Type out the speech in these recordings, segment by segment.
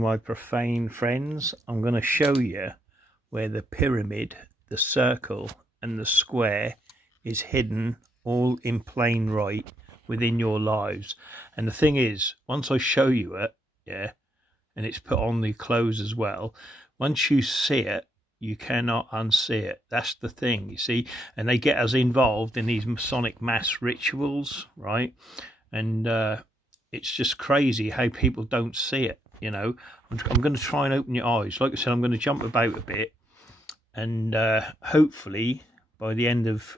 My profane friends, I'm going to show you where the pyramid, the circle and the square is hidden all in plain right within your lives. And the thing is, once I show you it, yeah, and it's put on the clothes as well, once you see it, you cannot unsee it. That's the thing, you see. And they get us involved in these Masonic mass rituals, right? And it's just crazy how people don't see it. You know, I'm going to try and open your eyes. Like I said, I'm going to jump about a bit, and hopefully by the end of,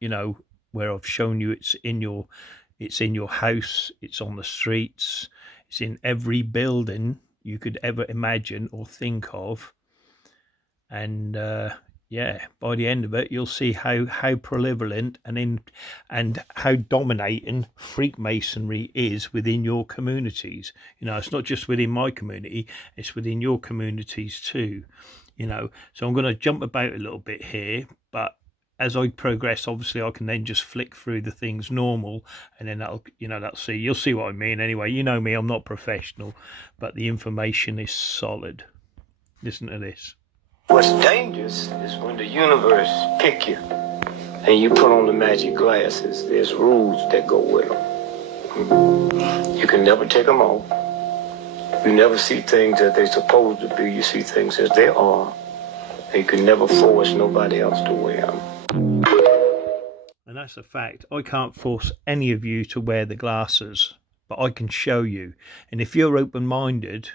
you know, where I've shown you it's in your house, it's on the streets, it's in every building you could ever imagine or think of, and yeah, by the end of it, you'll see how prevalent and how dominating Freakmasonry is within your communities. You know, it's not just within my community; it's within your communities too. You know, so I'm going to jump about a little bit here, but as I progress, obviously, I can then just flick through the things normal, and then you'll see what I mean. Anyway, you know me; I'm not professional, but the information is solid. Listen to this. What's dangerous is when the universe pick you and you put on the magic glasses. There's rules that go with them. You can never take them off. You never see things as they're supposed to be. You see things as they are. And you can never force nobody else to wear them. And that's a fact. I can't force any of you to wear the glasses, but I can show you. And if you're open-minded,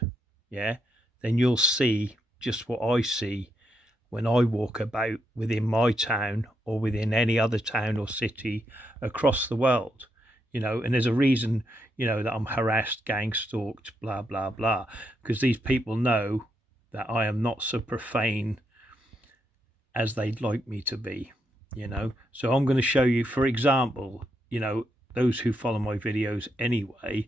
yeah, then you'll see just what I see when I walk about within my town or within any other town or city across the world, you know. And there's a reason, you know, that I'm harassed, gang stalked, blah blah blah, because these people know that I am not so profane as they'd like me to be, you know. So I'm going to show you, for example, you know, those who follow my videos anyway,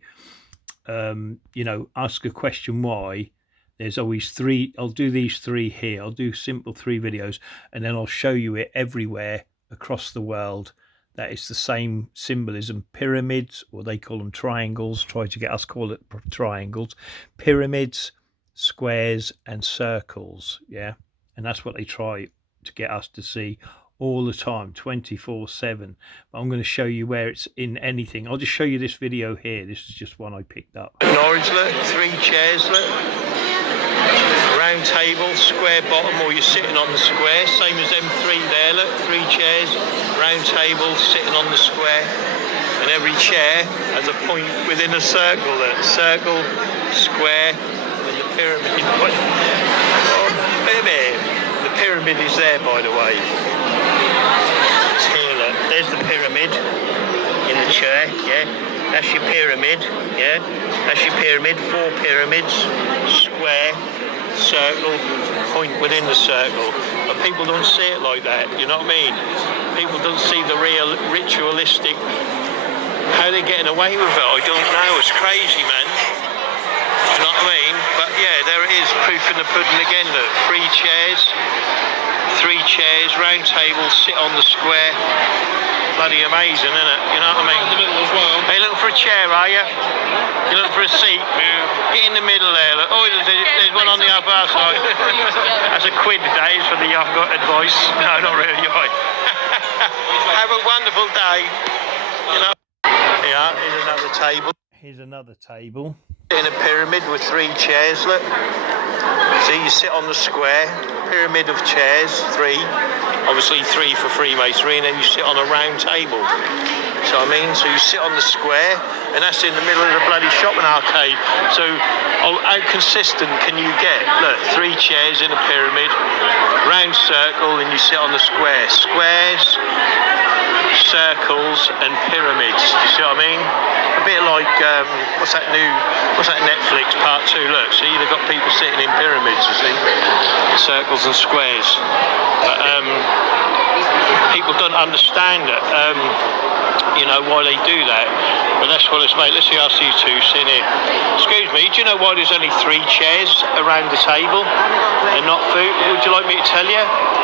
you know, ask a question why. There's always three. I'll do these three here. I'll do simple 3 videos, and then I'll show you it everywhere across the world. That is the same symbolism. Pyramids, or they call them triangles. Try to get us call it triangles. Pyramids, squares, and circles. Yeah, and that's what they try to get us to see all the time, 24/7. But I'm going to show you where it's in anything. I'll just show you this video here. This is just one I picked up. Norwich, look, 3 chairs, look. Round table, square bottom, or you're sitting on the square, same as them 3 there, look, 3 chairs, round table, sitting on the square, and every chair has a point within a circle, look, circle, square, and the pyramid. Oh, baby, the pyramid is there, by the way. It's here, look, there's the pyramid in the chair, yeah, that's your pyramid, yeah, that's your pyramid, 4 pyramids, square, circle, point within the circle, but people don't see it like that, you know what I mean? People don't see the real ritualistic, how they're getting away with it, I don't know, it's crazy, man, you know what I mean? But yeah, there it is, proof in the pudding again, look, 3 chairs, round table, sit on the square, bloody amazing, isn't it, you know what I mean? In the middle as well. Are you looking for a chair, are you? You're looking for a seat? Yeah. Get in the middle there, look. Oh, there's one on the other side. That's a quid, that is, for the I've got advice. No, not really, right. Have a wonderful day, you know. Yeah, here's another table. Here's another table. In a pyramid with 3 chairs, look. See, you sit on the square, pyramid of chairs, 3. Obviously 3 for Freemasonry, and then you sit on a round table. So I mean, so you sit on the square, and that's in the middle of the bloody shopping arcade. So how consistent can you get? Look, 3 chairs in a pyramid, round circle, and you sit on the square. Squares, circles, and pyramids. Do you see what I mean? A bit like what's that Netflix part 2? Look, see, they've got people sitting in pyramids, you see, circles and squares. But people don't understand it, you know, why they do that. But that's what it's made. Let's see, ask you 2 sitting here. Excuse me, do you know why there's only 3 chairs around the table and not food? Would you like me to tell you?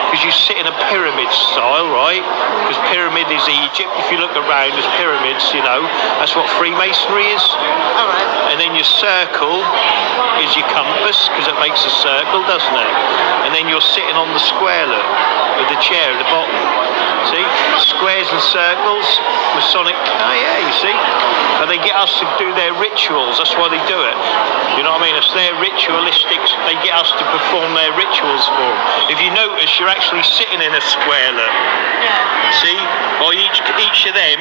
Because you sit in a pyramid style, right? Because pyramid is Egypt. If you look around, there's pyramids, you know. That's what Freemasonry is. All right. And then your circle is your compass, because it makes a circle, doesn't it? And then you're sitting on the square, look, with the chair at the bottom. See? Squares and circles, Masonic. Oh yeah, you see? But they get us to do their rituals. That's why they do it. You know what I mean? It's their ritualistic. They get us to perform their rituals for them. If you notice, you're actually sitting in a square, look. Yeah. See? By each of them,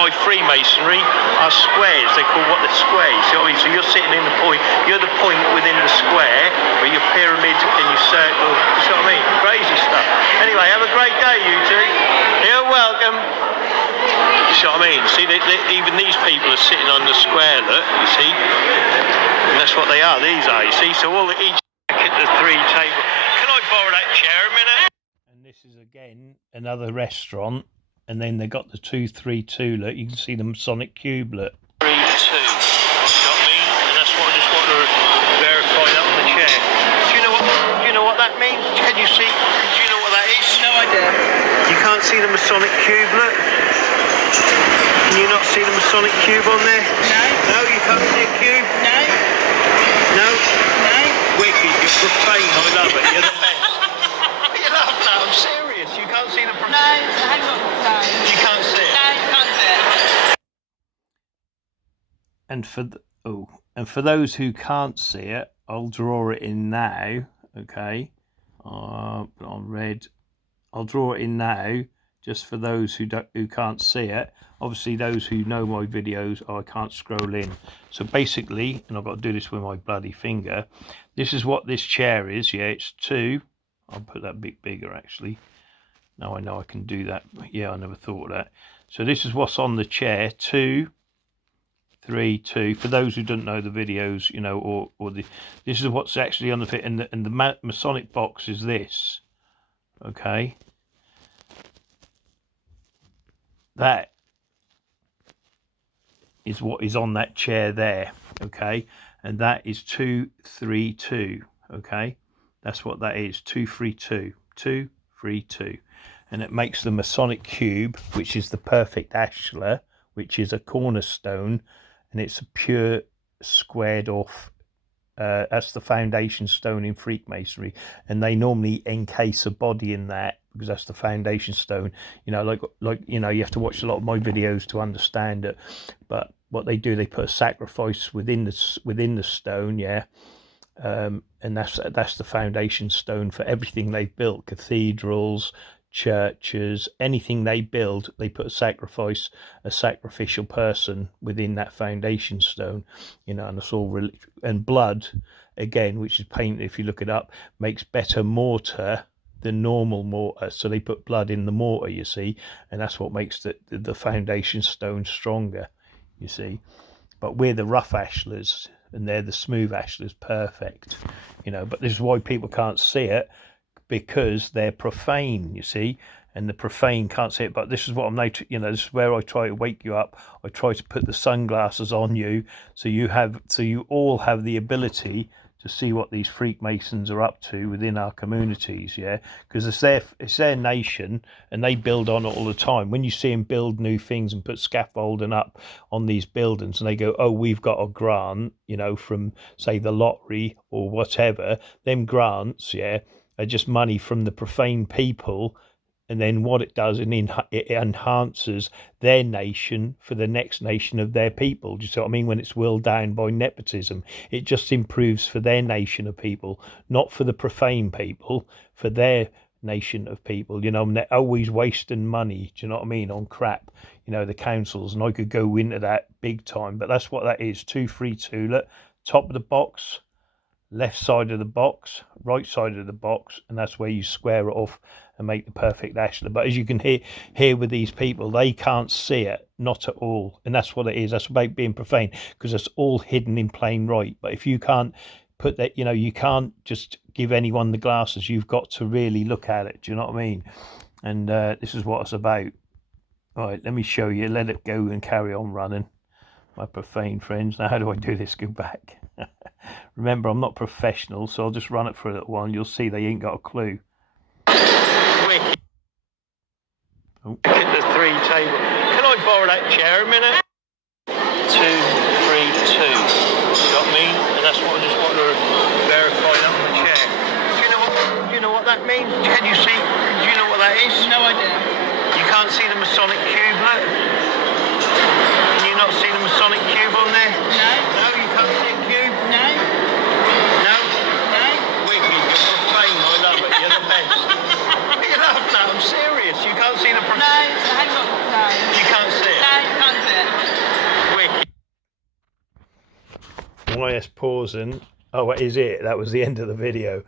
by Freemasonry, are squares. They call what the squares. You know what I mean? So you're sitting in the point. You're the point within the square, where your pyramid and your circle. You see what I mean? Crazy stuff. Anyway, have a great day, you two. You're welcome. You see what I mean? See, even these people are sitting on the square, look, you see? And that's what they are, these are, you see? So each at the 3 table. Can I borrow that chair a minute? And this is again another restaurant, and then they got the 232, look, you can see the Masonic cube, look. 3-2, you know what I mean? And that's what I just want to verify that on the chair. Do you know what that means? Can you see? Do you know what that is? No idea. You can't see the Masonic cube, look. Can you not see the Masonic cube on there? No. No, you can't see a cube? No. No? No. Wicked, you're profane, I love it, you're the best. You love that, I'm serious, you can't see the profane. No, hang on. No. You can't see it? No, you can't see it. And for those who can't see it, I'll draw it in now, okay? On red. I'll draw it in now, just for those who can't see it. Obviously, those who know my videos, I can't scroll in. So basically, and I've got to do this with my bloody finger, this is what this chair is. Yeah, it's 2. I'll put that bit bigger, actually. Now I know I can do that. Yeah, I never thought of that. So this is what's on the chair. 2, 3, 2. For those who don't know the videos, you know, this is what's actually on the fit. And the Masonic box is this. Okay. That is what is on that chair there, okay, and that is 232, okay, that's what that is, 232, 232, and it makes the Masonic cube, which is the perfect ashlar, which is a cornerstone, and it's a pure squared off. That's the foundation stone in Freakmasonry, and they normally encase a body in that because that's the foundation stone. You know, like you know, you have to watch a lot of my videos to understand it. But what they do, they put a sacrifice within the stone, yeah, and that's the foundation stone for everything they've built, cathedrals, churches, anything they build, they put a sacrificial person within that foundation stone, you know, and it's all and blood, again, which is painted, if you look it up, makes better mortar than normal mortar, so they put blood in the mortar, you see, and that's what makes the foundation stone stronger, you see. But we're the rough ashlars and they're the smooth ashlars, perfect, you know. But this is why people can't see it, because they're profane, you see, and the profane can't see it. But this is what I'm now, you know, this is where I try to wake you up. I try to put the sunglasses on you, so you all have the ability to see what these Freakmasons are up to within our communities, yeah, because it's their nation, and they build on it all the time. When you see them build new things and put scaffolding up on these buildings, and they go, oh, we've got a grant, you know, from say the lottery or whatever, them grants, yeah, are just money from the profane people, and then what it does, it enhances their nation for the next nation of their people. Do you see what I mean? When it's willed down by nepotism, it just improves for their nation of people, not for the profane people, for their nation of people. You know, and they're always wasting money, do you know what I mean, on crap, you know, the councils, and I could go into that big time, but that's what that is. 232, look, top of the box, left side of the box, right side of the box, and that's where you square it off and make the perfect ashlar. But as you can hear with these people, they can't see it, not at all, and that's what it is. That's about being profane, because it's all hidden in plain right. But if you can't put that, you know, you can't just give anyone the glasses, you've got to really look at it, do you know what I mean? And this is what it's about. All right, let me show you, let it go and carry on running, my profane friends. Now, how do I do this? Go back. Remember, I'm not professional, so I'll just run it for a little while, and you'll see they ain't got a clue. Wicked. Oh. At the 3 table. Can I borrow that chair a minute? 2, 3, 2. You got me? And that's what I just want to that means? Can you see? Do you know what that is? No idea. You can't see the Masonic cube, look. Can you not see the Masonic cube on there? No. No, you can't see a cube? No. No? No. Wicked, you're profane, I love it, you're the best. You love that, I'm serious. You can't see the No, hang on. No. You can't see it? No, you can't see it. Wicked. Why it's pausing? Oh, what is it? That was the end of the video.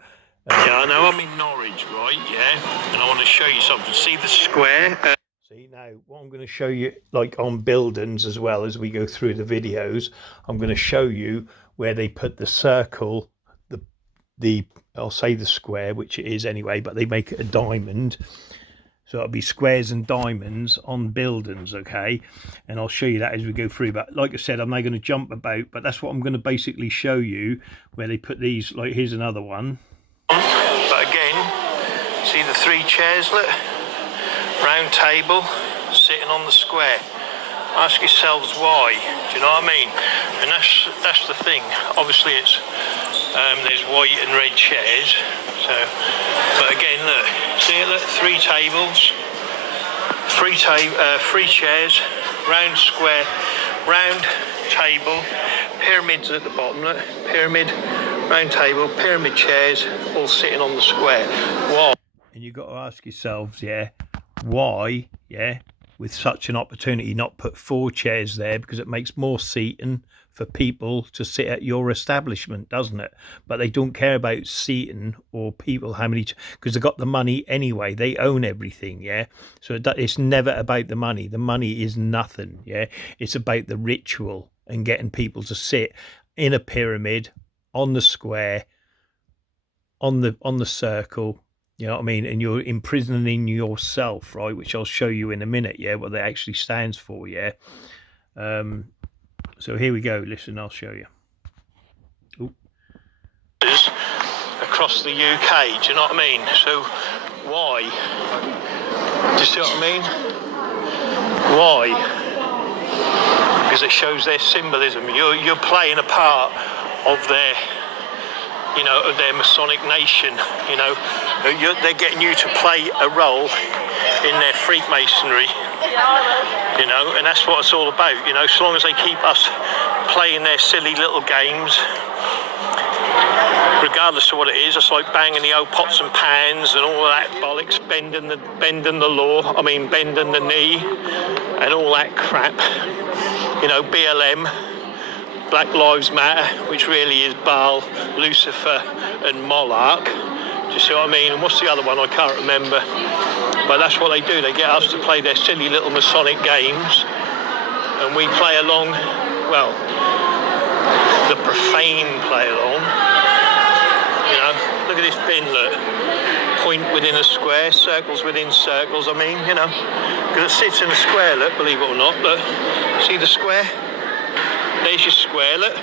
Yeah, I know, I'm in Norwich, right, yeah? And I want to show you something. See the square? See, now what I'm going to show you, like on buildings as well as we go through the videos, I'm going to show you where they put the circle, the I'll say the square, which it is anyway, but they make it a diamond. So it'll be squares and diamonds on buildings, okay? And I'll show you that as we go through. But like I said, I'm now going to jump about, but that's what I'm going to basically show you, where they put these, like here's another one. But again, see the 3 chairs, look? Round table, sitting on the square. Ask yourselves why, do you know what I mean? And that's the thing. Obviously it's, there's white and red chairs. So, but again, look, see it, look, 3 tables, 3 chairs, round square, round table, pyramids at the bottom, look, pyramid, round table, pyramid chairs, all sitting on the square. Why? And you've got to ask yourselves, yeah, why, yeah, with such an opportunity, not put 4 chairs there, because it makes more seating for people to sit at your establishment, doesn't it? But they don't care about seating or people, how many, because they've got the money anyway. They own everything, yeah? So it's never about the money. The money is nothing, yeah? It's about the ritual and getting people to sit in a pyramid, on the square, on the circle, you know what I mean? And you're imprisoning yourself, right? Which I'll show you in a minute, yeah, what that actually stands for, yeah. So here we go. Listen, I'll show you. Ooh. Across the UK, do you know what I mean? So why? Do you see what I mean? Why? Because it shows their symbolism. You're playing a part of their, you know, of their Masonic nation. You know, they're getting you to play a role in their Freakmasonry. You know, and that's what it's all about. You know, so long as they keep us playing their silly little games, regardless of what it is, it's like banging the old pots and pans and all that bollocks, bending the law. I mean, bending the knee and all that crap. You know, BLM, Black Lives Matter, which really is Baal, Lucifer, and Moloch. Do you see what I mean? And what's the other one? I can't remember. But that's what they do. They get us to play their silly little Masonic games, and we play along. Well, the Profane play along. You know, look at this bin, look. Point within a square, circles within circles. I mean, you know, because it sits in a square, look, believe it or not. Look, see the square? There's your square, look.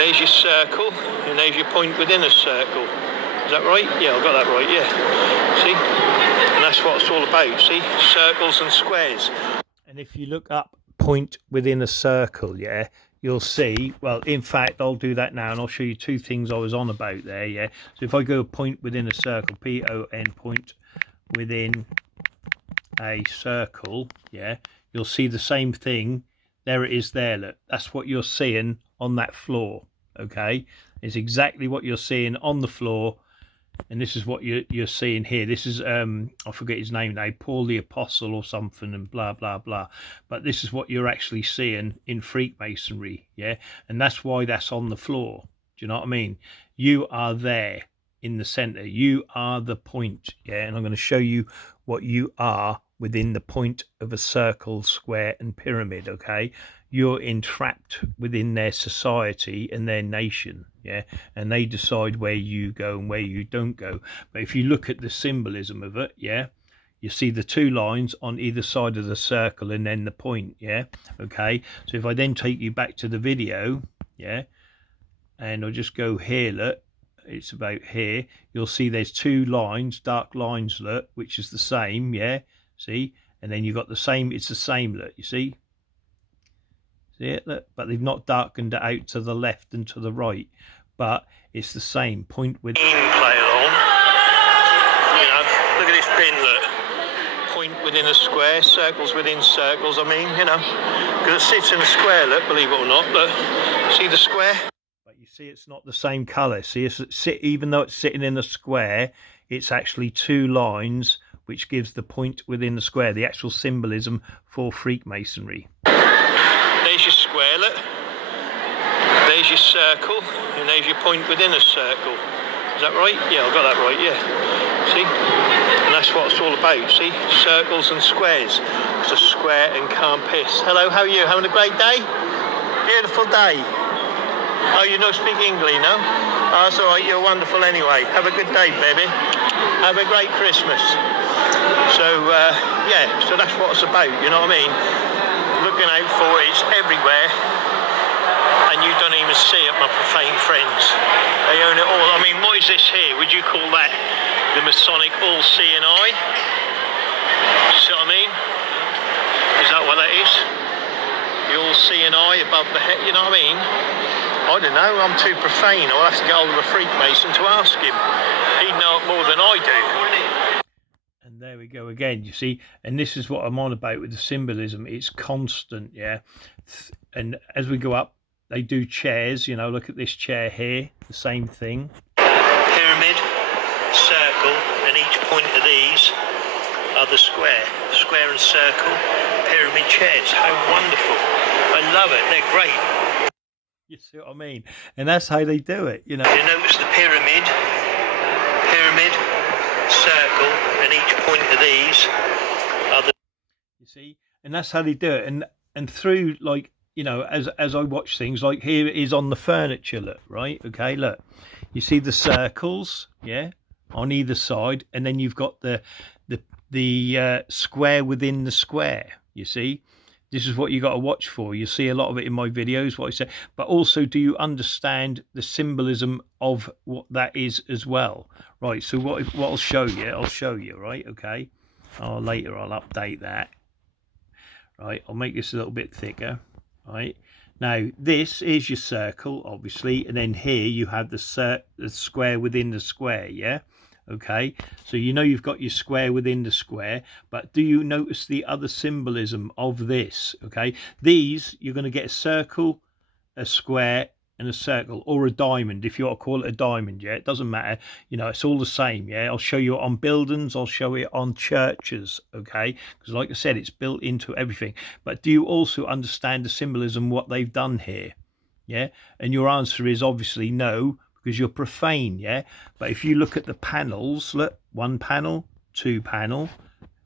There's your circle, and there's your point within a circle. Is that right? Yeah, I got that right, yeah. See? And that's what it's all about, see? Circles and squares. And if you look up point within a circle, yeah, you'll see, well, in fact, I'll do that now, and I'll show you 2 things I was on about there, yeah? So if I go point within a circle, P-O-N, point within a circle, yeah, you'll see the same thing. There it is there, look. That's what you're seeing on that floor, okay? It's exactly what you're seeing on the floor. And this is what you're seeing here. This is, I forget his name now, Paul the Apostle or something, and blah, blah, blah. But this is what you're actually seeing in Freakmasonry, yeah? And that's why that's on the floor. Do you know what I mean? You are there in the center. You are the point, yeah? And I'm going to show you what you are within the point of a circle, square, and pyramid, okay? You're entrapped within their society and their nation, yeah, and they decide where you go and where you don't go. But if you look at the symbolism of it, yeah, you see the 2 lines on either side of the circle and then the point, yeah, okay. So if I then take you back to the video, yeah, and I'll just go here, look, it's about here, you'll see there's 2 lines, dark lines, look, which is the same, yeah, see, and then you've got the same, it's the same, look, you see. See it? Look, but they've not darkened it out to the left and to the right, but it's the same point with Play along. this bin, look. Point within a square, circles within circles, I mean, you know. Because it sits in a square, look, believe it or not, look. See the square? But you see it's not the same colour. See, even though it's sitting in a square, it's actually two lines, which gives the point within the square, the actual symbolism for Freakmasonry. There's your square, look. There's your circle, and there's your point within a circle. Is that right? Yeah, I got that right, yeah. See? And that's what it's all about, see? Circles and squares. It's a square and can't piss. Hello, how are you? Having a great day? Beautiful day. Oh, you don't speak English, no? Oh, that's all right, you're wonderful anyway. Have a good day, baby. Have a great Christmas. So, yeah, so that's what it's about, you know what I mean? Looking out for it, it's everywhere. And you don't even see it, my profane friends. They own it all. I mean, what is this here? Would you call that the Masonic all-seeing eye? See what I mean? Is that what that is? The all-seeing eye above the head, you know what I mean? I don't know, I'm too profane. I'll have to get hold of a Freakmason to ask him. He'd know it more than I do. And there we go again, you see, and this is what I'm on about with the symbolism. It's constant, yeah. And as we go up, they do chairs, you know, look at this chair here, the same thing. Pyramid, circle, and each point of these are the square and circle, pyramid chairs. How wonderful. I love it, they're great. You see what I mean? And that's how they do it, you know. You notice the pyramid, circle, and each point of these are the... You see? And that's how they do it. And through, like, you know, as I watch things, like here it is on the furniture, look, right? Okay, look. You see the circles, yeah, on either side, and then you've got the square within the square, you see? This is what you got to watch for. You see a lot of it in my videos, what I say. But also, do you understand the symbolism of what that is as well? Right, so what I'll show you, right? Okay. Oh, later I'll update that. Right, I'll make this a little bit thicker. Right. Now, this is your circle, obviously. And then here you have the square within the square, yeah? Okay, so you know you've got your square within the square, but do you notice the other symbolism of this? Okay, these, you're going to get a circle, a square, and a circle, or a diamond, if you want to call it a diamond, yeah? It doesn't matter, you know, it's all the same, yeah? I'll show you it on buildings, I'll show it on churches, okay? Because like I said, it's built into everything. But do you also understand the symbolism, what they've done here? Yeah, and your answer is obviously no, because you're profane, yeah? But if you look at the panels, look, one panel, two panel,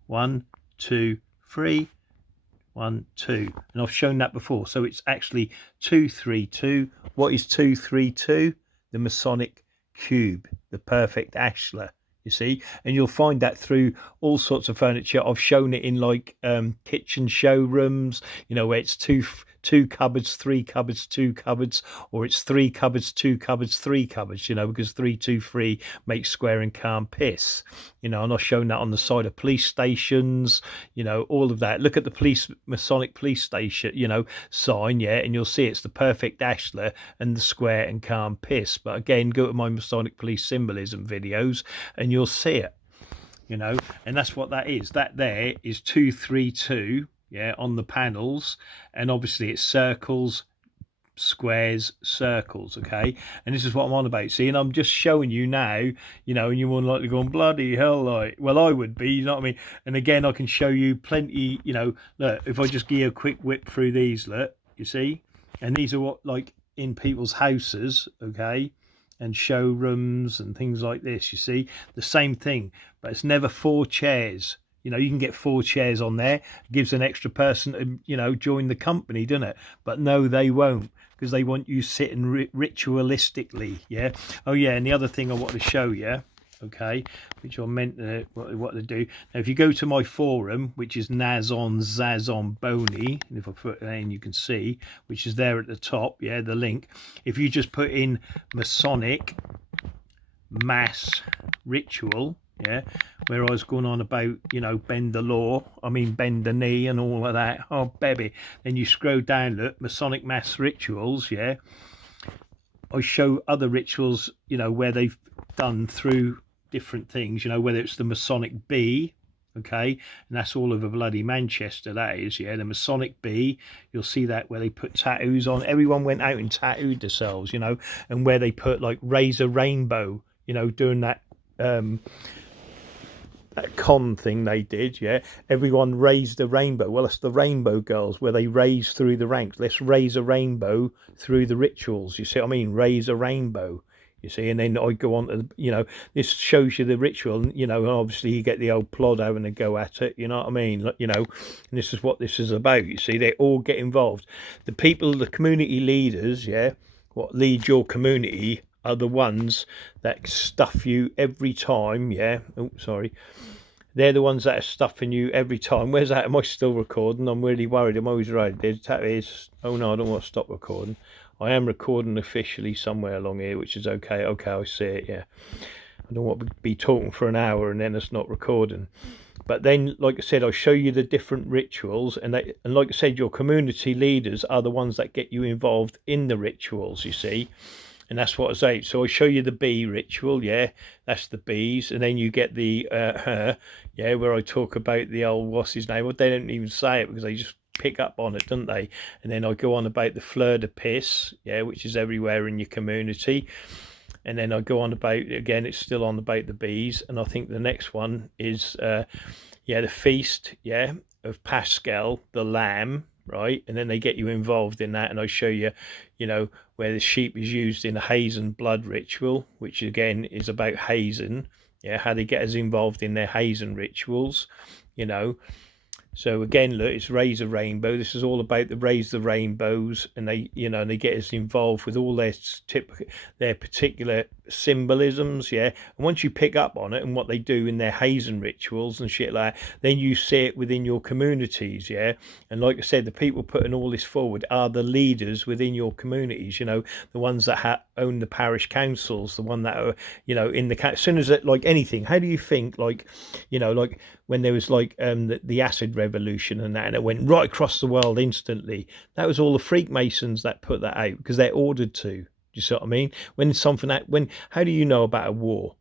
1, 2, 3, 1, 2. And I've shown that before. So it's actually 2, 3, 2. What is 2, 3, 2? The Masonic cube, the perfect ashlar, you see? And you'll find that through all sorts of furniture. I've shown it in like kitchen showrooms, you know, where it's two cupboards, 3 cupboards, 2 cupboards, or it's 3 cupboards, 2 cupboards, 3 cupboards, you know, because 3, 2, 3 makes square and can't piss, you know. And I've shown that on the side of police stations, you know, all of that. Look at the Masonic police station, you know, sign, yeah, and you'll see it's the perfect ashlar and the square and can't piss. But again, go to my Masonic police symbolism videos and you'll see it, you know. And that's what that is. That there is 2, 3, 2, yeah, on the panels, and obviously it's circles, squares, circles, okay? And this is what I'm on about, see? And I'm just showing you now, you know, and you're more likely going, bloody hell, like, well, I would be, you know what I mean? And again, I can show you plenty, you know, look, if I just give you a quick whip through these, look, you see? And these are what, like, in people's houses, okay? And showrooms and things like this, you see? The same thing, but it's never 4 chairs. You know, you can get 4 chairs on there, gives an extra person to, you know, join the company, doesn't it? But no, they won't, because they want you sitting ritualistically, yeah? Oh, yeah, and the other thing I want to show you, okay, which I meant what to do. Now, if you go to my forum, which is Zazon Boney, and if I put it in, you can see, which is there at the top, yeah, the link. If you just put in Masonic mass ritual, yeah, where I was going on about, you know, bend the knee and all of that, oh baby, then you scroll down, look, Masonic mass rituals, yeah, I show other rituals, you know, where they've done through different things, you know, whether it's the Masonic B, okay, and that's all over bloody Manchester, that is, yeah, the Masonic B. You'll see that where they put tattoos on. Everyone went out and tattooed themselves, you know, and where they put like Razor Rainbow, you know, doing that that con thing they did, yeah, everyone raised a rainbow. Well, it's the Rainbow Girls, where they raise through the ranks. Let's raise a rainbow through the rituals, you see what I mean? Raise a rainbow, you see. And then I go on to, you know, this shows you the ritual, you know, and obviously you get the old plod having a go at it, you know what I mean, you know. And this is what this is about, you see. They all get involved. The people, the community leaders, yeah, what lead your community are the ones that stuff you every time, yeah. Oh, sorry. They're the ones that are stuffing you every time. Where's that? Am I still recording? I'm really worried. I'm always right. Oh no, I don't want to stop recording. I am recording officially somewhere along here, which is okay. Okay, I see it, yeah. I don't want to be talking for an hour and then it's not recording. But then, like I said, I show you the different rituals, and like I said, your community leaders are the ones that get you involved in the rituals, you see. And that's what I say. So I show you the bee ritual, yeah, that's the bees. And then you get the her, yeah, where I talk about the old, what's his name? Well, they don't even say it because they just pick up on it, don't they? And then I go on about the fleur de piss, yeah, which is everywhere in your community. And then I go on about, again, it's still on about the bees. And I think the next one is, yeah, the feast, yeah, of Pascal, the lamb, right? And then they get you involved in that, and I show you, you know, where the sheep is used in a Hazing blood ritual, which again is about hazing, yeah, how they get us involved in their hazing rituals, you know. So again, look, it's Raise a Rainbow. This is all about the Raise the Rainbows, and they, you know, and they get us involved with all their particular symbolisms, yeah. And once you pick up on it and what they do in their hazing rituals and shit like that, then you see it within your communities, yeah. And like I said, the people putting all this forward are the leaders within your communities, you know, the ones that own the parish councils, the one that are, you know, in the, as soon as it, like anything, how do you think, like, you know, like when there was like the acid revolution and that, and it went right across the world instantly, that was all the Freakmasons that put that out because they're ordered to. Do you see what I mean? When something that, when, how do you know about a war?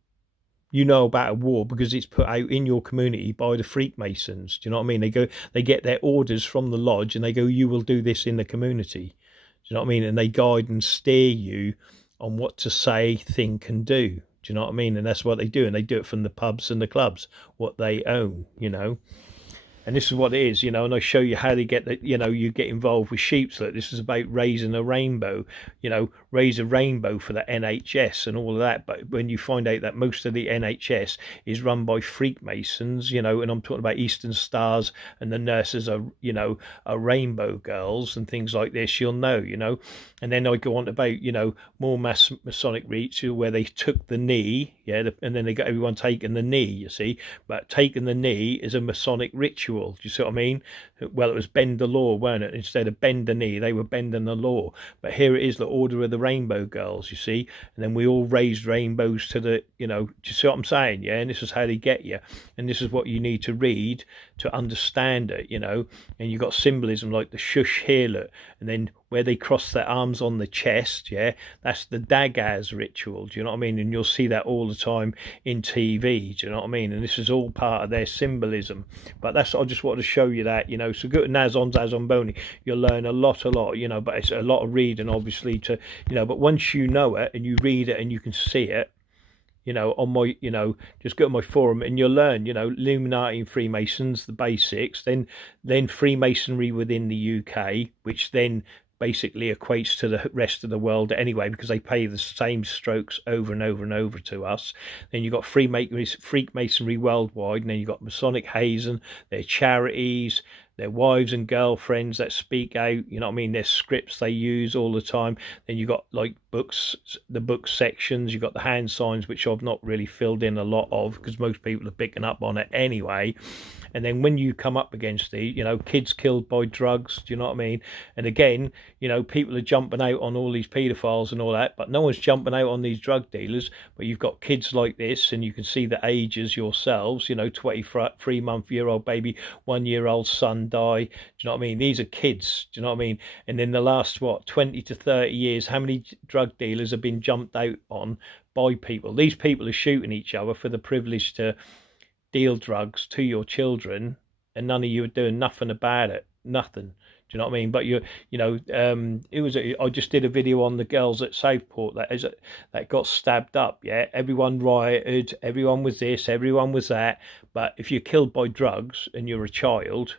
You know about a war because it's put out in your community by the Freakmasons. Do you know what I mean? They get their orders from the lodge and they go, you will do this in the community. Do you know what I mean? And they guide and steer you on what to say, think and do. Do you know what I mean? And that's what they do. And they do it from the pubs and the clubs, what they own, you know. And this is what it is, you know, and I show you how they get that, you know, you get involved with sheep. So this is about raising a rainbow, you know, raise a rainbow for the NHS and all of that. But when you find out that most of the NHS is run by Freakmasons, you know, and I'm talking about Eastern Stars, and the nurses are, you know, are Rainbow Girls and things like this, you'll know, you know. And then I go on about, you know, more Masonic ritual where they took the knee, yeah, and then they got everyone taking the knee, you see. But taking the knee is a Masonic ritual. Do you see what I mean? Well, it was bend the law, weren't it? Instead of bend the knee, they were bending the law. But here it is, the Order of the Rainbow Girls, you see. And then we all raised rainbows to the, you know, do you see what I'm saying? Yeah, and this is how they get you. And this is what you need to read to understand it, you know. And you've got symbolism like the shush here, look. And then where they cross their arms on the chest, yeah, that's the Dagaz ritual, do you know what I mean? And you'll see that all the time in TV, do you know what I mean? And this is all part of their symbolism. But that's, I just wanted to show you that, you know. So go to Nazon Boni, you'll learn a lot, you know, but it's a lot of reading, obviously, to, you know, but once you know it and you read it and you can see it, you know, on my, you know, just go to my forum and you'll learn, you know, Illuminati and Freemasons, the basics, then Freemasonry within the UK, which then basically equates to the rest of the world anyway, because they pay the same strokes over and over and over to us. Then you've got Freakmasonry worldwide, and then you've got Masonic Hazing, their charities, their wives and girlfriends that speak out, you know what I mean, their scripts they use all the time. Then you've got like books, the book sections, you've got the hand signs, which I've not really filled in a lot of because most people are picking up on it anyway. And then when you come up against the, you know, kids killed by drugs, do you know what I mean? And again, you know, people are jumping out on all these paedophiles and all that, but no one's jumping out on these drug dealers. But you've got kids like this, and you can see the ages yourselves, you know, 23-month-year-old baby, 1-year-old son die. Do you know what I mean? These are kids, do you know what I mean? And in the last, what, 20 to 30 years, how many drug drug dealers have been jumped out on by people. These people are shooting each other for the privilege to deal drugs to your children, and none of you are doing nothing about it. Nothing. Do you know what I mean? But I just did a video on the girls at Southport that got stabbed up. Yeah, everyone rioted, everyone was this, everyone was that. But if you're killed by drugs and you're a child,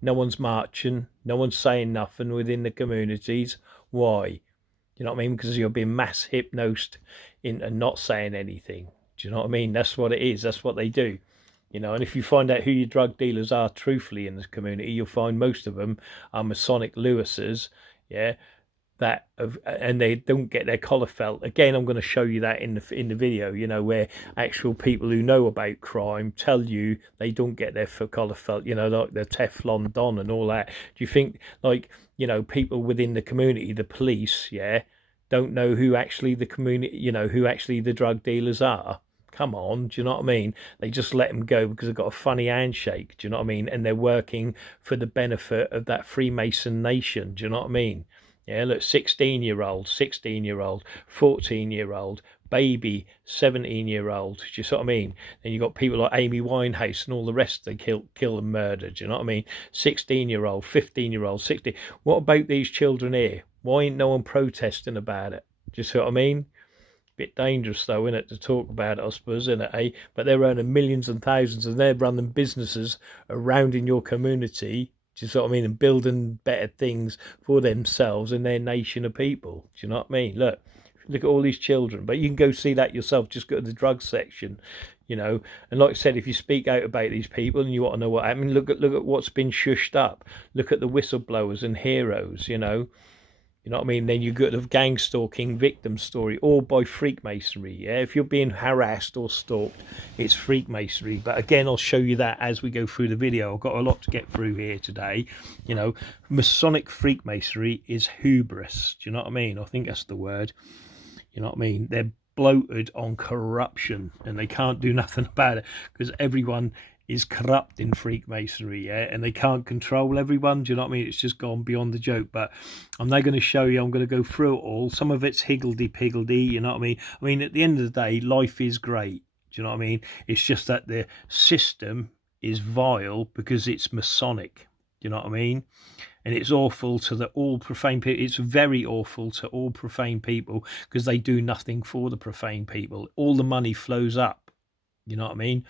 no one's marching, no one's saying nothing within the communities. Why? You know what I mean? Because you're being mass hypnosed into not saying anything. Do you know what I mean? That's what it is. That's what they do. And if you find out who your drug dealers are truthfully in the community, you'll find most of them are Masonic Lewises, yeah, and they don't get their collar felt. Again, I'm going to show you that in the video, where actual people who know about crime tell you they don't get their collar felt, like the Teflon Don and all that. Do you think, people within the community, the police, yeah, don't know who actually the community, who actually the drug dealers are? Come on, do you know what I mean? They just let them go because they've got a funny handshake, do you know what I mean? And they're working for the benefit of that Freemason nation, do you know what I mean? Yeah, look, 16-year-old, 16-year-old, 14-year-old, baby, 17-year-old, do you see what I mean? Then you've got people like Amy Winehouse and all the rest they kill and murder, do you know what I mean? 16-year-old, 15-year-old, 16. What about these children here? Why ain't no one protesting about it? Do you see what I mean? Bit dangerous though, isn't it, to talk about it, I suppose, isn't it, eh? But they're earning millions and thousands, and they're running businesses around in your community, do you see what I mean, and building better things for themselves and their nation of people. Do you know what I mean? Look at all these children. But you can go see that yourself. Just go to the drug section, and like I said, if you speak out about these people and you want to know what happened, look at what's been shushed up. Look at the Whistleblowers and Heroes, You know what I mean? Then you get the gang stalking victim story, all by Freakmasonry. Yeah, if you're being harassed or stalked, it's Freakmasonry. But again, I'll show you that as we go through the video. I've got a lot to get through here today. Masonic Freakmasonry is hubris. Do you know what I mean? I think that's the word. You know what I mean? They're bloated on corruption, and they can't do nothing about it because everyone is corrupt in Freakmasonry, yeah, and they can't control everyone. Do you know what I mean? It's just gone beyond the joke. But I'm now going to show you. I'm going to go through it all. Some of it's higgledy-piggledy. You know what I mean? I mean, at the end of the day, life is great. Do you know what I mean? It's just that the system is vile because it's Masonic. Do you know what I mean? And it's awful to all profane people. It's very awful to all profane people because they do nothing for the profane people. All the money flows up. You know what I mean?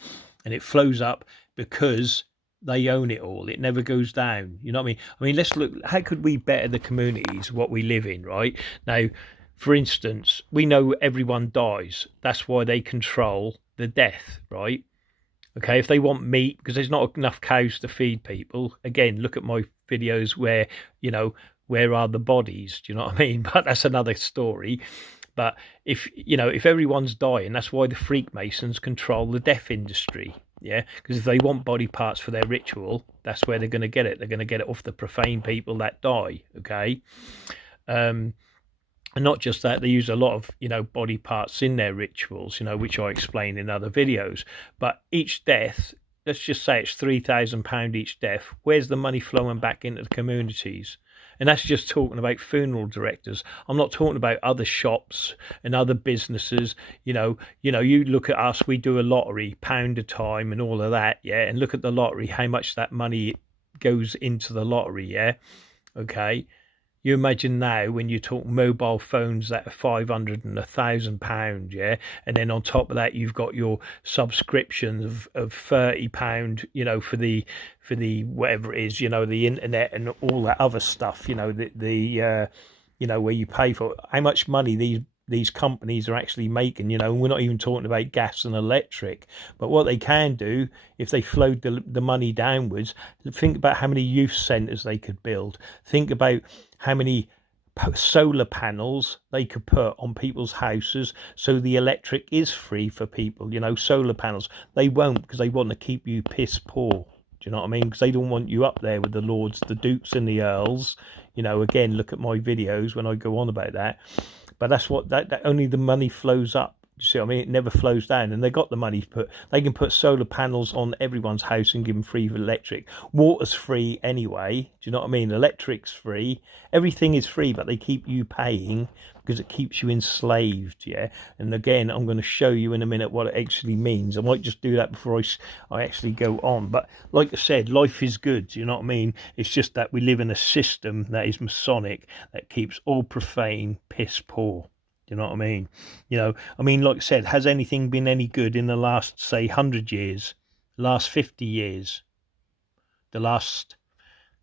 And it flows up because they own it all. It never goes down. You know what I mean? I mean, let's look. How could we better the communities, what we live in, right? Now, for instance, we know everyone dies. That's why they control the death, right? Okay, if they want meat, because there's not enough cows to feed people. Again, look at my videos where, where are the bodies? Do you know what I mean? But that's another story. But if everyone's dying, that's why the Freakmasons control the death industry. Yeah, because if they want body parts for their ritual, that's where they're going to get it. They're going to get it off the profane people that die. Okay, and not just that, they use a lot of body parts in their rituals, which I explain in other videos. But each death, let's just say it's £3,000 each death. Where's the money flowing back into the communities? And that's just talking about funeral directors. I'm not talking about other shops and other businesses. You look at us, we do a lottery, £1 a time and all of that, yeah? And look at the lottery, how much that money goes into the lottery, yeah? Okay. You imagine now when you talk mobile phones that are £500 and £1,000, yeah, and then on top of that you've got your subscriptions of £30, for the whatever it is, the internet and all that other stuff, the where you pay for how much money these companies are actually making, and we're not even talking about gas and electric. But what they can do, if they flowed the money downwards, think about how many youth centres they could build. Think about how many solar panels they could put on people's houses so the electric is free for people. Solar panels. They won't, because they want to keep you piss poor. Do you know what I mean? Because they don't want you up there with the lords, the dukes and the earls. Again, look at my videos when I go on about that. But that's what that only the money flows up You see what I mean? It never flows down, and they got the money to put. They can put solar panels on everyone's house and give them free electric. Water's free anyway. Do you know what I mean? Electric's free. Everything is free, but they keep you paying because it keeps you enslaved. Yeah. And again, I'm going to show you in a minute what it actually means. I might just do that before I actually go on. But like I said, life is good. Do you know what I mean? It's just that we live in a system that is Masonic that keeps all profane piss poor. You know what I mean? Like I said, has anything been any good in the last, say, 100 years, last 50 years, the last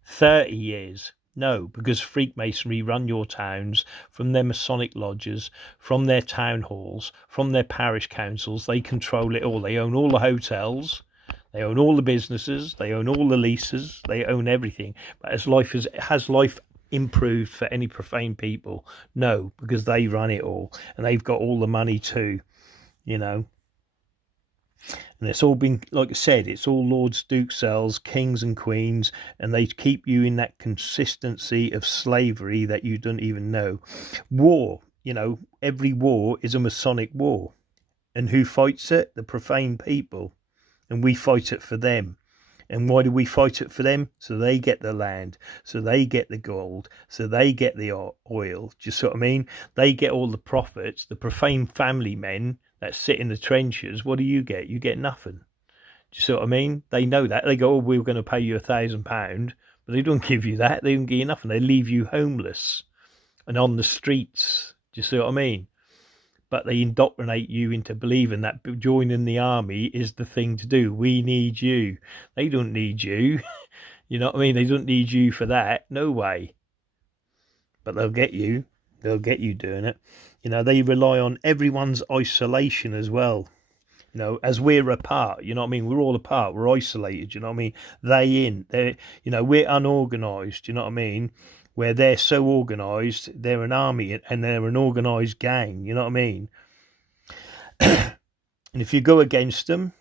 30 years? No, because Freakmasonry run your towns from their Masonic lodges, from their town halls, from their parish councils. They control it all. They own all the hotels. They own all the businesses. They own all the leases. They own everything. But has life improved for any profane people? No, because they run it all, and they've got all the money too, and it's all been, like I said, it's all lords, dukes, earls, kings and queens, and they keep you in that consistency of slavery that you don't even know. War, every war is a Masonic war, and who fights it? The profane people, and we fight it for them. And why do we fight it for them? So they get the land, so they get the gold, so they get the oil. Do you see what I mean? They get all the profits. The profane family men that sit in the trenches, what do you get? You get nothing. Do you see what I mean? They know that. They go, oh, we were going to pay you £1,000, but they don't give you that. They don't give you nothing. They leave you homeless and on the streets. Do you see what I mean? But they indoctrinate you into believing that joining the army is the thing to do. We need you. They don't need you. You know what I mean? They don't need you for that. No way. But they'll get you. They'll get you doing it. They rely on everyone's isolation as well. As we're apart, you know what I mean? We're all apart. We're isolated, you know what I mean? We're unorganised, you know what I mean? Where they're so organised, they're an army and they're an organised gang, you know what I mean? And if you go against them,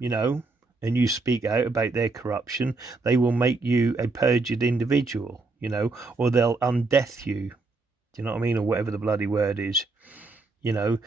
and you speak out about their corruption, they will make you a perjured individual, or they'll undeath you, do you know what I mean? Or whatever the bloody word is, you'll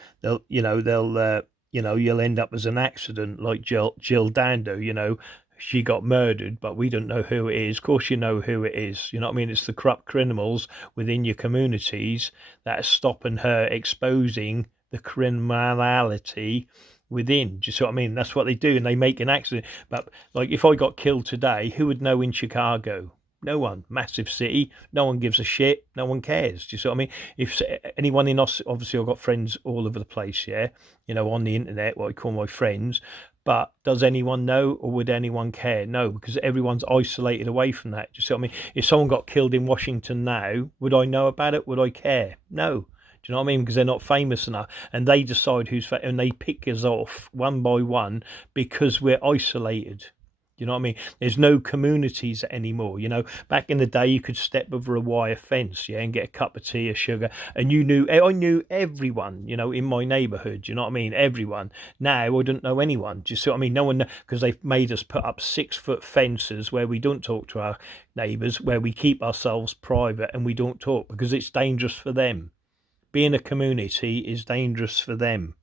end up as an accident like Jill Dando, she got murdered, but we don't know who it is. Of course, you know who it is. You know what I mean? It's the corrupt criminals within your communities that are stopping her exposing the criminality within. Do you see what I mean? That's what they do, and they make an accident. But like, if I got killed today, who would know in Chicago? No one. Massive city. No one gives a shit. No one cares. Do you see what I mean? If anyone in us, obviously I've got friends all over the place, yeah, on the internet, what I call my friends. But does anyone know, or would anyone care? No, because everyone's isolated away from that. Do you see what I mean? If someone got killed in Washington now, would I know about it? Would I care? No. Do you know what I mean? Because they're not famous enough, and they decide and they pick us off one by one because we're isolated. You know what I mean? There's no communities anymore. Back in the day, you could step over a wire fence, yeah, and get a cup of tea or sugar, and I knew everyone, in my neighbourhood. You know what I mean? Everyone. Now I don't know anyone. Do you see what I mean? No one, because they've made us put up 6-foot fences where we don't talk to our neighbours, where we keep ourselves private and we don't talk because it's dangerous for them. Being a community is dangerous for them.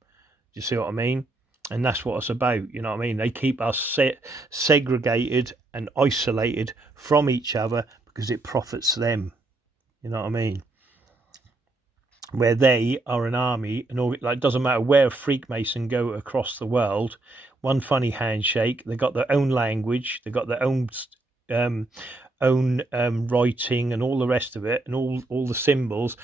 Do you see what I mean? And that's what it's about, you know what I mean? They keep us segregated and isolated from each other because it profits them, you know what I mean? Where they are an army, and all, like, it doesn't matter where a Freakmason go across the world, one funny handshake, they got their own language, they got their own writing and all the rest of it, and all the symbols.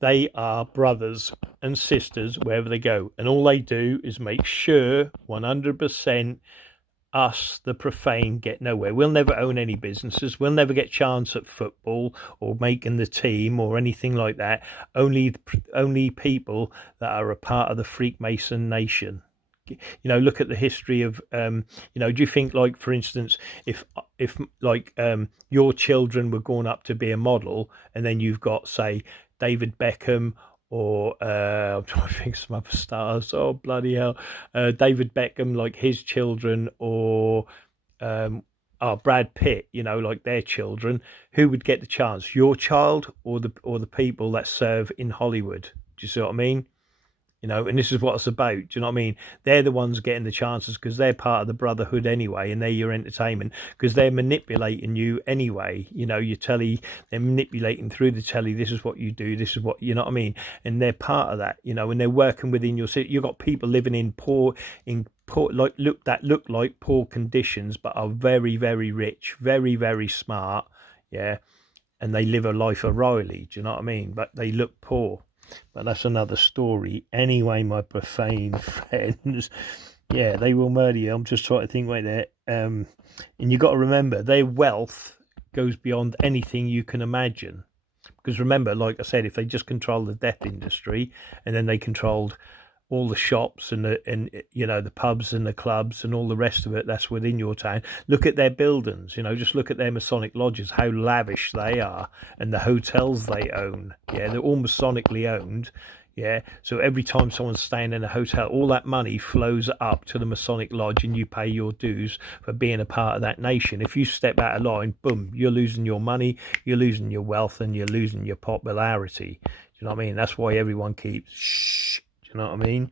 They are brothers and sisters wherever they go, and all they do is make sure 100% us, the profane, get nowhere. We'll never own any businesses, we'll never get chance at football or making the team or anything like that. Only people that are a part of the Freakmason nation. Look at the history of, do you think, like, for instance, if your children were going up to be a model, and then you've got, say, David Beckham, or I'm trying to think of some other stars, oh bloody hell, David Beckham, like his children, or Brad Pitt, like their children, who would get the chance? Your child or the people that serve in Hollywood? Do you see what I mean? you know, and this is what it's about. Do you know what I mean? They're the ones getting the chances because they're part of the brotherhood anyway, and they're your entertainment because they're manipulating you anyway. You know, your telly, they're manipulating through the telly. This is what you do. This is what, you know what I mean? And they're part of that, you know, and they're working within your city. You've got people living in poor, look like poor conditions, but are very, very rich, very, very smart. Yeah. And they live a life of Riley. Do you know what I mean? But they look poor. But that's another story. Anyway, my profane friends, yeah, they will murder you. I'm just trying to think right there. And you got to remember, their wealth goes beyond anything you can imagine. Because remember, like I said, if they just control the death industry, and then they controlled all the shops and you know, the pubs and the clubs and all the rest of it that's within your town. Look at their buildings, you know, just look at their Masonic lodges, how lavish they are, and the hotels they own. Yeah, they're all Masonically owned. Yeah, so every time someone's staying in a hotel, all that money flows up to the Masonic lodge, and you pay your dues for being a part of that nation. If you step out of line, boom, you're losing your money, you're losing your wealth, and you're losing your popularity. Do you know what I mean? That's why everyone keeps shh. You know what I mean?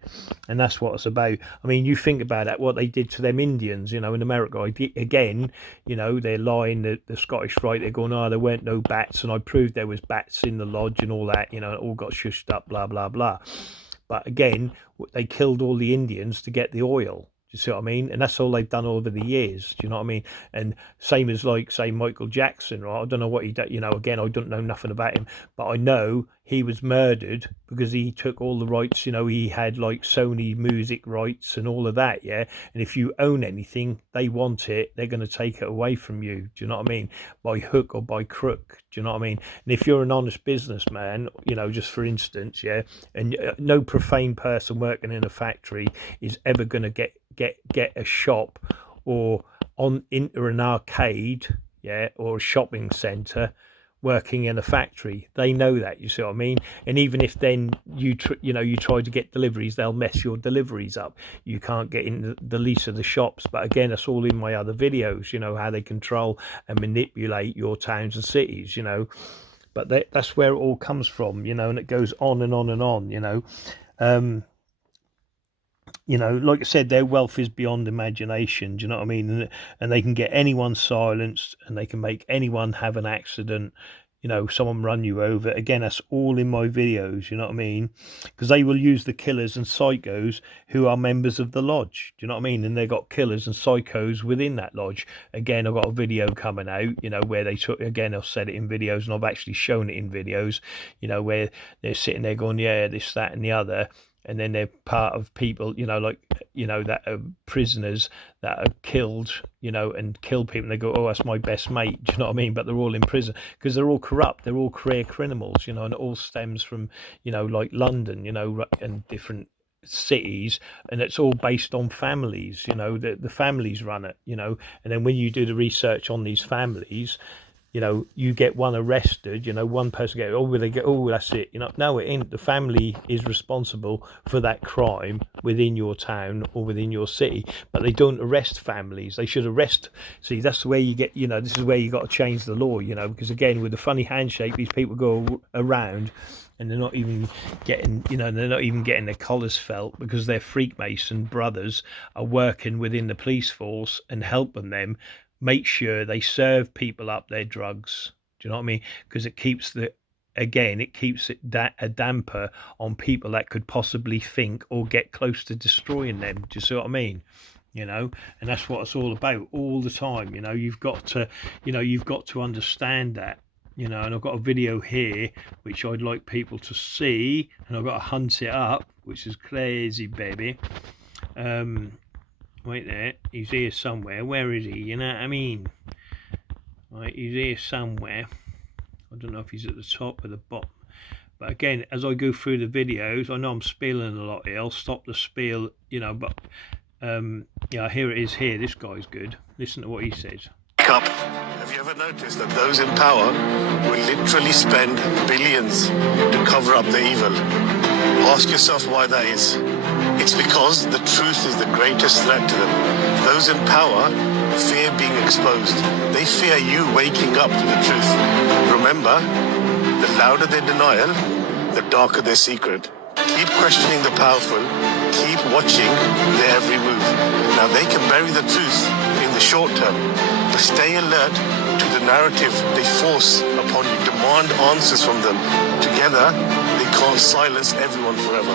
And that's what it's about. I mean, you think about that, what they did to them Indians, you know, in America. Again, you know, they're lying, the Scottish Rite, they're going, oh, there weren't no bats, and I proved there was bats in the lodge and all that, you know, it all got shushed up, blah, blah, blah. But again, they killed all the Indians to get the oil. Do you see what I mean? And that's all they've done over the years. Do you know what I mean? And same as, like, say, Michael Jackson, right? I don't know what he did, you know, again, I don't know nothing about him, but I know he was murdered because he took all the rights, you know, he had like Sony music rights and all of that, yeah? And if you own anything, they want it, they're going to take it away from you. Do you know what I mean? By hook or by crook. Do you know what I mean? And if you're an honest businessman, you know, just for instance, yeah, and no profane person working in a factory is ever going to get a shop or into an arcade, yeah, or a shopping centre working in a factory. They know that, you see what I mean? And even if then you try to get deliveries, they'll mess your deliveries up. You can't get in the lease of the shops. But again, that's all in my other videos, you know, how they control and manipulate your towns and cities, you know. But that's where it all comes from, you know, and it goes on and on and on, you know. You know, like I said, their wealth is beyond imagination. Do you know what I mean? And they can get anyone silenced, and they can make anyone have an accident. You know, someone run you over. Again, that's all in my videos. You know what I mean? Because they will use the killers and psychos who are members of the lodge. Do you know what I mean? And they got killers and psychos within that lodge. Again, I've got a video coming out, you know, where they took, again, I've said it in videos, and I've actually shown it in videos, you know, where they're sitting there going, yeah, this, that, and the other. And then they're part of people, you know, like, you know, that are prisoners that are killed, you know, and kill people. And they go, oh, that's my best mate. Do you know what I mean? But they're all in prison because they're all corrupt. They're all career criminals, you know, and it all stems from, you know, like London, you know, and different cities, and it's all based on families, you know, the families run it, you know. And then when you do the research on these families, you know, you get one arrested, you know, one person get, oh, they get, oh, that's it, you know. No, it ain't. The family is responsible for that crime within your town or within your city, but they don't arrest families. They should arrest. See, that's the way you get, you know, this is where you got to change the law, you know, because again, with the funny handshake, these people go around and they're not even getting, you know, they're not even getting their collars felt because their Freakmason brothers are working within the police force and helping them make sure they serve people up their drugs. Do you know what I mean? Because it keeps a damper on people that could possibly think or get close to destroying them. Do you see what I mean? You know, and that's what it's all about all the time. You know, you've got to understand that. You know, and I've got a video here which I'd like people to see, and I've got to hunt it up, which is crazy, baby. Wait there, he's here somewhere. Where is he? You know what I mean? Right, he's here somewhere. I don't know if he's at the top or the bottom. But again, as I go through the videos, I know I'm spieling a lot here. I'll stop the spiel, you know, but yeah, here it is here. This guy's good. Listen to what he says. Have you ever noticed that those in power will literally spend billions to cover up the evil? Ask yourself why that is. It's because the truth is the greatest threat to them. Those in power fear being exposed. They fear you waking up to the truth. Remember, the louder their denial, the darker their secret. Keep questioning the powerful. Keep watching their every move. Now, they can bury the truth in the short term, but stay alert to the narrative they force upon you. Demand answers from them. Together, they can't silence everyone forever.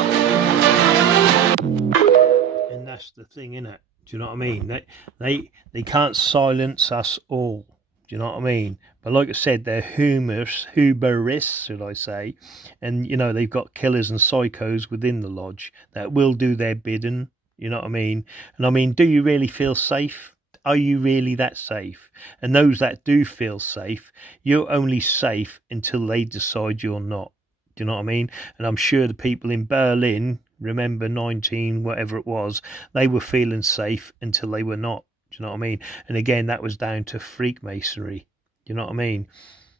And that's the thing, innit? Do you know what I mean? They can't silence us all. Do you know what I mean? But like I said, they're huberists, should I say? And you know, they've got killers and psychos within the lodge that will do their bidding. You know what I mean? And I mean, do you really feel safe? Are you really that safe? And those that do feel safe, you're only safe until they decide you're not. Do you know what I mean? And I'm sure the people in Berlin, remember 19, whatever it was, they were feeling safe until they were not. Do you know what I mean? And again, that was down to Freakmasonry. Do you know what I mean?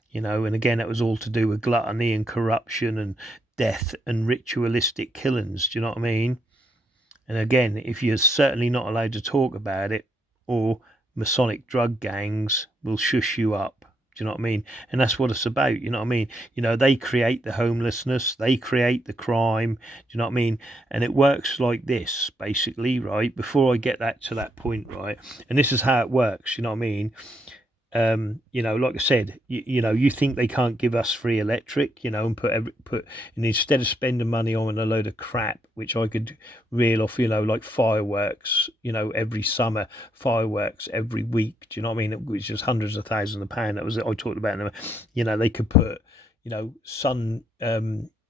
You know, and again, that was all to do with gluttony and corruption and death and ritualistic killings. Do you know what I mean? And again, if you're certainly not allowed to talk about it, or Masonic drug gangs will shush you up. Do you know what I mean? And that's what it's about. You know what I mean? You know, they create the homelessness, they create the crime. Do you know what I mean? And it works like this, basically, right? Before I get that to that point, right? And this is how it works. You know what I mean? You know, like I said, you know, you think they can't give us free electric, you know, and and instead of spending money on a load of crap, which I could reel off, you know, like fireworks, you know, every summer, fireworks every week, do you know what I mean? Which is hundreds of thousands of pounds. That was I talked about, you know, they could put, you know,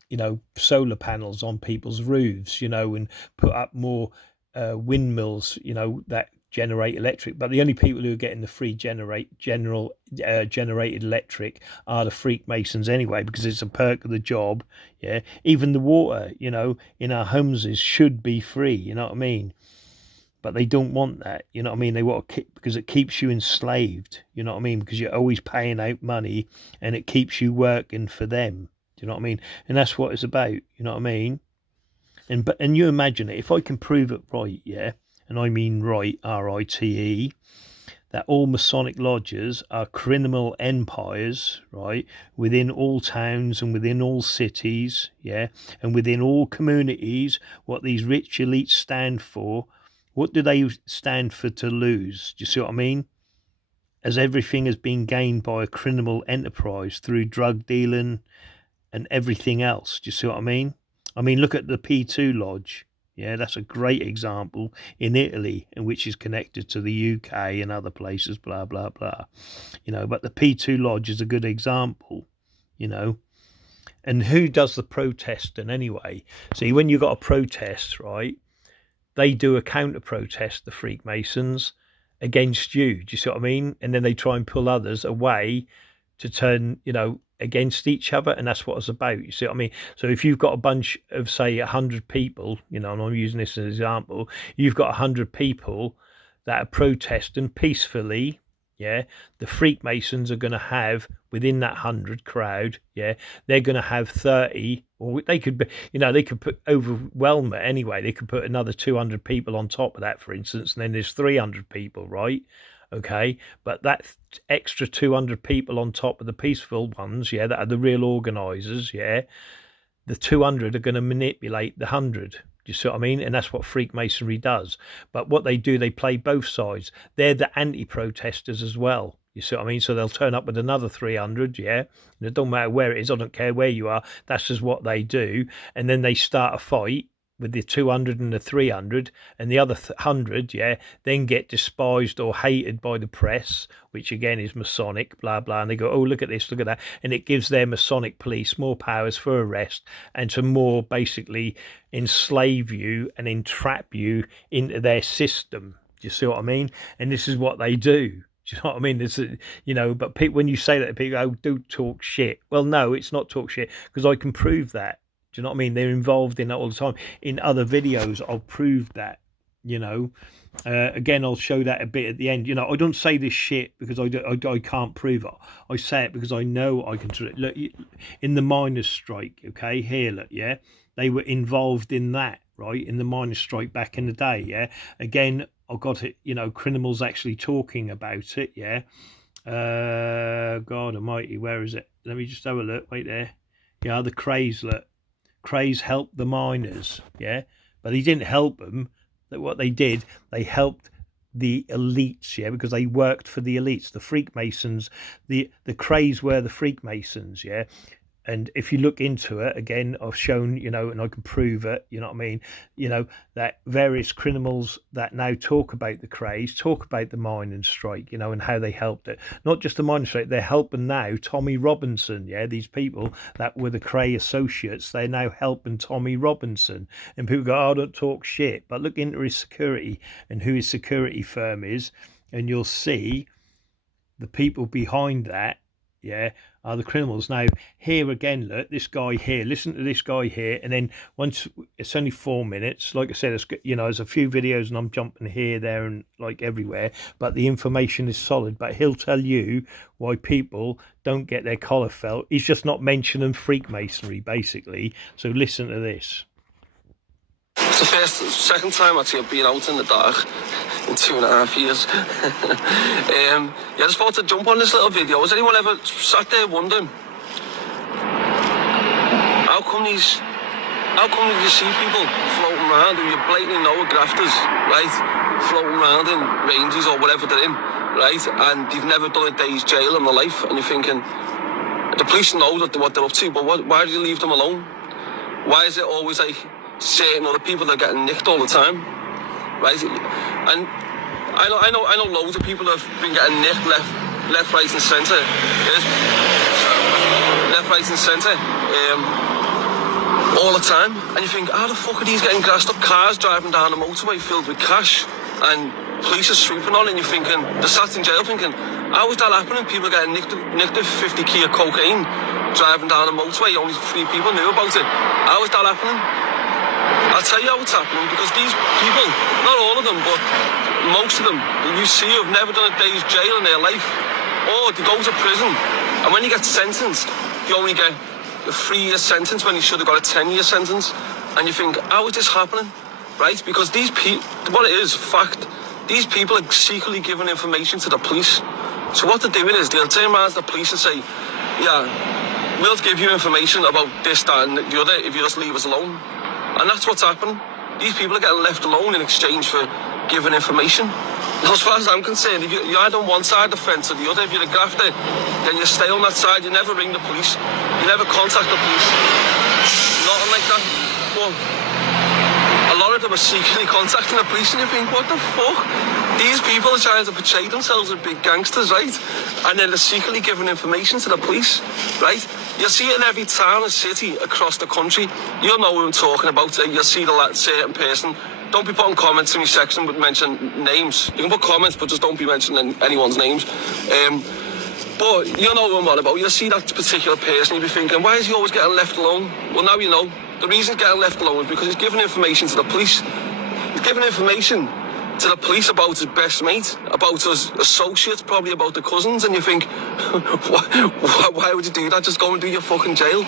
you know, solar panels on people's roofs, you know, and put up more windmills, you know, that generate electric. But the only people who are getting the free generated electric are the Freakmasons anyway, because it's a perk of the job. Yeah, even the water, you know, in our homes should be free. You know what I mean? But they don't want that. You know what I mean? They want to because it keeps you enslaved. You know what I mean? Because you're always paying out money, and it keeps you working for them. Do you know what I mean? And that's what it's about. You know what I mean? And you imagine it, if I can prove it right, yeah, and I mean right, RITE, that all Masonic lodges are criminal empires, right, within all towns and within all cities, yeah, and within all communities, what these rich elites stand for, what do they stand for to lose? Do you see what I mean? As everything has been gained by a criminal enterprise through drug dealing and everything else. Do you see what I mean? I mean, look at the P2 Lodge. Yeah, that's a great example in Italy, and which is connected to the UK and other places, blah, blah, blah. You know, but the P2 Lodge is a good example, you know. And who does the protesting anyway? See, when you got a protest, right, they do a counter protest, the Freakmasons, against you. Do you see what I mean? And then they try and pull others away to turn, you know, against each other, and that's what it's about. You see what I mean? So if you've got a bunch of, say, 100 people, you know, and I'm using this as an example, you've got 100 people that are protesting peacefully. Yeah, the Freakmasons are going to have within that 100 crowd. Yeah, they're going to have 30, or they could be, you know, they could overwhelm it anyway. They could put another 200 people on top of that, for instance, and then there's 300 people, right? Okay, but that extra 200 people on top of the peaceful ones, yeah, that are the real organisers, yeah, the 200 are going to manipulate the 100. Do you see what I mean? And that's what Freakmasonry does. But what they do, they play both sides. They're the anti-protesters as well. You see what I mean? So they'll turn up with another 300, yeah? And it don't matter where it is. I don't care where you are. That's just what they do. And then they start a fight with the 200 and the 300, and the other 100, yeah, then get despised or hated by the press, which again is Masonic, blah, blah, and they go, oh, look at this, look at that, and it gives their Masonic police more powers for arrest and to more basically enslave you and entrap you into their system. Do you see what I mean? And this is what they do. Do you know what I mean? It's, you know, but people, when you say that, people go, oh, don't talk shit. Well, no, it's not talk shit, because I can prove that. Do you know what I mean? They're involved in that all the time. In other videos, I'll prove that, you know. Again, I'll show that a bit at the end. You know, I don't say this shit because I can't prove it. I say it because I know I can. Look, in the miners' strike, okay, here, look, yeah, they were involved in that, right, in the miners' strike back in the day, yeah. Again, I've got it, you know, criminals actually talking about it, yeah. God almighty, where is it? Let me just have a look, wait there. Yeah, the craze, look. Krays helped the miners, yeah, but he didn't help them. That what they did, they helped the elites, yeah, because they worked for the elites, the Freakmasons. The Krays were the Freakmasons, yeah. And if you look into it again, I've shown, you know, and I can prove it, you know what I mean, you know, that various criminals that now talk about the Krays talk about the mining strike, you know, and how they helped it. Not just the mining strike, they're helping now Tommy Robinson, yeah, these people that were the Kray associates, they're now helping Tommy Robinson. And people go, oh, don't talk shit, but look into his security and who his security firm is, and you'll see the people behind that, yeah, are the criminals. Now here again, look, this guy here, listen to this guy here, and then once it's only 4 minutes, like I said, it's, you know, there's a few videos and I'm jumping here, there and like everywhere, but the information is solid. But he'll tell you why people don't get their collar felt. He's just not mentioning Freakmasonry basically. So listen to this. It's the second time actually I've been out in the dark in 2.5 years. Yeah, I just thought to jump on this little video. Has anyone ever sat there wondering how come you see people floating around and you blatantly know are grafters, right? Floating around in ranges or whatever they're in, right? And you've never done a day's jail in their life, and you're thinking, the police know what they're up to, but why do you leave them alone? Why is it always like certain other people that are getting nicked all the time, right? And I know loads of people that have been getting nicked left, right, and centre. Yes. Left, right, and centre. All the time, and you think, how the fuck are these getting gassed up cars driving down the motorway filled with cash, and police are swooping on, and you're thinking, they're sat in jail thinking, how is that happening? People are getting nicked with 50 key of cocaine driving down the motorway, only 3 people knew about it. How is that happening? I'll tell you how it's happening, because these people, not all of them, but most of them, you see, have never done a day's jail in their life, or they go to prison, and when you get sentenced, you only get a 3-year sentence when you should have got a 10-year sentence, and you think, how is this happening, right? Because these people, what it is, fact, these people are secretly giving information to the police. So what they're doing is they'll turn around to the police and say, yeah, we'll give you information about this, that, and the other if you just leave us alone. And that's what's happening. These people are getting left alone in exchange for giving information. Now, as far as I'm concerned, if you're either on one side of the fence or the other, if you're a grafter, then you stay on that side. You never ring the police. You never contact the police. Nothing like that. But a lot of them are secretly contacting the police, and you think, what the fuck? These people are trying to portray themselves as big gangsters, right? And then they're secretly giving information to the police, right? You'll see it in every town and city across the country. You'll know who I'm talking about. You'll see the certain person. Don't be putting comments in your section but mention names. You can put comments, but just don't be mentioning anyone's names. But you'll know who I'm on about. You'll see that particular person, you'll be thinking, why is he always getting left alone? Well, now you know. The reason he's getting left alone is because he's giving information to the police. He's giving information to the police about his best mate, about his associates, probably about the cousins, and you think, why would you do that? Just go and do your fucking jail.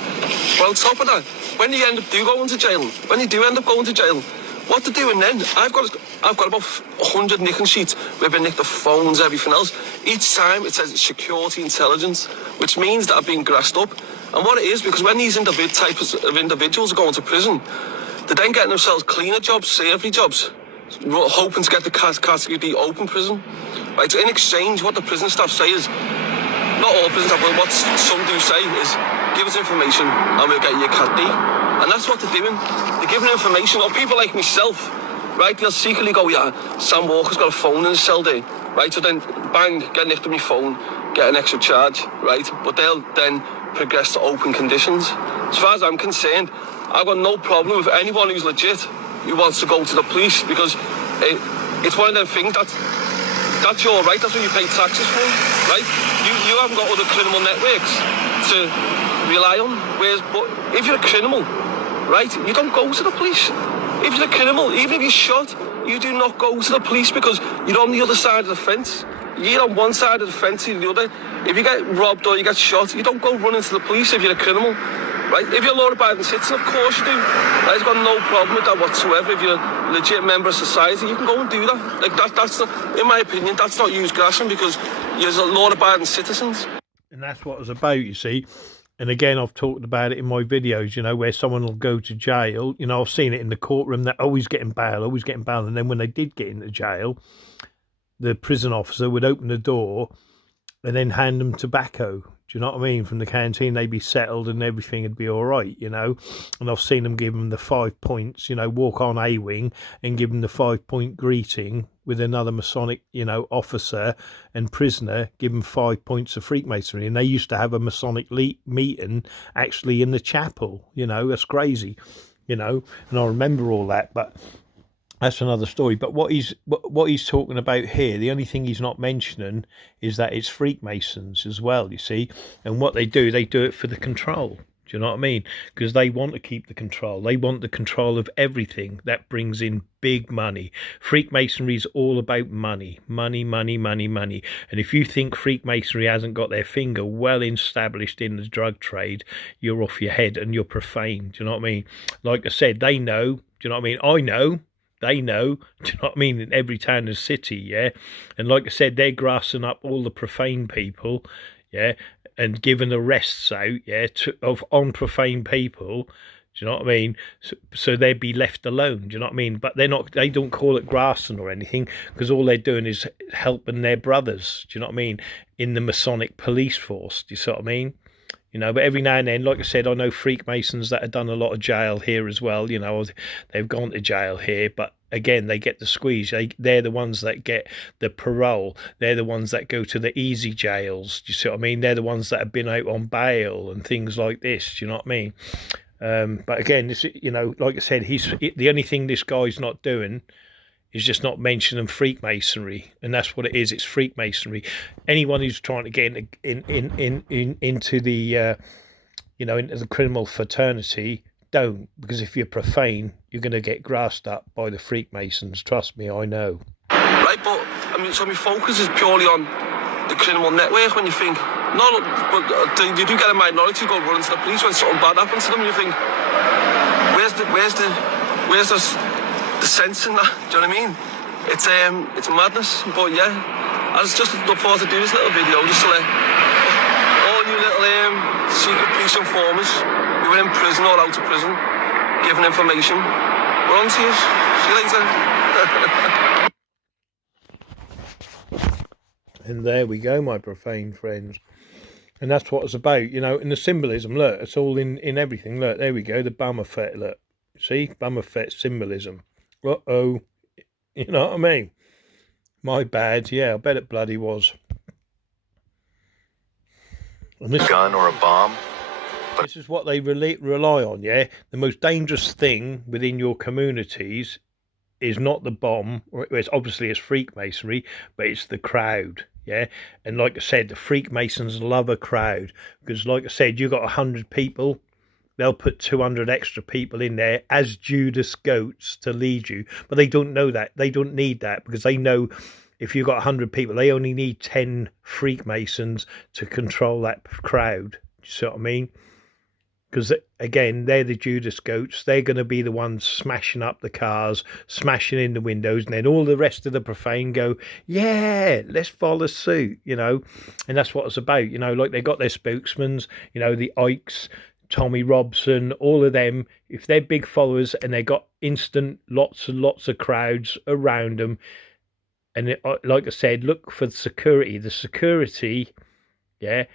Well, on top of that, when you going to jail, when you do end up going to jail, what they're doing then, I've got about 100 nicking sheets. We've been nicked the phones, everything else. Each time it says security intelligence, which means that I've been grassed up. And what it is, because when these types of individuals are going to prison, they're then getting themselves cleaner jobs, savory jobs, hoping to get the category D open prison. Right, so in exchange, what the prison staff say is, not all prison staff, but what some do say is, give us information and we'll get you a Cat D. And that's what they're doing. They're giving information, or people like myself, right, they'll secretly go, yeah, Sam Walker's got a phone in his cell there, right, so then, bang, get nicked with my phone, get an extra charge, right, but they'll then progress to open conditions. As far as I'm concerned, I've got no problem with anyone who's legit, who wants to go to the police, because it's one of them things that's your right, that's what you pay taxes for, right? You haven't got other criminal networks to rely on, whereas, but if you're a criminal, right, you don't go to the police. If you're a criminal, even if you're shot, you do not go to the police, because you're on the other side of the fence. You're on one side of the fence to the other. If you get robbed or you get shot, you don't go running to the police if you're a criminal, right? If you're a law-abiding citizen, of course you do. I've got no problem with that whatsoever. If you're a legit member of society, you can go and do that. Like that's in my opinion, that's not used grassing, because you're law-abiding citizens. And that's what it was about, you see. And again, I've talked about it in my videos, you know, where someone will go to jail. You know, I've seen it in the courtroom. They're always getting bail, always getting bail. And then when they did get into jail, the prison officer would open the door and then hand them tobacco. Do you know what I mean? From the canteen, they'd be settled and everything would be all right, you know. And I've seen them give them the 5 points, you know, walk on A wing and give them the 5-point greeting with another Masonic, you know, officer and prisoner, give them 5 points of Freakmasonry. And they used to have a Masonic meeting actually in the chapel, you know. That's crazy, you know. And I remember all that, but that's another story. But what he's talking about here, the only thing he's not mentioning is that it's Freakmasons as well, you see. And what they do it for the control. Do you know what I mean? Because they want to keep the control. They want the control of everything that brings in big money. Freakmasonry is all about money. Money, money, money, money. And if you think Freakmasonry hasn't got their finger well established in the drug trade, you're off your head and you're profane. Do you know what I mean? Like I said, they know. Do you know what I mean? I know. They know, do you know what I mean, in every town and city, yeah? And like I said, they're grassing up all the profane people, yeah, and giving arrests out, yeah, on profane people, do you know what I mean? So they'd be left alone, do you know what I mean? But they don't call it grassing or anything, because all they're doing is helping their brothers, do you know what I mean, in the Masonic police force, do you see what I mean? You know, but every now and then, like I said, I know Freakmasons that have done a lot of jail here as well. You know, they've gone to jail here, but again, they get the squeeze. They're the ones that get the parole. They're the ones that go to the easy jails. Do you see what I mean? They're the ones that have been out on bail and things like this. Do you know what I mean? But again, this, you know, like I said, the only thing this guy's not doing is just not mentioning Freakmasonry, and that's what it is. It's Freakmasonry. Anyone who's trying to get into the you know, into the criminal fraternity, don't, because if you're profane, you're going to get grassed up by the Freakmasons. Trust me, I know. Right, but I mean, so my focus is purely on the criminal network. When you think, no, but you do get a minority go running to the police when something bad happens to them. You think, where's the sense in that? Do you know what I mean? It's madness. But yeah, I just look forward to do this little video just to let all you little secret police informers who are in prison or out of prison giving information. We're on to you. See you later. And there we go, my profane friends. And that's what it's about, you know. And the symbolism, look, it's all in everything. Look, there we go, the V.O.M.I.Ts, look. See, V.O.M.I.Ts symbolism. Uh-oh. You know what I mean? My bad. Yeah, I bet it bloody was. And this gun or a bomb. This is what they rely on, yeah? The most dangerous thing within your communities is not the bomb, or obviously it's Freakmasonry, but it's the crowd, yeah? And like I said, the Freakmasons love a crowd, because like I said, you've got 100 people, they'll put 200 extra people in there as Judas goats to lead you. But they don't know that. They don't need that, because they know if you've got 100 people, they only need 10 Freakmasons to control that crowd. Do you see what I mean? Because, again, they're the Judas goats. They're going to be the ones smashing up the cars, smashing in the windows, and then all the rest of the profane go, yeah, let's follow suit, you know. And that's what it's about, you know. Like, they got their spokesmans, you know, the Ikes, Tommy Robson, all of them. If they're big followers and they got instant lots and lots of crowds around them, and like I said, look for the security. The security, yeah,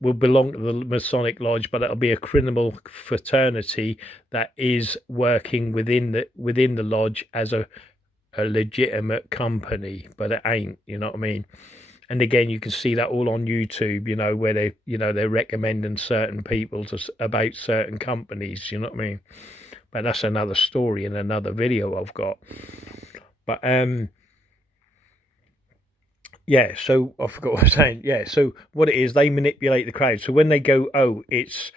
will belong to the Masonic Lodge, but it'll be a criminal fraternity that is working within the lodge as a legitimate company, but it ain't, you know what I mean? And again, you can see that all on YouTube, you know, where they, you know, they're recommending certain people about certain companies, you know what I mean? But that's another story in another video I've got. But yeah, so I forgot what I was saying. Yeah, so what it is, they manipulate the crowd. So when they go, oh, it's,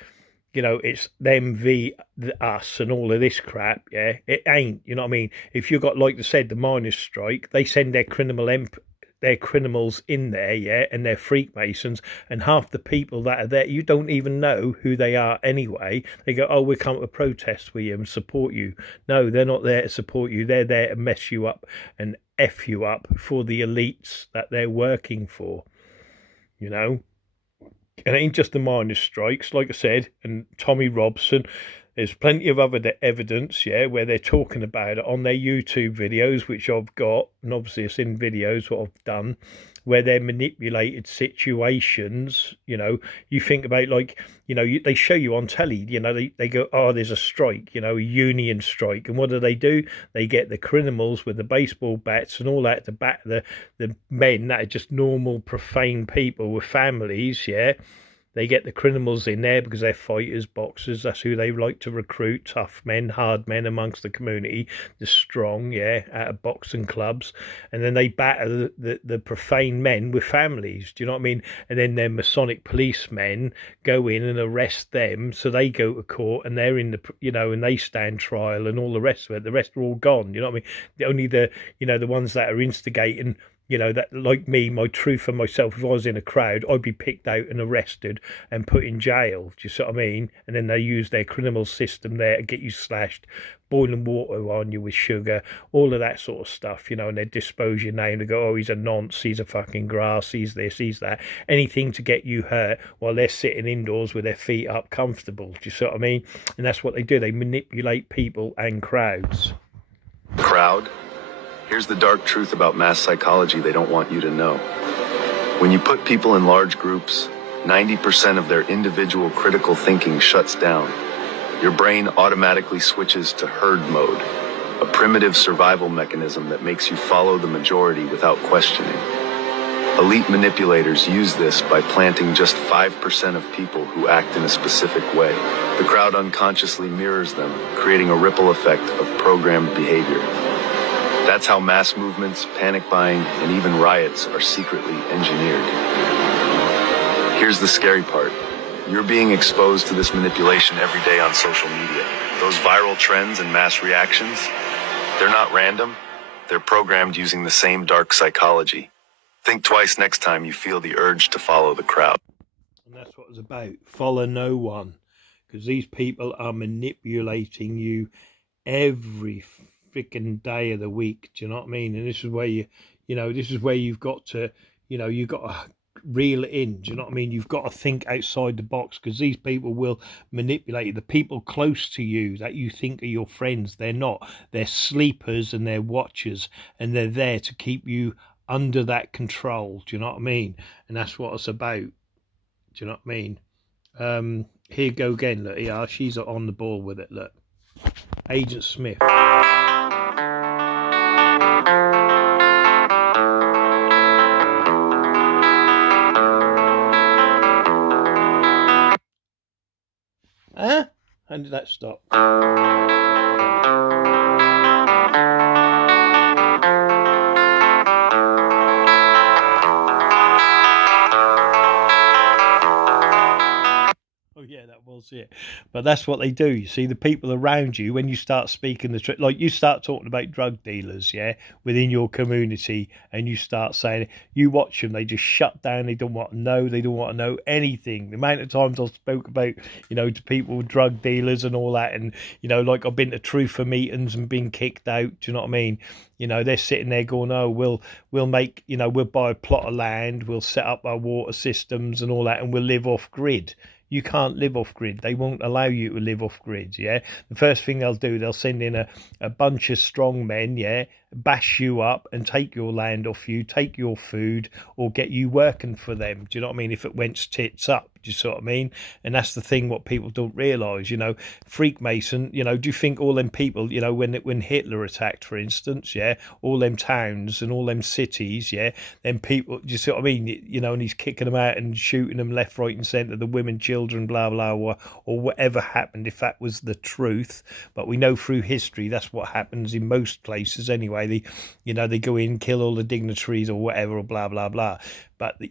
you know, it's them v us and all of this crap, yeah, it ain't, you know what I mean? If you've got, like they said, the miners' strike, they send their criminals in there, yeah, and they're Freakmasons, and half the people that are there, you don't even know who they are anyway. They go, oh, we'll come to protest with you and support you. No, they're not there to support you. They're there to mess you up and F you up for the elites that they're working for, you know. And it ain't just the miners' strikes, like I said, and Tommy Robson. There's plenty of other evidence, yeah, where they're talking about it on their YouTube videos, which I've got, and obviously it's in videos what I've done, where they're manipulated situations. You know, you think about, like, you know, they show you on telly, you know, they go, oh, there's a strike, you know, a union strike. And what do? They get the criminals with the baseball bats and all that to bat the men that are just normal, profane people with families, yeah. They get the criminals in there because they're fighters, boxers. That's who they like to recruit. Tough men, hard men amongst the community. The strong, yeah, out of boxing clubs. And then they batter the profane men with families. Do you know what I mean? And then their Masonic policemen go in and arrest them. So they go to court and they're in the, you know, and they stand trial and all the rest of it. The rest are all gone. You know what I mean? Only the, you know, the ones that are instigating, you know, that, like me, my truth for myself, if I was in a crowd, I'd be picked out and arrested and put in jail. Do you see what I mean? And then they use their criminal system there to get you slashed, boiling water on you with sugar, all of that sort of stuff, you know, and they dispose your name. They go, oh, he's a nonce, he's a fucking grass, he's this, he's that. Anything to get you hurt while they're sitting indoors with their feet up comfortable. Do you see what I mean? And that's what they do. They manipulate people and crowds. Crowd? Here's the dark truth about mass psychology they don't want you to know. When you put people in large groups, 90% of their individual critical thinking shuts down. Your brain automatically switches to herd mode, a primitive survival mechanism that makes you follow the majority without questioning. Elite manipulators use this by planting just 5% of people who act in a specific way. The crowd unconsciously mirrors them, creating a ripple effect of programmed behavior. That's how mass movements, panic buying, and even riots are secretly engineered. Here's the scary part. You're being exposed to this manipulation every day on social media. Those viral trends and mass reactions, they're not random. They're programmed using the same dark psychology. Think twice next time you feel the urge to follow the crowd. And that's what it's about. Follow no one. Because these people are manipulating you every freaking day of the week. Do you know what I mean? And this is where this is where you've got to, you've got to reel it in. Do you know what I mean? You've got to think outside the box, because these people will manipulate you. The people close to you that you think are your friends, they're not. They're sleepers and they're watchers, and they're there to keep you under that control. Do you know what I mean? And that's what it's about. Do you know what I mean? Here you go again. Look, yeah, she's on the ball with it. Look, Agent Smith. Huh? How did that stop? Oh yeah, that was it. But that's what they do. You see, the people around you, when you start speaking the truth, like you start talking about drug dealers, yeah, within your community, and you start saying, you watch them, they just shut down. They don't want to know. They don't want to know anything. The amount of times I've spoke about, to people, drug dealers and all that, and like I've been to V.O.M.I.Ts and been kicked out. Do you know what I mean? They're sitting there going, oh, we'll make, we'll buy a plot of land, we'll set up our water systems and all that, and we'll live off grid. You can't live off grid. They won't allow you to live off grid, yeah? The first thing they'll do, they'll send in a bunch of strong men, yeah, bash you up and take your land off you, take your food, or get you working for them. Do you know what I mean? If it went tits up, do you see what I mean? And that's the thing what people don't realise, Freakmason, do you think all them people, when Hitler attacked, for instance, yeah, all them towns and all them cities, yeah, them people, do you see what I mean? And he's kicking them out and shooting them left, right and centre, the women, children, blah, blah, or whatever happened, if that was the truth. But we know through history that's what happens in most places anyway. They go in, kill all the dignitaries or whatever, or blah blah blah. But but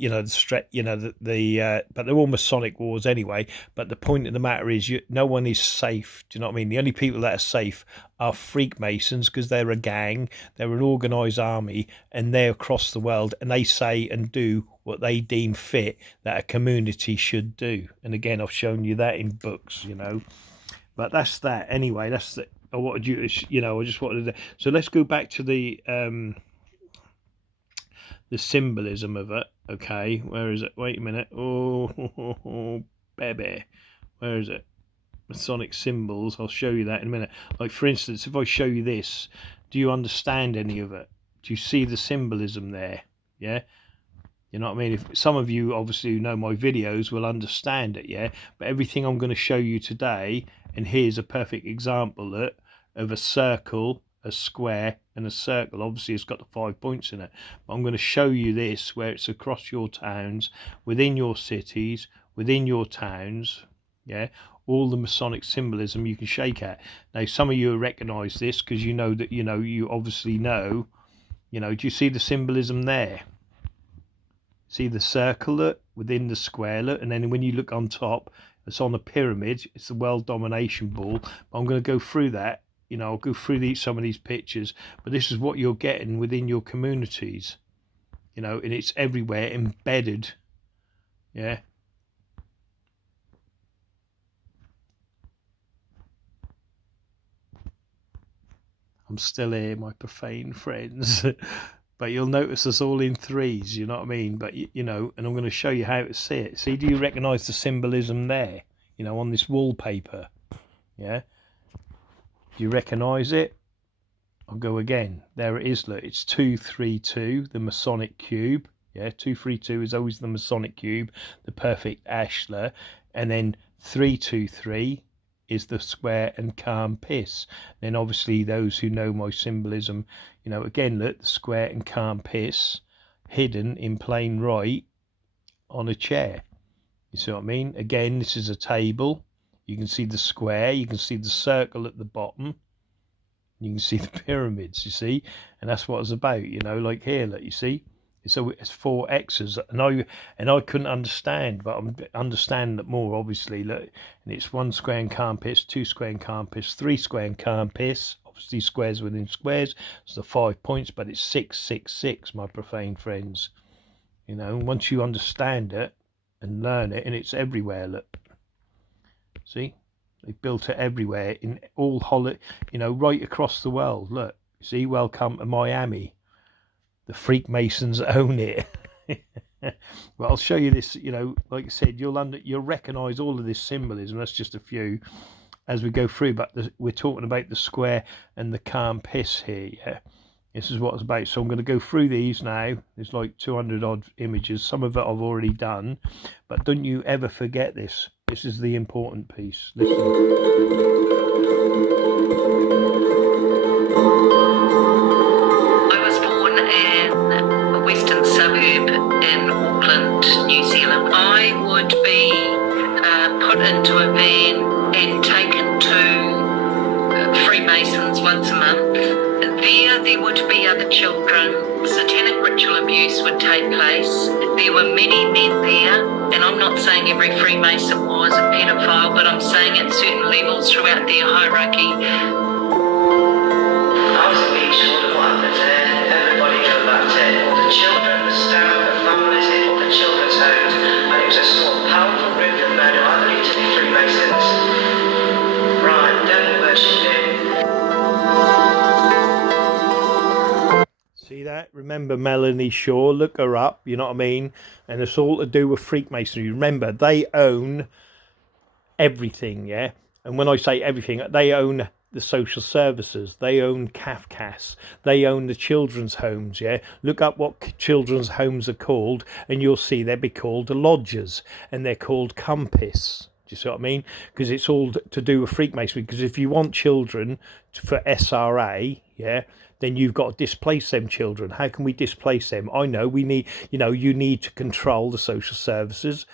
they're all Masonic wars anyway. But the point of the matter is, no one is safe. Do you know what I mean? The only people that are safe are Freakmasons, because they're a gang, they're an organised army, and they're across the world, and they say and do what they deem fit that a community should do. And again, I've shown you that in books, But that's that anyway. That's the. I wanted you to, I just wanted to. So let's go back to the symbolism of it. Okay, where is it? Wait a minute. Oh, baby. Where is it? Masonic symbols. I'll show you that in a minute. Like, for instance, if I show you this, do you understand any of it? Do you see the symbolism there? Yeah? You know what I mean? If some of you obviously who know my videos will understand it, yeah? But everything I'm going to show you today, and here's a perfect example of a circle, a square, and a circle. Obviously, it's got the 5 points in it. But I'm going to show you this where it's across your towns, within your cities, within your towns, yeah? All the Masonic symbolism you can shake at. Now, some of you recognise this because you know that, you obviously know, do you see the symbolism there? See the circle within the square, and then when you look on top, it's on a pyramid. It's the world domination ball. I'm going to go through that. I'll go through some of these pictures, but this is what you're getting within your communities. And it's everywhere, embedded. Yeah. I'm still here, my profane friends. But you'll notice us all in threes, you know what I mean? But, and I'm going to show you how to see it. See, do you recognise the symbolism there, on this wallpaper? Yeah? Do you recognise it? I'll go again. There it is, look. It's 232, the Masonic cube. Yeah, 232 is always the Masonic cube, the perfect ashlar. And then 323 is the square and calm piss. Then obviously those who know my symbolism, again, look, the square and calm piss hidden in plain right on a chair. You see what I mean? Again, this is a table. You can see the square, you can see the circle at the bottom, you can see the pyramids, you see, and that's what it's about, like here, look, you see. So it's 4 X's, and I couldn't understand, but I'm understanding that more, obviously. Look, and it's 1 square and calm piss, 2 square and calm piss, 3 square and calm piss. Obviously, squares within squares. It's the 5 points, but it's 666, my profane friends. Once you understand it and learn it, and it's everywhere. Look, see, they built it everywhere in all right across the world. Look, see, welcome to Miami. The Freakmasons own it. Well, I'll show you this. Like I said, you'll recognise all of this symbolism. That's just a few as we go through. But we're talking about the square and the calm piss here. Yeah, this is what it's about. So I'm going to go through these now. There's like 200 odd images. Some of it I've already done, but don't you ever forget this. This is the important piece. Listen. New Zealand. I would be put into a van and taken to Freemasons once a month. There would be other children. Satanic ritual abuse would take place. There were many men there, and I'm not saying every Freemason was a pedophile, but I'm saying at certain levels throughout their hierarchy. I was a big short of 1%. Everybody knew about it. All the children, the staff, the families, all the children's homes. And it was a sort of powerful group of men who I believe to be Freemasons. Right, devil worshipping. See that? Remember Melanie Shaw? Look her up, you know what I mean? And it's all to do with Freakmasonry. Remember, they own everything, yeah? And when I say everything, they own the social services, they own CAFCAS, they own the children's homes, yeah? Look up what children's homes are called, and you'll see they'll be called lodges, and they're called compass. Do you see what I mean? Because it's all to do with Freakmasonry. Because if you want children for SRA, yeah, then you've got to displace them children. How can we displace them? I know we need, you need to control the social services.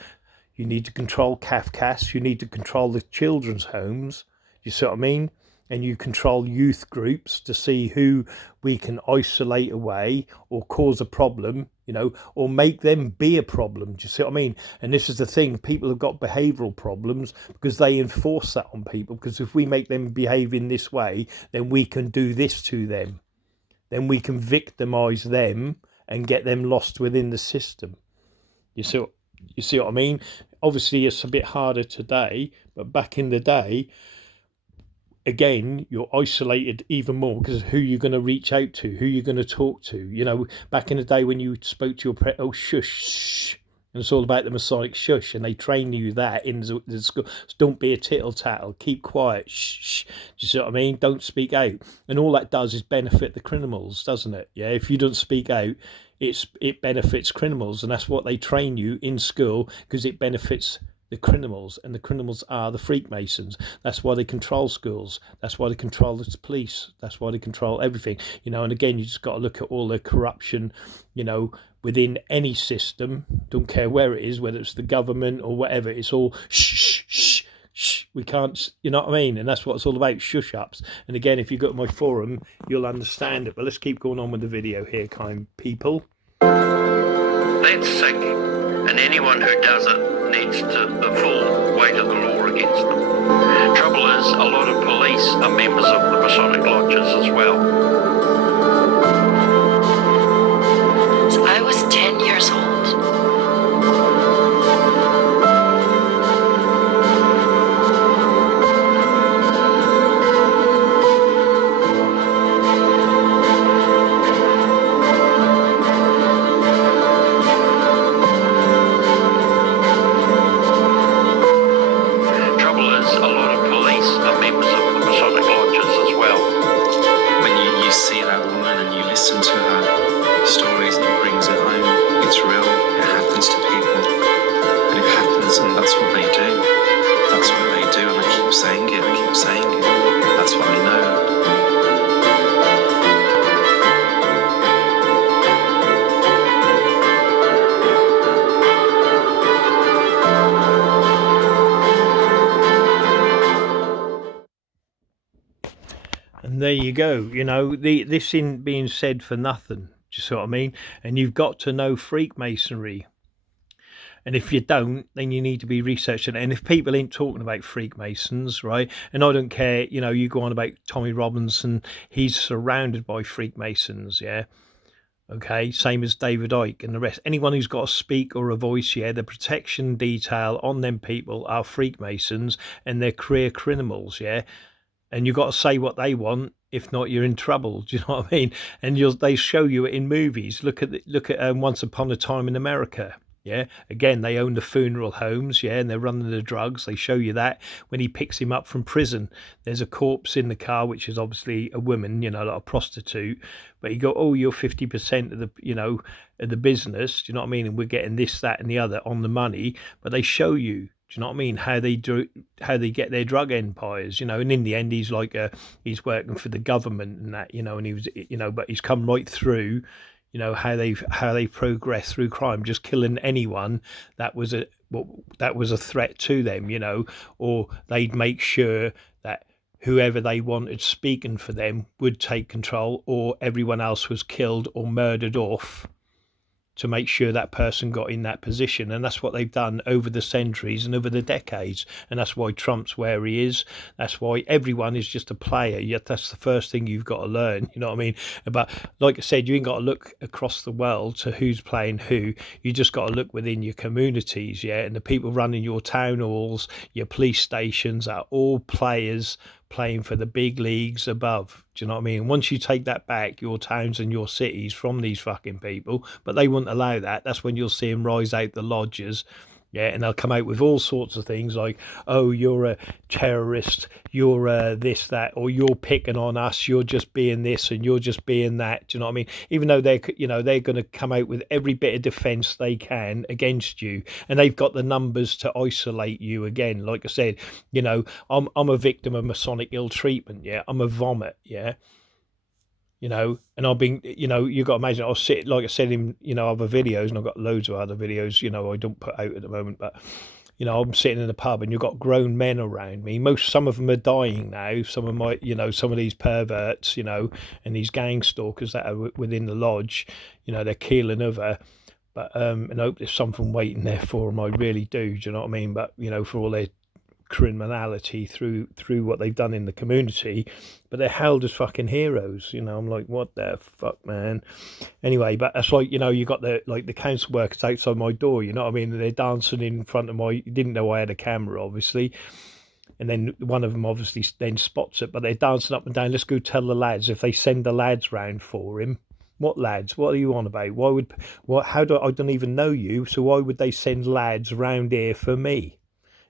You need to control CAFCAS. You need to control the children's homes. You see what I mean? And you control youth groups to see who we can isolate away or cause a problem, or make them be a problem. Do you see what I mean? And this is the thing. People have got behavioural problems because they enforce that on people. Because if we make them behave in this way, then we can do this to them. Then we can victimise them and get them lost within the system. You see what I mean? Obviously, it's a bit harder today, but back in the day, again, you're isolated even more because of who you're going to reach out to, who you're going to talk to. You know, back in the day when you spoke to your oh, shush, shh. And it's all about the Masonic shush, and they train you that in the school. So don't be a tittle tattle, keep quiet, shh, shh. Do you see what I mean? Don't speak out. And all that does is benefit the criminals, doesn't it? Yeah, if you don't speak out, it benefits criminals, and that's what they train you in school, because it benefits the criminals, and the criminals are the Freakmasons. That's why they control schools. That's why they control the police. That's why they control everything. You know, and again, you just got to look at all the corruption, you know, within any system. Don't care where it is, whether it's the government or whatever. It's all shh, shh, shh, shh. We can't, you know what I mean? And that's what it's all about, shush ups. And again, if you go to my forum, you'll understand it. But let's keep going on with the video here, kind people. That's sick, and anyone who does it needs the full weight of the law against them. Trouble is, a lot of police are members of the Masonic lodges as well. I was 10 years old. And there you go. You know, this isn't being said for nothing. Do you see what I mean? And you've got to know Freakmasonry. And if you don't, then you need to be researching it. And if people ain't talking about Freakmasons, right? And I don't care, you know, you go on about Tommy Robinson, he's surrounded by Freakmasons, yeah? Okay, same as David Icke and the rest. Anyone who's got a speak or a voice, yeah, the protection detail on them people are Freakmasons, and they're career criminals, yeah? And you've got to say what they want. If not, you're in trouble. Do you know what I mean? And they show you it in movies. Look at Once Upon a Time in America. Yeah, again, they own the funeral homes, yeah, and they're running the drugs. They show you that when he picks him up from prison. There's a corpse in the car, which is obviously a woman, you know, like a prostitute. But you go, oh, you're 50% of the, you know, of the business. Do you know what I mean? And we're getting this, that, and the other on the money. But they show you. Do you know what I mean? How they get their drug empires, you know, and in the end, he's like he's working for the government and that, you know, and he was, you know, but he's come right through, you know, how they progress through crime, just killing anyone that was a threat to them, you know, or they'd make sure that whoever they wanted speaking for them would take control, or everyone else was killed or murdered off to make sure that person got in that position. And that's what they've done over the centuries and over the decades. And that's why Trump's where he is. That's why everyone is just a player. Yet that's the first thing you've got to learn, you know what I mean? But like I said, you ain't got to look across the world to who's playing who. You just got to look within your communities, yeah? And the people running your town halls, your police stations are all players playing for the big leagues above. Do you know what I mean? Once you take that back, your towns and your cities, from these fucking people, but they wouldn't allow that. That's when you'll see them rise out the lodges, yeah, and they'll come out with all sorts of things like, oh, you're a terrorist, you're this, that, or you're picking on us, you're just being this and you're just being that. Do you know what I mean? Even though they're going to come out with every bit of defense they can against you, and they've got the numbers to isolate you. Again, like I said, you know, I'm a victim of Masonic ill treatment, yeah, I'm a vomit, yeah. You know, and I've been, you know, you got to imagine, I'll sit, like I said in, you know, other videos, and I've got loads of other videos, you know, I don't put out at the moment, but, you know, I'm sitting in a pub and you've got grown men around me. Some of them are dying now. Some of my, you know, some of these perverts, you know, and these gang stalkers that are within the lodge, you know, they're keeling over. But, and I hope there's something waiting there for them. I really do. Do you know what I mean? But, you know, for all their criminality through what they've done in the community, but they're held as fucking heroes, you know. I'm like, what the fuck, man? Anyway, but that's like, you know, you got the council workers outside my door, you know what I mean, and they're dancing in front of didn't know I had a camera, obviously, And then one of them obviously then spots it, but they're dancing up and down. Let's go tell the lads. If they send the lads round for him, what lads? What are you on about? Why would what? How do I don't even know you? So why would they send lads round here for me?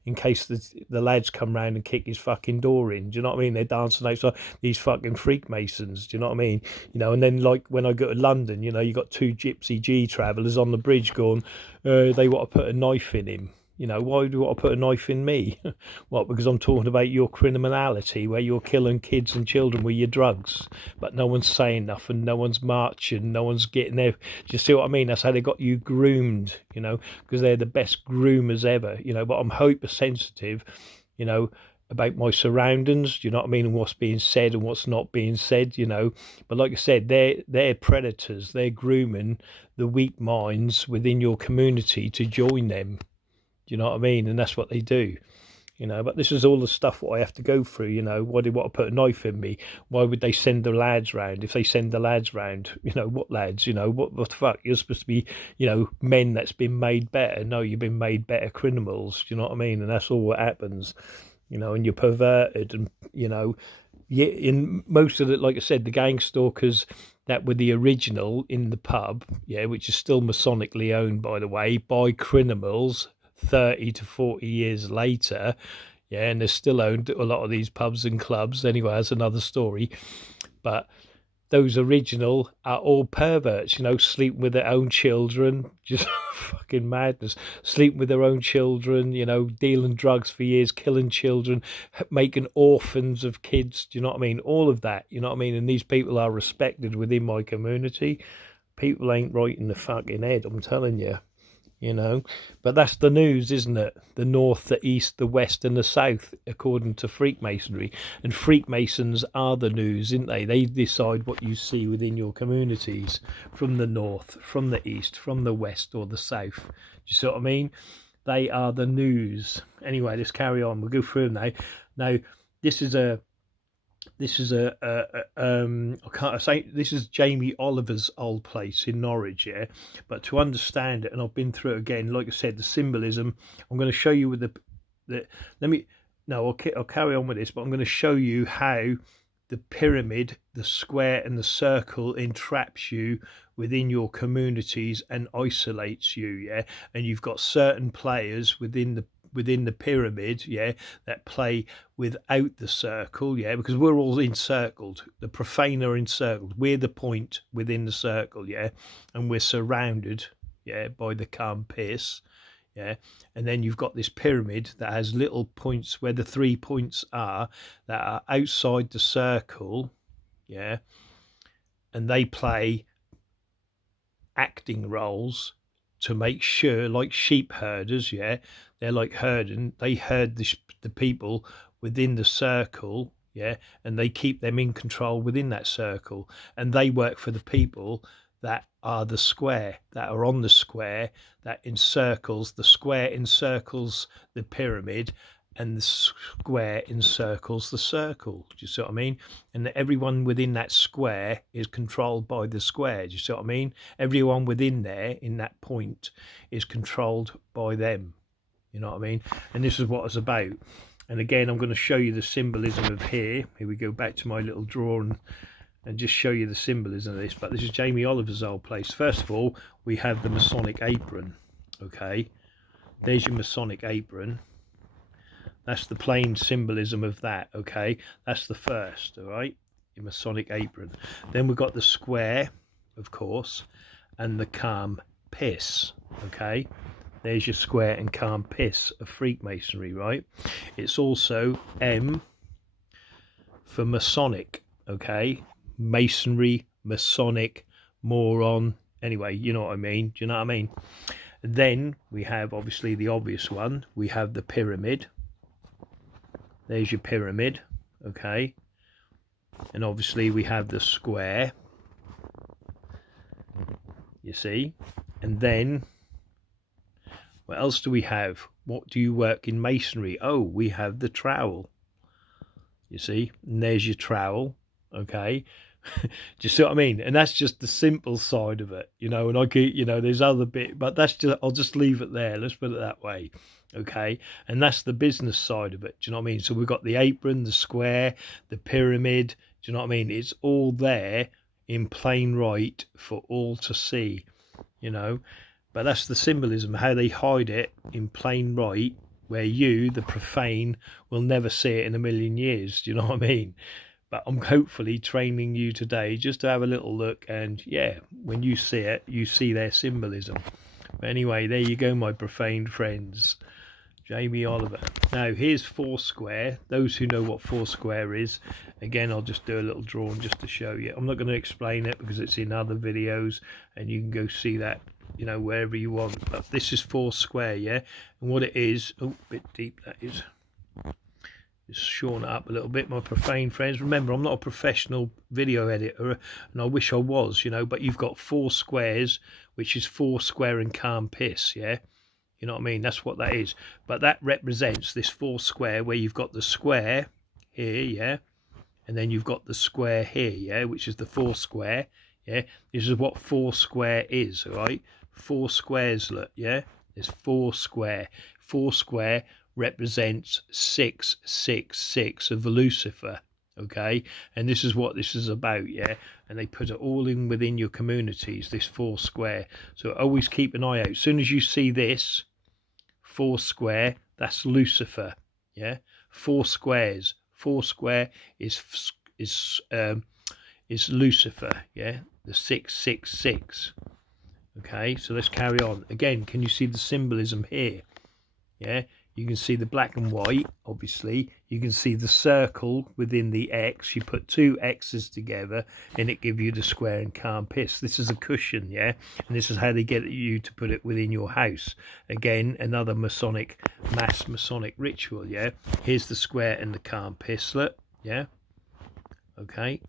In case the lads come round and kick his fucking door in. Do you know what I mean? They're dancing outside these fucking Freakmasons. Do you know what I mean? You know, and then like when I go to London, you know, you got two Gypsy G travellers on the bridge going, they want to put a knife in him. You know, why do you want to put a knife in me? What, because I'm talking about your criminality where you're killing kids and children with your drugs, but no one's saying nothing, no one's marching, no one's getting there. Do you see what I mean? That's how they got you groomed, you know, because they're the best groomers ever, you know, but I'm hypersensitive, you know, about my surroundings, do you know what I mean, and what's being said and what's not being said, you know. But like I said, they're predators, they're grooming the weak minds within your community to join them. Do you know what I mean? And that's what they do, you know. But this is all the stuff what I have to go through, you know. Why do they want to put a knife in me? Why would they send the lads round? If they send the lads round, you know, what lads? You know, what the fuck? You're supposed to be, you know, men that's been made better. No, you've been made better criminals. Do you know what I mean? And that's all what happens, you know. And you're perverted, and you know, yeah. In most of the, like I said, the gang stalkers that were the original in the pub, yeah, which is still Masonically owned, by the way, by criminals 30 to 40 years later, yeah, and they're still owned, a lot of these pubs and clubs. Anyway, that's another story. But those original are all perverts, you know, sleeping with their own children, just fucking madness, sleeping with their own children, you know, dealing drugs for years, killing children, making orphans of kids, do you know what I mean? All of that, you know what I mean? And these people are respected within my community. People ain't right in the fucking head, I'm telling you. You know, but that's the news, isn't it? The north, the east, the west, and the south, according to Freakmasonry. And Freakmasons are the news, isn't they? They decide what you see within your communities from the north, from the east, from the west, or the south. Do you see what I mean? They are the news. Anyway, let's carry on. We'll go through them now. Now, this is I can't say, this is Jamie Oliver's old place in Norwich, yeah. But to understand it, and I've been through it again, like I said, the symbolism. I'm going to show you with I'll carry on with this, but I'm going to show you how the pyramid, the square, and the circle entraps you within your communities and isolates you, yeah. And you've got certain players within the pyramid, yeah, that play without the circle, yeah, because we're all encircled. The Profane are encircled. We're the point within the circle, yeah, and we're surrounded, yeah, by the calm piss, yeah. And then you've got this pyramid that has little points where the 3 points are that are outside the circle, yeah, and they play acting roles to make sure, like sheep herders, yeah, they're like herding. They herd the people within the circle, yeah, and they keep them in control within that circle, and they work for the people that are the square, that are on the square, that encircles the square, encircles the pyramid, and the square encircles the circle. Do you see what I mean? And everyone within that square is controlled by the square. Do you see what I mean? Everyone within there in that point is controlled by them. You know what I mean? And this is what it's about. And again, I'm going to show you the symbolism of here. Here we go, back to my little drawing and just show you the symbolism of this. But this is Jamie Oliver's old place. First of all, we have the Masonic apron. Okay, there's your Masonic apron. That's the plain symbolism of that, okay? That's the first, all right? Your Masonic apron. Then we've got the square, of course, and the calm piss, okay? There's your square and calm piss of Freakmasonry, right? It's also M for Masonic, okay? Masonry, Masonic, moron. Anyway, you know what I mean. Do you know what I mean? Then we have, obviously, the obvious one. We have the pyramid. There's your pyramid, okay? And obviously we have the square, you see? And then, what else do we have? What do you work in masonry? Oh, we have the trowel, you see? And there's your trowel, okay? Do you see what I mean? And that's just the simple side of it, you know. And I get, you know, there's other bit, but that's just, I'll just leave it there. Let's put it that way. Okay, and that's the business side of it. Do you know what I mean? So we've got the apron, the square, the pyramid. Do you know what I mean? It's all there in plain right for all to see, you know. But that's the symbolism, how they hide it in plain right, where you, the profane, will never see it in a million years. Do you know what I mean? But I'm hopefully training you today just to have a little look, and yeah, when you see it, you see their symbolism. But anyway, there you go, my profane friends. Jamie Oliver. Now here's Foursquare. Those who know what Foursquare is, again, I'll just do a little drawing just to show you. I'm not going to explain it because it's in other videos and you can go see that, you know, wherever you want. But this is Foursquare, yeah. And what it is, oh, a bit deep that is. Just shorten it up a little bit, my profane friends. Remember, I'm not a professional video editor, and I wish I was, you know. But you've got 4 squares, which is Foursquare and Calm Piss, yeah. You know what I mean? That's what that is. But that represents this Foursquare, where you've got the square here, yeah, and then you've got the square here, yeah, which is the Foursquare, yeah. This is what Foursquare is, all right? 4 squares, look, yeah. There's Foursquare. Foursquare represents 666 of Lucifer, okay? And this is what this is about, yeah. And they put it all in within your communities, this Foursquare. So always keep an eye out. As soon as you see this Foursquare, that's Lucifer, yeah. 4 squares. Foursquare is Lucifer, yeah. The 666. Okay, so let's carry on. Again, can you see the symbolism here? Yeah, you can see the black and white, obviously. You can see the circle within the X. You put 2 X's together and it gives you the square and calm piss. This is a cushion, yeah? And this is how they get you to put it within your house. Again, another Masonic ritual, yeah? Here's the square and the calm pisslet, yeah? Okay.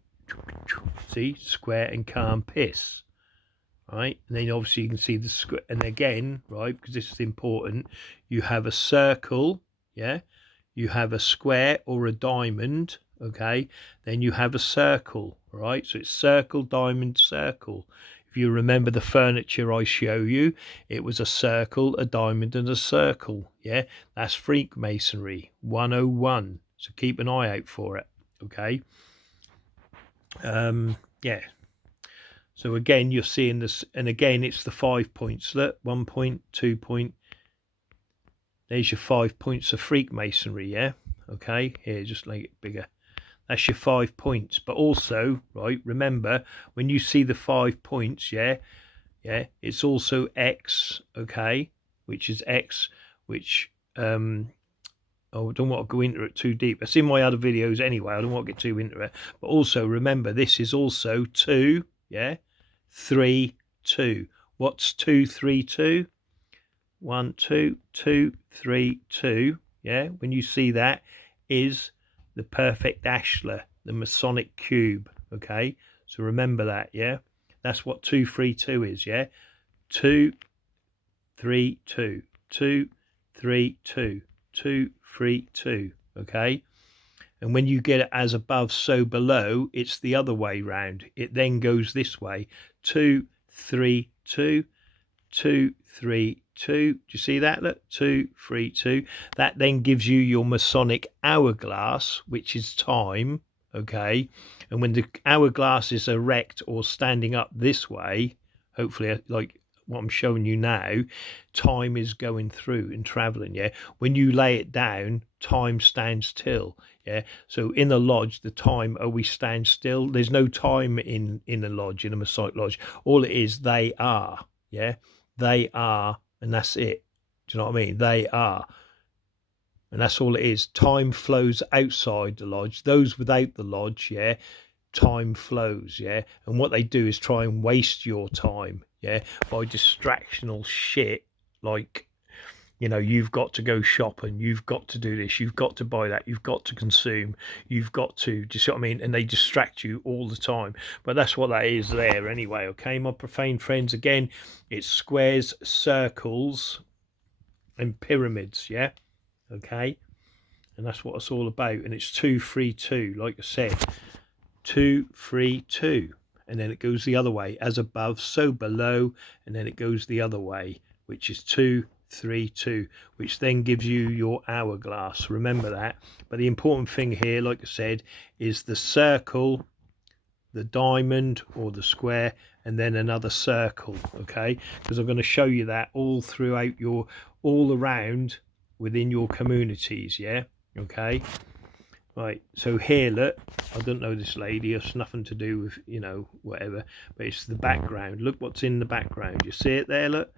See, square and calm piss. Right, and then obviously you can see the square, and again, right, because this is important, you have a circle, yeah, you have a square or a diamond, okay, then you have a circle, right? So it's circle, diamond, circle. If you remember the furniture I show you, it was a circle, a diamond, and a circle, yeah. That's Freakmasonry 101. So keep an eye out for it, okay. Yeah. So again, you're seeing this, and again, it's the 5 points. Look, 1 point, 2 point. There's your 5 points of Freakmasonry, yeah? Okay, here, just make it bigger. That's your 5 points. But also, right, remember, when you see the 5 points, yeah, it's also X, okay, which is X, which, oh, I don't want to go into it too deep. It's in my other videos anyway. I don't want to get too into it. But also, remember, this is also 2, yeah, 3, 2. What's 2, 3, 2? 1, 2, 2, 3, 2. Yeah, when you see that, is the perfect ashlar, the Masonic cube. Okay, so remember that. Yeah, that's what 2, 3, 2 is. Yeah, 2, 3, 2, 2, 3, 2, 2, 3, 2. Okay. And when you get it as above, so below, it's the other way round. It then goes this way. 2, 3, 2, 2, 3, 2. Do you see that? Look, 2, 3, 2. That then gives you your Masonic hourglass, which is time. Okay. And when the hourglass is erect or standing up this way, hopefully, like what I'm showing you now, time is going through and traveling. Yeah. When you lay it down, time stands still. Yeah. So in the lodge, the time always stands still. There's no time in the lodge, in a Masonic lodge. All it is, they are. Yeah. They are, and that's it. Do you know what I mean? They are. And that's all it is. Time flows outside the lodge. Those without the lodge, yeah, time flows, yeah. And what they do is try and waste your time, yeah, by distractional shit like, you know, you've got to go shopping, you've got to do this, you've got to buy that, you've got to consume, you've got to, do you see what I mean? And they distract you all the time. But that's what that is there anyway, okay, my profane friends? Again, it's squares, circles, and pyramids, yeah, okay? And that's what it's all about. And it's 2, 3, 2, like I said, 2, 3, 2. And then it goes the other way, as above, so below, and then it goes the other way, which is 2, 3, 2, which then gives you your hourglass. Remember that. But the important thing here, like I said, is the circle, the diamond or the square, and then another circle. Okay, because I'm going to show you that all throughout all around within your communities. Yeah, okay. Right, so here, look, I don't know this lady, it's nothing to do with, you know, whatever, but it's the background. Look what's in the background. You see it there, look?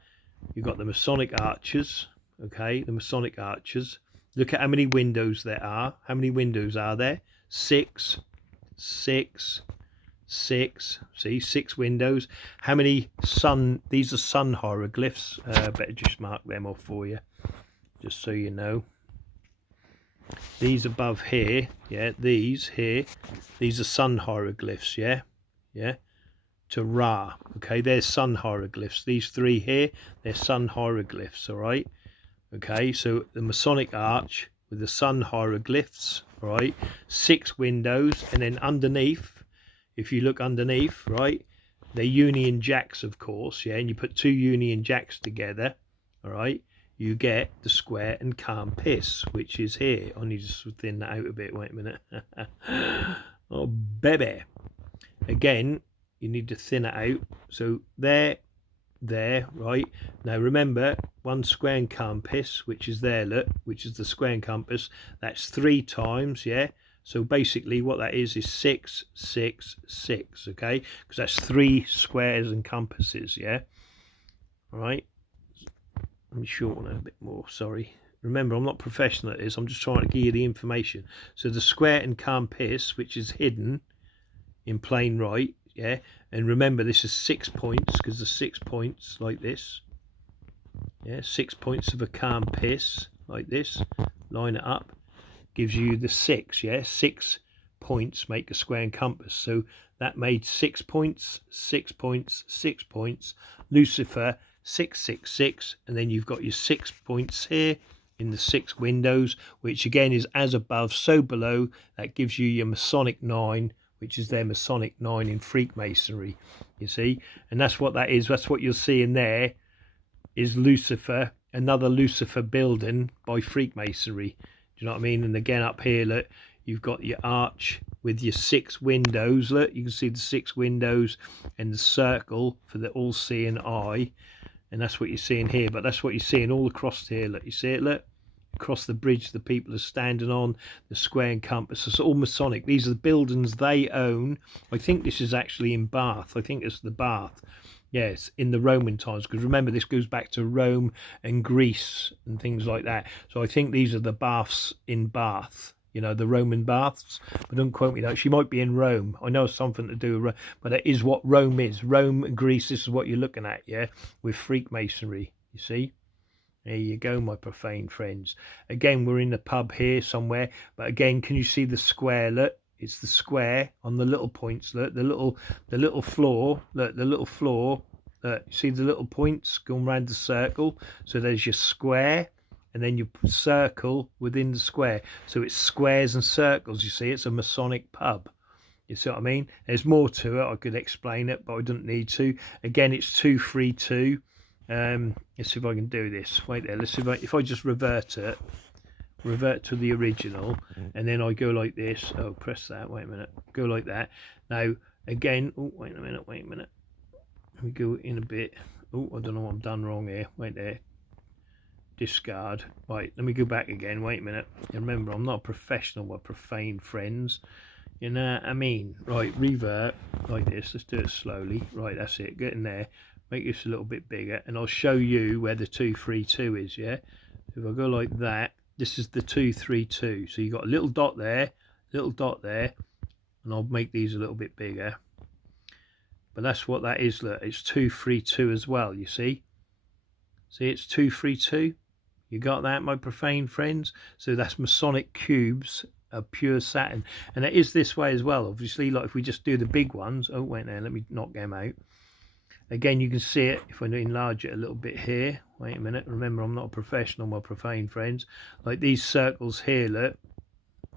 You've got the Masonic arches, okay, the Masonic arches. Look at how many windows there are. How many windows are there? 6, 6, 6. See, 6 windows. How many sun, these are sun hieroglyphs. Better just mark them off for you, just so you know. These above here, yeah, these here, these are sun hieroglyphs, yeah, yeah, to Ra, okay, there's sun hieroglyphs. These 3 here, they're sun hieroglyphs, all right, okay, so the Masonic arch with the sun hieroglyphs, all right, 6 windows, and then underneath, if you look underneath, right, they're Union Jacks, of course, yeah, and you put 2 Union Jacks together, all right, you get the square and calm piss, which is here. I need to thin that out a bit. Wait a minute. Oh, baby. Again, you need to thin it out. So there, right. Now remember, 1 square and compass, which is there, look, which is the square and compass. That's 3 times, yeah. So basically what that is 6, 6, 6, okay? Because that's 3 squares and compasses, yeah. All right. Let me shorten it a bit more, sorry. Remember, I'm not professional at this, I'm just trying to give you the information. So the square and compass, which is hidden in plain right, yeah, and remember this is 6 points, because the 6 points like this, yeah, 6 points of a compass like this, line it up, gives you the 6, yeah, 6 points make a square and compass. So that made 6 points, 6 points, 6 points, Lucifer 666, and then you've got your 6 points here in the 6 windows, which again is as above so below. That gives you your Masonic 9, which is their Masonic 9 in Freakmasonry, you see, and that's what that is. That's what you'll see in there is Lucifer, another Lucifer building by Freakmasonry. Do you know what I mean? And again up here, look, you've got your arch with your 6 windows. Look, you can see the 6 windows and the circle for the all-seeing eye. And that's what you're seeing here, but that's what you're seeing all across here. Look, you see it, look, across the bridge the people are standing on, the square and compass. It's all Masonic. These are the buildings they own. I think this is actually in Bath. I think it's the Bath. Yes, in the Roman times, because remember this goes back to Rome and Greece and things like that. So I think these are the baths in Bath. You know, the Roman baths, but don't quote me that. She might be in Rome. I know it's something to do with Rome, but that is what Rome is. Rome and Greece, this is what you're looking at, yeah, with Freakmasonry, you see. There you go, my profane friends. Again, we're in the pub here somewhere, but again, can you see the square? Look, it's the square on the little points. Look, the little floor. Look, the little floor. Look, see the little points going around the circle. So there's your square, and then you circle within the square. So it's squares and circles, you see. It's a Masonic pub. You see what I mean? There's more to it. I could explain it, but I don't need to. Again, it's 232. Let's see if I can do this. Wait there. Let's see if I just revert to the original, and then I go like this. Oh, press that. Wait a minute. Go like that. Now, again. Oh, wait a minute. Let me go in a bit. Oh, I don't know what I've done wrong here. Wait there. Discard. Right, let me go back again. Wait a minute. Remember, I'm not a professional. We're profane friends. You know what I mean? Right, revert like this. Let's do it slowly. Right, that's it. Get in there. Make this a little bit bigger, and I'll show you where the 232 is. Yeah. If I go like that, this is the 232. So you got a little dot there, and I'll make these a little bit bigger. But that's what that is. Look, it's 232 as well. You see? See, it's 232. You got that, my profane friends? So that's Masonic cubes of pure Saturn. And it is this way as well, obviously. Like if we just do the big ones. Oh, wait there. Let me knock them out. Again, you can see it if I enlarge it a little bit here. Wait a minute. Remember, I'm not a professional, my profane friends. Like these circles here, look.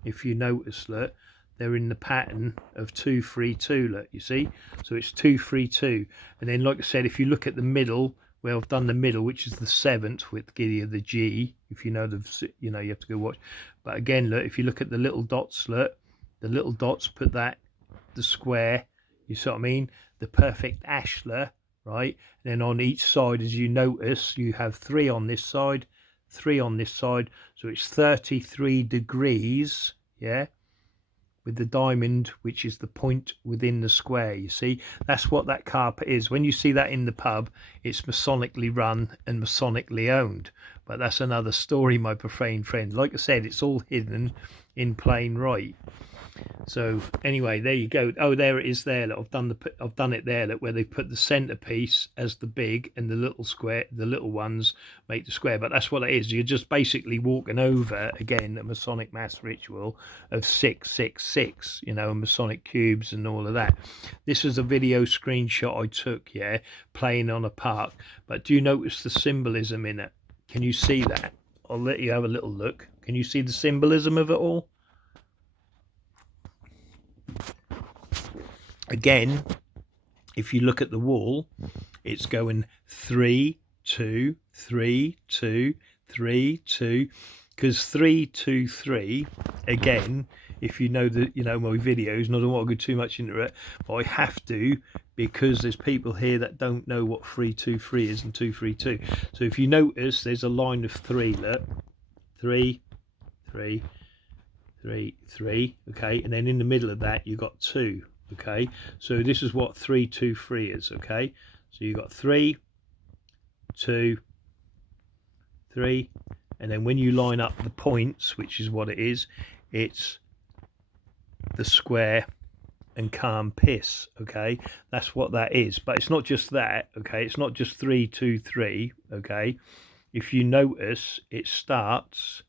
If you notice, look. They're in the pattern of 232, look, you see? So it's 232. And then, like I said, if you look at the middle, where I've done the middle, which is the 7th with the G. If you know you have to go watch. But again, look, if you look at the little dots, look, the little dots put that the square. You see what I mean? The perfect ashlar, right? And then on each side, as you notice, you have 3 on this side, 3 on this side, so it's 33 degrees, yeah, with the diamond, which is the point within the square. You see, that's what that carpet is. When you see that in the pub, it's Masonically run and Masonically owned. But that's another story, my profane friends. Like I said, it's all hidden in plain right. So anyway, there you go. Oh, there it is there. Look, I've done it there. Look, where they put the centerpiece as the big and the little square, the little ones make the square. But that's what it is. You're just basically walking over again a Masonic mass ritual of 666, you know, Masonic cubes and all of that. This is a video screenshot I took, yeah, playing on a park. But do you notice the symbolism in it? Can you see that? I'll let you have a little look. Can you see the symbolism of it all? Again, if you look at the wall, it's going 3 2 3 2 3 2, because 3 2 3 again. If you know my videos, and I don't want to go too much into it, but I have to, because there's people here that don't know what 3 2 3 is and 2 3 2. So if you notice, there's a line of 3. Look, 3 3 3 3. Okay, and then in the middle of that you got 2. Okay, so this is what 3 2 3 is. Okay, so you got 3 2 3, and then when you line up the points, which is what it is, it's the square and calm piss. Okay, that's what that is. But it's not just that. Okay, it's not just 3 2 3. Okay, if you notice, it starts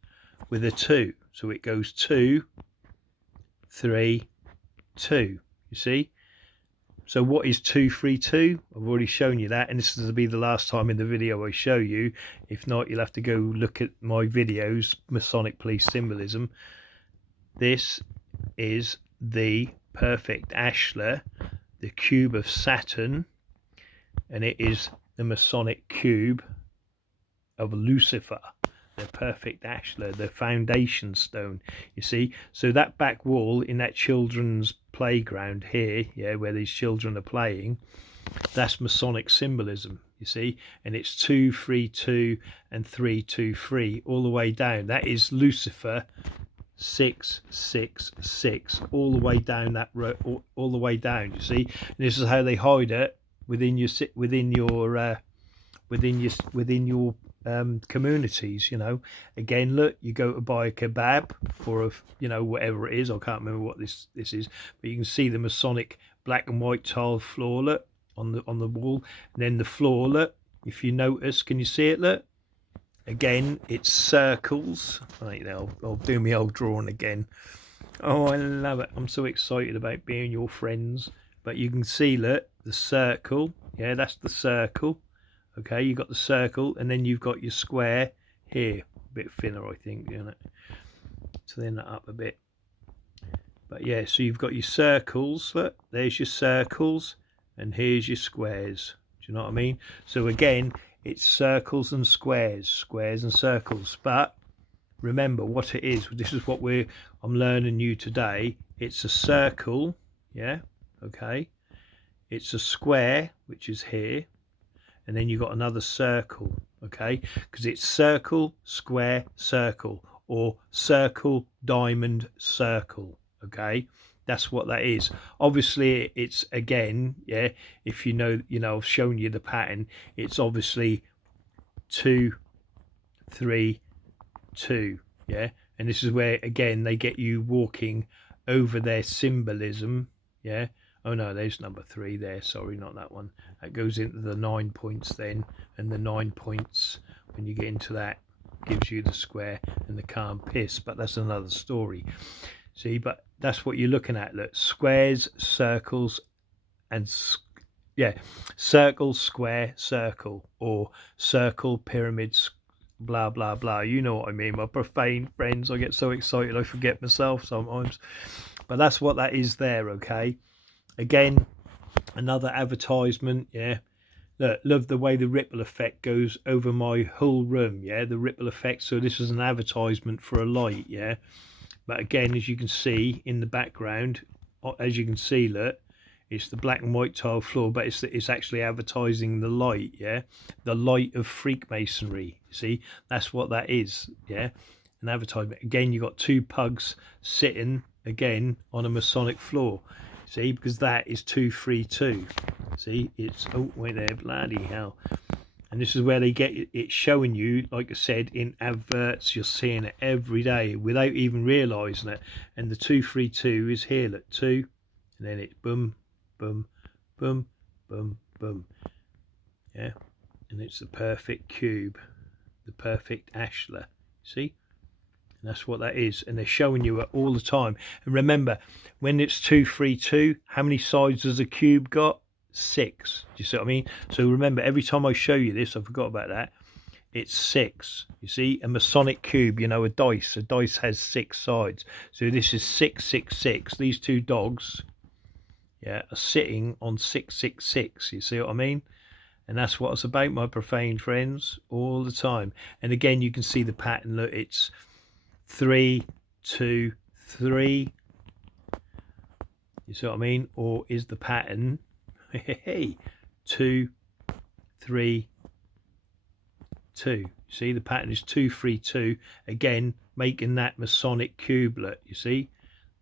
with a 2, so it goes 2 3 2. You see? So what is 2 3 2? I've already shown you that, and this is to be the last time in the video I show you. If not, you'll have to go look at my videos, Masonic Police Symbolism. This is the perfect ashlar, the cube of Saturn, and it is the Masonic cube of Lucifer, the perfect ashlar, the foundation stone. You see, so that back wall in that children's playground here, yeah, where these children are playing, that's Masonic symbolism. You see, and it's 2 3 2 and 3 2 3 all the way down. That is Lucifer 6 6 6 all the way down that road, all the way down. You see, and this is how they hide it within your communities. You know, again, look, you go to buy a kebab or whatever it is. I can't remember what this is, but you can see the Masonic black and white tile floor, look, on the wall, and then the floor, look, if you notice, can you see it? Look, again, it's circles. Right, I'll do my old drawing again. Oh, I love it. I'm so excited about being your friends. But you can see, look, the circle. Yeah, that's the circle. Okay, you got the circle, and then you've got your square here, a bit thinner, I think, isn't it? So then that up a bit. But yeah, so you've got your circles. Look, there's your circles, and here's your squares. Do you know what I mean? So again, it's circles and squares, squares and circles. But remember what it is. This is what I'm learning you today. It's a circle, yeah, okay. It's a square, which is here, and then you've got another circle, okay, because it's circle, square, circle, or circle, diamond, circle. Okay, that's what that is. Obviously, it's, again, yeah, if you know, I've shown you the pattern. It's obviously 2 3 2, yeah, and this is where, again, they get you walking over their symbolism, yeah. Oh no, there's number 3 there, sorry, not that one. That goes into the 9 points then, and the 9 points, when you get into that, gives you the square and the calm piss, but that's another story. See, but that's what you're looking at. Look, squares, circles, and yeah, circle, square, circle, or circle, pyramids, blah blah blah. You know what I mean, my profane friends. I get so excited I forget myself sometimes, but that's what that is there. Okay, again, another advertisement. Yeah, Look, love the way the ripple effect goes over my whole room, yeah, the ripple effect. So this is an advertisement for a light, yeah. But again, as you can see in the background, as you can see, look, it's the black and white tile floor, but it's actually advertising the light, yeah, the light of Freakmasonry. See, that's what that is, yeah, an advertisement. Again, you got two pugs sitting again on a Masonic floor. See, because that is 232. See, it's, oh wait there, bloody hell. And this is where they get it showing you, like I said, in adverts. You're seeing it every day without even realizing it. And the 232 is here, look, 2, and then it's boom, boom, boom, boom, boom, yeah. And it's the perfect cube, the perfect ashlar. See, and that's what that is. And they're showing you it all the time. And remember, when it's 232, how many sides does a cube got? 6. Do you see what I mean? So remember, every time I show you this, I forgot about that, it's 6. You see, a Masonic cube, you know, a dice has 6 sides. So this is 666. These two dogs, yeah, are sitting on 666. You see what I mean? And that's what it's about, my profane friends, all the time. And again, you can see the pattern. Look, it's 3, 2, 3. You see what I mean? Or is the pattern 2, 3, 2. See, the pattern is 2, 3, 2. Again, making that Masonic cublet. You see,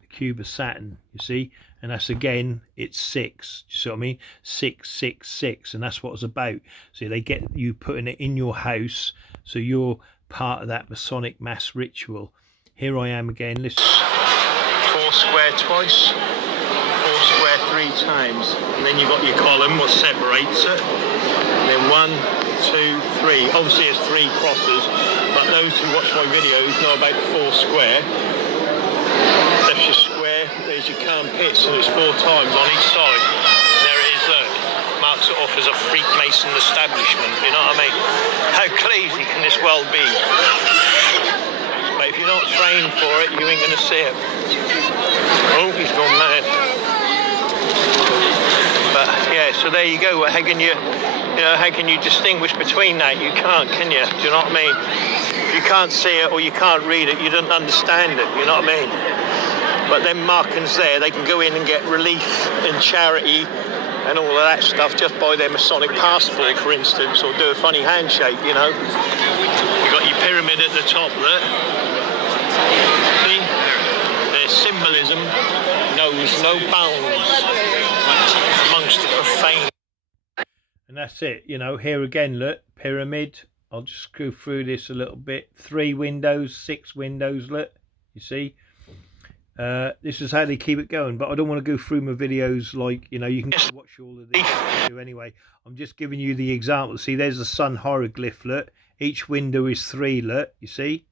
the cube of Saturn. You see, and that's again, it's 6. You see what I mean? 6, 6, 6, and that's what it's about. So they get you putting it in your house, so you're part of that Masonic mass ritual. Here I am again. Listen. 4 square twice. 4 square 3 times, and then you've got your column what separates it, and then 1, 2, 3. Obviously there's 3 crosses, but those who watch my videos know about the 4 square. That's your square, there's your pits, and it's 4 times on each side. And there it is, look, marks it off as a Freakmason establishment, you know what I mean? How crazy can this world be? But if you're not trained for it, you ain't going to see it. Oh, he's gone mad. But yeah, so there you go. How can how can you distinguish between that? You can't, can you? Do you know what I mean? If you can't see it or you can't read it, you don't understand it. You know what I mean? But them markings there, they can go in and get relief and charity and all of that stuff just by their Masonic passport, for instance, or do a funny handshake. You know, you got your pyramid at the top there. See, their symbolism knows no bounds amongst the profane. And that's it, you know. Here again, look, pyramid. I'll just screw through this a little bit. 3 windows, 6 windows, look, you see. This is how they keep it going, but I don't want to go through my videos like, you know, you can watch all of these anyway. I'm just giving you the example. See, there's the sun hieroglyph, look. Each window is 3, look, you see.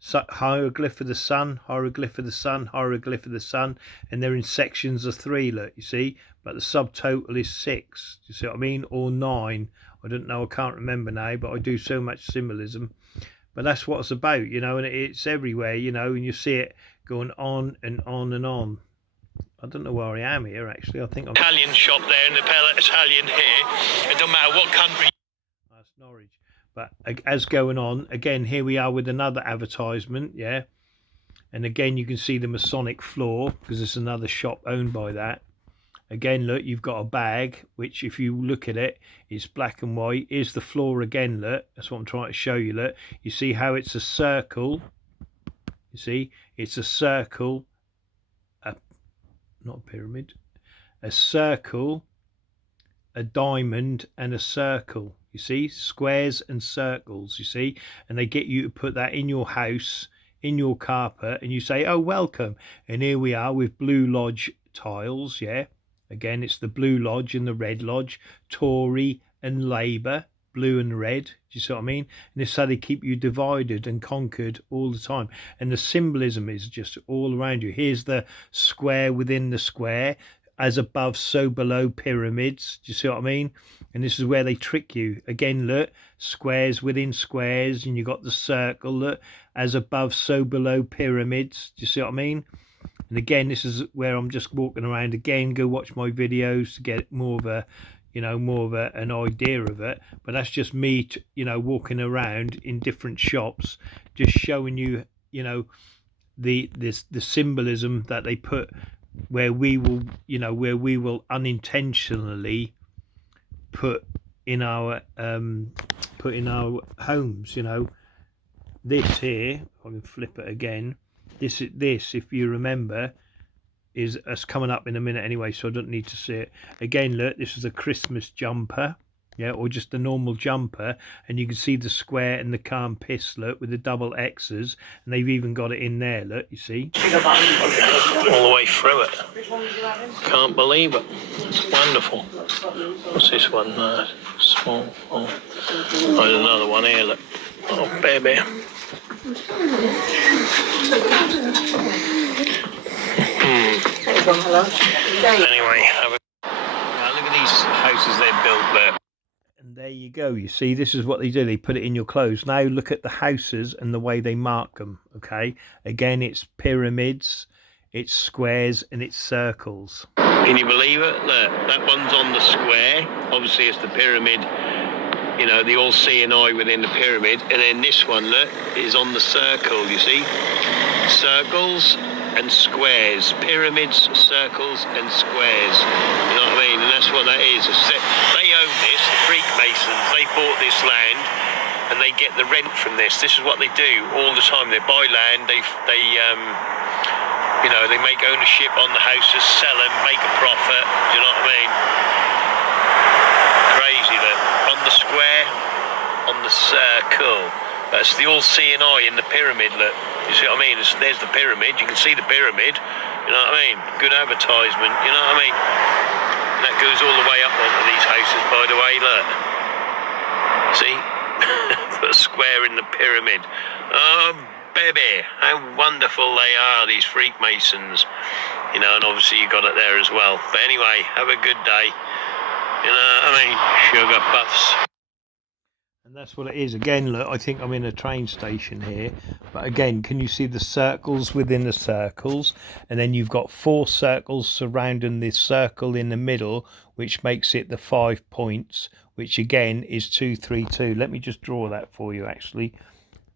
Hieroglyph of the sun, hieroglyph of the sun, hieroglyph of the sun, and they're in sections of 3, look, you see, but the subtotal is 6. You see what I mean? Or 9. I don't know, I can't remember now, but I do so much symbolism. But that's what it's about, you know, and it's everywhere, you know, and you see it going on and on and on. I don't know where I am here, actually. I think I'm Italian shop there and the Italian here. It don't matter what country. That's Norwich. But as going on, again, here we are with another advertisement, yeah. And again, you can see the Masonic floor because it's another shop owned by that. Again, look, you've got a bag, which if you look at it, is black and white. Here's the floor again, look. That's what I'm trying to show you, look. You see how it's a circle? You see? It's a circle. Not a pyramid. A circle, a diamond, and a circle. You see, squares and circles, you see, and they get you to put that in your house, in your carpet, and you say, oh, welcome. And here we are with Blue Lodge tiles, yeah. Again, it's the Blue Lodge and the Red Lodge, Tory and Labour, blue and red. Do you see what I mean? And this is how they keep you divided and conquered all the time. And the symbolism is just all around you. Here's the square within the square. As above, so below, pyramids. Do you see what I mean? And this is where they trick you. Again, look, squares within squares, and you got the circle. Look, as above, so below, pyramids. Do you see what I mean? And again, this is where I'm just walking around. Again, go watch my videos to get more of a, you know, more of an idea of it. But that's just me, you know, walking around in different shops, just showing you, you know, the symbolism that they put where we will, you know, where we will unintentionally put in our homes. You know, this here, I can flip it again. This, if you remember, is us coming up in a minute anyway, so I don't need to see it again. Look, this is a Christmas jumper, yeah, or just a normal jumper, and you can see the square and the calm piss, look, with the double X's, and they've even got it in there, look, you see, all the way through it. Can't believe it. Wonderful. What's this one? Small. Oh, there's another one here, look. Oh, baby. Anyway, look at these houses they've built there. and there you go. You see, this is what they do. They put it in your clothes. Now look at the houses and the way they mark them. Okay, again, it's pyramids, it's squares, and it's circles. Can you believe it? Look, that one's on the square. Obviously, it's the pyramid. You know, the all-seeing eye within the pyramid. And then this one, look, is on the circle, you see? Circles and squares. Pyramids, circles and squares. You know what I mean? And that's what that is. They own this, the Freakmasons. They bought this land and they get the rent from this. This is what they do all the time. They buy land, you know, they make ownership on the houses, sell them, make a profit. Do you know what I mean? Crazy that on the square, on the circle. That's the all-seeing eye in the pyramid. Look, you see what I mean? There's the pyramid. You can see the pyramid. You know what I mean? Good advertisement. You know what I mean? And that goes all the way up onto these houses, by the way. Look, see, put a square in the pyramid. Oh, baby, how wonderful they are, these Freakmasons. You know, and obviously you got it there as well. But anyway, have a good day. You know what I mean? Sugar puffs. And that's what it is. Again, look, I think I'm in a train station here. But again, can you see the circles within the circles? And then you've got 4 circles surrounding this circle in the middle, which makes it the 5 points, which again is 2, 3, 2. Let me just draw that for you, actually.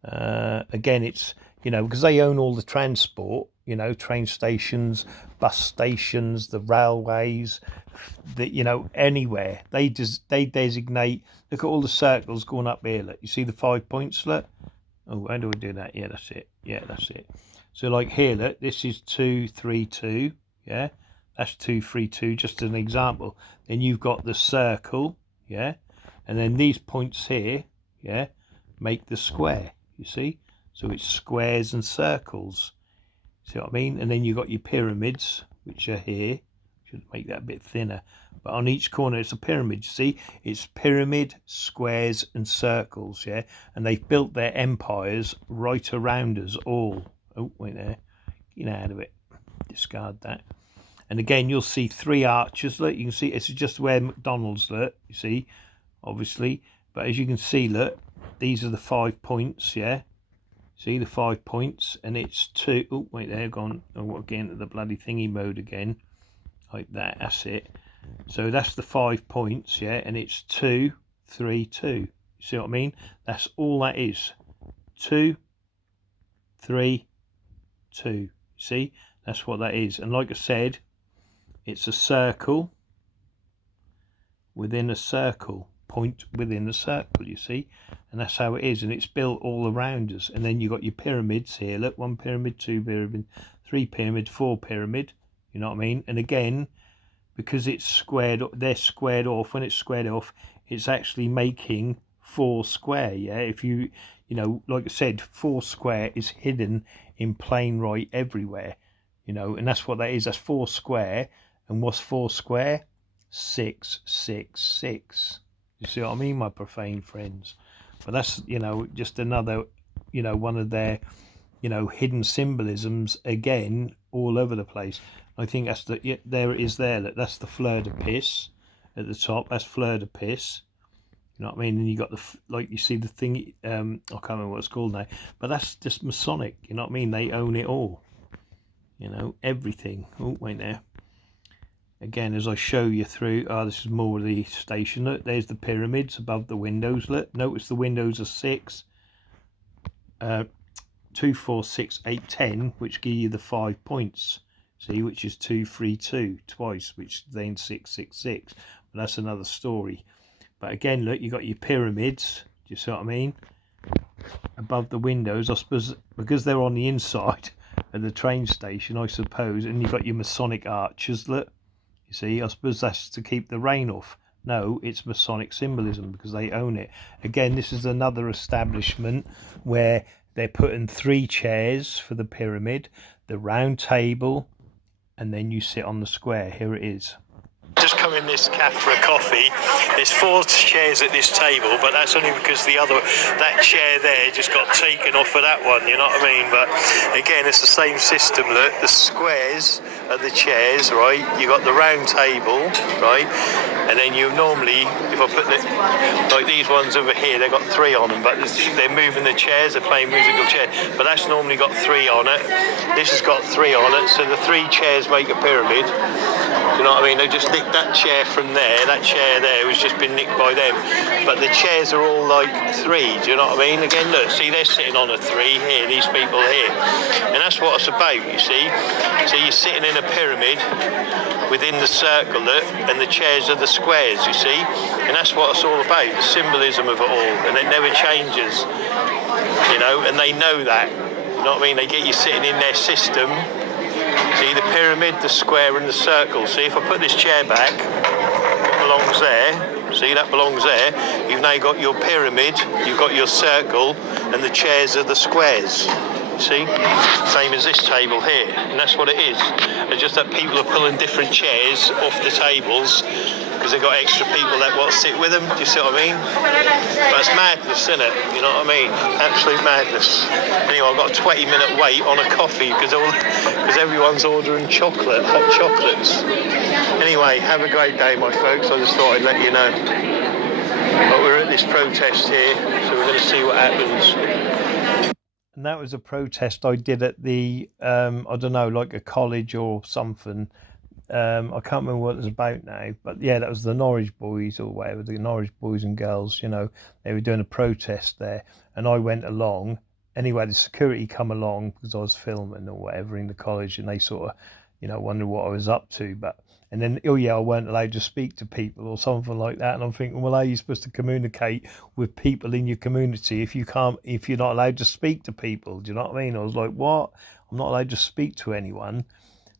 Again, it's, you know, because they own all the transport, you know, train stations, bus stations, the railways, you know, anywhere they designate. Look at all the circles going up here. Look, you see the 5 points. Look, oh, how do we do that? Yeah, that's it. Yeah, that's it. So like here, look, this is 2, 3, 2. Yeah, that's 2, 3, 2, just an example. Then you've got the circle, yeah, and then these points here, yeah, make the square. You see, so it's squares and circles. See what I mean? And then you've got your pyramids, which are here. Should make that a bit thinner. But on each corner, it's a pyramid. You see, it's pyramid, squares, and circles. Yeah, and they've built their empires right around us all. Oh, wait there. Get out of it. Discard that. And again, you'll see 3 arches. Look, you can see it's just where McDonald's. Look, you see, obviously. But as you can see, look, these are the 5 points, yeah? See the 5 points, and it's 2. Oh, wait, they're gone. Oh, again, to the bloody thingy mode again. Like that, that's it. So that's the 5 points, yeah? And it's 2, 3, 2. You see what I mean? That's all that is. 2, 3, 2. See? That's what that is. And like I said, it's a circle within a circle. Point within the circle, you see, and that's how it is, and it's built all around us. And then you got your pyramids here. Look, 1 pyramid, 2 pyramid, 3 pyramid, 4 pyramid. You know what I mean? And again, because it's squared, they're squared off. When it's squared off, it's actually making 4 square. Yeah, if you know, like I said, 4 square is hidden in plain right everywhere. You know, and that's what that is. That's 4 square. And what's 4 square? 6, 6, 6. You see what I mean, my profane friends? But that's, you know, just another, you know, one of their, you know, hidden symbolisms, again, all over the place. I think that's the, yeah, there it is there. Look, that's the fleur de pis at the top. That's fleur de pis. You know what I mean? And you got the, like, you see the thing, I can't remember what it's called now. But that's just Masonic, you know what I mean? They own it all. You know, everything. Oh, wait there. again, as I show you through, this is more of the station. Look, there's the pyramids above the windows. Look, notice the windows are 6, 2, 4, 6, 8, 10, which give you the 5 points. See, which is 2, 3, 2 twice, which then 6, 6, 6. But that's another story. But again, look, you got your pyramids. Do you see what I mean? Above the windows, I suppose, because they're on the inside of the train station, I suppose. And you've got your Masonic arches. Look, you see, I suppose that's to keep the rain off. No, it's Masonic symbolism because they own it. Again, this is another establishment where they're putting 3 chairs for the pyramid, the round table, and then you sit on the square. Here it is. Just come in this cafe for a coffee. There's 4 chairs at this table, but that's only because that chair there just got taken off of that one, you know what I mean? But again, it's the same system. Look, the squares are the chairs, right? You got the round table, right? And then you normally, if I put like these ones over here, they've got 3 on them, but they're moving the chairs, they're playing musical chairs, but that's normally got 3 on it. This has got 3 on it, so the 3 chairs make a pyramid. You know what I mean? They just nicked that chair from there. That chair there has just been nicked by them. But the chairs are all like 3. Do you know what I mean? Again, look, see, they're sitting on a 3 here, these people here. And that's what it's about, you see. So you're sitting in a pyramid within the circle, look, and the chairs are the squares, you see. And that's what it's all about, the symbolism of it all. And it never changes, you know, and they know that. You know what I mean? They get you sitting in their system. See, the pyramid, the square and the circle. See, if I put this chair back, it belongs there. See, that belongs there. You've now got your pyramid, you've got your circle, and the chairs are the squares. See, same as this table here, and that's what it is. It's just that people are pulling different chairs off the tables because they've got extra people that want to sit with them. Do you see what I mean? But it's madness, isn't it? You know what I mean? Absolute madness. Anyway, I've got a 20-minute wait on a coffee because everyone's ordering chocolate, hot chocolates. Anyway, have a great day, my folks. I just thought I'd let you know. But we're at this protest here, so we're going to see what happens. And that was a protest I did at the, I don't know, like a college or something. I can't remember what it was about now, but yeah, that was the Norwich boys or whatever, the Norwich boys and girls, you know, they were doing a protest there, and I went along. Anyway, the security come along because I was filming or whatever in the college, and they sort of, you know, wondered what I was up to. But and then, oh yeah, I weren't allowed to speak to people or something like that. And I'm thinking, well, how are you supposed to communicate with people in your community if you're not allowed to speak to people? Do you know what I mean? I was like, what? I'm not allowed to speak to anyone.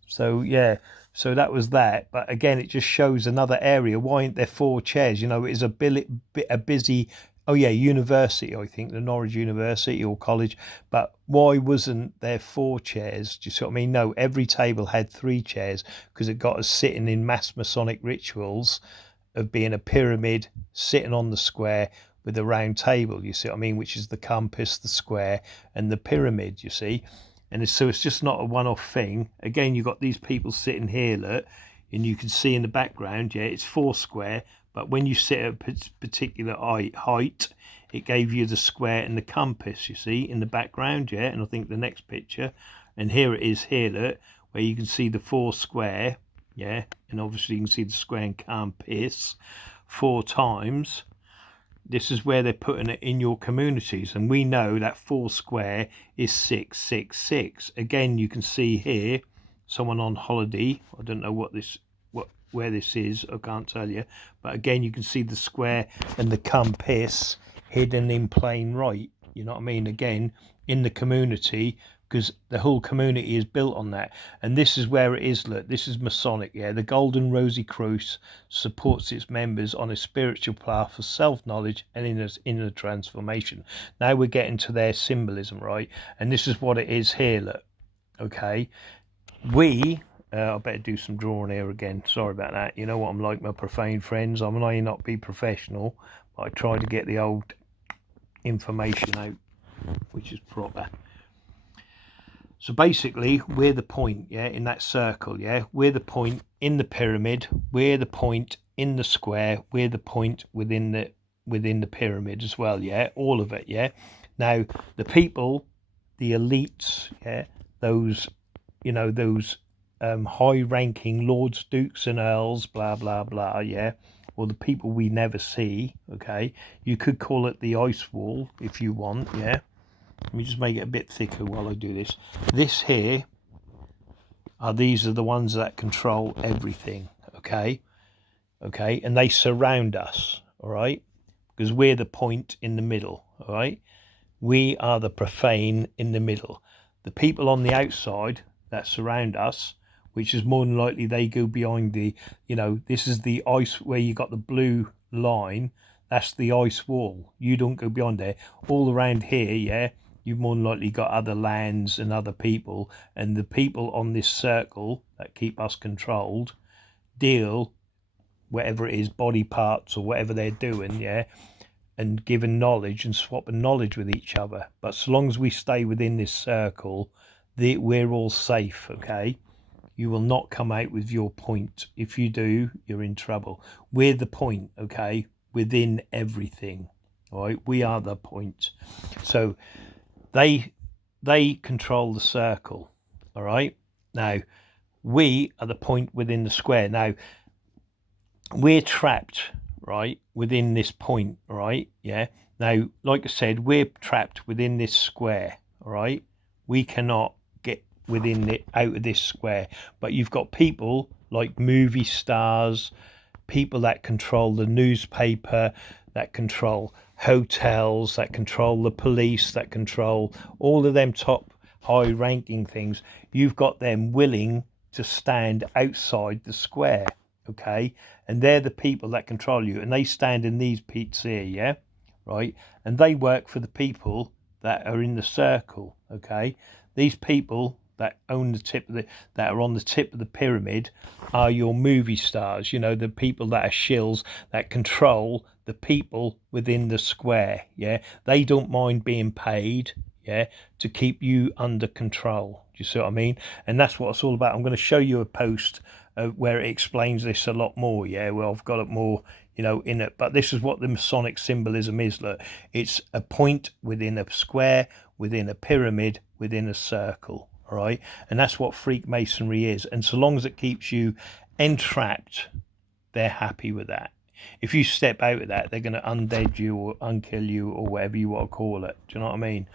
So yeah, so that was that. But again, it just shows another area. Why aren't there 4 chairs? You know, it's a busy, oh yeah, university, I think, the Norwich University or college. But why wasn't there 4 chairs? Do you see what I mean? No, every table had 3 chairs because it got us sitting in mass Masonic rituals of being a pyramid, sitting on the square with a round table, you see what I mean? Which is the compass, the square, and the pyramid, you see? And so it's just not a one-off thing. Again, you've got these people sitting here, look, and you can see in the background, yeah, it's 4 square, but when you sit at a particular height, it gave you the square and the compass, you see, in the background, yeah, and I think the next picture, and here it is here, look, where you can see the 4 square, yeah, and obviously you can see the square and compass 4 times. This is where they're putting it in your communities, and we know that 4 square is 666. Again, you can see here someone on holiday. I don't know where this is. I can't tell you. But again, you can see the square and the compass hidden in plain right. You know what I mean? Again, in the community, because the whole community is built on that. And this is where it is, look, this is Masonic, yeah. The Golden Rosy Cruce supports its members on a spiritual path for self-knowledge and inner transformation. Now we're getting to their symbolism, right? And this is what it is here, look, okay. I better do some drawing here again, sorry about that. You know what I'm like, my profane friends. I may not be professional, but I try to get the old information out, which is proper. So basically, we're the point, yeah, in that circle, yeah. We're the point in the pyramid. We're the point in the square. We're the point within the pyramid as well, yeah. All of it, yeah. Now, the people, the elites, yeah, those, you know, those high-ranking lords, dukes and earls, blah, blah, blah, yeah, or the people we never see, okay? You could call it the ice wall if you want, yeah? Let me just make it a bit thicker while I do this. This here, these are the ones that control everything, okay? Okay, and they surround us, all right? Because we're the point in the middle, all right? We are the profane in the middle. The people on the outside that surround us, which is more than likely they go behind the, you know, this is the ice where you got the blue line. That's the ice wall. You don't go beyond there. All around here, yeah, you've more than likely got other lands and other people. And the people on this circle that keep us controlled deal, whatever it is, body parts or whatever they're doing, yeah, and giving knowledge and swapping knowledge with each other. But so long as we stay within this circle, we're all safe, okay? You will not come out with your point. If you do, you're in trouble. We're the point, okay, within everything, all right? We are the point. So they control the circle, all right? Now, we are the point within the square. Now, we're trapped, right, within this point, right? Yeah. Now, like I said, we're trapped within this square, all right? We cannot get within it, out of this square. But you've got people like movie stars, people that control the newspaper, that control hotels, that control the police, that control all of them top high ranking things. You've got them willing to stand outside the square, okay? And they're the people that control you, and they stand in these pits here, yeah, right? And they work for the people that are in the circle, okay? These people that own the tip of that are on the tip of the pyramid are your movie stars, you know, the people that are shills that control the people within the square, yeah? They don't mind being paid, yeah, to keep you under control. Do you see what I mean? And that's what it's all about. I'm going to show you a post where it explains this a lot more, yeah? Well, I've got it more, you know, in it. But this is what the Masonic symbolism is. Look, it's a point within a square, within a pyramid, within a circle, all right? And that's what Freakmasonry is. And so long as it keeps you entrapped, they're happy with that. If you step out of that, they're going to undead you or unkill you or whatever you want to call it. Do you know what I mean?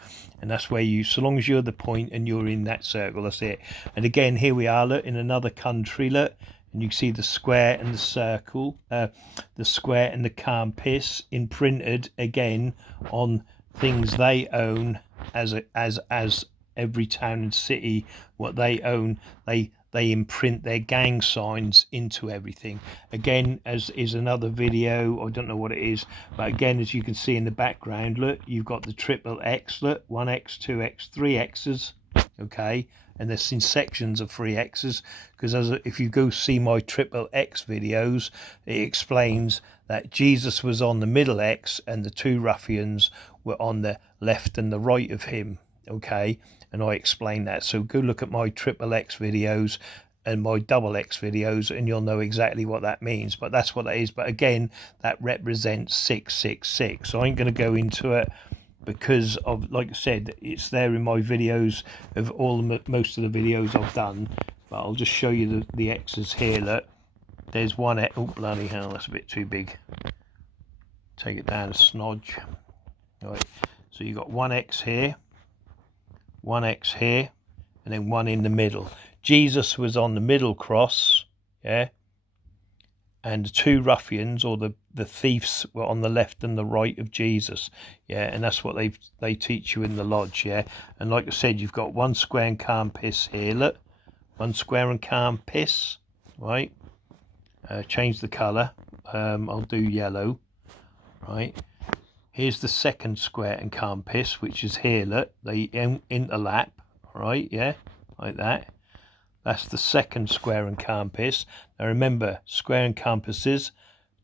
And that's where you, so long as you're the point and you're in that circle, that's it. And again, here we are, look, in another country, look, and you can see the square and the circle, the square and the calm piss imprinted again on things they own as every town and city, what they own, they imprint their gang signs into everything. Again, as is another video, I don't know what it is, but again, as you can see in the background, look, you've got the triple X, look, 1X, 2X, 3X's, okay? And there's in sections of 3X's, because if you go see my triple X videos, it explains that Jesus was on the middle X and the two ruffians were on the left and the right of him, okay? And I explain that. So go look at my triple X videos and my double X videos and you'll know exactly what that means. But that's what that is. But again, that represents 666. So I ain't going to go into it because of, like I said, it's there in my videos of most of the videos I've done. But I'll just show you the X's here. Look, there's one X. Oh, bloody hell, that's a bit too big. Take it down a snodge. All right. So you've got 1X here. 1X here, and then one in the middle. Jesus was on the middle cross, yeah, and the two ruffians or the thieves were on the left and the right of Jesus, yeah, and that's what they teach you in the lodge, yeah. And like I said, you've got one square and calm piss here, look, one square and calm piss, right? Change the colour. I'll do yellow, right? Here's the second square and calm piss, which is here, look, they interlap, right, yeah, like that. That's the second square and calm piss. Now remember, square and compasses,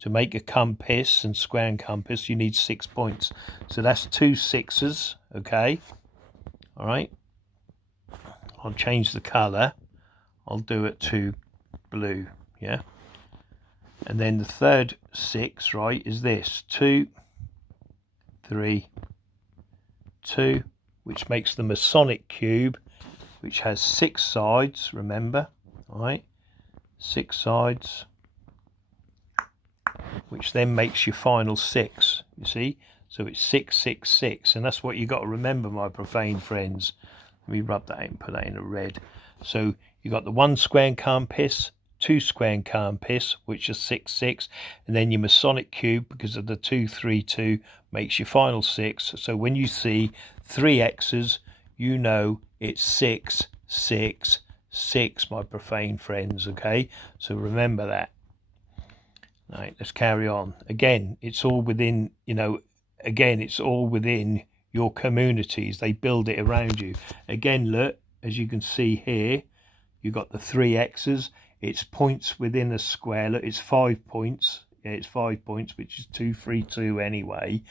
to make a compass and square and compass, you need 6 points. So that's 2 6s, okay, all right. I'll change the colour. I'll do it to blue, yeah. And then the third 6, right, is this, 2, 3, 2, which makes the Masonic cube, which has 6 sides, remember, all right, 6 sides, which then makes your final 6, you see. So it's 6, 6, 6, and that's what you got to remember, my profane friends. Let me rub that in, put that in a red. So you got the 1 square and compass, 2 square and compass, which is 6, 6, and then your Masonic cube, because of the 2, 3, 2, makes your final 6. So when you see 3 X's, you know it's 6, 6, 6, my profane friends. Okay, so remember that. Right, let's carry on. Again, it's all within, you know, again, it's all within your communities. They build it around you. Again, look, as you can see here, you've got the 3 X's. It's points within a square. Look, it's 5 points. Yeah, it's 5 points, which is 2, 3, 2 anyway.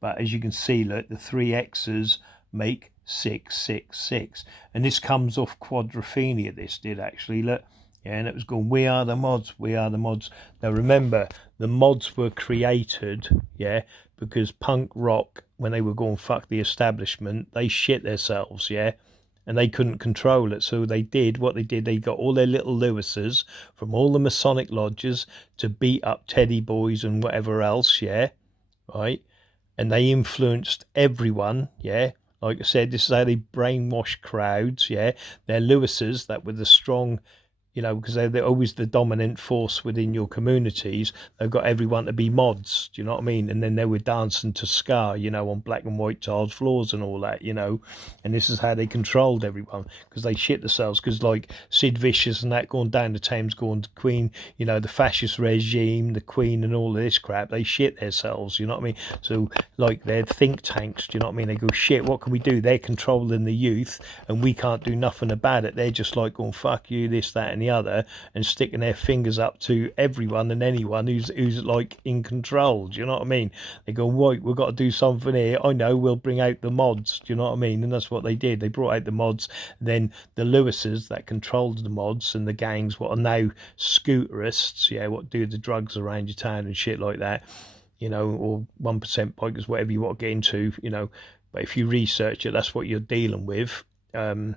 But as you can see, look, the 3 X's make 6, 6, 6. And this comes off Quadrophenia, this did actually, look. Yeah, and it was going, we are the mods, we are the mods. Now remember, the mods were created, yeah, because punk rock, when they were going fuck the establishment, they shit themselves, yeah, and they couldn't control it. So they did what they did. They got all their little Lewises from all the Masonic lodges to beat up Teddy boys and whatever else, yeah, right? And they influenced everyone, yeah. Like I said, this is how they brainwash crowds, yeah. They're Lewises that were the strong, you know, because they're always the dominant force within your communities. They've got everyone to be mods, do you know what I mean? And then they were dancing to ska, you know, on black and white tiled floors and all that, you know. And this is how they controlled everyone, because they shit themselves. Because like Sid Vicious and that going down the Thames, going to Queen, you know, the fascist regime, the Queen and all of this crap, they shit themselves, you know what I mean? So like they're think tanks, do you know what I mean? They go, shit, what can we do? They're controlling the youth and we can't do nothing about it. They're just like going, fuck you, this, that and the other, and sticking their fingers up to everyone and anyone who's like in control, do you know what I mean? They go, right, we've got to do something here. I know, we'll bring out the mods, do you know what I mean? And that's what they did. They brought out the mods. Then the Lewises that controlled the mods and the gangs, what are now scooterists, yeah, what do the drugs around your town and shit like that, you know, or 1% bikers, whatever you want to get into, you know. But if you research it, that's what you're dealing with. You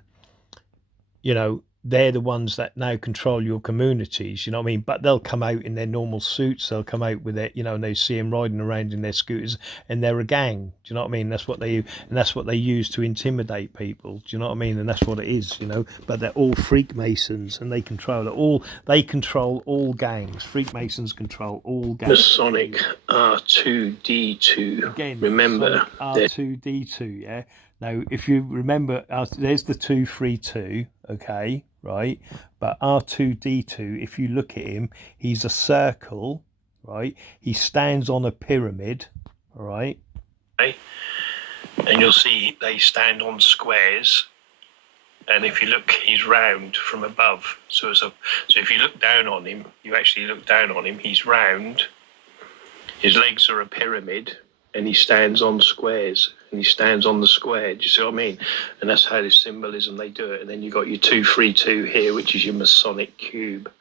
know, they're the ones that now control your communities, you know what I mean? But they'll come out in their normal suits, they'll come out with it, you know, and they see them riding around in their scooters, and they're a gang, do you know what I mean? That's what they use to intimidate people, do you know what I mean? And that's what it is, you know. But they're all Freakmasons, and they control it all. They control all gangs. Freakmasons control all gangs. Masonic R2D2. Again, remember R2D2, yeah. Now, if you remember, there's the 232, okay, right? But R2D2, if you look at him, he's a circle, right? He stands on a pyramid, all right? Okay. And you'll see they stand on squares. And if you look, he's round from above. So if you look down on him, you actually look down on him, he's round. His legs are a pyramid, and he stands on squares. And he stands on the square, do you see what I mean? And that's how this symbolism, they do it. And then you've got your 232 here, which is your Masonic cube.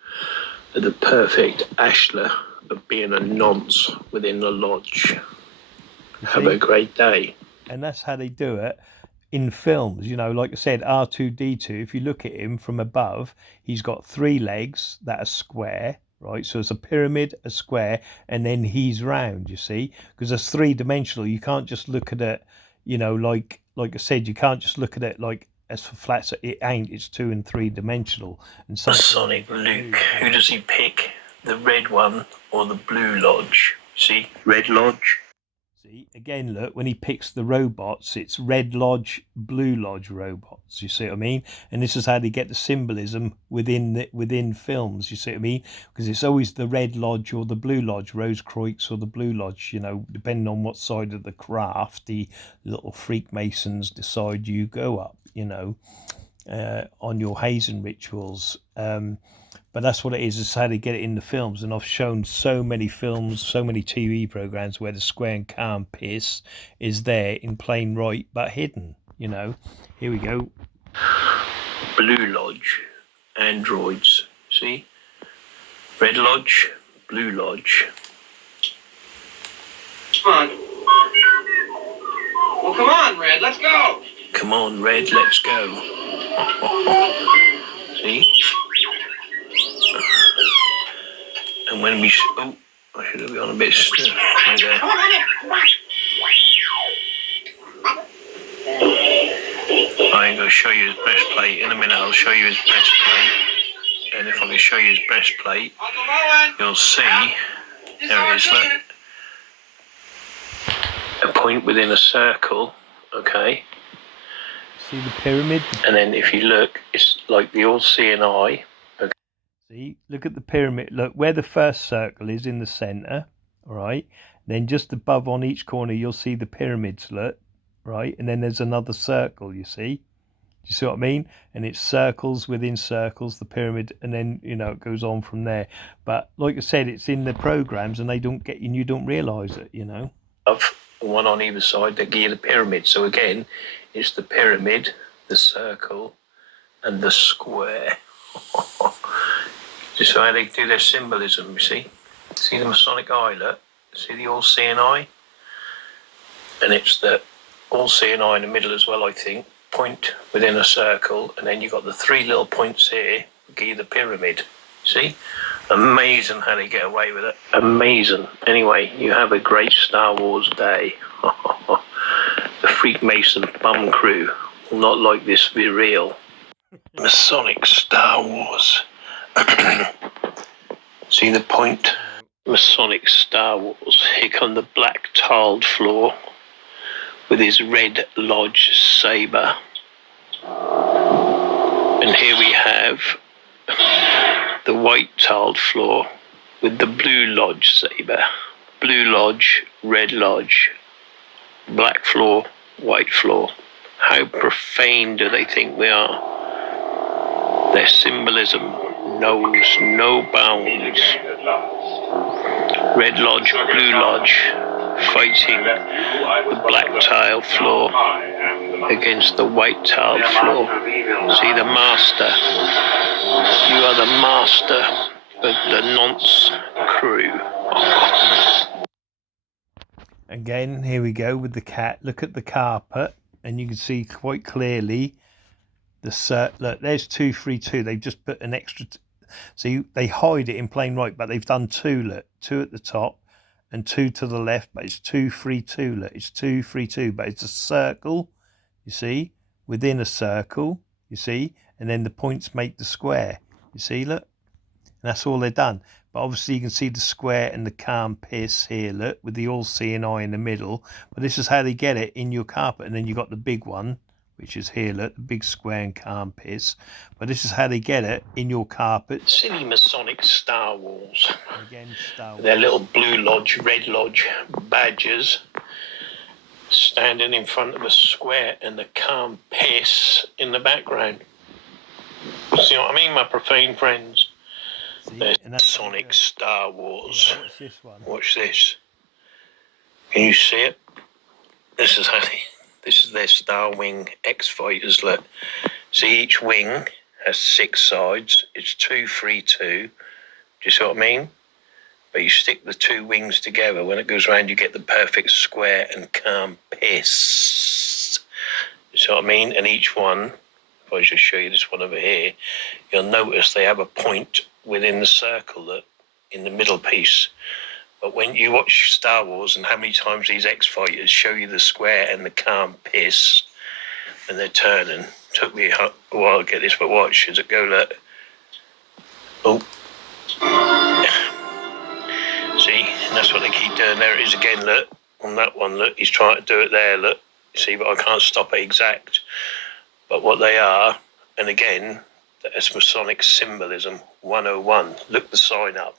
The perfect ashlar of being a nonce within the lodge. Have a great day. And that's how they do it in films, you know. Like I said, R2D2, if you look at him from above, he's got 3 legs that are square, right? So it's a pyramid, a square, and then he's round, you see, because it's 3-dimensional. You can't just look at it, you know, like I said, you can't just look at it like as for flats. It ain't. It's 2- and 3-dimensional. And Masonic Luke, who does he pick? The red one or the blue lodge? See, red lodge. See, again, look, when he picks the robots, it's red lodge, blue lodge robots, you see what I mean? And this is how they get the symbolism within films, you see what I mean? Because it's always the red lodge or the blue lodge, Rose Croix or the blue lodge, you know, depending on what side of the craft the little Freakmasons decide you go up, you know, on your hazing rituals. But that's what it is. It's how they get it in the films. And I've shown so many films, so many TV programs where the square and compass is there in plain right, but hidden, you know. Here we go. Blue lodge, androids, see? Red lodge, blue lodge. Come on. Well, come on, Red, let's go. Come on, Red, let's go. See? And when we... Oh, I should have gone a bit still. Okay. I'm going to show you his breastplate. In a minute, I'll show you his breastplate. And if I can show you his breastplate, you'll see... There it is, look. A point within a circle, okay? See the pyramid? And then if you look, it's like the all-seeing eye. Okay. See, look at the pyramid. Look where the first circle is in the centre, all right? Then just above on each corner, you'll see the pyramids, look, right? And then there's another circle, you see? Do you see what I mean? And it's circles within circles, the pyramid, and then, you know, it goes on from there. But like I said, it's in the programs and they don't get you and you don't realise it, you know? One on either side that give you the pyramid. So again, it's the pyramid, the circle, and the square. Just how they do their symbolism, you see? See the Masonic eye, look? See the all-seeing eye? And it's the all-seeing eye in the middle as well, I think. Point within a circle, and then you've got the three little points here, give you the pyramid. See? Amazing how they get away with it. Amazing. Anyway, you have a great Star Wars day. The Freakmason bum crew will not like this be real. Masonic Star Wars. See the point? Masonic Star Wars. Here come the black tiled floor with his red lodge saber. And here we have the white tiled floor with the blue lodge saber. Blue lodge, red lodge, black floor, white floor. How profane do they think we are? Their symbolism knows no bounds. Red lodge, blue lodge, fighting the black tile floor against the white tile floor. See the master. You are the master of the nonce crew. Again, here we go with the cat. Look at the carpet, and you can see quite clearly the look. There's 232. They've just put an extra. See, they hide it in plain white, but they've done two. Look, two at the top and two to the left. But it's 232. Look, it's 232. But it's a circle. You see, within a circle. You see, and then the points make the square. You see, look, and that's all they've done. But obviously you can see the square and the calm piss here, look, with the all-seeing eye in the middle. But this is how they get it in your carpet. And then you got the big one, which is here, look, the big square and calm piss. But this is how they get it in your carpet. Silly Masonic Star Wars. Again, Star Wars. Their little blue lodge, red lodge badges standing in front of a square and the calm piss in the background. See what I mean, my profane friends? There's Masonic Star Wars. Yeah, what's this one? Watch this. Can you see it? This is how this is their Star Wing X-Fighters, look. See, each wing has 6 sides. It's 232. Do you see what I mean? But you stick the 2 wings together. When it goes round, you get the perfect square and calm piss. You see what I mean? And each one, if I just show you this one over here, you'll notice they have a point within the circle, that in the middle piece. But when you watch Star Wars and how many times these X-Fighters show you the square and the calm piss and they're turning, took me a while to get this, but watch as it go, look. Oh. See, and that's what they keep doing. There it is again, look. On that one, look, he's trying to do it there, look. See, but I can't stop it exact. But what they are, and again, that's Masonic symbolism 101. Look the sign up.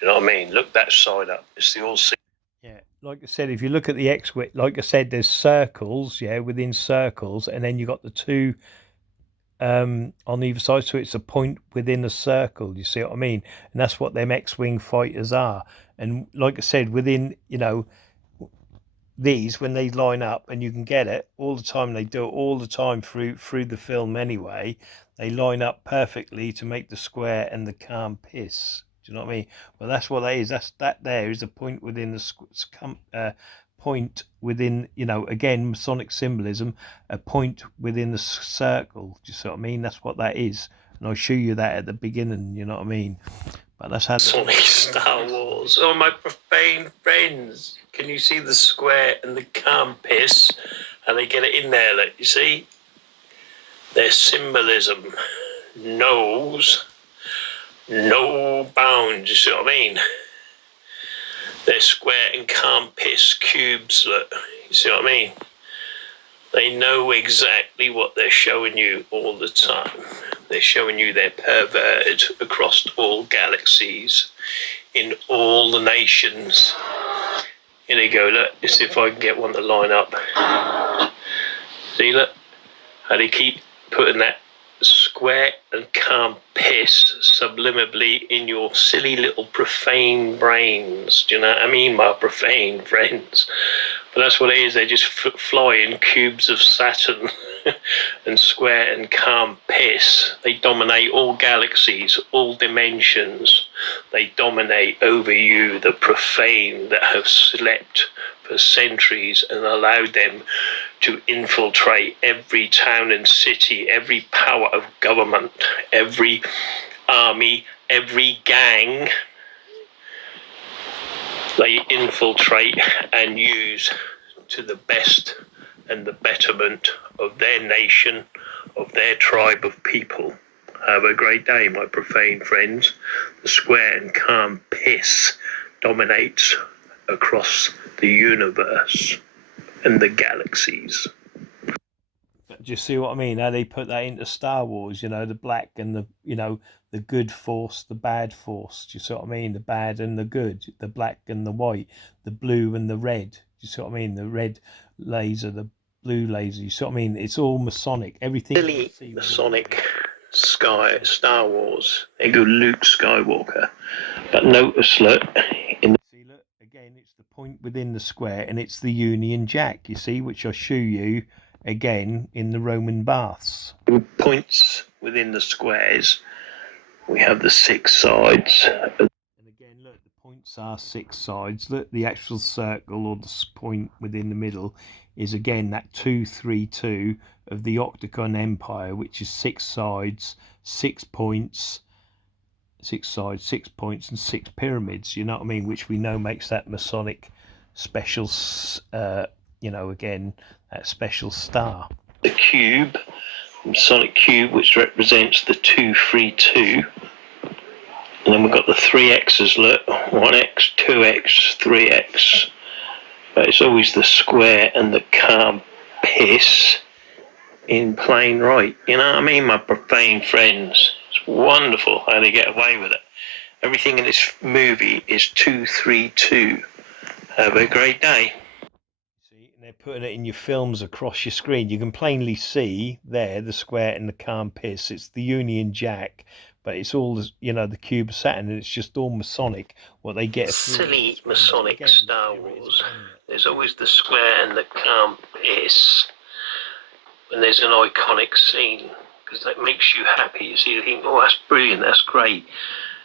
You know what I mean? Look that sign up. It's the all. Yeah, like I said, if you look at the X, like I said, there's circles, yeah, within circles, and then you got the 2 on either side, so it's a point within a circle. You see what I mean? And that's what them X-wing fighters are. And like I said, within, you know, these, when they line up, and you can get it all the time, they do it all the time through the film anyway, they line up perfectly to make the square and the calm piss. Do you know what I mean? Well, that's what that is. That there is a point within the point within, you know, again, Masonic symbolism, a point within the circle. Do you see what I mean? That's what that is. And I'll show you that at the beginning, you know what I mean? But that's how Sonic Star Wars. Oh, my profane friends. Can you see the square and the compass? How they get it in there, look, you see? Their symbolism knows no bounds, you see what I mean? Their square and compass cubes, look, you see what I mean? They know exactly what they're showing you all the time. They're showing you they're perverted across all galaxies, in all the nations. Here they go, look, let's see if I can get one to line up. See, look, how they keep putting that square and compass subliminally in your silly little profane brains. Do you know what I mean, my profane friends? But that's what it is. They just fly in cubes of Saturn and square and compass. They dominate all galaxies, all dimensions. They dominate over you, the profane that have slept for centuries and allowed them to infiltrate every town and city, every power of government, every army, every gang. They infiltrate and use to the best and the betterment of their nation, of their tribe of people. Have a great day, my profane friends. The square and compass dominates across the universe and the galaxies. Do you see what I mean? How they put that into Star Wars, you know, the black and the, you know, the good force, the bad force. Do you see what I mean? The bad and the good, the black and the white, the blue and the red. Do you see what I mean? The red laser, the blue laser. You see what I mean? It's all Masonic. Everything. Silly Masonic Star Wars. They go Luke Skywalker. But notice, look, See, look, again, it's the point within the square and it's the Union Jack, you see, which I'll show you again in the Roman baths. Points within the squares, we have the 6 sides. And again, look, the points are 6 sides. Look, the actual circle or the point within the middle is again that 232 of the Octagon Empire, which is 6 sides, 6 points. 6 sides, 6 points, and 6 pyramids. You know what I mean? Which we know makes that Masonic special, you know, again, that special star. The cube, Masonic cube, which represents the 232. And then we've got the 3 X's, look, 1X, 2X, 3X. But it's always the square and the compass in plain right. You know what I mean, my profane friends? It's wonderful how they get away with it. Everything in this movie is 232. Have a great day. See, and they're putting it in your films across your screen. You can plainly see there the square and the compass. It's the Union Jack, but it's all, you know, the cube of Saturn, and it's just all Masonic. What they get. Silly Masonic Star Wars. There's always the square and the compass. When there's an iconic scene, because that makes you happy. You see, you think, oh, that's brilliant, that's great.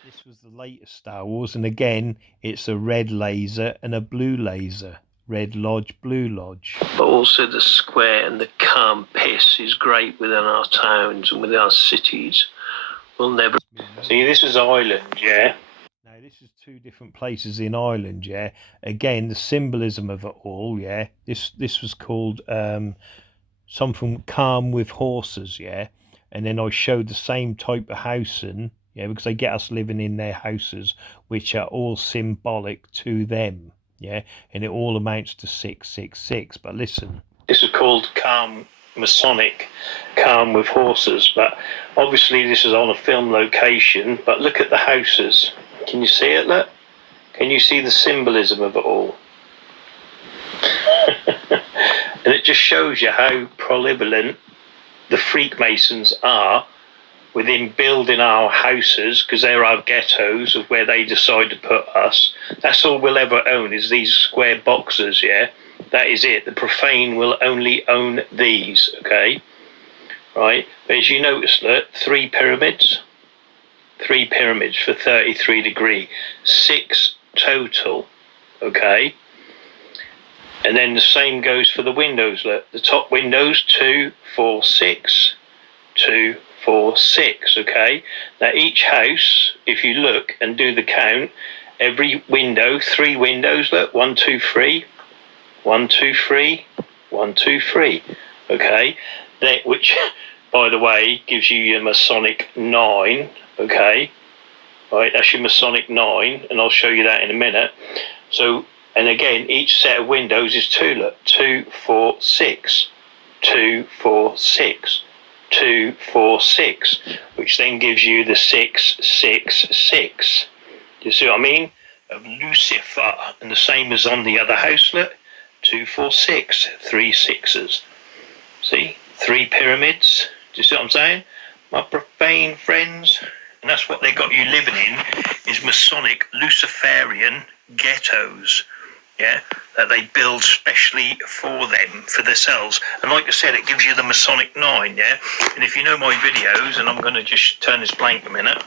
This was the latest Star Wars, and again, it's a red laser and a blue laser. Red Lodge, Blue Lodge. But also the square and the compass is great within our towns and within our cities. We'll never... See, this is Ireland, yeah? Now, this is 2 different places in Ireland, yeah? Again, the symbolism of it all, yeah? This was called... something calm with horses, yeah, and then I showed the same type of housing, yeah, because they get us living in their houses, which are all symbolic to them, yeah, and it all amounts to 666. But listen, this is called calm Masonic, calm with horses, but obviously this is on a film location. But look at the houses. Can you see it? Look, can you see the symbolism of it all? And it just shows you how prevalent the Freakmasons are within building our houses, because they're our ghettos of where they decide to put us. That's all we'll ever own, is these square boxes, yeah? That is it. The profane will only own these, okay? Right? But as you notice, look, 3 pyramids. 3 pyramids for 33 degree. 6 total, okay? And then the same goes for the windows. Look, the top windows, 2, 4, 6. 2, 4, 6. Okay, now each house, if you look and do the count, every window, 3 windows, look, 1, 2, 3, 1, 2, 3, 1, 2, 3. Okay, that, which by the way gives you your Masonic 9. Okay, right, that's your Masonic 9, and I'll show you that in a minute. So, and again, each set of windows is 2, look, 2, 4, 6, 2, 4, 6, 2, 4, 6, which then gives you the 6, 6, 6. Do you see what I mean? Of Lucifer, and the same as on the other house, look, 2, 4, 6, 3 sixes. See, 3 pyramids. Do you see what I'm saying? My profane friends. And that's what they got you living in, is Masonic Luciferian ghettos. Yeah, that they build specially for them, for themselves. And like I said, it gives you the Masonic 9, yeah? And if you know my videos, and I'm going to just turn this blank a minute.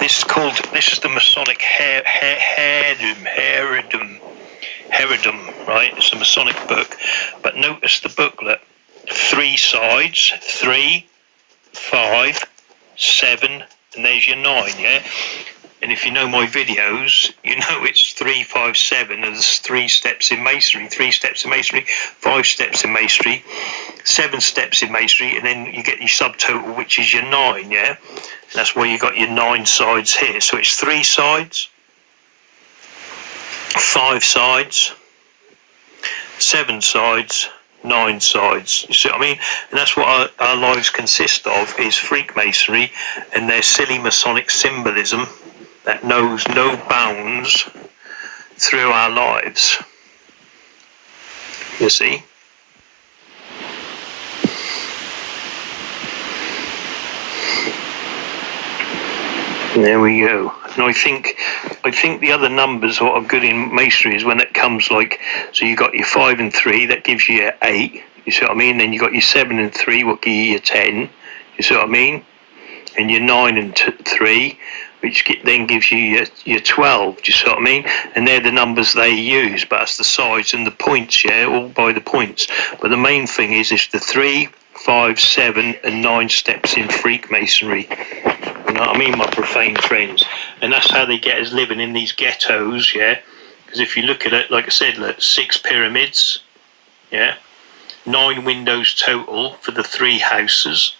This is the Masonic Herodom, right? It's a Masonic book. But notice the booklet. 3 sides, 3, 5, 7, and there's your 9, yeah? And if you know my videos, you know it's 3, 5, 7, and there's 3 steps in masonry, 3 steps in masonry, 5 steps in masonry, 7 steps in masonry, and then you get your subtotal, which is your 9, yeah? And that's why you got your 9 sides here. So it's 3 sides, 5 sides, 7 sides, 9 sides. You see what I mean? And that's what our lives consist of, is Freakmasonry and their silly Masonic symbolism that knows no bounds through our lives. You see? And there we go. And I think the other numbers what are good in masonry is when it comes like, so you got your 5 and 3, that gives you your 8. You see what I mean? Then you got your 7 and 3, what gives you your 10. You see what I mean? And your 9 and 3, which then gives you your 12. Do you see what I mean? And they're the numbers they use, but that's the sides and the points, yeah, all by the points. But the main thing is the 3, 5, 7, and 9 steps in Freakmasonry. You know what I mean, my profane friends? And that's how they get us living in these ghettos, yeah? Because if you look at it, like I said, look, 6 pyramids, yeah? 9 windows total for the 3 houses,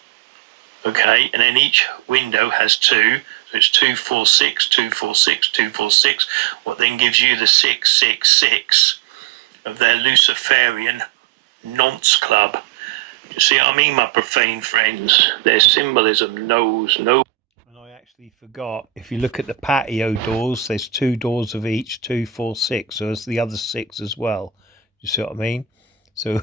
okay? And then each window has 2, so it's 2, 4, 6, 2, 4, 6, 2, 4, 6, what then gives you the 6, 6, 6 of their Luciferian nonce club. You see what I mean, my profane friends? Their symbolism knows no. And I actually forgot, if you look at the patio doors, there's 2 doors of each, 2, 4, 6, so it's the other 6 as well. You see what I mean? So,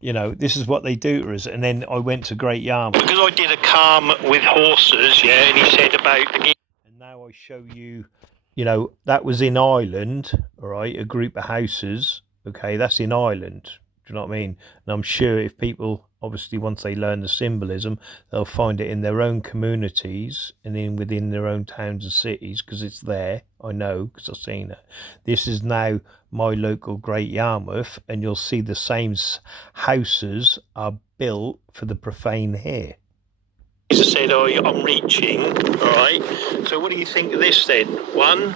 you know, this is what they do to us. And then I went to Great Yarmouth. Because I did a calm with horses, yeah, and he said about the... And now I show you, you know, that was in Ireland, all right, a group of houses, okay, that's in Ireland. Do you know what I mean? And I'm sure if people, obviously, once they learn the symbolism, they'll find it in their own communities and within their own towns and cities, because it's there. I know, because I've seen it. This is now my local Great Yarmouth, and you'll see the same houses are built for the profane here. I said, oh, I'm reaching, all right? So what do you think of this then? 1,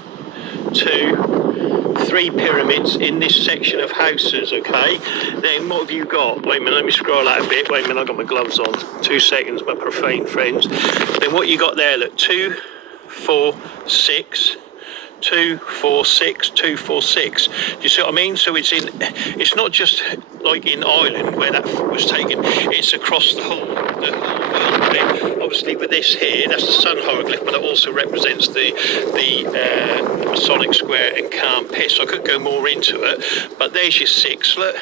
2, 3 pyramids in this section of houses, okay? Then what have you got? Wait a minute, let me scroll out a bit. Wait a minute, I've got my gloves on. 2 seconds, my profane friends. Then what you got there, look, 2, 4, 6, 2, 4, 6, 2, 4, 6. Do you see what I mean? So it's not just like in Ireland where that was taken, it's across the whole world. Obviously with this here, that's the sun hieroglyph, but it also represents the Masonic square and calm piss. I could go more into it, but there's your 6, look.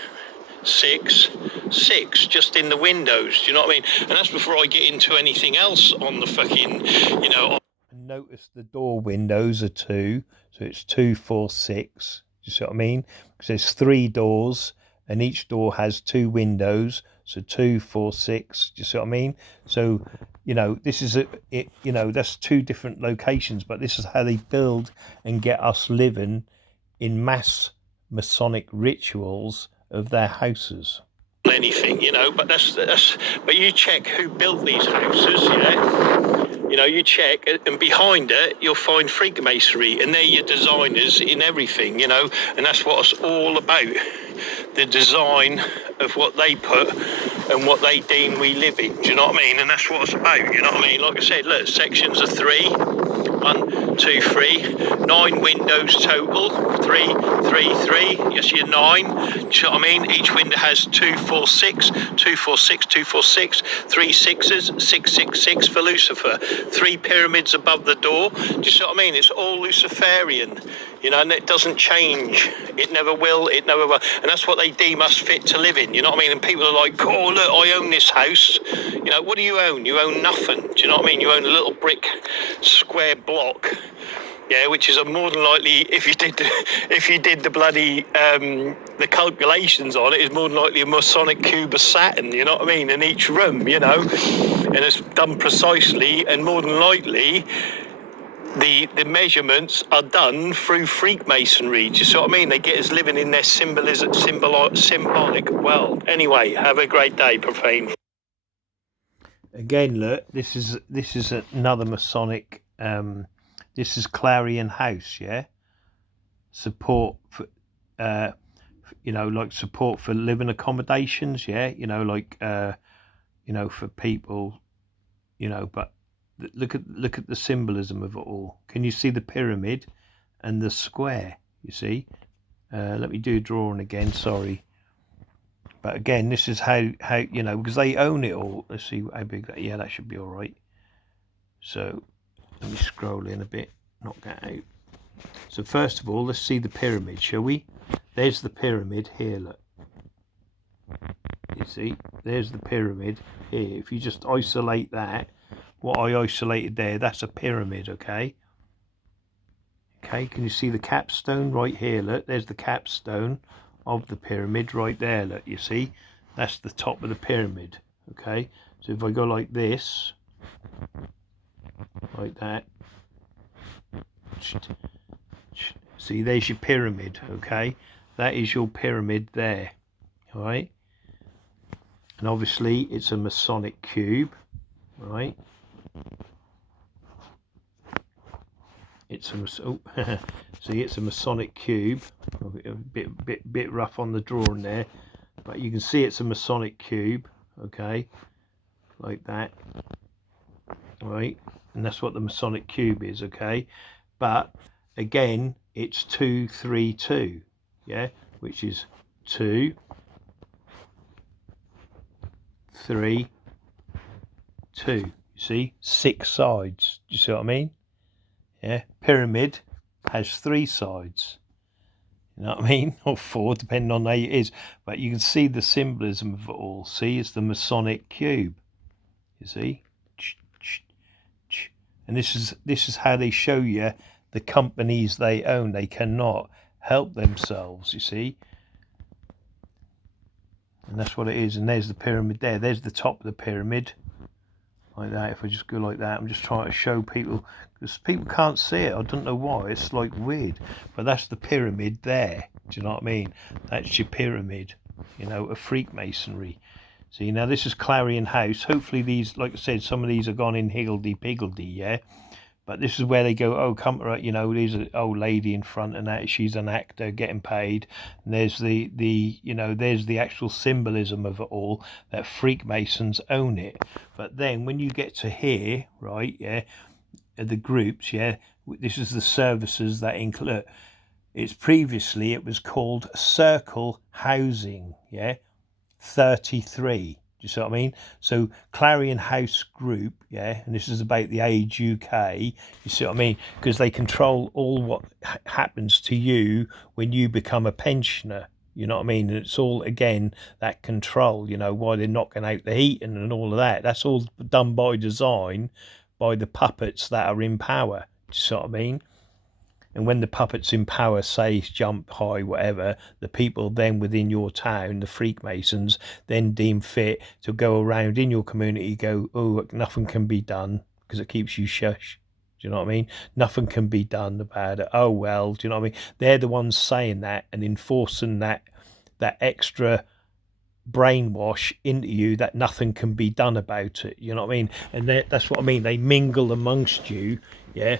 6, 6, just in the windows, do you know what I mean? And that's before I get into anything else on the fucking, you know. Notice the door windows are 2, so it's 2, 4, 6. Do you see what I mean? Because there's 3 doors, and each door has 2 windows, so 2, 4, 6. Do you see what I mean? So, you know, this is you know, that's 2 different locations, but this is how they build and get us living in mass Masonic rituals of their houses. anything, you know, but that's but you check who built these houses, yeah, you know, you check, and behind it you'll find Freakmasonry, and they're your designers in everything, you know, and that's what it's all about, the design of what they put and what they deem we live in, do you know what I mean? And that's what it's about, you know what I mean? Like I said, look, sections of 3, 1, 2, 3, 9 windows total, 3, 3, 3, yes, you're 9, do you know what I mean? Each window has 2, 4, 6, 2, 4, 6, 2, 4, 6, 3 sixes, 6, 6, 6 for Lucifer, 3 pyramids above the door, do you see what I mean? It's all Luciferian, you know, and it doesn't change, it never will, it never will, and that's what they deem us fit to live in, you know what I mean? And people are like, oh, look, I own this house, you know, what do you own? You own nothing, do you know what I mean? You own a little brick square block, yeah, which is a more than likely, if you did the bloody the calculations on it, is more than likely a Masonic cube of Saturn, you know what I mean, in each room, you know, and it's done precisely, and more than likely the measurements are done through Freakmasonry. Do you see what I mean? They get us living in their symbolic world. Anyway, have a great day, Profane. Again, look, this is another Masonic. This is Clarion House, yeah. Support for, you know, like support for living accommodations, yeah. You know, like, you know, for people, you know. But look at the symbolism of it all. Can you see the pyramid and the square? You see. Let me do a drawing again. Sorry. But again, this is how you know, because they own it all. Let's see how big that. Yeah, that should be all right. So let me scroll in a bit, knock that out. So first of all, let's see the pyramid, shall we? There's the pyramid here, look. You see, there's the pyramid here. If you just isolate that, what I isolated there, that's a pyramid, okay? Okay, can you see the capstone right here, look? There's the capstone of the pyramid right there, look, you see? That's the top of the pyramid, okay? So if I go like this, like that, see, there's your pyramid, okay? That is your pyramid there, all right? And obviously it's a Masonic cube, right? It's a see, it's a Masonic cube. A bit rough on the drawing there, but you can see it's a Masonic cube, okay, like that, right? And that's what the Masonic cube is, okay? But again, it's 2, 3, 2, yeah, which is 2, 3, 2. You see, 6 sides. Do you see what I mean? Yeah, pyramid has 3 sides. You know what I mean? Or 4, depending on how it is. But you can see the symbolism of it all. See, it's the Masonic cube. You see? And this is how they show you the companies they own. They cannot help themselves, you see. And that's what it is. And there's the pyramid there. There's the top of the pyramid. Like that. If I just go like that, I'm just trying to show people, because people can't see it. I don't know why. It's like weird. But that's the pyramid there. Do you know what I mean? That's your pyramid, you know, of Freakmasonry. See, now this is Clarion House. Hopefully these, like I said, some of these are gone in higgledy-piggledy, yeah? But this is where they go, oh, come right, you know, there's an old lady in front and that, she's an actor getting paid. And there's the you know, there's the actual symbolism of it all, that Freakmasons own it. But then when you get to here, right, yeah, the groups, yeah, this is the services that include, it's previously, it was called Circle Housing, yeah, 33. Do you see what I mean? So Clarion House Group, yeah, and this is about the Age UK, you see what I mean? Because they control all what happens to you when you become a pensioner, you know what I mean? And it's all, again, that control, you know, why they're knocking out the heating and all of that. That's all done by design by the puppets that are in power, do you see what I mean? And when the puppets in power say jump high, whatever, the people then within your town, the Freakmasons, then deem fit to go around in your community, go, oh, nothing can be done, because it keeps you shush. Do you know what I mean? Nothing can be done about it. Oh, well, do you know what I mean? They're the ones saying that and enforcing that extra brainwash into you that nothing can be done about it. You know what I mean? And that's what I mean. They mingle amongst you, yeah.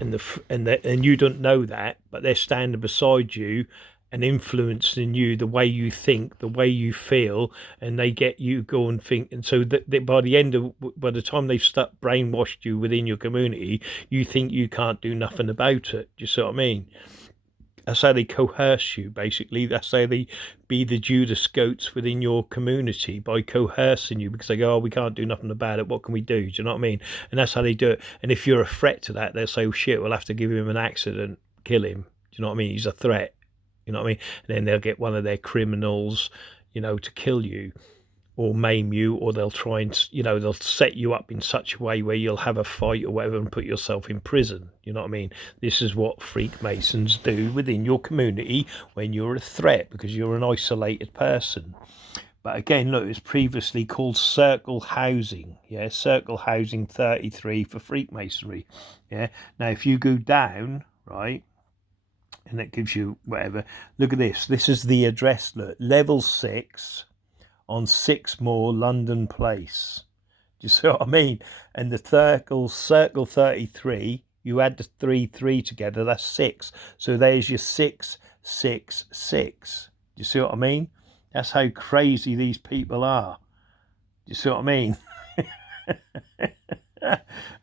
And you don't know that, but they're standing beside you and influencing you, the way you think, the way you feel, and they get you go and think. And so that by the time they've brainwashed you within your community, you think you can't do nothing about it. Do you see what I mean? That's how they coerce you, basically. That's how they be the Judas goats within your community, by coercing you, because they go, oh, we can't do nothing about it. What can we do? Do you know what I mean? And that's how they do it. And if you're a threat to that, they'll say, oh, shit, we'll have to give him an accident, kill him. Do you know what I mean? He's a threat. You know what I mean? And then they'll get one of their criminals, to kill you or maim you, or they'll try and, they'll set you up in such a way where you'll have a fight or whatever and put yourself in prison. You know what I mean? This is what Freakmasons do within your community when you're a threat, because you're an isolated person. But again, look, it's previously called Circle Housing. Yeah, Circle Housing 33 for Freakmasonry. Yeah. Now, if you go down, right, and that gives you whatever. Look at this. This is the address. Look, level 6 on 6 more London Place. Do you see what I mean? And the circle 33, you add the 3 together, that's 6. So there's your 666. Do you see what I mean? That's how crazy these people are. Do you see what I mean?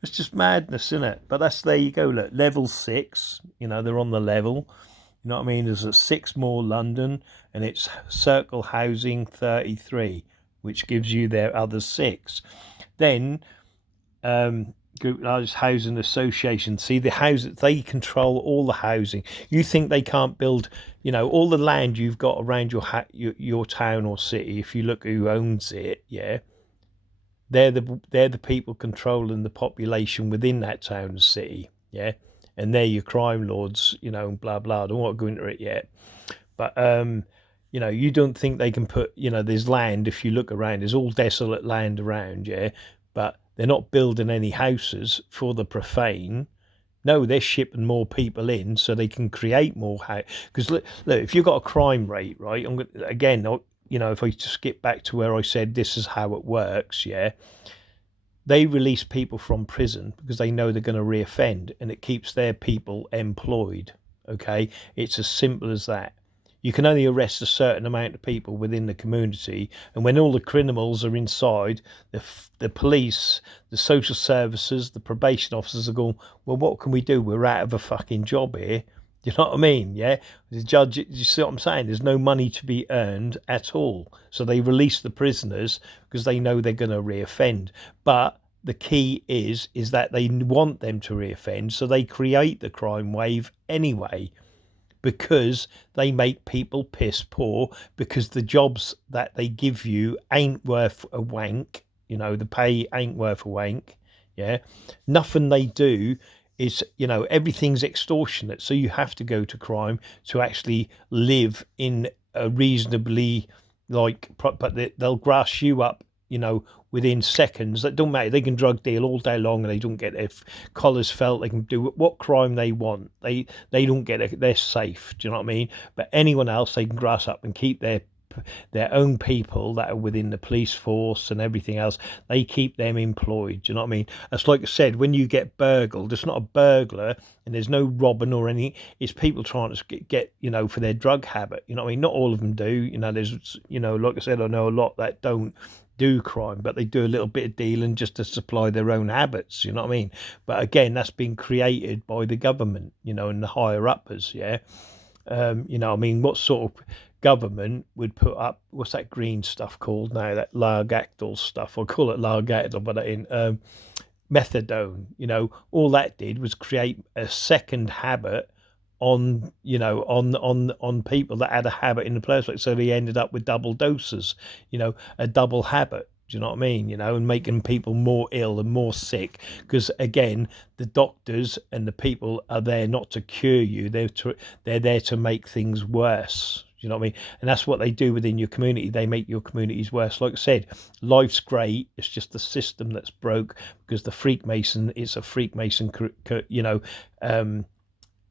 It's just madness, isn't it? But there you go. Look, level 6, they're on the level. You know what I mean? There's a 6 more London, and it's Circle Housing 33, which gives you their other 6. Then Group Largest Housing Association. See, they control all the housing. You think they can't build, all the land you've got around your town or city. If you look who owns it, yeah, they're the people controlling the population within that town and city, yeah. And they're your crime lords, and blah blah. I don't want to go into it yet, but you don't think they can put, there's land. If you look around, there's all desolate land around, yeah. But they're not building any houses for the profane. No, they're shipping more people in so they can create more house. Because look, if you've got a crime rate, right? If I just skip back to where I said this is how it works, yeah. They release people from prison because they know they're going to reoffend, and it keeps their people employed. Okay, it's as simple as that. You can only arrest a certain amount of people within the community, and when all the criminals are inside, the police, the social services, the probation officers are going, well, what can we do? We're out of a fucking job here. You know what I mean? Yeah. The judge, you see what I'm saying? There's no money to be earned at all. So they release the prisoners because they know they're going to reoffend. But the key is that they want them to reoffend. So they create the crime wave anyway, because they make people piss poor, because the jobs that they give you ain't worth a wank. The pay ain't worth a wank. Yeah. Nothing they do is, everything's extortionate. So you have to go to crime to actually live in a reasonably, but they'll grass you up, within seconds. That don't matter. They can drug deal all day long and they don't get their collars felt. They can do what crime they want. They don't get it. They're safe. Do you know what I mean? But anyone else, they can grass up and keep their own people that are within the police force and everything else. They keep them employed. Do you know what I mean? It's like I said, when you get burgled, it's not a burglar and there's no robbing or anything. It's people trying to get for their drug habit. You know what I mean? Not all of them do. There's like I said, I know a lot that don't do crime, but they do a little bit of dealing just to supply their own habits. You know what I mean? But again, that's been created by the government, and the higher uppers. Yeah. What sort of government would put up, what's that green stuff called now, that Largactyl stuff? I call it Largactyl, but in methadone. All that did was create a second habit on people that had a habit in the first place. So they ended up with double doses, a double habit. Do you know what I mean? And making people more ill and more sick, because again, the doctors and the people are there not to cure you. They're there to make things worse. You know what I mean? And that's what they do within your community. They make your communities worse. Like I said, life's great. It's just the system that's broke, because the Freakmason, it's a Freakmason,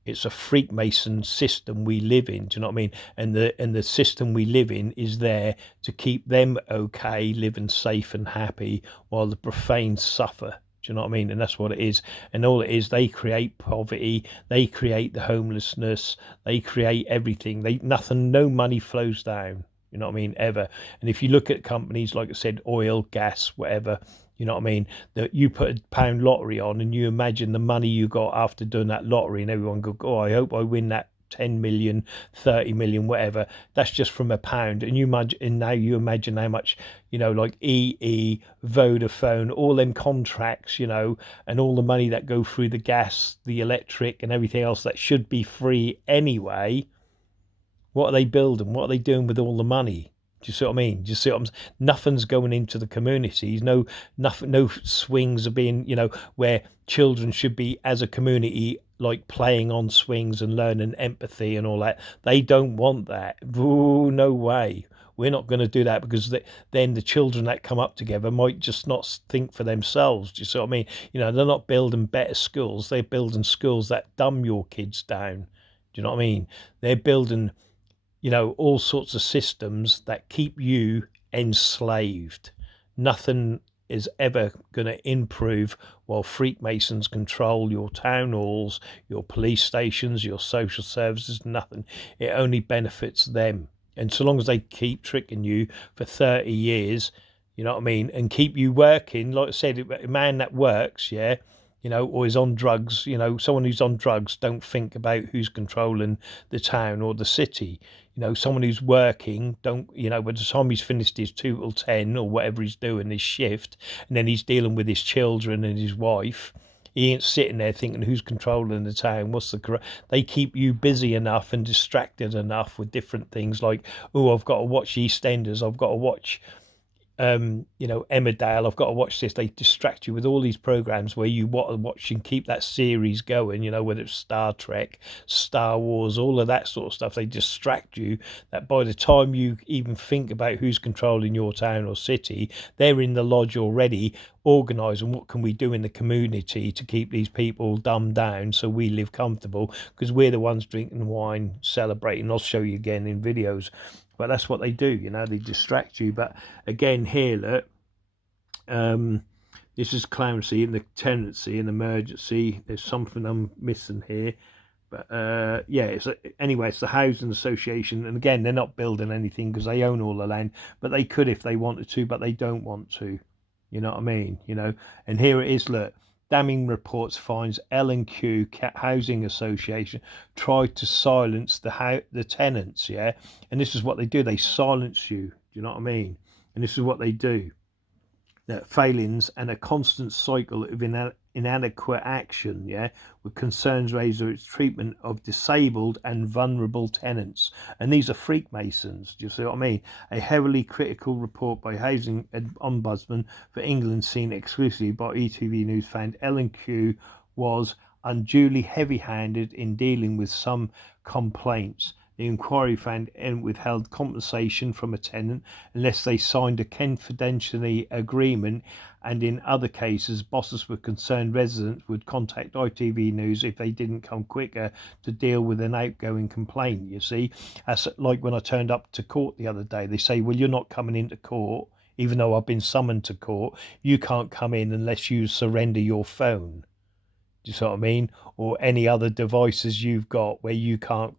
It's a Freemason system we live in. Do you know what I mean? And the system we live in is there to keep them okay, living safe and happy, while the profane suffer. Do you know what I mean? And that's what it is. And all it is, they create poverty, they create the homelessness, they create everything. No money flows down. You know what I mean? Ever. And if you look at companies, like I said, oil, gas, whatever, you know what I mean, that you put a pound lottery on and you imagine the money you got after doing that lottery, and everyone go, oh, I hope I win that 10 million, 30 million, whatever. That's just from a pound. And now you imagine how much, you know, like EE, Vodafone, all them contracts, you know, and all the money that go through the gas, the electric and everything else that should be free anyway. What are they building? What are they doing with all the money? Do you see what I mean? Do you see what I'm saying? Nothing's going into the communities. No swings are being, you know, where children should be as a community, like playing on swings and learning empathy and all that. They don't want that. Ooh, no way. We're not going to do that, because then the children that come up together might just not think for themselves. Do you see what I mean? You know, they're not building better schools. They're building schools that dumb your kids down. Do you know what I mean? They're building, you know, all sorts of systems that keep you enslaved. Nothing is ever going to improve while Freakmasons control your town halls, your police stations, your social services. Nothing. It only benefits them. And so long as they keep tricking you for 30 years, you know what I mean, and keep you working, like I said, a man that works, yeah, you know, or is on drugs, you know, someone who's on drugs don't think about who's controlling the town or the city. You know, someone who's working, don't, you know, by the time he's finished his 2 till 10 or whatever he's doing, his shift, and then he's dealing with his children and his wife, he ain't sitting there thinking who's controlling the town, they keep you busy enough and distracted enough with different things like, oh, I've got to watch EastEnders, I've got to watch you know, Emmerdale, I've got to watch this. They distract you with all these programs where you want to watch and keep that series going, you know, whether it's Star Trek, Star Wars, all of that sort of stuff. They distract you that by the time you even think about who's controlling your town or city, they're in the lodge already organising what can we do in the community to keep these people dumbed down so we live comfortable, because we're the ones drinking wine, celebrating. I'll show you again in videos. But that's what they do, you know, they distract you. But again, here, look, this is clemency in the tenancy and emergency. There's something I'm missing here. But yeah, anyway, it's the Housing Association. And again, they're not building anything because they own all the land. But they could if they wanted to, but they don't want to. You know what I mean? You know, and here it is, look. Damning reports finds L&Q Housing Association tried to silence the tenants, yeah? And this is what they do. They silence you. Do you know what I mean? And this is what they do. That failings and a constant cycle of inadequate action, yeah, with concerns raised over its treatment of disabled and vulnerable tenants. And these are Freakmasons, do you see what I mean? A heavily critical report by Hazing Ombudsman for England, seen exclusively by ETV News, found L&Q was unduly heavy-handed in dealing with some complaints. The inquiry found and withheld compensation from a tenant unless they signed a confidentiality agreement, and in other cases, bosses with concerned residents would contact ITV News if they didn't come quicker to deal with an outgoing complaint. You see, that's like when I turned up to court the other day. They say, well, you're not coming into court, even though I've been summoned to court. You can't come in unless you surrender your phone. Do you see what I mean? Or any other devices you've got where you can't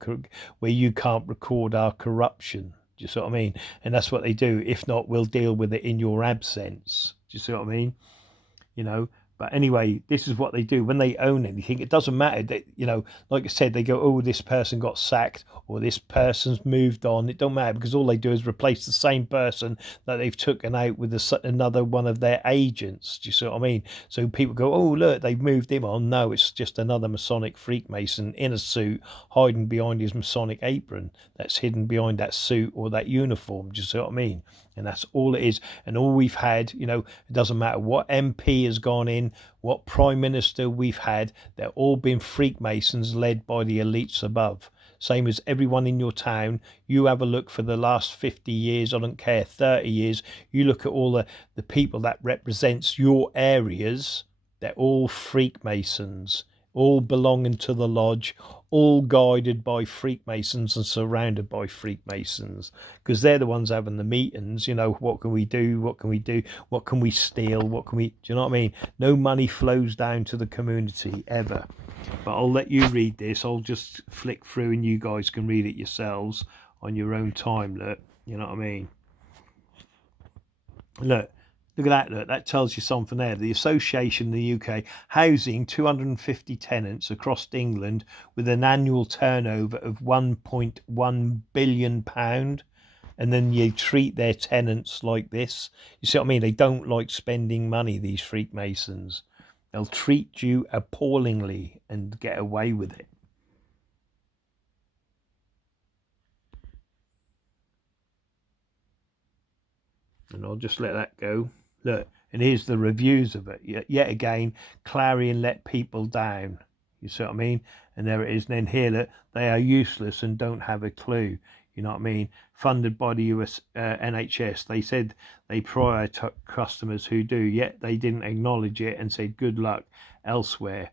record our corruption. Do you see what I mean? And that's what they do. If not, we'll deal with it in your absence. Do you see what I mean? You know. But anyway, this is what they do when they own anything. It doesn't matter that, you know, like I said, they go, oh, this person got sacked or this person's moved on. It don't matter, because all they do is replace the same person that they've taken out with another one of their agents. Do you see what I mean? So people go, oh, look, they've moved him on. No, it's just another Masonic Freemason in a suit hiding behind his Masonic apron that's hidden behind that suit or that uniform. Do you see what I mean? And that's all it is. And all we've had, you know, it doesn't matter what MP has gone in, what Prime Minister we've had, they're all been Freakmasons led by the elites above. Same as everyone in your town. You have a look for the last 50 years, I don't care, 30 years. You look at all the people that represents your areas, they're all Freakmasons. all belonging to the lodge, all guided by Freakmasons and surrounded by Freakmasons, because they're the ones having the meetings. You know, what can we do? What can we do? What can we steal? What can we, do you know what I mean? No money flows down to the community ever. But I'll let you read this. I'll just flick through and you guys can read it yourselves on your own time. Look, you know what I mean? Look at that. Look, that tells you something there. The association in the UK housing 250 tenants across England with an annual turnover of £1.1 billion. And then you treat their tenants like this. You see what I mean? They don't like spending money, these Freakmasons. They'll treat you appallingly and get away with it. And I'll just let that go. Look, and here's the reviews of it. Yet again, Clarion let people down. You see what I mean? And there it is. And then here, look, they are useless and don't have a clue. You know what I mean? Funded by the US NHS. They said they prioritise customers who do, yet they didn't acknowledge it and said good luck elsewhere.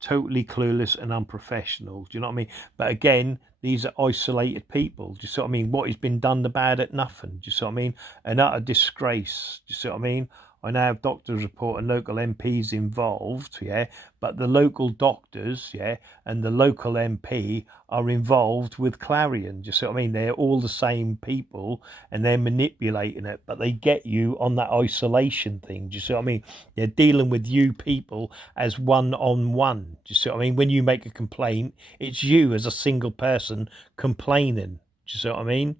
Totally clueless and unprofessional. Do you know what I mean? But again, these are isolated people. Do you see what I mean? What has been done about it? Nothing. Do you see what I mean? An utter disgrace. Do you see what I mean? I now have doctors report and local MPs involved, yeah, but the local doctors, yeah, and the local MP are involved with Clarion. Do you see what I mean? They're all the same people and they're manipulating it, but they get you on that isolation thing. Do you see what I mean? They're dealing with you people as one-on-one. Do you see what I mean? When you make a complaint, it's you as a single person complaining. Do you see what I mean?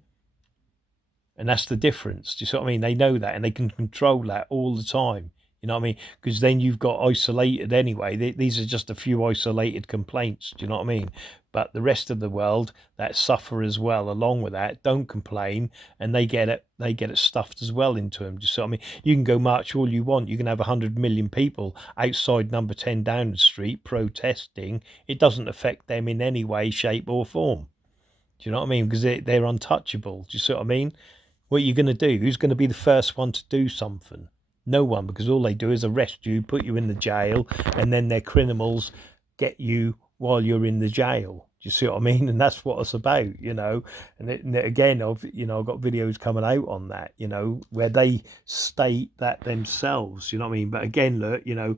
And that's the difference. Do you see what I mean? They know that and they can control that all the time. You know what I mean? Because then you've got isolated anyway. These are just a few isolated complaints. Do you know what I mean? But the rest of the world that suffer as well along with that don't complain and they get it stuffed as well into them. Do you see what I mean? You can go march all you want. You can have 100 million people outside number 10 Downing Street protesting. It doesn't affect them in any way, shape or form. Do you know what I mean? Because they're untouchable. Do you see what I mean? What are you going to do? Who's going to be the first one to do something? No one, because all they do is arrest you, put you in the jail, and then their criminals get you while you're in the jail. Do you see what I mean? And that's what it's about, you know. And again, I've got videos coming out on that, you know, where they state that themselves, you know what I mean? But again, look, you know,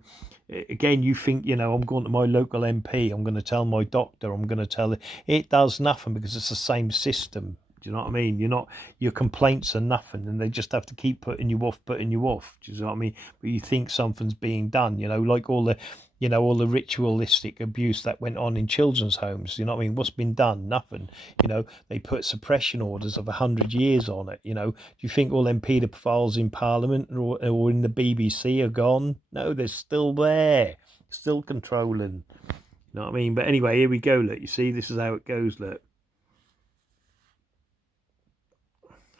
again, you think, you know, I'm going to my local MP, I'm going to tell my doctor, I'm going to tell it does nothing because it's the same system. Do you know what I mean? Your complaints are nothing and they just have to keep putting you off. Do you know what I mean? But you think something's being done, you know, like all the ritualistic abuse that went on in children's homes. You know what I mean? What's been done? Nothing. You know, they put suppression orders of 100 years on it. You know, do you think all them paedophiles in Parliament or in the BBC are gone? No, they're still there, still controlling. You know what I mean? But anyway, here we go. Look, you see, this is how it goes. Look.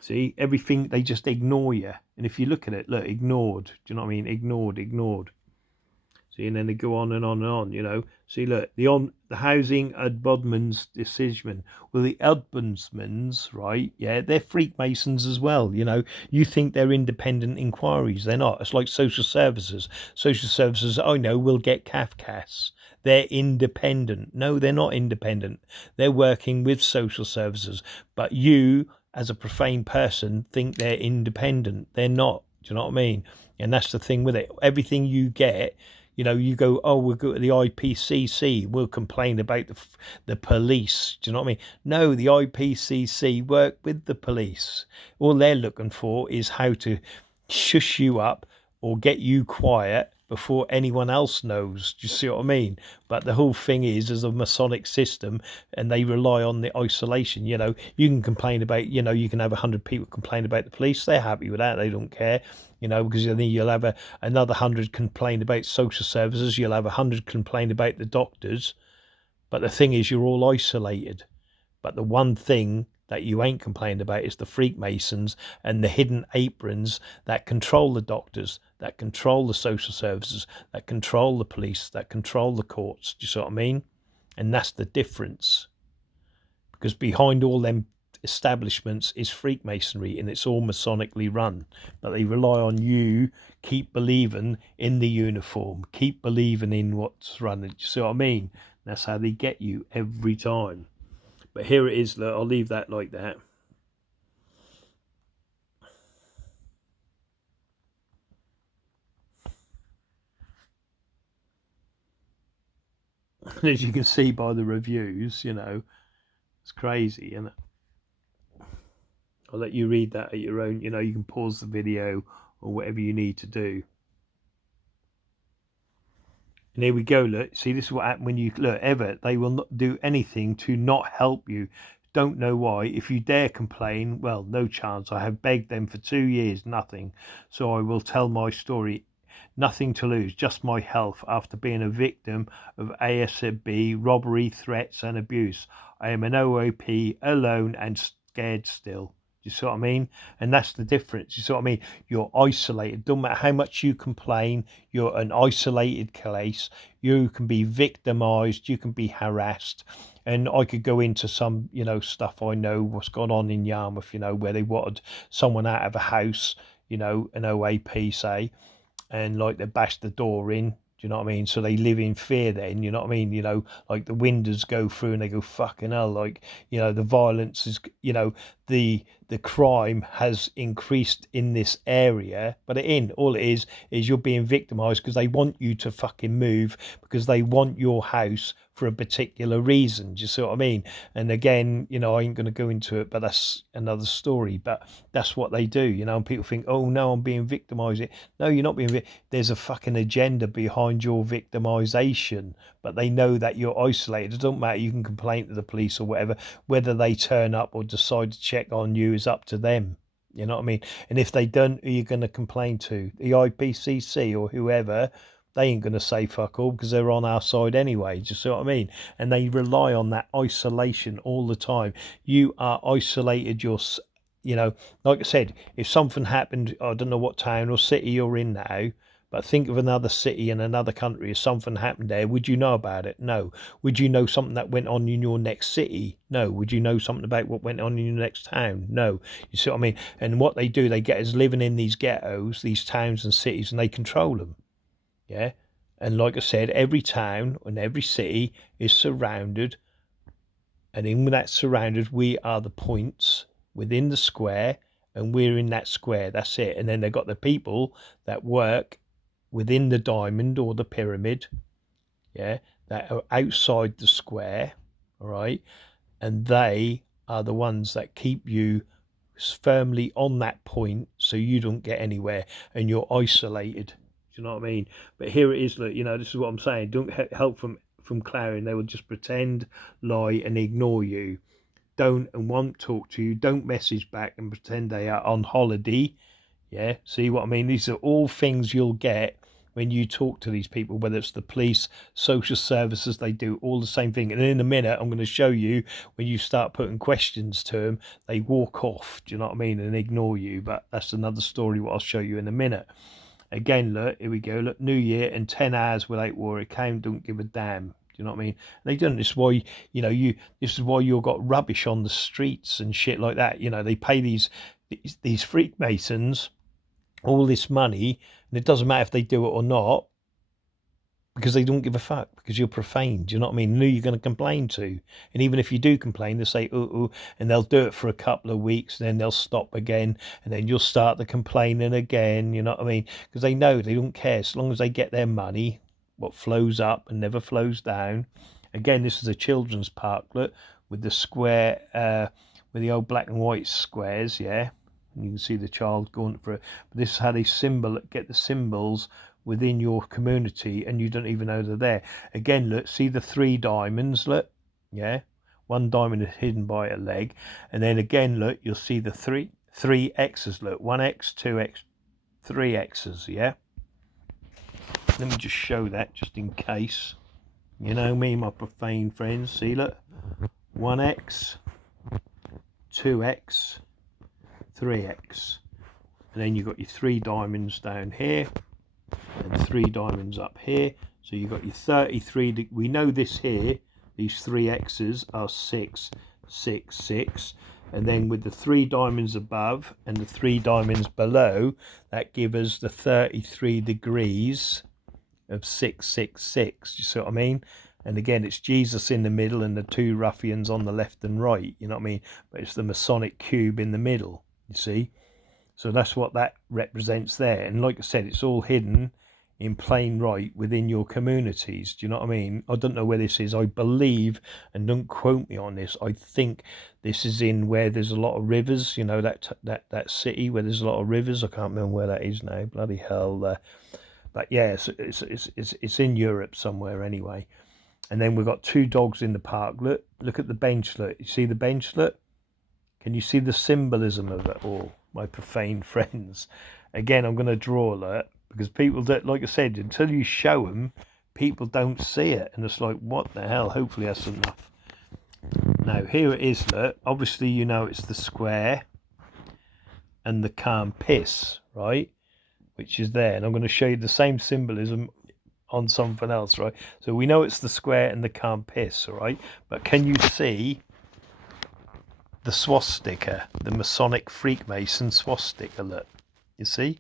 See, everything, they just ignore you. And if you look at it, look, ignored. Do you know what I mean? Ignored. See, and then they go on and on and on, you know. See, look, the Housing Ombudsman's decision. Well, the ombudsmans, right, yeah, they're Freakmasons as well, you know. You think they're independent inquiries. They're not. It's like social services. Social services, I know, will get CAFCAS. They're independent. No, they're not independent. They're working with social services. But you, as a profane person, think they're independent. They're not. Do you know what I mean? And that's the thing with it. Everything you get, you know, you go, oh, we'll go to the IPCC, we'll complain about the police. Do you know what I mean? No, the IPCC work with the police. All they're looking for is how to shush you up or get you quiet before anyone else knows. Do you see what I mean? But the whole thing is a Masonic system and they rely on the isolation. You know, you can complain about, you know, you can have 100 people complain about the police. They're happy with that. They don't care, you know, because then you'll have another 100 complain about social services. You'll have 100 complain about the doctors. But the thing is, you're all isolated. But the one thing that you ain't complained about is the Freakmasons and the hidden aprons that control the doctors, that control the social services, that control the police, that control the courts. Do you see what I mean? And that's the difference. Because behind all them establishments is Freakmasonry, and it's all Masonically run. But they rely on you keep believing in the uniform, keep believing in what's running. Do you see what I mean? That's how they get you every time. But here it is. Look, I'll leave that like that. And as you can see by the reviews, you know, it's crazy, isn't it? I'll let you read that at your own. You know, you can pause the video or whatever you need to do. And here we go. Look, see, this is what happened when you look. Ever, they will not do anything to not help you. Don't know why. If you dare complain, well, no chance. I have begged them for 2 years, nothing. So I will tell my story. Nothing to lose, just my health after being a victim of ASB, robbery, threats and abuse. I am an OOP, alone and scared still. Do you see what I mean? And that's the difference. You see what I mean? You're isolated. Don't matter how much you complain, you're an isolated case. You can be victimized, you can be harassed. And I could go into some, you know, stuff I know what's gone on in Yarmouth, you know, where they wanted someone out of a house, you know, an OAP, say, and like they bashed the door in. Do you know what I mean? So they live in fear then, you know what I mean? You know, like the windows go through and they go, fucking hell, like, you know, the violence is, you know, the crime has increased in this area. But all it is you're being victimized because they want you to fucking move, because they want your house for a particular reason. Do you see what I mean? And again, you know, I ain't going to go into it, but that's another story. But that's what they do, you know, and people think, oh no, I'm being victimized. No, you're not being there's a fucking agenda behind your victimization, but they know that you're isolated. It doesn't matter, you can complain to the police or whatever. Whether they turn up or decide to check on you is up to them. You know what I mean? And if they don't, who are you going to complain to? The IPCC or whoever? They ain't going to say fuck all because they're on our side anyway. Do you see what I mean? And they rely on that isolation all the time. You are isolated. You know, like I said, if something happened, I don't know what town or city you're in now, but think of another city in another country. If something happened there, would you know about it? No. Would you know something that went on in your next city? No. Would you know something about what went on in your next town? No. You see what I mean? And what they do, they get us living in these ghettos, these towns and cities, and they control them. Yeah, and like I said, every town and every city is surrounded, and in that surrounded, we are the points within the square, and we're in that square. That's it. And then they've got the people that work within the diamond or the pyramid, yeah, that are outside the square, all right, and they are the ones that keep you firmly on that point so you don't get anywhere and you're isolated. Do you know what I mean? But here it is, look, you know, this is what I'm saying. Don't help from Clarion. They will just pretend, lie and ignore you. Don't and won't talk to you. Don't message back and pretend they are on holiday. Yeah, see what I mean? These are all things you'll get when you talk to these people, whether it's the police, social services, they do all the same thing. And in a minute, I'm going to show you when you start putting questions to them, they walk off, do you know what I mean, and ignore you. But that's another story, what I'll show you in a minute. Again, look, here we go. Look, New Year and 10 hours without war. It came, don't give a damn. Do you know what I mean? And they don't. This is why, you know, this is why you've got rubbish on the streets and shit like that. You know, they pay these Freakmasons all this money, and it doesn't matter if they do it or not, because they don't give a fuck, because you're profane. Do you know what I mean? Who you're going to complain to? And even if you do complain, they say, ooh, and they'll do it for a couple of weeks, and then they'll stop again, and then you'll start the complaining again, you know what I mean? Because they know they don't care. As long as they get their money, what flows up and never flows down. Again, this is a children's park, look, with the square, with the old black and white squares, yeah? And you can see the child going for it. But this is how they get the symbols within your community, and you don't even know they're there. Again, look, see the 3 diamonds, look, yeah? 1 diamond is hidden by a leg. And then again, look, you'll see the three X's, look, 1X, 2X, 3 X's, yeah? Let me just show that, just in case. You know me, my profane friends. See, look, 1X, 2X, 3X, and then you've got your 3 diamonds down here and 3 diamonds up here, so you've got your 33. We know this here, these 3 X's are 6, 6, 6, and then with the 3 diamonds above and the 3 diamonds below, that gives us the 33 degrees of 666. You see what I mean? And again, it's Jesus in the middle and the 2 ruffians on the left and right, you know what I mean? But it's the Masonic cube in the middle, you see? So that's what that represents there. And like I said, it's all hidden in plain right within your communities. Do you know what I mean? I don't know where this is. I believe, and don't quote me on this, I think this is in where there's a lot of rivers, you know, that city where there's a lot of rivers. I can't remember where that is now. Bloody hell. But yeah, it's in Europe somewhere anyway. And then we've got 2 dogs in the park. Look at the benchlet. You see the benchlet? Can you see the symbolism of it all, my profane friends? Again, I'm going to draw that because people don't, like I said, until you show them, people don't see it. And it's like, what the hell? Hopefully that's enough. Now, here it is, look. Obviously, you know it's the square and the calm piss, right? Which is there. And I'm going to show you the same symbolism on something else, right? So we know it's the square and the calm piss, all right? But can you see the swastika, the Masonic Freemason swastika? Look, you see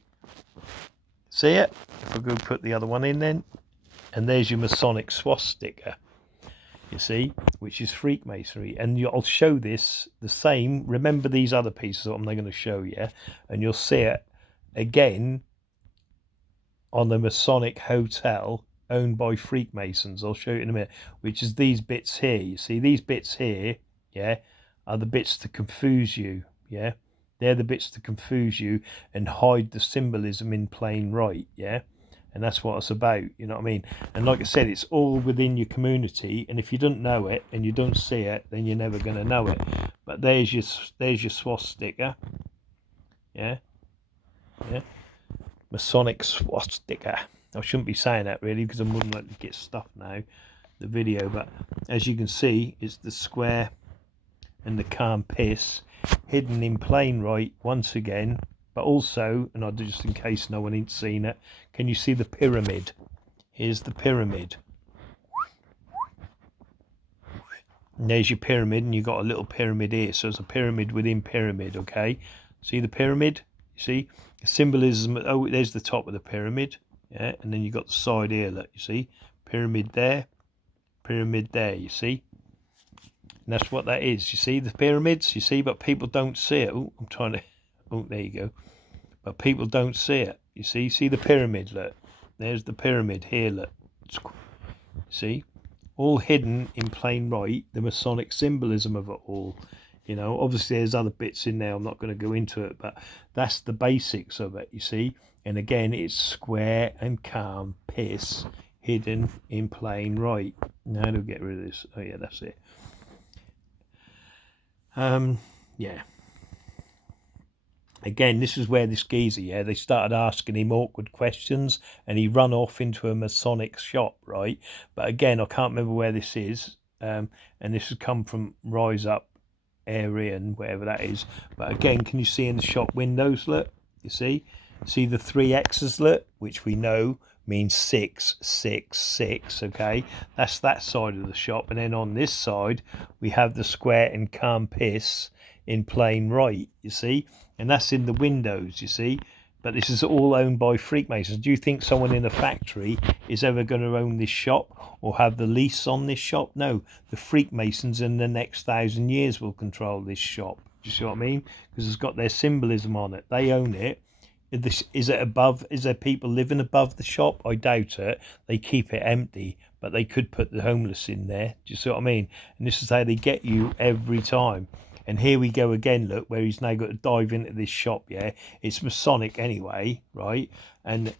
it? If I go put the other one in then, and there's your Masonic swastika, you see, which is Freakmasonry. And I'll show this the same. Remember these other pieces that I'm going to show you, and you'll see it again on the Masonic hotel owned by Freakmasons. I'll show you in a minute, which is these bits here. You see these bits here, yeah, are the bits to confuse you, yeah? They're the bits to confuse you and hide the symbolism in plain right, yeah? And that's what it's about, you know what I mean? And like I said, it's all within your community, and if you don't know it and you don't see it, then you're never going to know it. But there's your swastika, yeah? Yeah? Masonic swastika. I shouldn't be saying that really because I wouldn't like to get stuff now, the video, but as you can see, it's the square and the calm piss hidden in plain right once again. But also, and I'll do just in case no one ain't seen it, can you see the pyramid? Here's the pyramid. And there's your pyramid, and you've got a little pyramid here, so it's a pyramid within pyramid, okay? See the pyramid? You see? Symbolism. Oh, there's the top of the pyramid, yeah, and then you got the side here, look, you see, pyramid there, you see, and that's what that is. You see the pyramids, you see, but people don't see it. Oh, I'm trying to, oh, there you go, but people don't see it. You see the pyramid, look, there's the pyramid here, look, see, all hidden in plain right, the Masonic symbolism of it all. You know, obviously there's other bits in there, I'm not going to go into it, but that's the basics of it, you see. And again, it's square and calm piss hidden in plain right. Now to get rid of this. Oh yeah, that's it. Yeah. Again, this is where this geezer, yeah, they started asking him awkward questions and he run off into a Masonic shop, right? But again, I can't remember where this is. And this has come from Rise Up area and whatever that is. But again, can you see in the shop windows, look, you see the 3 X's, look, which we know means 666, okay? That's that side of the shop. And then on this side we have the square and calm piss in plain right, you see, and that's in the windows, you see. But this is all owned by Freakmasons. Do you think someone in a factory is ever going to own this shop or have the lease on this shop? No, the Freakmasons in the next 1,000 years will control this shop. Do you see what I mean? Because it's got their symbolism on it. They own it. Is it above? Is there people living above the shop? I doubt it. They keep it empty, but they could put the homeless in there. Do you see what I mean? And this is how they get you every time. And here we go again, look, where he's now got to dive into this shop, yeah? It's Masonic anyway, right? And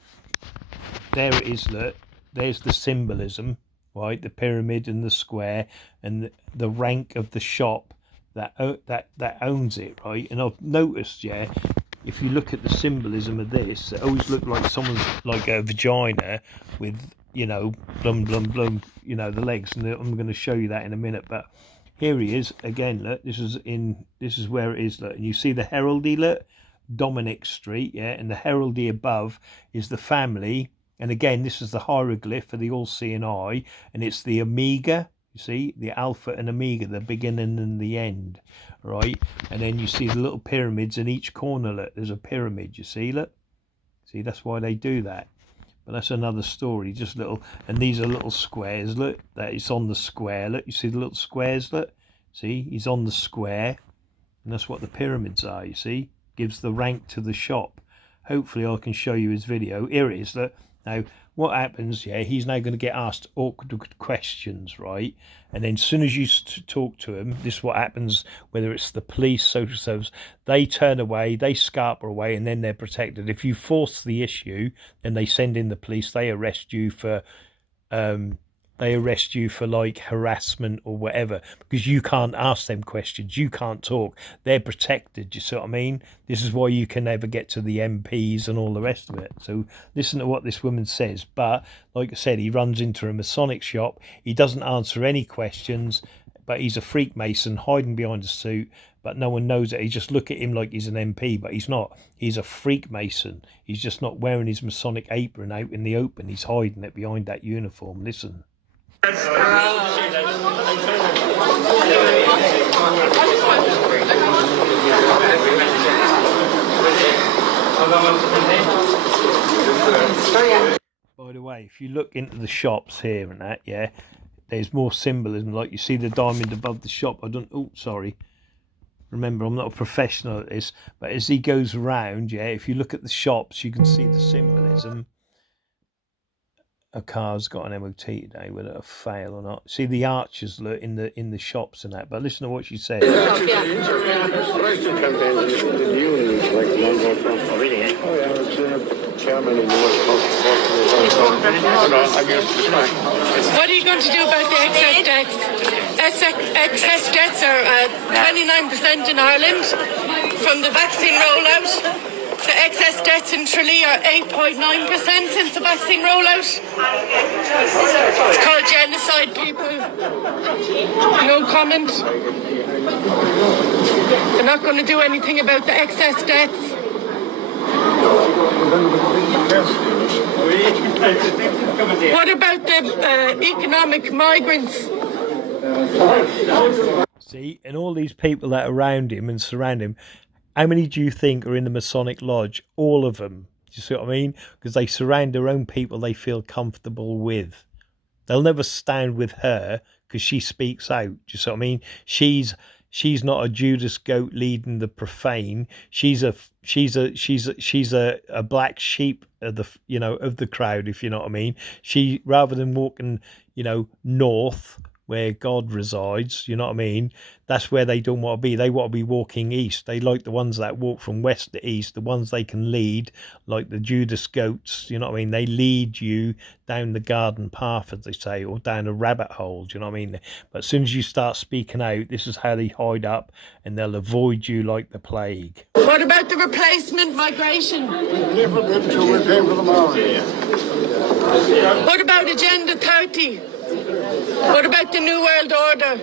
there it is, look. There's the symbolism, right? The pyramid and the square and the rank of the shop that owns it, right? And I've noticed, yeah, if you look at the symbolism of this, it always looks like someone's like a vagina with, you know, blum, blum, blum, you know, the legs. And I'm going to show you that in a minute, but here he is again, look, this is where it is, look, and you see the heraldry, look, Dominic Street, yeah, and the heraldry above is the family, and again, this is the hieroglyph for the all-seeing eye, and it's the Omega, You see, the Alpha and Omega, the beginning and the end, right? And then you see the little pyramids in each corner. Look, there's a pyramid. You see, look. See, that's why they do that. But that's another story. Just little, and these are little squares. Look, that it's on the square. Look, you see the little squares. Look, see, he's on the square, and that's what the pyramids are. You see, gives the rank to the shop. Hopefully, I can show you his video. Here it is. Look. Now, what happens, yeah, he's now going to get asked awkward questions, right? And then as soon as you talk to him, this is what happens, whether it's the police, social service, they turn away, they scarper away, and then they're protected. If you force the issue, then they send in the police, they arrest you for like harassment or whatever, because you can't ask them questions, you can't talk, they're protected. You see what I mean? This is why you can never get to the MPs and all the rest of it. So listen to what this woman says. But like I said, he runs into a Masonic shop, he doesn't answer any questions, but he's a Freemason hiding behind a suit, but no one knows it. He just look at him like he's an MP, but he's not. He's a Freemason. He's just not wearing his Masonic apron out in the open, he's hiding it behind that uniform. Listen. By the way, if you look into the shops here and that, yeah, there's more symbolism. Like you see the diamond above the shop. Sorry. Remember, I'm not a professional at this, but as he goes around, yeah, if you look at the shops, you can see the symbolism. A car's got an MOT today, whether it'll fail or not. See the arches in the shops and that. But listen to what she said. What are you going to do about the excess debts? Excess debts are 29% in Ireland from the vaccine rollout. The excess debts in Tralee are 8.9% since the vaccine rollout. It's called genocide, people. No comment. They're not going to do anything about the excess debts. What about the economic migrants? See, and all these people that are around him and surround him, how many do you think are in the Masonic Lodge? All of them. Do you see what I mean? Because they surround their own people they feel comfortable with. They'll never stand with her because she speaks out. Do you see what I mean? She's not a Judas goat leading the profane. She's a black sheep of the crowd, if you know what I mean. She, rather than walking, north where God resides, you know what I mean? That's where they don't want to be. They want to be walking east. They like the ones that walk from west to east, the ones they can lead, like the Judas goats, you know what I mean? They lead you down the garden path, as they say, or down a rabbit hole, do you know what I mean? But as soon as you start speaking out, this is how they hide up, and they'll avoid you like the plague. What about the replacement migration? What about Agenda 30? What about the New World Order?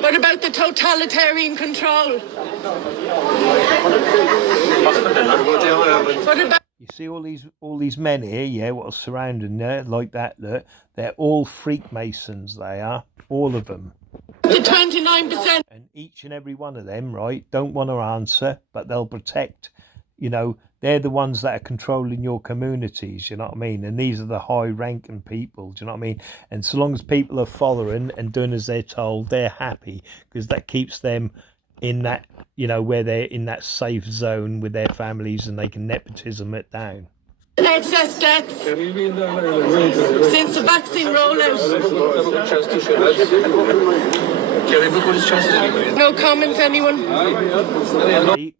What about the totalitarian control? What about... You see all these men here, yeah, what are surrounding there, like that, look, they're all Freakmasons, they are, all of them. The 29%. And each and every one of them, right, don't want to answer, but they'll protect, they're the ones that are controlling your communities, you know what I mean? And these are the high-ranking people, do you know what I mean? And so long as people are following and doing as they're told, they're happy, because that keeps them in that, where they're in that safe zone with their families and they can nepotism it down. Excess debts since the vaccine rollout. No comment, anyone?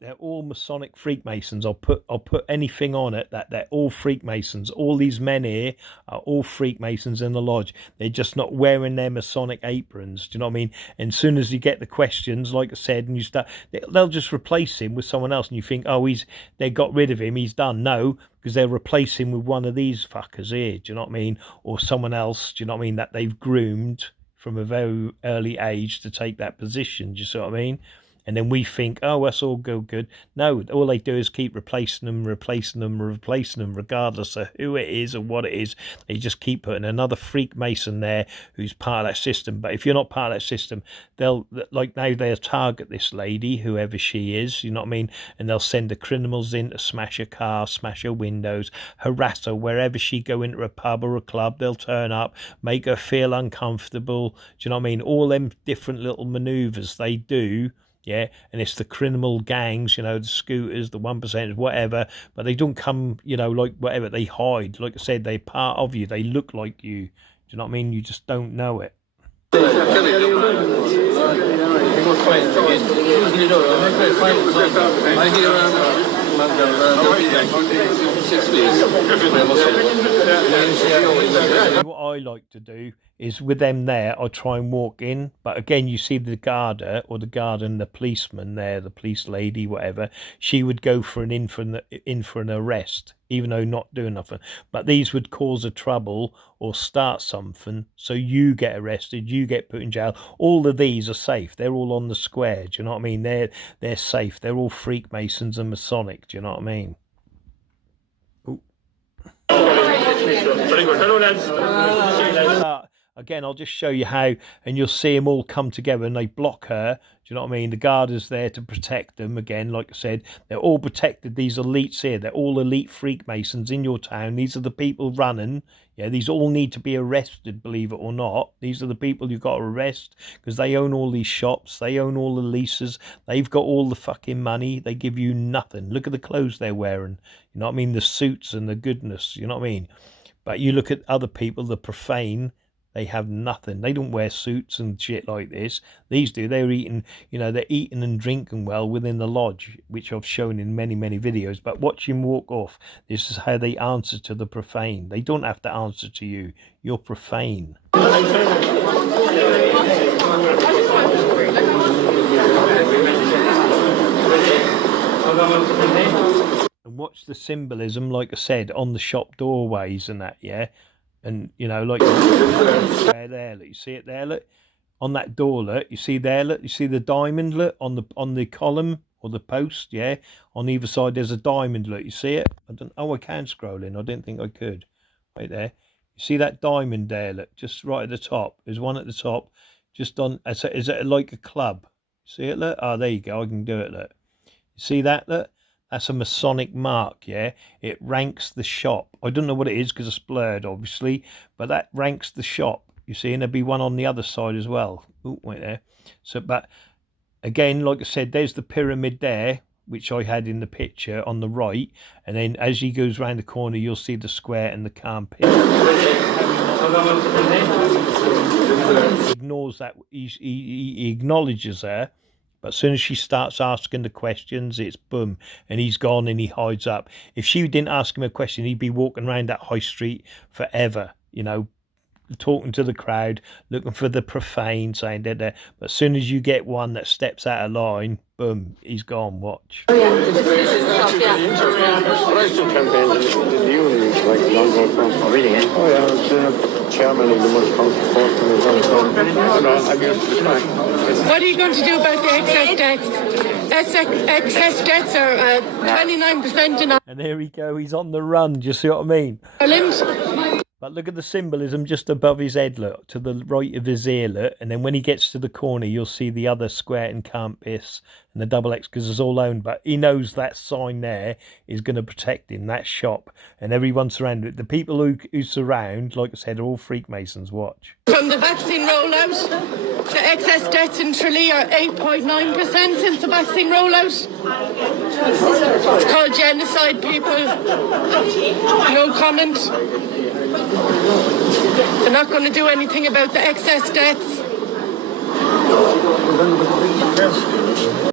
They're all Masonic Freakmasons. I'll put anything on it that they're all Freakmasons. All these men here are all Freakmasons in the lodge. They're just not wearing their Masonic aprons. Do you know what I mean? And as soon as you get the questions, like I said, and you start, they'll just replace him with someone else, and you think, oh, they got rid of him, he's done. No, because they'll replace him with one of these fuckers here. Do you know what I mean? Or someone else. Do you know what I mean? That they've groomed from a very early age to take that position. Do you see what I mean? And then we think, oh, that's all good. No, all they do is keep replacing them, regardless of who it is or what it is. They just keep putting another freak mason there who's part of that system. But if you're not part of that system, they'll target this lady, whoever she is, you know what I mean? And they'll send the criminals in to smash her car, smash her windows, harass her wherever she go into a pub or a club. They'll turn up, make her feel uncomfortable. Do you know what I mean? All them different little maneuvers they do. Yeah, and it's the criminal gangs, you know, the scooters, the 1%, whatever, but they don't come, you know, like whatever, they hide. Like I said, they're part of you, they look like you. Do you know what I mean? You just don't know it. What I like to do is with them there, I try and walk in, but again, you see the guarder or the guard and the policeman there, the police lady, whatever, she would go for in for an arrest, even though not doing nothing. But these would cause a trouble or start something, so you get arrested, you get put in jail. All of these are safe. They're all on the square. Do you know what I mean? They're safe. They're all Freakmasons and Masonic. Do you know what I mean? Again, I'll just show you how, and you'll see them all come together and they block her. Do you know what I mean? The guard is there to protect them. Again, like I said, they're all protected. These elites here, they're all elite Freakmasons in your town. These are the people running. Yeah, these all need to be arrested, believe it or not. These are the people you've got to arrest because they own all these shops. They own all the leases. They've got all the fucking money. They give you nothing. Look at the clothes they're wearing. You know what I mean? The suits and the goodness. You know what I mean? But you look at other people, the profane, they have nothing. They don't wear suits and shit like this. These do. They're eating, you know, they're eating and drinking well within the lodge, which I've shown in many, many videos. But watch him walk off. This is how they answer to the profane. They don't have to answer to you. You're profane. And watch the symbolism, like I said, on the shop doorways and that, yeah? And, you know, like there, look, you see it there, look? On that door, look, you see there, look? You see the diamond, look, on the column or the post, yeah? On either side, there's a diamond, look, you see it? I can scroll in, I didn't think I could. Right there. You see that diamond there, look, just right at the top. There's one at the top, just on, is it like a club? See it, look? Oh, there you go, I can do it, look. You see that, look? That's a Masonic mark, yeah? It ranks the shop. I don't know what it is because it's blurred, obviously, but that ranks the shop, you see, and there'll be one on the other side as well. Oh, wait there. So, but again, like I said, there's the pyramid there, which I had in the picture on the right, and then as he goes round the corner, you'll see the square and the calm pit. He ignores that. He acknowledges her. But as soon as she starts asking the questions, it's boom, and he's gone and he hides up. If she didn't ask him a question, he'd be walking around that high street forever, you know, talking to the crowd, looking for the profane, saying that. But as soon as you get one that steps out of line, boom, he's gone. Watch. But I still campaigned in the union, like long ago. Oh, really? Oh, yeah, I was chairman of the Most Council What are you going to do about the excess debts? Excess debts are 29% in And there we go, he's on the run, do you see what I mean? Ireland. But look at the symbolism just above his head, look, to the right of his ear, look. And then when he gets to the corner, you'll see the other square and campus and the double X, because it's all owned. But he knows that sign there is going to protect him, that shop. And everyone surrounded it. The people who surround, like I said, are all Freakmasons. Watch. From the vaccine rollout, the excess debts in Tralee are 8.9% since the vaccine rollout. It's called genocide, people. No comment. They're not going to do anything about the excess debts.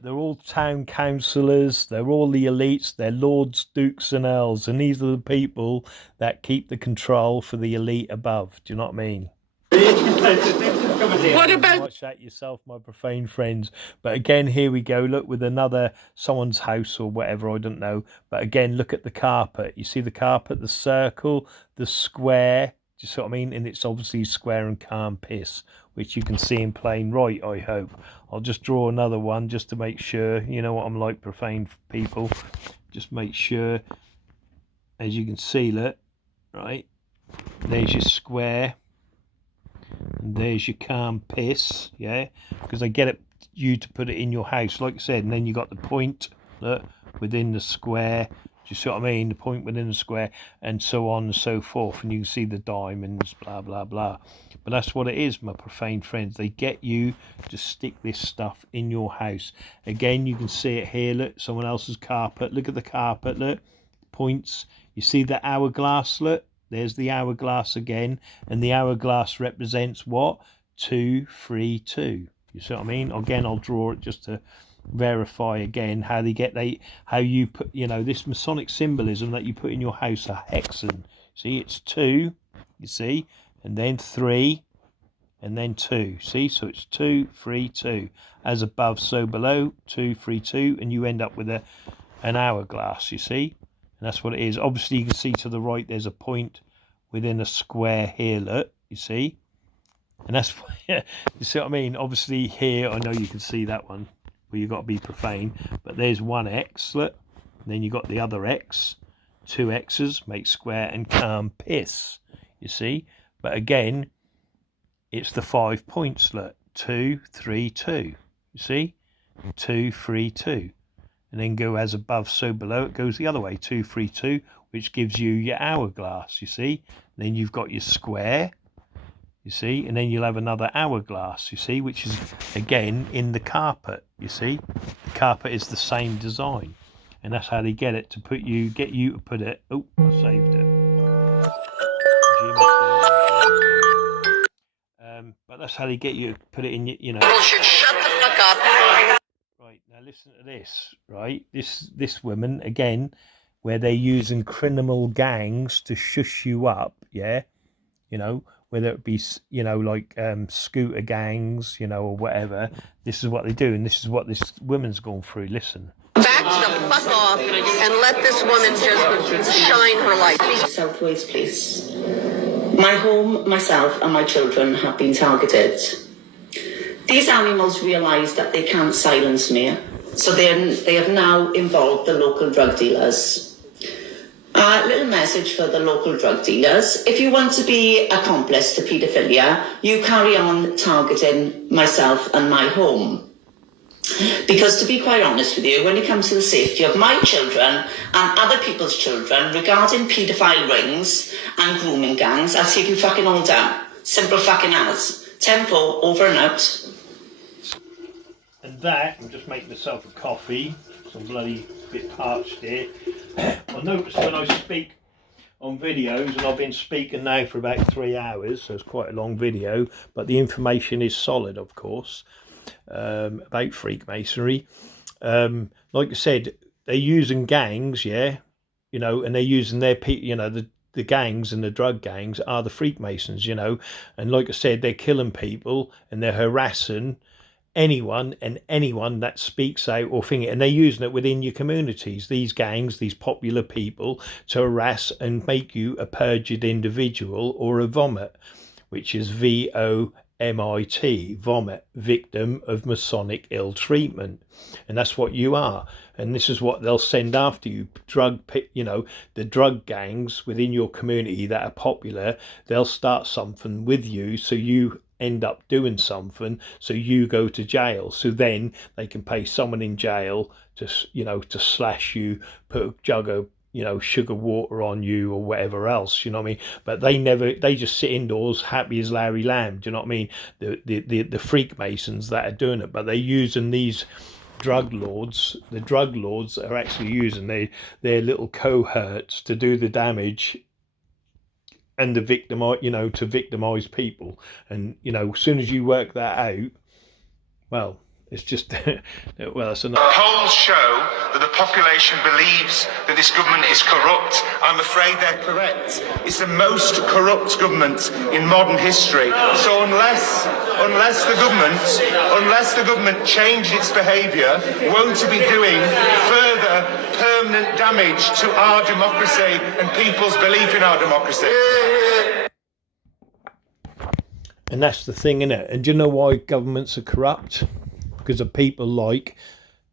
They're all town councillors, they're all the elites, they're lords, dukes and earls, and these are the people that keep the control for the elite above. Do you know what I mean? What about... Watch that yourself, my profane friends. But again, here we go, look, with another someone's house or whatever, I don't know. But again, look at the carpet. You see the carpet, the circle, the square, you see what I mean? And it's obviously square and calm piss, which you can see in plain right, I hope. I'll just draw another one just to make sure. You know what I'm like, profane people. Just make sure, as you can see, look, right? There's your square. And there's your calm piss, yeah? Because I get you to put it in your house, like I said. And then you got the point, look, within the square. Do you see what I mean? The point within the square, and so on and so forth. And you can see the diamonds, blah, blah, blah. But that's what it is, my profane friends. They get you to stick this stuff in your house. Again, you can see it here. Look, someone else's carpet. Look at the carpet, look. Points. You see the hourglass, look. There's the hourglass again. And the hourglass represents what? 2, 3, 2. You see what I mean? Again, I'll draw it just to verify again how how you put, you know, this Masonic symbolism that you put in your house, a hexagon. See, it's 2, you see, and then 3, and then 2. See, so it's 2, 3, 2. As above, so below. 2, 3, 2, and you end up with an hourglass. You see, and that's what it is. Obviously, you can see to the right there's a point within a square here. Look, you see, and that's you see what I mean. Obviously, here I know you can see that one. Well, you've got to be profane, but there's one X, look, and then you got the other X, 2 X's make square and calm piss, you see. But again, it's the 5 points, look, 2, 3, 2, you see, 2, 3, 2, and then go as above, so below. It goes the other way, 2, 3, 2, which gives you your hourglass, you see. And then you've got your square, you see, and then you'll have another hourglass, you see, which is again in the carpet, you see. The carpet is the same design, and that's how they get it to get you to put it. Oh, I saved it. But that's how they get you to put it in, you know. Bullshit, shut the fuck up. Right, now listen to this, right? This woman, again, where they're using criminal gangs to shush you up, yeah? You know, whether it be, you know, like scooter gangs, you know, or whatever. This is what they do, and this is what this woman's gone through. Listen. Back the fuck off and let this woman just shine her light. Southways Police. My home, myself and my children have been targeted. These animals realise that they can't silence me, so they have now involved the local drug dealers. A little message for the local drug dealers. If you want to be accomplice to paedophilia, you carry on targeting myself and my home. Because to be quite honest with you, when it comes to the safety of my children and other people's children regarding paedophile rings and grooming gangs, I'll take you fucking all down. Simple fucking as. 10-4, over and out. And that, I'm just making myself a coffee. I'm bloody bit parched here. I notice when I speak on videos, and I've been speaking now for about 3 hours, so it's quite a long video, but the information is solid, of course, about Freakmasonry. Like I said, they're using gangs, yeah, you know, and they're using their people, you know, the gangs and the drug gangs are the Freakmasons, you know, and like I said, they're killing people and they're harassing anyone that speaks out or thing, and they're using it within your communities, these gangs, these popular people, to harass and make you a perjured individual or a vomit, which is V.O.M.I.T, vomit, victim of Masonic ill treatment. And that's what you are, and this is what they'll send after you. You know, the drug gangs within your community that are popular, they'll start something with you, so you end up doing something, so you go to jail, so then they can pay someone in jail to, you know, to slash you, put a jug of, you know, sugar water on you or whatever else, you know what I mean. But they just sit indoors happy as Larry Lamb, do you know what I mean? The Freakmasons that are doing it, but they're using these drug lords. The drug lords are actually using their little cohorts to do the damage and the victimize, you know, to victimize people. And, you know, as soon as you work that out, well, it's just, well, it's enough. Polls show that the population believes that this government is corrupt. I'm afraid they're correct. It's the most corrupt government in modern history. So unless the government changed its behaviour, won't it be doing further permanent damage to our democracy and people's belief in our democracy? And that's the thing, innit? And do you know why governments are corrupt? Because of people like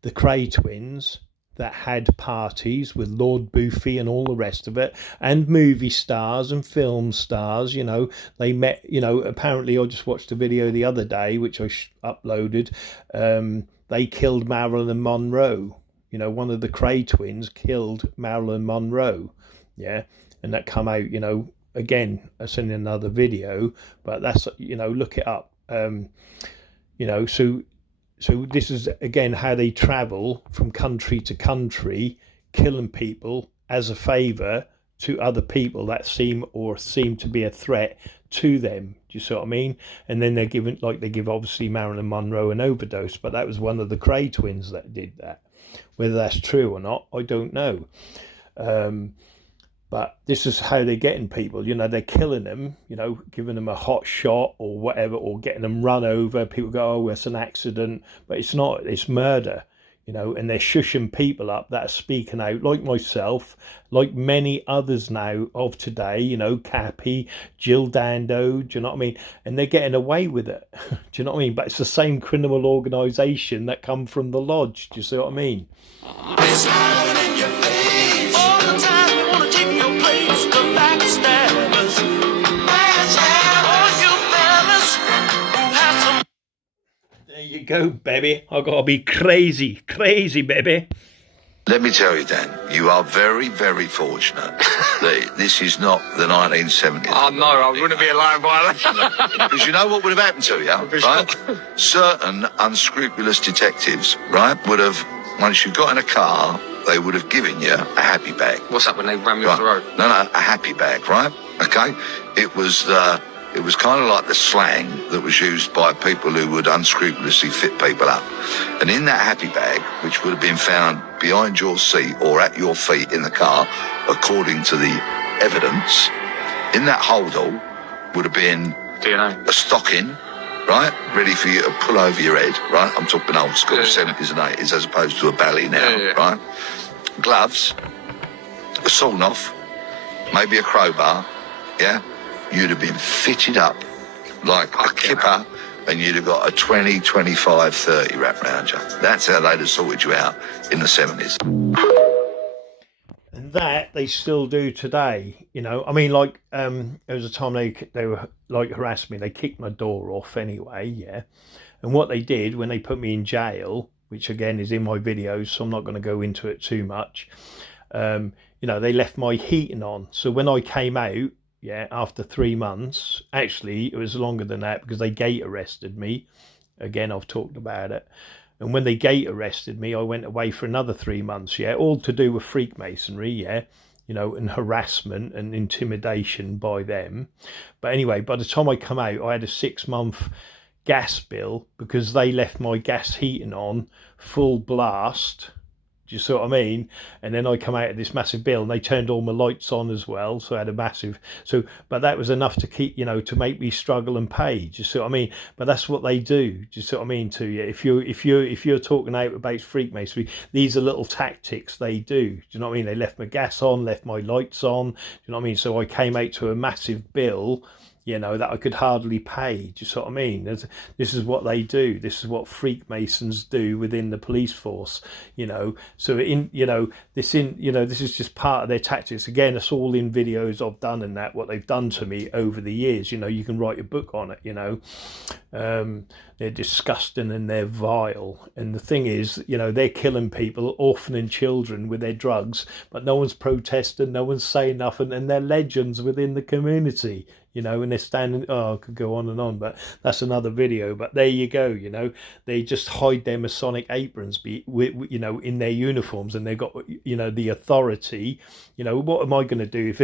the Cray twins that had parties with Lord Boofy and all the rest of it, and movie stars and film stars. You know, they met, you know, apparently I just watched a video the other day which I uploaded. They killed Marilyn Monroe. You know, one of the Cray twins killed Marilyn Monroe. Yeah, and that come out, you know, again, that's in another video, but that's, you know, look it up. You know, so this is again how they travel from country to country, killing people as a favor to other people that seem to be a threat to them. Do you see what I mean? And then they're given, like they give obviously Marilyn Monroe an overdose, but that was one of the Cray twins that did that. Whether that's true or not, I don't know. But this is how they're getting people. You know, they're killing them, you know, giving them a hot shot or whatever, or getting them run over. People go, oh, it's an accident. But it's not, it's murder, you know, and they're shushing people up that are speaking out, like myself, like many others now of today, you know, Cappy, Jill Dando, do you know what I mean? And they're getting away with it, do you know what I mean? But it's the same criminal organisation that come from the lodge, do you see what I mean? It's in your face all the time. There you go, baby. I gotta be crazy, baby. Let me tell you, Dan, you are very, very fortunate that this is not the 1970s. Oh, no, I wouldn't be alive by that. Because you know what would have happened to you, right? Certain unscrupulous detectives, right, would have, once you got in a car, they would have given you a happy bag. What's that when they ran me off the road? No, a happy bag, right? Okay? It was kind of like the slang that was used by people who would unscrupulously fit people up. And in that happy bag, which would have been found behind your seat or at your feet in the car, according to the evidence, in that holdall would have been DNA. A stocking, right, ready for you to pull over your head, right? I'm talking old school, 70s and 80s, as opposed to a belly now, right? Gloves, a sawn-off, maybe a crowbar, yeah? You'd have been fitted up like a kipper, and you'd have got a 20, 25, 30 wrapped around you. That's how they'd have sorted you out in the 70s. And that they still do today, you know. I mean, like, there was a time they were like harassing me. They kicked my door off anyway, yeah. And what they did when they put me in jail, which again is in my videos, so I'm not going to go into it too much. You know, they left my heating on. So when I came out, yeah, after 3 months, actually it was longer than that because they gate arrested me. Again, I've talked about it. And when they gate arrested me, I went away for another 3 months, yeah, all to do with Freakmasonry, yeah, you know, and harassment and intimidation by them. But anyway, by the time I come out, I had a 6-month gas bill because they left my gas heating on full blast. Do you see what I mean? And then I come out of this massive bill and they turned all my lights on as well. So I had a massive, but that was enough to keep, you know, to make me struggle and pay. Do you see what I mean? But that's what they do. Do you see what I mean to you? If you're talking out about Freakmasonry, these are little tactics they do. Do you know what I mean? They left my gas on, left my lights on. Do you know what I mean? So I came out to a massive bill, you know, that I could hardly pay. Do you see what I mean? This is what they do. This is what Freakmasons do within the police force, you know. So this is just part of their tactics. Again, it's all in videos I've done and that, what they've done to me over the years. You know, you can write a book on it, you know. They're disgusting and they're vile. And the thing is, you know, they're killing people, orphaning children with their drugs, but no one's protesting, no one's saying nothing, and they're legends within the community. You know, and they're standing, I could go on, but that's another video. But there you go, you know, they just hide their Masonic aprons, you know, in their uniforms, and they've got, you know, the authority. You know, what am I going to do if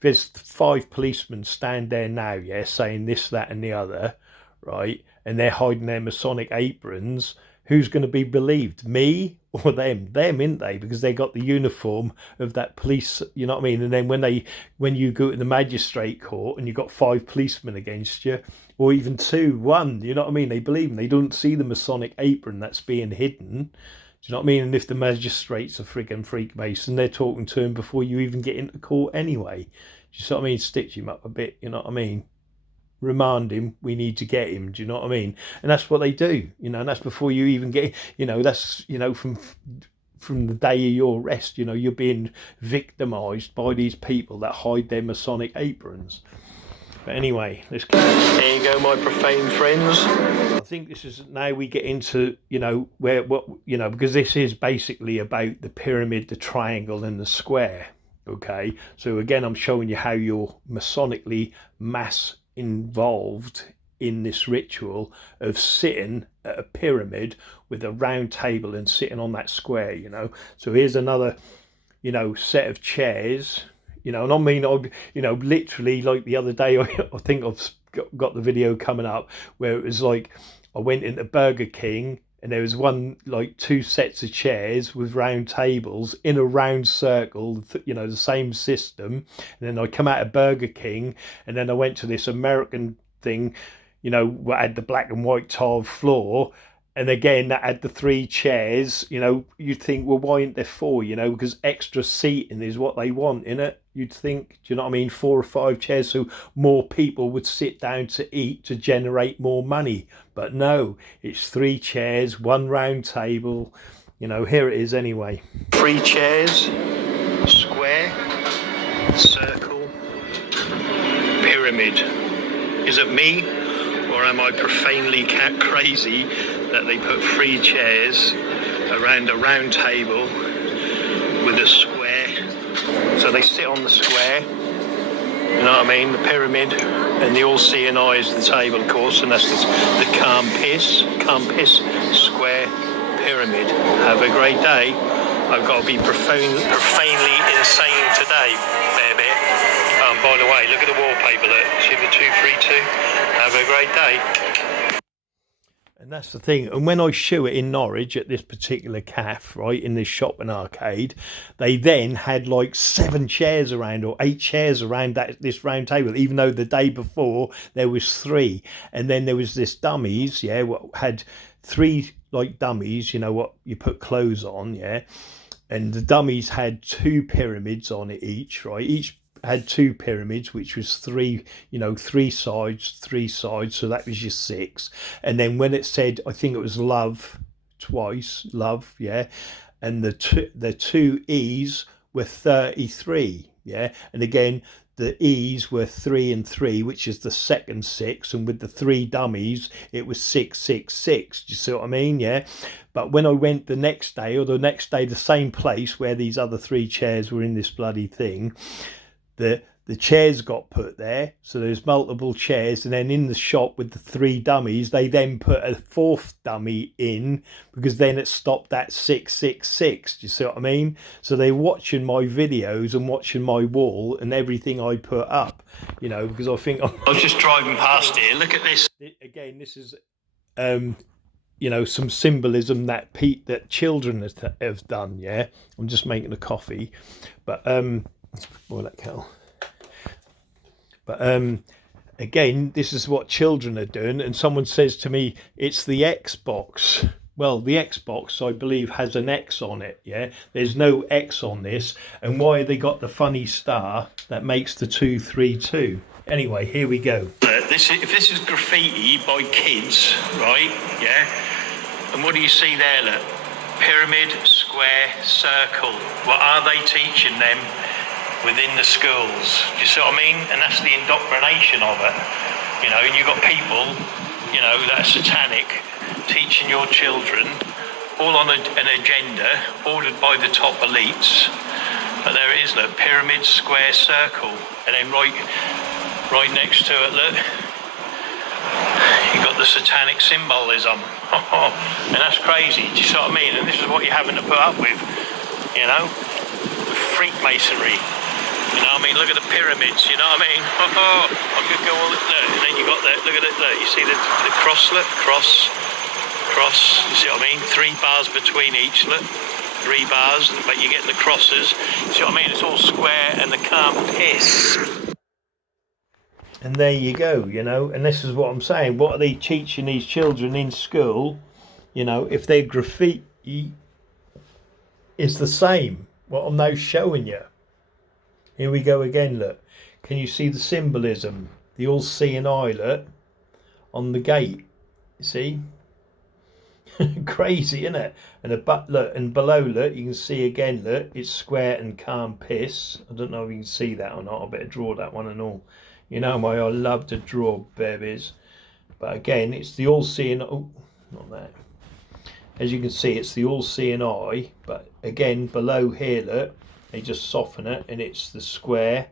there's 5 policemen stand there now, yeah, saying this, that, and the other, right, and they're hiding their Masonic aprons? Who's going to be believed, me or them? Them, isn't they? Because they got the uniform of that police, you know what I mean? And then when you go to the magistrate court and you've got 5 policemen against you, or even 2, 1, you know what I mean? They believe them. They don't see the Masonic apron that's being hidden. Do you know what I mean? And if the magistrate's a friggin' Freakmason, they're talking to him before you even get into court anyway. Do you see what I mean? Stitch him up a bit, you know what I mean? remind him we need to get him. Do you know what I mean? And that's what they do, you know, and that's before you even get, you know, that's, you know, from the day of your arrest, you know, you're being victimized by these people that hide their Masonic aprons. But anyway, let's keep... There you go, my profane friends. I think this is now we get into, you know, what you know, because this is basically about the pyramid, the triangle and the square. Okay, so again, I'm showing you how you're Masonically mass involved in this ritual of sitting at a pyramid with a round table and sitting on that square, you know. So here's another, you know, set of chairs, you know, and I mean, you know, literally like the other day, I think I've got the video coming up where it was like I went into Burger King and there was two sets of chairs with round tables in a round circle, you know, the same system. And then I come out of Burger King and then I went to this American thing, you know, what had the black and white tiled floor. And again, that had the 3 chairs, you know. You'd think, well, why aren't there 4, you know, because extra seating is what they want, innit? You'd think, do you know what I mean? 4 or 5 chairs so more people would sit down to eat to generate more money. But no, it's 3 chairs, 1 round table. You know, here it is anyway. 3 chairs, square, circle, pyramid. Is it me, or am I profanely crazy that they put 3 chairs around a round table with a square? So they sit on the square, you know what I mean, the pyramid, and the all-seeing eye is the table, of course, and that's the compass square pyramid. Have a great day. I've got to be profanely insane today, fair bit. By the way, look at the wallpaper, look, see the 232? Have a great day. And that's the thing. And when I show it in Norwich at this particular cafe, right, in this shopping arcade, they then had like 7 chairs around or 8 chairs around this round table, even though the day before there was 3. And then there was this dummies, yeah, what had 3 like dummies, you know, what you put clothes on, yeah. And the dummies had 2 pyramids on it each, right? Each had 2 pyramids, which was 3, you know, 3 sides, so that was your 6. And then when it said, I think it was love twice, love, yeah, and the 2 E's were 33, yeah. And again, the E's were 3 and 3, which is the second 6, and with the 3 dummies it was 666. Do you see what I mean? Yeah. But when I went the next day, the same place where these other 3 chairs were in this bloody thing, the chairs got put there, so there's multiple chairs, and then in the shop with the 3 dummies, they then put a 4th dummy in, because then it stopped at 666. Do you see what I mean? So they're watching my videos and watching my wall and everything I put up, you know, because I think I was just driving past here. Look at this. Again, this is you know, some symbolism that children have done. Yeah, I'm just making a coffee, but boil that kettle. But again, this is what children are doing, and someone says to me, it's the Xbox. Well, the Xbox, I believe, has an X on it, yeah? There's no X on this, and why have they got the funny star that makes the 232? Anyway, here we go. If this is graffiti by kids, right, yeah? And what do you see there, look? Pyramid, square, circle. What are they teaching them within the schools? Do you see what I mean? And that's the indoctrination of it. You know, and you've got people, you know, that are satanic, teaching your children, all on an agenda ordered by the top elites. But there it is, look, pyramid, square, circle. And then right next to it, look, you've got the satanic symbolism. And that's crazy, do you see what I mean? And this is what you're having to put up with, you know? Freakmasonry. You know what I mean? Look at the pyramids, you know what I mean? I could go all there. And then you got that, look at it there. You see the cross, look? Cross. You see what I mean? 3 bars between each, look. 3 bars, but you're getting the crosses. You see what I mean? It's all square and the compass. And there you go, you know, and this is what I'm saying. What are they teaching these children in school? You know, if their graffiti is the same, what I'm now showing you. Here we go again, look. Can you see the symbolism? the all-seeing eye, look, on the gate. You see? Crazy, isn't it? And look, and below, look, you can see again, look, it's square and calm piss. I don't know if you can see that or not. I better draw that one and all. You know why I love to draw, babies. But again, it's the all-seeing. Oh, not that. As you can see, it's the all-seeing eye. But again, below here, look, they just soften it, and it's the square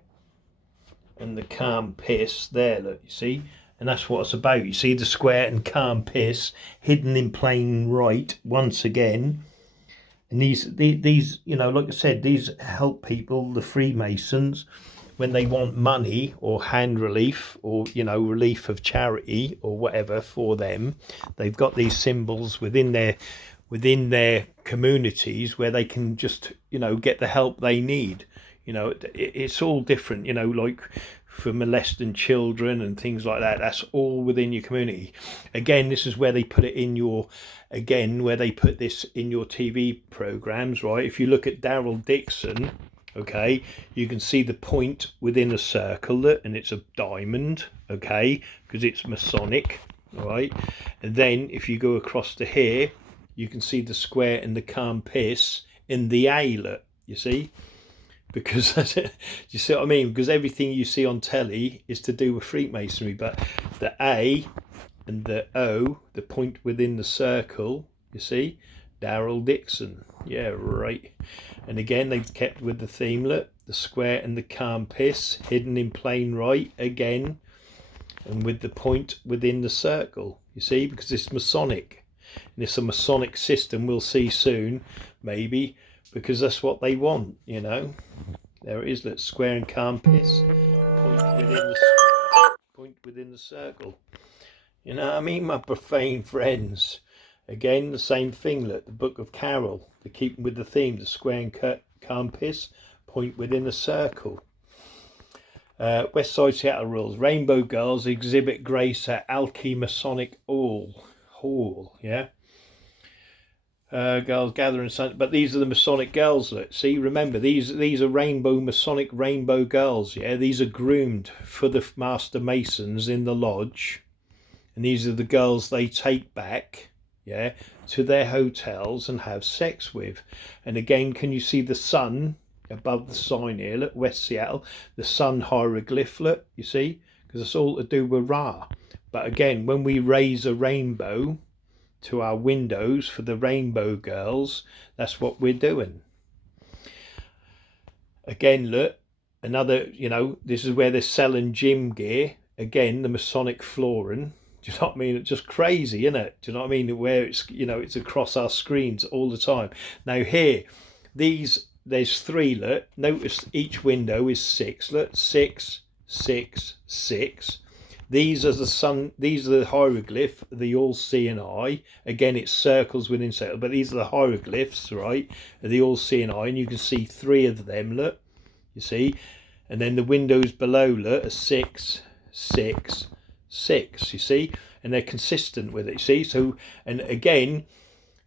and the calm piss there. Look, you see. And that's what it's about. You see the square and calm piss hidden in plain right once again. And these, you know, like I said, these help people, the Freemasons, when they want money or hand relief or, you know, relief of charity or whatever for them. They've got these symbols within their communities where they can just, you know, get the help they need. You know, it's all different, you know, like for molesting children and things like that. That's all within your community. Again, this is where they put it in your, where they put this in your TV programs, right? If you look at Daryl Dixon, okay, you can see the point within a circle, and it's a diamond, okay, because it's Masonic, all right? And then if you go across to here, you can see the square and the calm piss in the A, look, you see? Because that's it. You see what I mean? Because everything you see on telly is to do with Freemasonry, but the A and the O, the point within the circle, you see, Daryl Dixon. Yeah, right. And again, they've kept with the theme, look, the square and the calm piss hidden in plain right again, and with the point within the circle, you see, because it's Masonic, and it's a Masonic system. We'll see soon, maybe, because that's what they want, you know. There it is, look, square and calm piss, point within the circle. You know what I mean, my profane friends? Again, the same thing, look, the Book of Carol, to keep with the theme, the square and calm piss, point within a circle. West Side Seattle rules. Rainbow girls exhibit grace at Alki Masonic Hall, yeah. Girls gathering, but these are the Masonic girls. Look, see, remember, these are Masonic rainbow girls. Yeah, these are groomed for the Master Masons in the lodge, and these are the girls they take back, yeah, to their hotels and have sex with. And again, can you see the sun above the sign here? Look, West Seattle, the sun hieroglyph. Look, you see, because it's all to do with Ra. But again, when we raise a rainbow to our windows for the rainbow girls, that's what we're doing. Again, look, another, you know, this is where they're selling gym gear. Again, the Masonic flooring. Do you know what I mean? It's just crazy, isn't it? Do you know what I mean? Where it's, you know, it's across our screens all the time. Now here, there's 3, look. Notice each window is 6, look, 6, 6, 6. These are the hieroglyph, the all-seeing eye. Again, it's circles within circles, but these are the hieroglyphs, right? The all-seeing eye, and you can see 3 of them, look, you see? And then the windows below, look, are 6, 6, 6, you see? And they're consistent with it, you see? So, and again,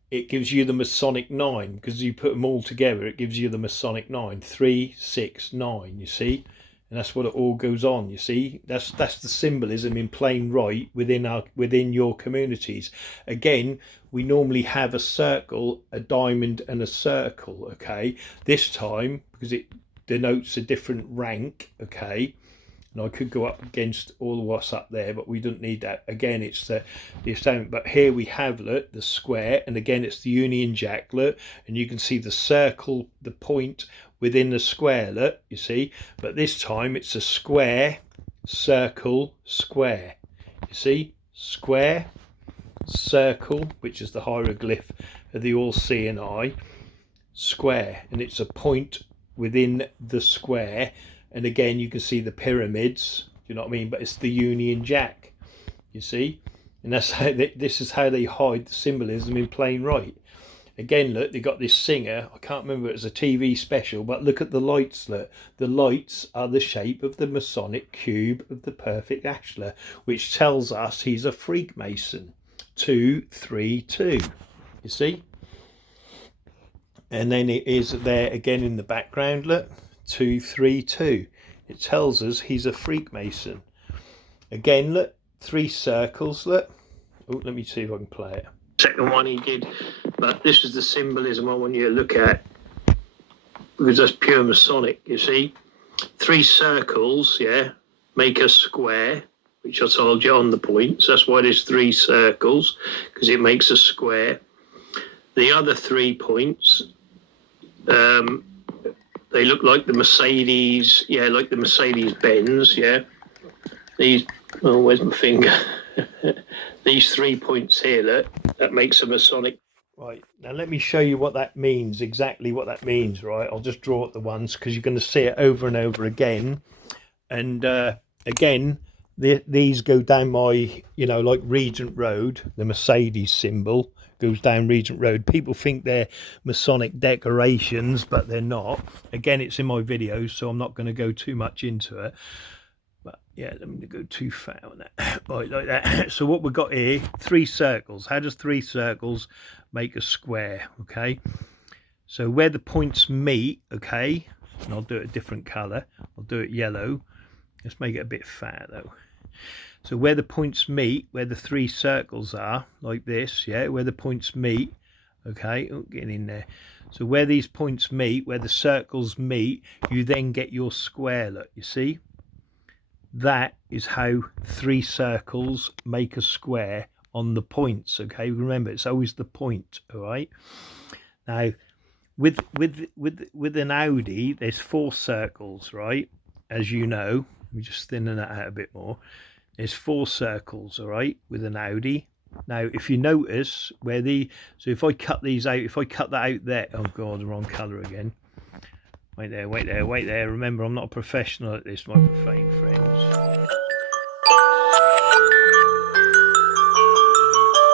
it gives you the Masonic 9, because you put them all together, it gives you the Masonic 9, 3, 6, 9, you see? And that's what it all goes on, you see. That's the symbolism in plain right within your communities. Again, we normally have a circle, a diamond and a circle, okay? This time, because it denotes a different rank, okay? And I could go up against all of what's up there, but we don't need that. Again, it's the assignment. But here we have, look, the square, and again, it's the Union Jack, look, and you can see the circle, the point within the square, look, you see. But this time it's a square, circle, square. You see, square, circle, which is the hieroglyph of the all-seeing eye, square, and it's a point within the square. And again, you can see the pyramids, do you know what I mean? But it's the Union Jack, you see? And that's how this is how they hide the symbolism in plain right. Again, look, they got this singer, I can't remember, it's a TV special, but look at the lights, look. The lights are the shape of the Masonic cube of the perfect ashlar, which tells us he's a Freemason. 2, 3, 2, you see? And then it is there again in the background, look. 2, 3, 2. It tells us he's a Freemason. again, look, 3 circles, look. Oh, let me see if I can play it. Second one he did, but this is the symbolism I want you to look at, because that's pure Masonic, you see. 3 circles, yeah, make a square, which I told you on the points. That's why there's 3 circles, because it makes a square. The other 3 points, they look like the Mercedes, yeah, like the Mercedes Benz, yeah. These, oh, where's my finger? These 3 points here, look, that makes a Masonic. Right, now let me show you what that means, exactly what that means, right? I'll just draw it the ones, because you're going to see it over and over again. And again, these go down my, you know, like Regent Road, the Mercedes symbol goes down Regent Road. People think they're Masonic decorations, but they're not. Again, it's in my videos, so I'm not going to go too much into it. But yeah, let me go too far on that. Right, like that. So what we've got here, 3 circles. How does 3 circles make a square? Okay, so where the points meet, okay, and I'll do it a different color. I'll do it yellow. Let's make it a bit fat though. So where the points meet, where the 3 circles are, like this, yeah, where the points meet, okay, oh, getting in there. So where these points meet, where the circles meet, you then get your square, look, you see? That is how 3 circles make a square on the points, okay? Remember, it's always the point, all right? Now, with an Audi, there's 4 circles, right? As you know, let me just thinning that out a bit more. There's 4 circles, all right, with an Audi. Now, if you notice where so if I cut these out, if I cut that out there, oh God, the wrong colour again. Wait there, wait there, wait there. Remember, I'm not a professional at this, my profane friends. I'll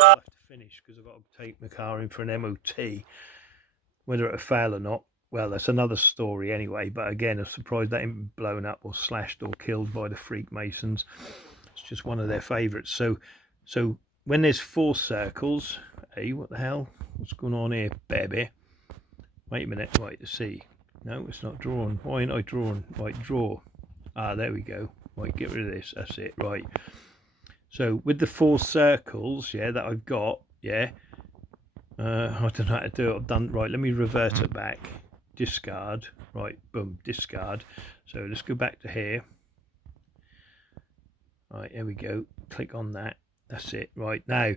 have to finish because I've got to take my car in for an MOT. Whether it'll fail or not, well, that's another story anyway. But again, I'm surprised that ain't been blown up or slashed or killed by the Freakmasons. It's just one of their favourites. So when there's 4 circles, hey, what the hell? What's going on here, baby? Wait a minute, right, to see. No, it's not drawn. Why ain't I drawn? Right, draw. Ah, there we go. Right, get rid of this. That's it. Right. So with the 4 circles, yeah, that I've got, yeah. I don't know how to do it. I've done right. Let me revert it back. Discard. Right, boom, discard. So let's go back to here. Right, here we go. Click on that. That's it. Right, now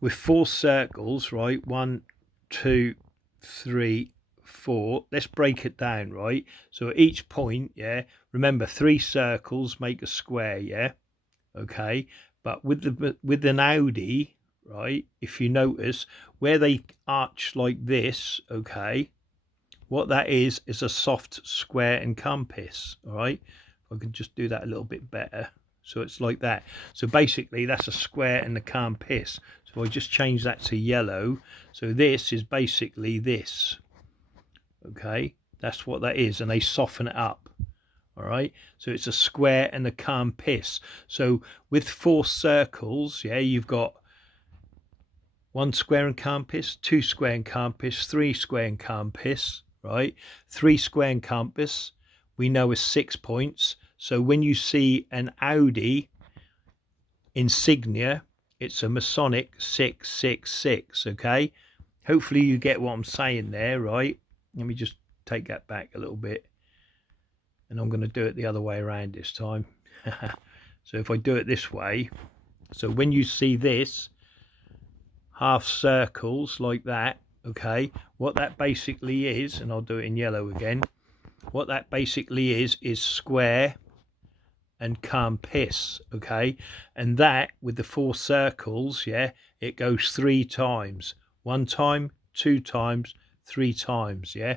with 4 circles, right, 1, 2, 3, 4. Let's break it down, right? So at each point, yeah, remember 3 circles make a square, yeah, okay. But with an Audi, right, if you notice where they arch like this, okay, what that is a soft square and compass, all right. If I could just do that a little bit better. So it's like that. So basically that's a square and the compass. So I just change that to yellow. So this is basically this. Okay, that's what that is, and they soften it up. All right, so it's a square and a compass. So with 4 circles, yeah, you've got 1 square and compass, 2 square and compass, 3 square and compass, right? 3 square and compass we know is 6 points. So when you see an Audi insignia, it's a Masonic 666, okay? Hopefully you get what I'm saying there, right? Let me just take that back a little bit, and I'm going to do it the other way around this time. So if I do it this way, so when you see this half circles like that, okay, what that basically is, and I'll do it in yellow again, what that basically is square and compass, okay, and that with the 4 circles, yeah, it goes 3 times. 1 time, 2 times, 3 times, yeah,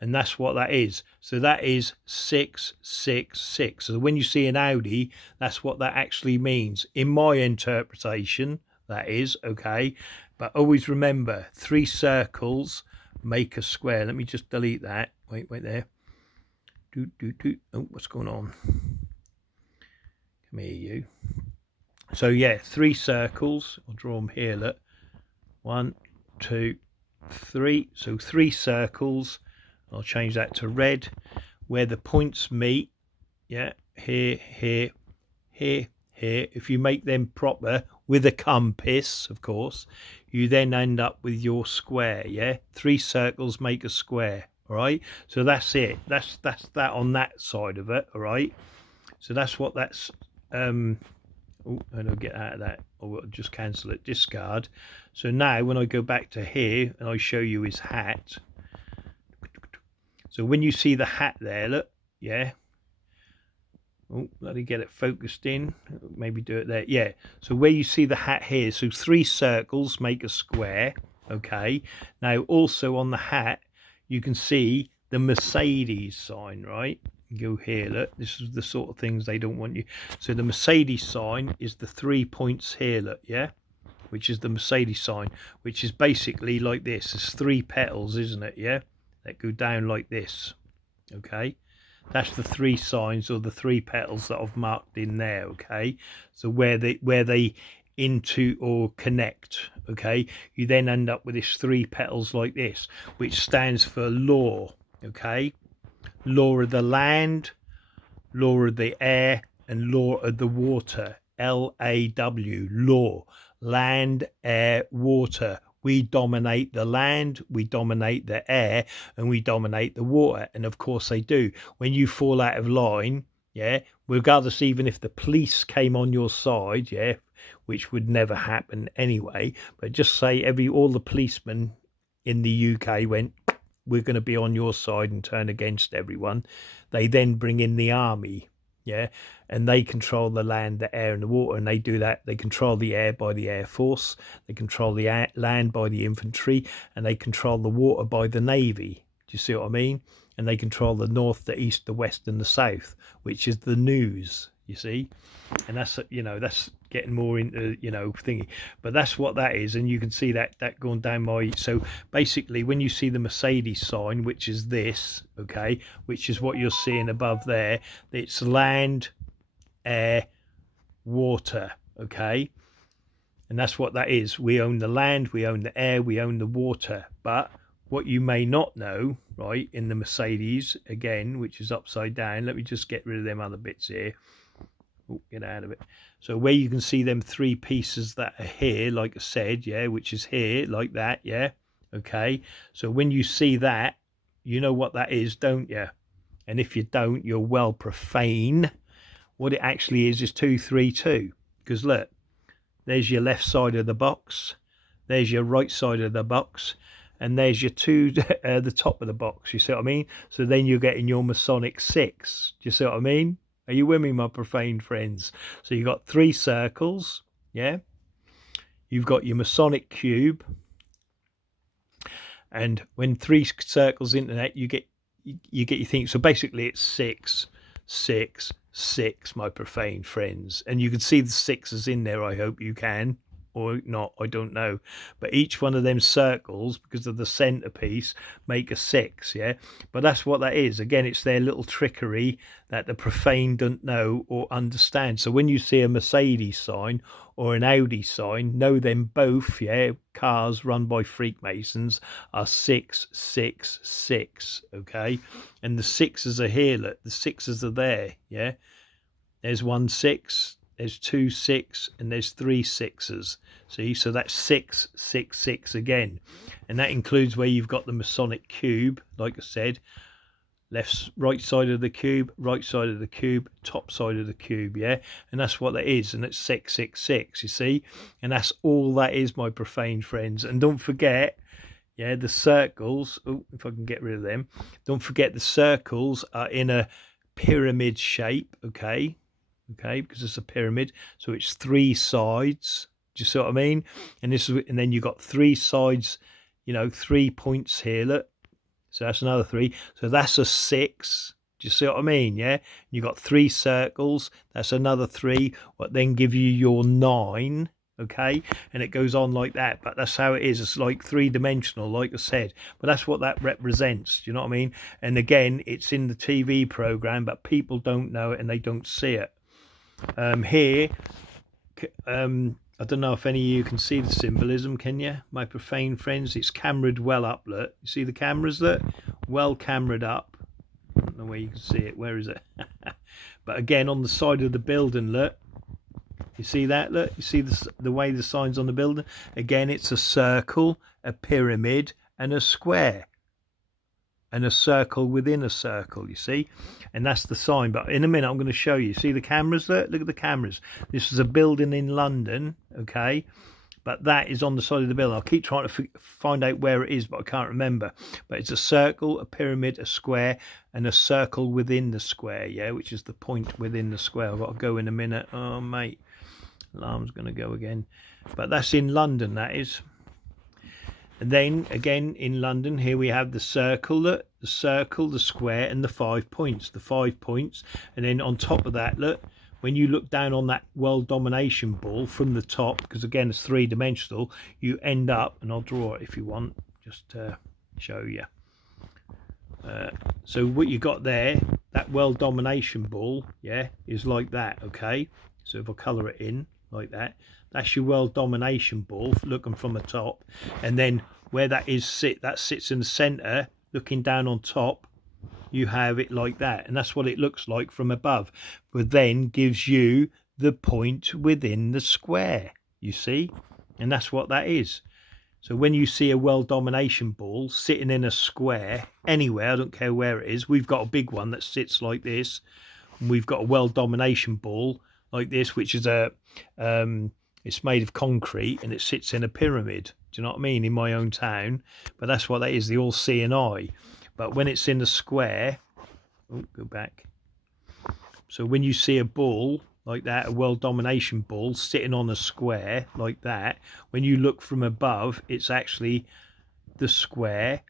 and that's what that is. So that is 666. So when you see an Audi, that's what that actually means in my interpretation. That is, okay, but always remember 3 circles make a square. Let me just delete that. Wait there. Oh, what's going on? Come here, you. So yeah, 3 circles. I'll draw them here. Look, 1, 2, 3. So 3 circles. I'll change that to red. Where the points meet, yeah, here, here, if you make them proper with a compass, of course, you then end up with your square. Yeah, 3 circles make a square. All right, so that's it. That's that on that side of it. All right, so that's what that's oh, I don't get out of that, or we'll just cancel it, discard. So now when I go back to here and I show you his hat, so when you see the hat there, look, yeah, oh, let me get it focused in, maybe do it there, yeah. So where you see the hat here, so 3 circles make a square. Okay, now also on the hat you can see the Mercedes sign, right? Go here, look, this is the sort of things they don't want you. So the Mercedes sign is the 3 points here, look, yeah, which is the Mercedes sign, which is basically like this. It's 3 petals, isn't it? Yeah, that go down like this. Okay, that's the 3 signs, or the 3 petals that I've marked in there. Okay, so where they into or connect. Okay, you then end up with this 3 petals like this, which stands for law. Okay, law of the land, law of the air, and law of the water. LAW, law, land, air, water. We dominate the land, we dominate the air, and we dominate the water. And of course they do. When you fall out of line, yeah, regardless, even if the police came on your side, yeah, which would never happen anyway, but just say all the policemen in the UK went, we're going to be on your side and turn against everyone. They then bring in the army, yeah, and they control the land, the air, and the water. And they do that. They control the air by the Air Force, they control the land by the infantry, and they control the water by the Navy. Do you see what I mean? And they control the north, the east, the west, and the south, which is the news, you see. And that's, you know, that's getting more into, you know, thingy, but that's what that is. And you can see that going down my, so basically when you see the Mercedes sign, which is this, okay, which is what you're seeing above there, it's land, air, water. Okay, and that's what that is. We own the land, we own the air, we own the water. But what you may not know, right, in the Mercedes again, which is upside down, let me just get rid of them other bits here. Oh, get out of it. So where you can see them 3 pieces that are here, like I said, yeah, which is here, like that, yeah. Okay, so when you see that, you know what that is, don't you? And if you don't, you're well profane. What it actually is 2, 3, 2. Because look, there's your left side of the box, there's your right side of the box, and there's your 2 the top of the box. You see what I mean? So then you're getting your Masonic 6. Do you see what I mean? Are you with me, my profane friends? So you've got 3 circles, yeah? You've got your Masonic cube. And when 3 circles into that, you get your thing. So basically it's 6, 6, 6, my profane friends. And you can see the 6s in there, I hope you can. Or not, I don't know, but each one of them circles, because of the centerpiece, make a 6, yeah. But that's what that is. Again, it's their little trickery that the profane don't know or understand. So when you see a Mercedes sign or an Audi sign, know them both, yeah, cars run by Freakmasons are 6, 6, 6, okay. And the 6s are here, look, the 6s are there, yeah. There's 1 6, there's 2 6, and there's 3 6s. See, so that's 6, 6, 6 again, and that includes where you've got the Masonic cube, like I said, right side of the cube, right side of the cube, top side of the cube, yeah. And that's what that is, and it's 6, 6, 6. You see, and that's all that is, my profane friends. And don't forget, yeah, the circles. Oh, if I can get rid of them. Don't forget the circles are in a pyramid shape. Okay. Okay, because it's a pyramid, so it's 3 sides. Do you see what I mean? And this is, and then you've got 3 sides, you know, 3 points here, look, so that's another 3, so that's a 6. Do you see what I mean? Yeah, you've got 3 circles, that's another 3, what then give you your 9. Okay, and it goes on like that, but that's how it is. It's like 3-dimensional, like I said, but that's what that represents. Do you know what I mean? And again, it's in the TV program, but people don't know it and they don't see it. Here, I don't know if any of you can see the symbolism, can you, my profane friends? It's cameraed well up, look. You see the cameras, look? Well cameraed up. I don't know where you can see it. Where is it? But again, on the side of the building, look. You see that? Look, you see the way the sign's on the building? Again, it's a circle, a pyramid, and a square. And a circle within a circle, you see? And that's the sign. But in a minute, I'm going to show you. See the cameras there? Look at the cameras. This is a building in London, okay? But that is on the side of the building. I'll keep trying to find out where it is, but I can't remember. But it's a circle, a pyramid, a square, and a circle within the square, yeah? Which is the point within the square. I've got to go in a minute. Oh, mate. Alarm's going to go again. But that's in London, that is. And then again in London, here we have the circle, look, the circle, the square, and the 5 points. The 5 points, and then on top of that, look, when you look down on that world domination ball from the top, because again it's three-dimensional, you end up, and I'll draw it if you want, just to show you. So what you got there, that world domination ball, yeah, is like that, okay? So if I colour it in like that, that's your world domination ball looking from the top, and then where that sits in the center looking down on top, you have it like that, and that's what it looks like from above, but then gives you the point within the square, you see, and that's what that is. So when you see a world domination ball sitting in a square anywhere, I don't care where it is, we've got a big one that sits like this, and we've got a world domination ball like this, which is it's made of concrete and it sits in a pyramid. Do you know what I mean? In my own town. But that's what that is, the all-seeing eye. But when it's in a square, oh, go back. So when you see a ball like that, a world domination ball sitting on a square like that, when you look from above, it's actually the square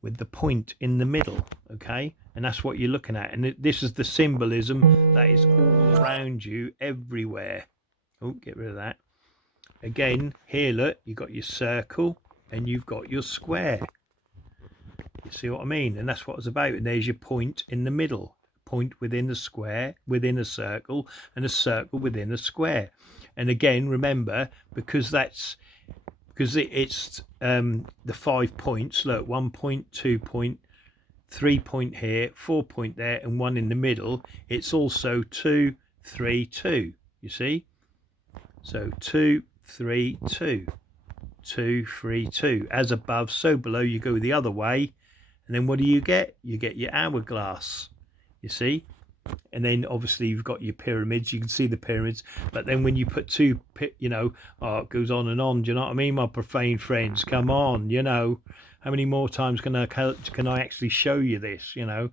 with the point in the middle, okay? And that's what you're looking at. And this is the symbolism that is all around you everywhere. Oh, get rid of that. Again, here, look, you've got your circle and you've got your square. You see what I mean? And that's what it's about. And there's your point in the middle. Point within the square, within a circle, and a circle within a square. And again, remember, because it's the 5 points. Look, 1 point, 2 point, 3 point here, 4 point there, and 1 in the middle. It's also 2, 3, 2. You see? So 2, 3, 2, 2, 3, 2. As above, so below. You go the other way, and then what do you get? You get your hourglass. You see? And then obviously you've got your pyramids. You can see the pyramids. But then when you put two, you know, oh, it goes on and on. Do you know what I mean, my profane friends? Come on, you know. How many more times can I actually show you this, you know?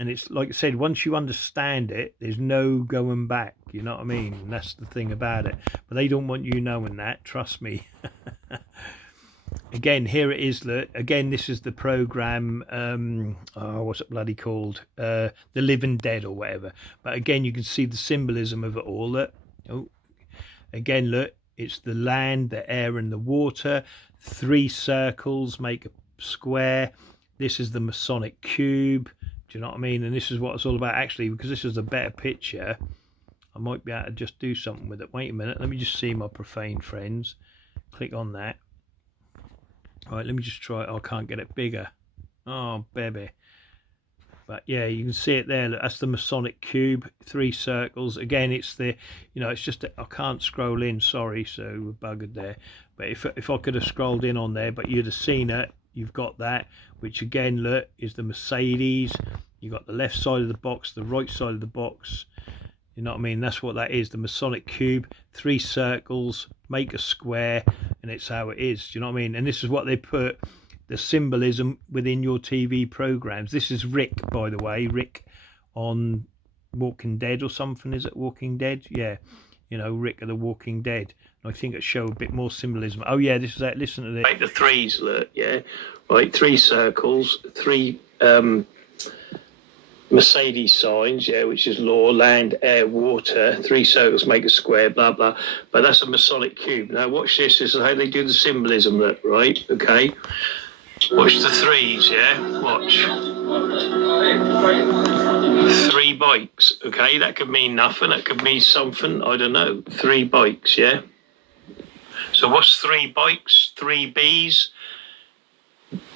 And it's like I said, once you understand it, there's no going back. You know what I mean? And that's the thing about it. But they don't want you knowing that. Trust me. Again, here it is. Look, again, this is the program. What's it bloody called? The Living Dead or whatever. But again, you can see the symbolism of it all. Look. Oh, again, look. It's the land, the air, and the water. 3 circles make a square. This is the Masonic cube. Do you know what I mean? And this is what it's all about, actually, because this is a better picture. I might be able to just do something with it. Wait a minute. Let me just see my profane friends. Click on that. All right, let me just try it. I can't get it bigger. Oh, baby. But yeah, you can see it there. Look, that's the Masonic cube. 3 circles. Again, it's the, you know, it's just I can't scroll in. Sorry, so we're buggered there. But if I could have scrolled in on there, but you'd have seen it. You've got that, which again, look, is the Mercedes. You've got the left side of the box, the right side of the box. You know what I mean? That's what that is. The Masonic cube, 3 circles, make a square, and it's how it is. Do you know what I mean? And this is what they put, the symbolism within your TV programs. This is Rick, by the way. Rick on Walking Dead or something. Is it Walking Dead? Yeah. You know, Rick of the Walking Dead. I think it show a bit more symbolism. Oh yeah, this is that. Listen to this. Like the 3s, look, yeah, right. 3 circles, 3 Mercedes signs, yeah, which is law, land, air, water. 3 circles make a square, blah blah. But that's a Masonic cube. Now watch this. This is how they do the symbolism, look, right? Okay. Watch the 3s, yeah. Watch. 3 bikes, okay. That could mean nothing. That could mean something. I don't know. 3 bikes, yeah. So what's 3 bikes? 3 B's.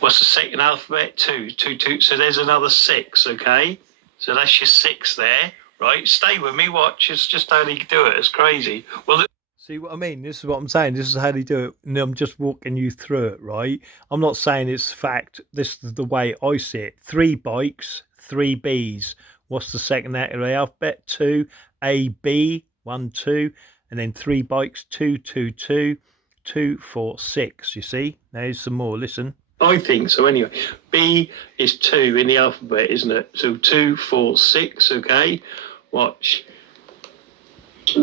What's the second alphabet? 2. So there's another 6, okay? So that's your 6 there, right? Stay with me, watch. It's just how they do it. It's crazy. Well, see what I mean? This is what I'm saying. This is how they do it. And I'm just walking you through it, right? I'm not saying it's fact. This is the way I see it. 3 bikes, 3 Bs. What's the second letter of the alphabet? 2 A, B, 1, 2, and then 3 bikes, 2, 2, 2, 2, 4, 6. You see? There's some more. Listen. I think so anyway. B is 2 in the alphabet, isn't it? So 2, 4, 6, okay? Watch. Here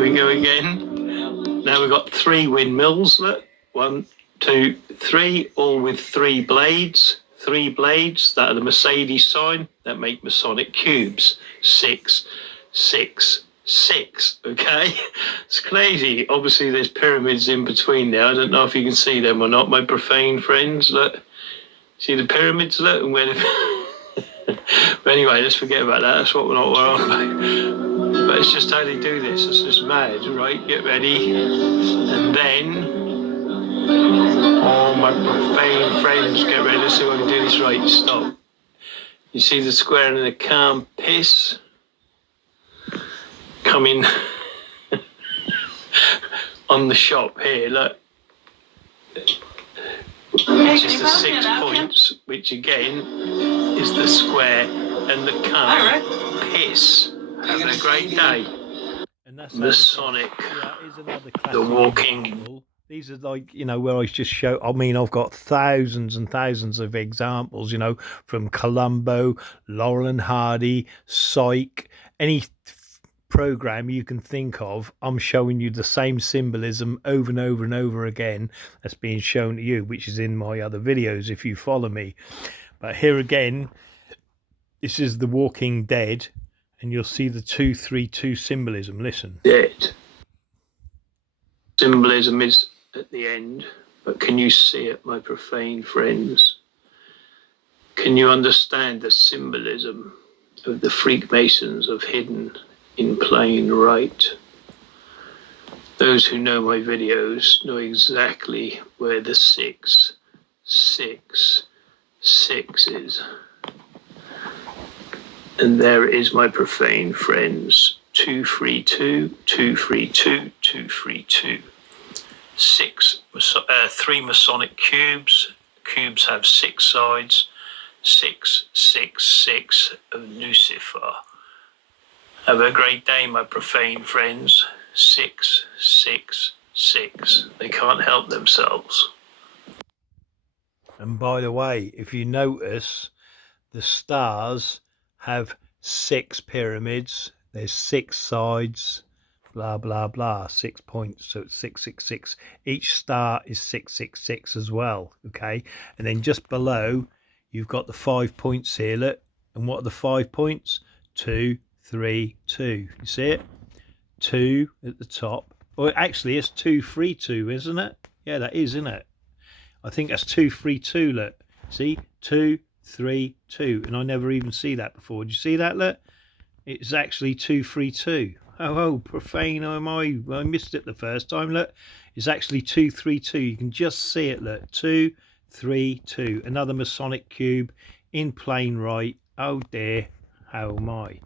we go again. Now we've got 3 windmills, look. 1, 2, 3, all with 3 blades. 3 blades, that are the Mercedes sign, that make Masonic cubes. 6, 6, 6, okay? It's crazy. Obviously, there's pyramids in between there. I don't know if you can see them or not, my profane friends. Look, see the pyramids, look, and where the... But anyway, let's forget about that. That's what we're not on about. But it's just how they do this. It's just mad, right? Get ready. And then... Oh, my profane friends, get ready. Let's see if I can do this right. Stop. You see the square and the calm piss? Coming on the shop here, look. Which is the 6 points, which again is the square and the calm piss. Having a great day. And that's Masonic, the walking. These are like, you know, where I just show, I mean, I've got thousands and thousands of examples, you know, from Columbo, Laurel and Hardy, Psych, any program you can think of. I'm showing you the same symbolism over and over and over again that's being shown to you, which is in my other videos if you follow me. But here again, this is the Walking Dead, and you'll see the 232 symbolism. Listen. Dead. Symbolism is at the end, but can you see it, my profane friends? Can you understand the symbolism of the Freakmasons of hidden in plain right? Those who know my videos know exactly where the 6, 6, 6 is. And there it is, my profane friends. 232, 232, 232. 3 Masonic cubes. Cubes have 6 sides. 6, 6, 6 of Lucifer. Have a great day, my profane friends. 6, 6, 6. They can't help themselves. And by the way, if you notice, the stars have 6 pyramids. There's 6 sides, blah, blah, blah, 6 points. So it's 666. Each star is 666 as well, okay? And then just below, you've got the 5 points here, look. And what are the 5 points? 2, 3, 2. You see it? 2 at the top. Well, actually, it's 2, 3, 2, isn't it? Yeah, that is, isn't it? I think that's 2, 3, 2, look. See? 2, 3, 2. And I never even see that before. Did you see that, look? It's actually 2, 3, 2. Oh, profane, am I missed it the first time, look. It's actually 2, 3, 2. You can just see it, look. 2, 3, 2. Another Masonic cube in plain right. Oh dear, how am I?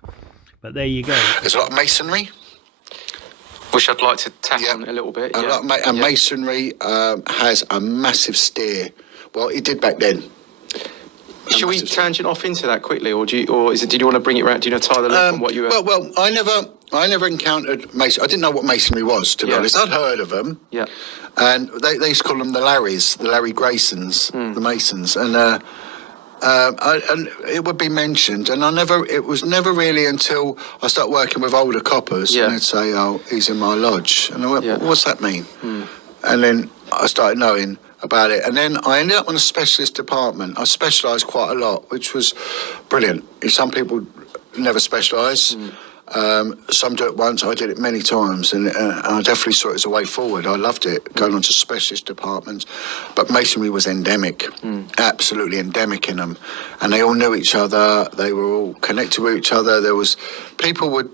But there you go. There's a lot of masonry. Which I'd like to tap on it a little bit. And masonry has a massive steer. Well, it did back then. Should we tangent off into that quickly, or did you want to bring it around? Do you know tie the link on what you were? Well, I never encountered mason. I didn't know what masonry was, to be honest. I'd heard of them. Yeah. And they used to call them the Larrys, the Larry Graysons, the Masons, and it would be mentioned, and it was never really until I started working with older coppers, and they'd say, "Oh, he's in my lodge," and I went, "What's that mean?" And then I started knowing about it, and then I ended up on a specialist department. I specialised quite a lot, which was brilliant. Some people never specialise. Some do it once. I did it many times, and I definitely saw it as a way forward. I loved it, going on to specialist departments. But masonry was endemic, absolutely endemic in them, and they all knew each other. They were all connected with each other. There was people would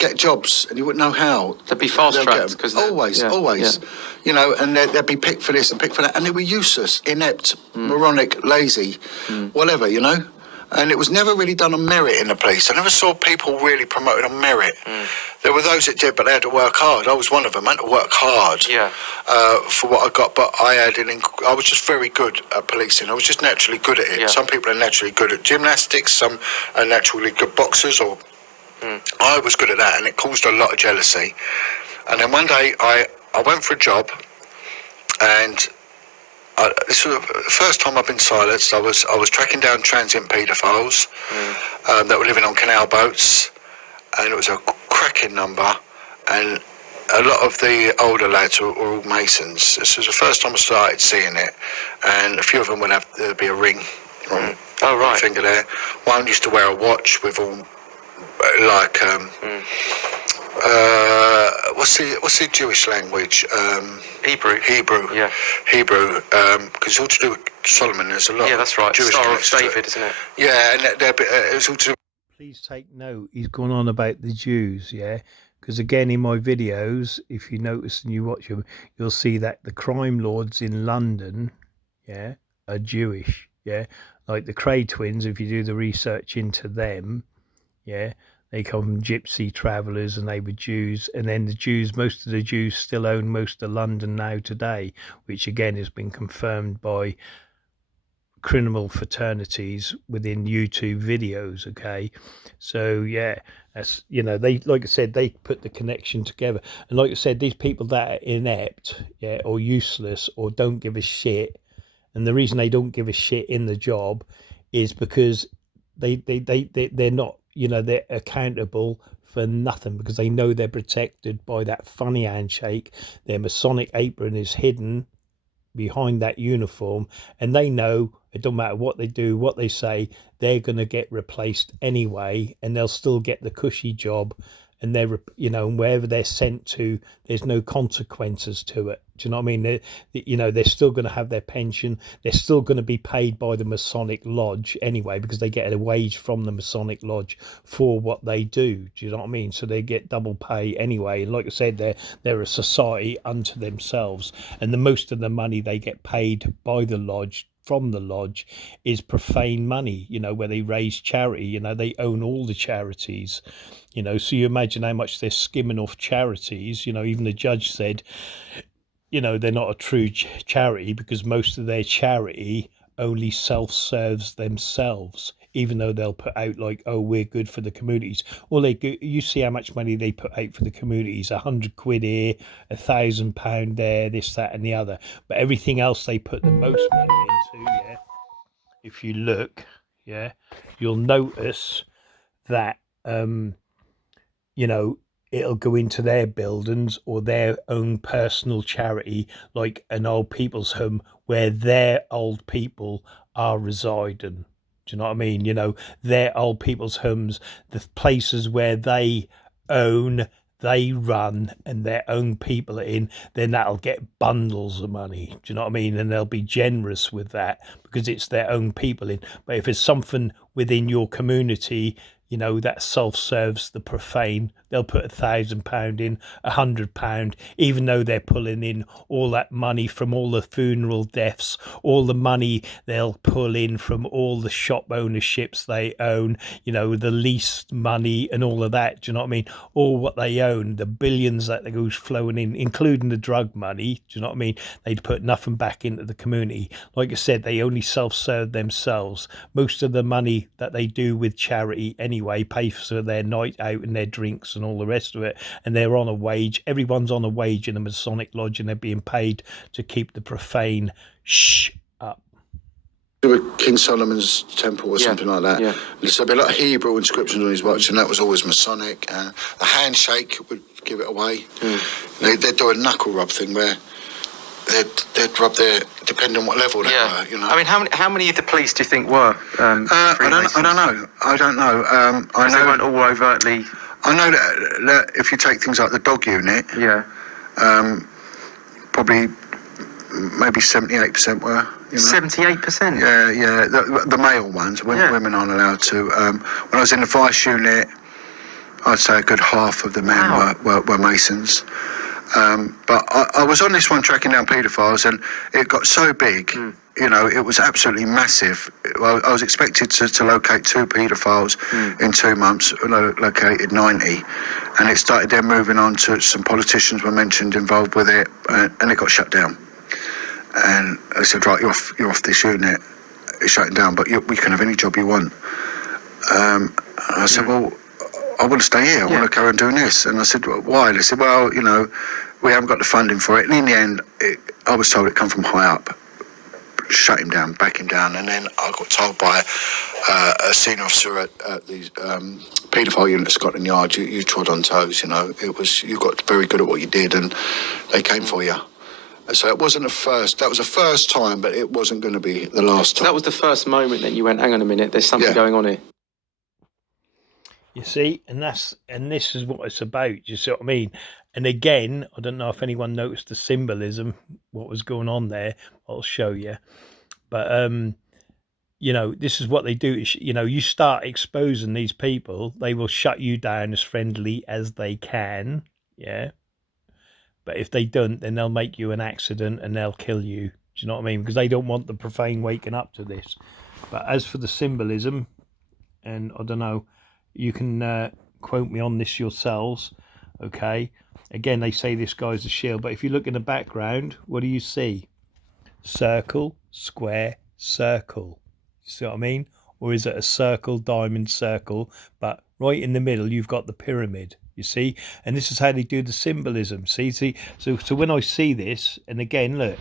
get jobs, and you wouldn't know how. They'd be fast-tracked because always. You know, and they'd be picked for this and picked for that, and they were useless, inept, moronic, lazy, whatever, you know. And it was never really done on merit in the police. I never saw people really promoted on merit. There were those that did, but they had to work hard. I was one of them. I had to work hard for what I got, but I was just very good at policing. I was just naturally good at it. Some people are naturally good at gymnastics, some are naturally good boxers, or I was good at that, and it caused a lot of jealousy. And then one day I went for a job, and this was the first time I've been silenced. I was tracking down transient paedophiles that were living on canal boats, and it was a cracking number, and a lot of the older lads were all Masons. This was the first time I started seeing it, and a few of them would there'd be a ring on the finger there. One used to wear a watch with all like what's the Jewish language? Hebrew. Yeah. Hebrew. Because it's all to do with Solomon. There's a lot. Yeah, that's right. Jewish Star of David, isn't it? Yeah, and it's all to. Please take note. He's gone on about the Jews. Yeah. Because again, in my videos, if you notice and you watch them, you'll see that the crime lords in London, are Jewish. Yeah. Like the Cray twins, if you do the research into them, they come from gypsy travellers and they were Jews. And then the Jews, most of the Jews still own most of London now today, which again has been confirmed by criminal fraternities within YouTube videos. Okay. So that's, they, like I said, they put the connection together. And like I said, these people that are inept, or useless, or don't give a shit. And the reason they don't give a shit in the job is because they're not, they're accountable for nothing, because they know they're protected by that funny handshake. Their Masonic apron is hidden behind that uniform, and they know it don't matter what they do, what they say, they're going to get replaced anyway, and they'll still get the cushy job. And they're, wherever they're sent to, there's no consequences to it. Do you know what I mean? They're still going to have their pension. They're still going to be paid by the Masonic Lodge anyway, because they get a wage from the Masonic Lodge for what they do. Do you know what I mean? So they get double pay anyway. And like I said, they're a society unto themselves. And the most of the money they get paid by the lodge, from the lodge, is profane money, where they raise charity. They own all the charities. So you imagine how much they're skimming off charities. Even the judge said, they're not a true charity, because most of their charity only self-serves themselves, even though they'll put out like, oh, we're good for the communities. Well, you see how much money they put out for the communities, 100 quid here, £1,000 there, this, that and the other. But everything else they put the most money into, if you look, you'll notice that, it'll go into their buildings or their own personal charity, like an old people's home where their old people are residing. Do you know what I mean? Their old people's homes, the places where they own, they run, and their own people are in, then that'll get bundles of money. Do you know what I mean? And they'll be generous with that because it's their own people in. But if it's something within your community, that self-serves the profane, they'll put £1,000 in, £100, even though they're pulling in all that money from all the funeral deaths, all the money they'll pull in from all the shop ownerships they own, the lease money and all of that. Do you know what I mean? All what they own, the billions that goes flowing in, including the drug money. Do you know what I mean? They'd put nothing back into the community. Like I said, they only self-serve themselves. Most of the money that they do with charity anyway pay for their night out and their drinks and all the rest of it, and they're on a wage. Everyone's on a wage in the Masonic Lodge, and they're being paid to keep the profane up. With King Solomon's temple or something like that. There'd be a lot of Hebrew inscriptions on his watch, and that was always Masonic. The handshake would give it away. They'd do a knuckle rub thing where they'd rub their, depending on what level they were, I mean, how many of the police do you think were I don't know. I know they weren't all overtly. I know that if you take things like the dog unit, probably maybe 78% were. 78%? Yeah. The male ones. Women aren't allowed to. When I was in the vice unit, I'd say a good half of the men were Masons. But I was on this one tracking down paedophiles, and it got so big, you know, it was absolutely massive. Well, I was expected to locate 2 paedophiles in 2 months, located 90, and it started then moving on to some politicians were mentioned involved with it, and it got shut down. And I said, right, you're off this unit, it's shutting down, but we can have any job you want. I said, well, I want to stay here, I want to carry on doing this. And I said, well, why? They said, well, you know, we haven't got the funding for it. And in the end, I was told it come from high up. Shut him down, back him down, and then I got told by a senior officer at the paedophile unit at Scotland Yard, you trod on toes, you know, you got very good at what you did, and they came for you. So it wasn't that was the first time, but it wasn't going to be the last time. So that was the first moment that you went, hang on a minute, there's something going on here. You see, and this is what it's about, you see what I mean? And again, I don't know if anyone noticed the symbolism, what was going on there. I'll show you. But, you know, this is what they do. You know, you start exposing these people, they will shut you down as friendly as they can, yeah? But if they don't, then they'll make you an accident and they'll kill you. Do you know what I mean? Because they don't want the profane waking up to this. But as for the symbolism, and I don't know, you can quote me on this yourselves, okay? Again, they say this guy's a shield, but if you look in the background, what do you see? Circle, square, circle. You see what I mean? Or is it a circle, diamond, circle? But right in the middle, you've got the pyramid, you see? And this is how they do the symbolism, see? So when I see this, and again, look,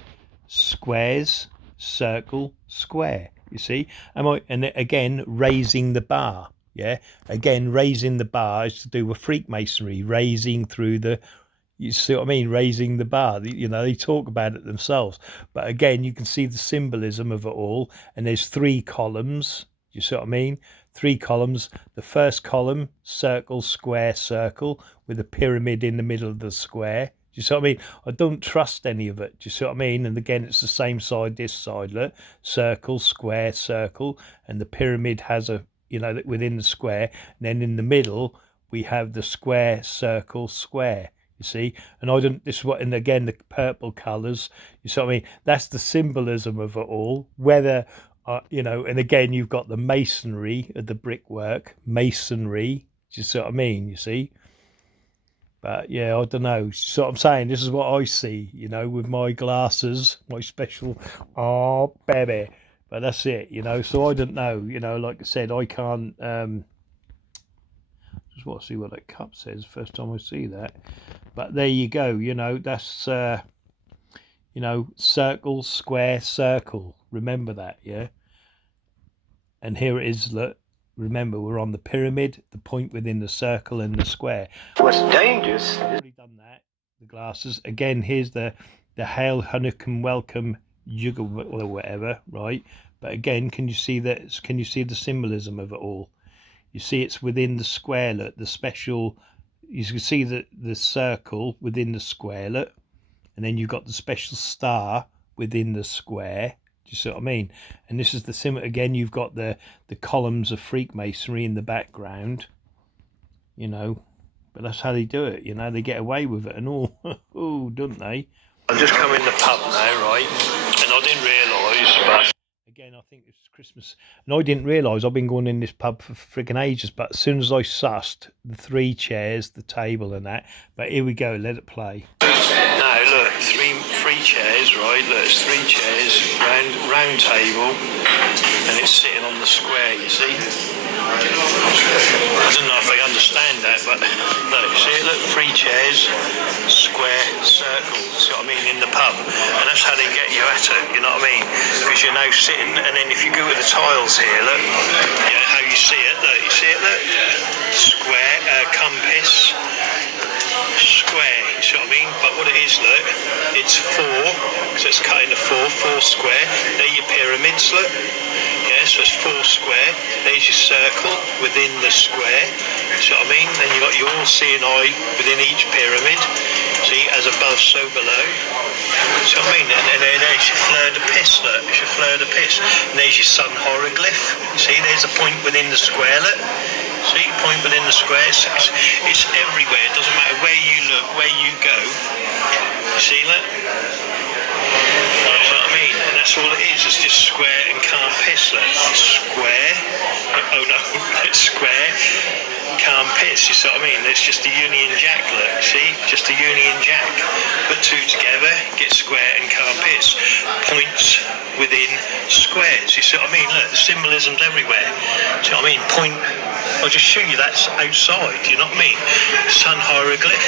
squares, circle, square, you see? And again, raising the bar. Yeah, again, raising the bar is to do with Freakmasonry, raising through the, you see what I mean, raising the bar. You know, they talk about it themselves. But again, you can see the symbolism of it all. And there's 3 columns, you see what I mean? 3 columns. The first column, circle, square, circle, with a pyramid in the middle of the square. Do you see what I mean? I don't trust any of it. Do you see what I mean? And again, it's the same side, this side, look. Circle, square, circle. And the pyramid has a, you know, within the square, and then in the middle we have the square, circle, square, you see? And I don't, this is what, and again, the purple colours, you see what I mean? That's the symbolism of it all, whether, you know, and again, you've got the masonry of the brickwork, masonry, do you see what I mean, you see? But yeah, I don't know, so what I'm saying, this is what I see, you know, with my glasses, my special, oh, baby. But that's it, you know, so I don't know, you know, like I said, I can't, just want to see what that cup says, first time I see that. But there you go, you know, that's, you know, circle, square, circle, remember that, yeah? And here it is, look, remember, we're on the pyramid, the point within the circle and the square. What's dangerous? I've already done that, the glasses. Again, here's the Hail, Hanukkah, Welcome, Juggle or whatever, right? But again, can you see that? Can you see the symbolism of it all? You see it's within the square, look, the special, you can see the circle within the square, look, and then you've got the special star within the square. Do you see what I mean? And this is the symbol again, you've got the columns of Freakmasonry in the background, you know, but that's how they do it, you know, they get away with it and all. Oh, don't they? I've just come in the pub now, right? And I didn't realise, but again, I think it's Christmas, and I didn't realise I've been going in this pub for friggin' ages. But as soon as I sussed the 3 chairs, the table, and that, but here we go, let it play. now look, three chairs, right? Look, it's 3 chairs, round table, and it's sitting on the square. You see? I don't know if they understand that, but look, see it? Look, 3 chairs, square, circle. See what I mean? In the pub, and that's how they get you at it. You know what I mean? Because you're now sitting, and then if you go with the tiles here, look, you know how you see it. Look, you see it? Look, square, compass, square. You see what I mean? But what it is, look, it's 4, because it's cut into 4 square. They're your pyramids, look. Yeah, so it's 4 square. There's your circle within the square. See what I mean? Then you've got your all-seeing eye within each pyramid. See, as above, so below. See what I mean? And then there's your fleur de pis, look. It's your fleur de pis. And there's your sun hieroglyph. See, there's a point within the square, look. See, point within the square. It's everywhere. It doesn't matter where you look, where you go. You see, look? That's what I mean. And that's all it is. It's just square and can't piss. Look. Square. Oh no, it's square. Can't piss, you see what I mean? It's just a Union Jack, look, see? Just a Union Jack. Put two together, get square and can't piss. Points within squares, you see what I mean? Look, the symbolism's everywhere. See what I mean? Point, I'll just show you that's outside, you know what I mean? Sun hieroglyph.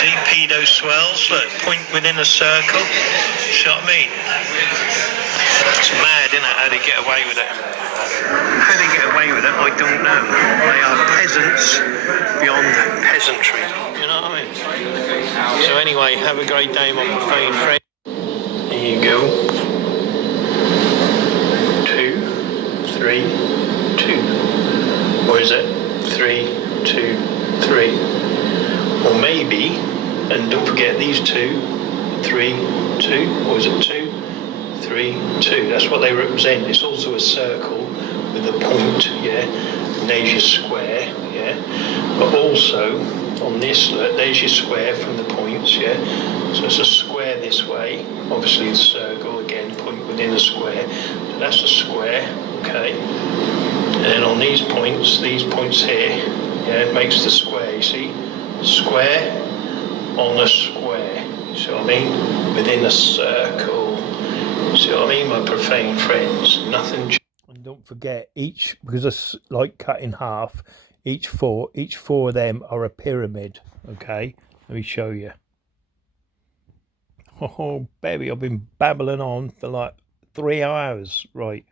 See, pedo swells, look, point within a circle. See what I mean? It's mad, isn't it, how they get away with it? How they get away with it, I don't know. They are peasants beyond peasantry. You know what I mean? So anyway, have a great day, my profane friend. There you go. 2, 3, 2. Or is it 3, 2, 3? Or maybe, and don't forget these 2, 3, 2. Or is it 2, 3, 2? That's what they represent. It's also a circle with a point, yeah, and there's your square, yeah, but also on this, look, there's your square from the points, yeah, so it's a square this way, obviously the circle, again, point within a square, so that's a square, okay, and then on these points here, yeah, it makes the square, you see, square on a square, you see what I mean, within a circle, see what I mean, my profane friends, nothing. And don't forget, each, because it's like cut in half, each four of them are a pyramid, okay? Let me show you. Oh, baby, I've been babbling on for like 3 hours, right?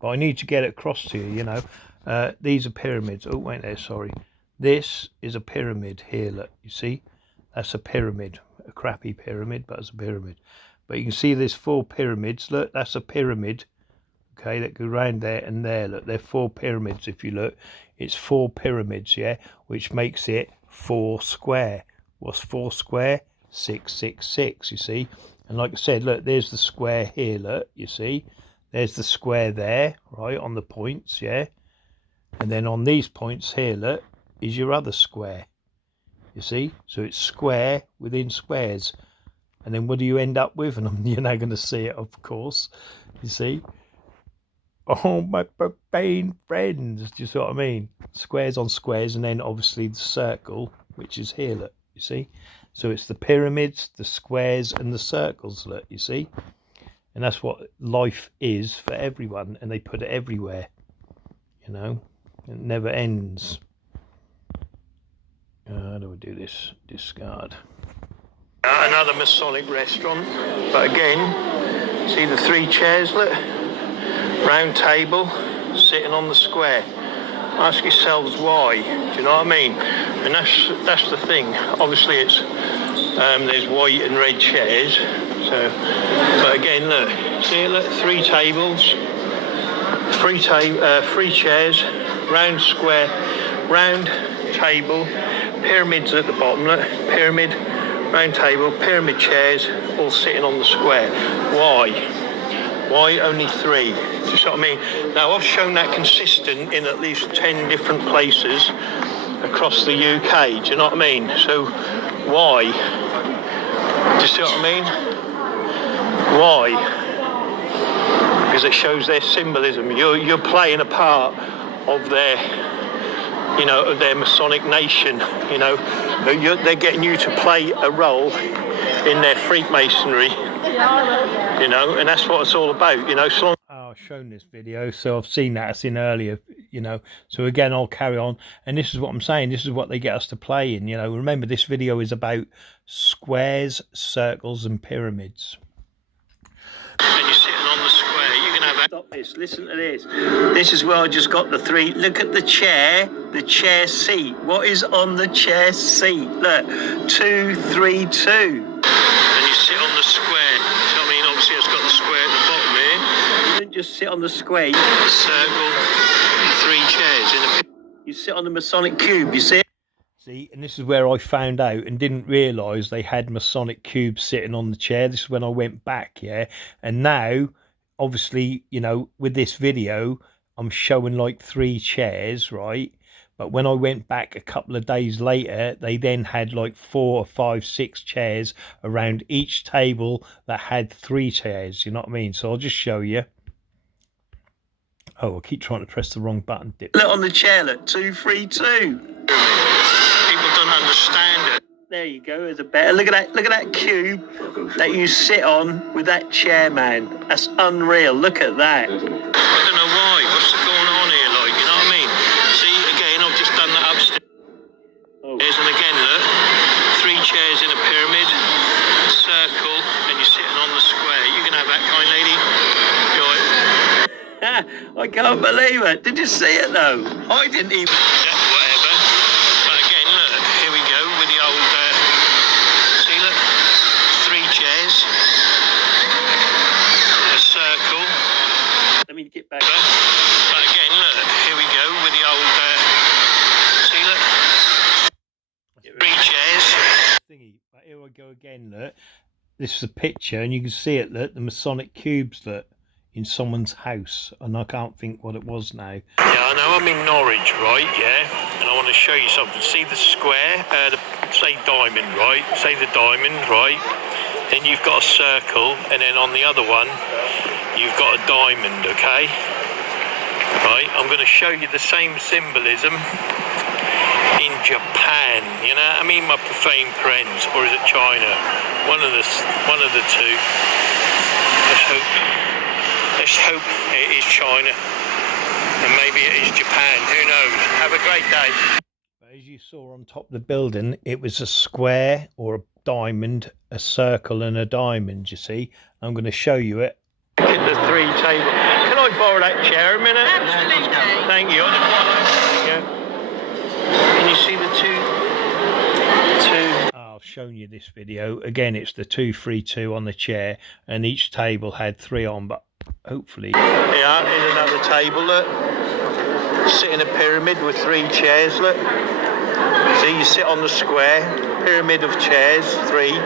But I need to get it across to you, you know. These are pyramids. Oh, wait there, sorry. This is a pyramid here, look, you see? That's a pyramid, a crappy pyramid, but it's a pyramid. But you can see there's 4 pyramids, look, that's a pyramid. Okay, that go round there and there. Look, they're 4 pyramids. If you look, it's 4 pyramids, yeah, which makes it 4 square. What's 4 square? 6, 6, 6. You see, and like I said, look, there's the square here. Look, you see, there's the square there, right on the points, yeah, and then on these points here, look, is your other square. You see, so it's square within squares, and then what do you end up with? And you're now going to see it, of course. You see. Oh, my profane friends, do you see what I mean? Squares on squares, and then obviously the circle, which is here, look, you see? So it's the pyramids, the squares, and the circles, look, you see? And that's what life is for everyone, and they put it everywhere, you know? It never ends. How do we do this? Discard. Another Masonic restaurant, but again, see the 3 chairs, look? Round table, sitting on the square. Ask yourselves why. Do you know what I mean? And that's the thing. Obviously, it's there's white and red chairs. So, but again, look, see, look, 3 tables, 3 chairs, round square, round table, pyramids at the bottom. Look, pyramid, round table, pyramid chairs, all sitting on the square. Why? Why only 3? Do you see what I mean? Now, I've shown that consistent in at least 10 different places across the UK. Do you know what I mean? So, why? Do you see what I mean? Why? Because it shows their symbolism. You're playing a part of their, you know, of their Masonic nation. You know, they're getting you to play a role in their Freakmasonry. You know, and that's what it's all about, you know. So I've shown this video, so I've seen that it's in earlier, you know, so again I'll carry on, and this is what I'm saying, this is what they get us to play in, you know. Remember, this video is about squares, circles and pyramids. And you're sitting on the square, you can have a... Stop this, listen to this. This is where I just got the 3. Look at the chair seat. What is on the chair seat? Look, 2, 3, 2. And you sit on the square. So I mean, obviously it's got the square at the bottom here. You don't just sit on the square, you got the circle, 3 chairs in a... You sit on the Masonic cube, you see it? See, and this is where I found out and didn't realise they had Masonic cubes sitting on the chair. This is when I went back, yeah. And now, obviously, you know, with this video, I'm showing like 3 chairs, right? But when I went back a couple of days later, they then had like 4, 5, 6 chairs around each table that had 3 chairs. You know what I mean? So I'll just show you. Oh, I keep trying to press the wrong button. Look on the chair, look, 2, 3, 2. People don't understand it. There you go, there's a better. Look at that cube that you sit on with that chair, man. That's unreal. Look at that. I don't know why. What's going on here, like, you know what I mean? See, again, I've just done that upstairs. Oh. And again, look, 3 chairs in a pyramid, circle, and you're sitting on the square. You can have that kind, lady. I can't believe it. Did you see it though? I didn't even. Whatever. But again, look, here we go with the old. See, look, 3 chairs, a circle. Let me get back. But again, look, here we go with the old. See, look, 3 chairs. Thingy. But here I go again. Look, this is a picture, and you can see it. Look, the Masonic cubes. Look. In someone's house, and I can't think what it was now. Yeah, I know I'm in Norwich, right, yeah, and I want to show you something. See the square, say diamond, right, say the diamond, right, then you've got a circle, and then on the other one, you've got a diamond, okay? Right, I'm going to show you the same symbolism in Japan, you know, I mean my profane friends, or is it China? One of the two. Let's hope it is China, and maybe it is Japan, who knows. Have a great day. But as you saw on top of the building, it was a square or a diamond, a circle and a diamond, you see. I'm going to show you it. Look at the 3 table. Can I borrow that chair a minute? Absolutely. Thank you. Yeah. Can you see the 2? I've shown you this video. Again, it's the 2, 3, 2 on the chair, and each table had 3 on, but hopefully. Yeah, here's another table, look. Sit in a pyramid with 3 chairs, look. See, you sit on the square, pyramid of chairs, 3.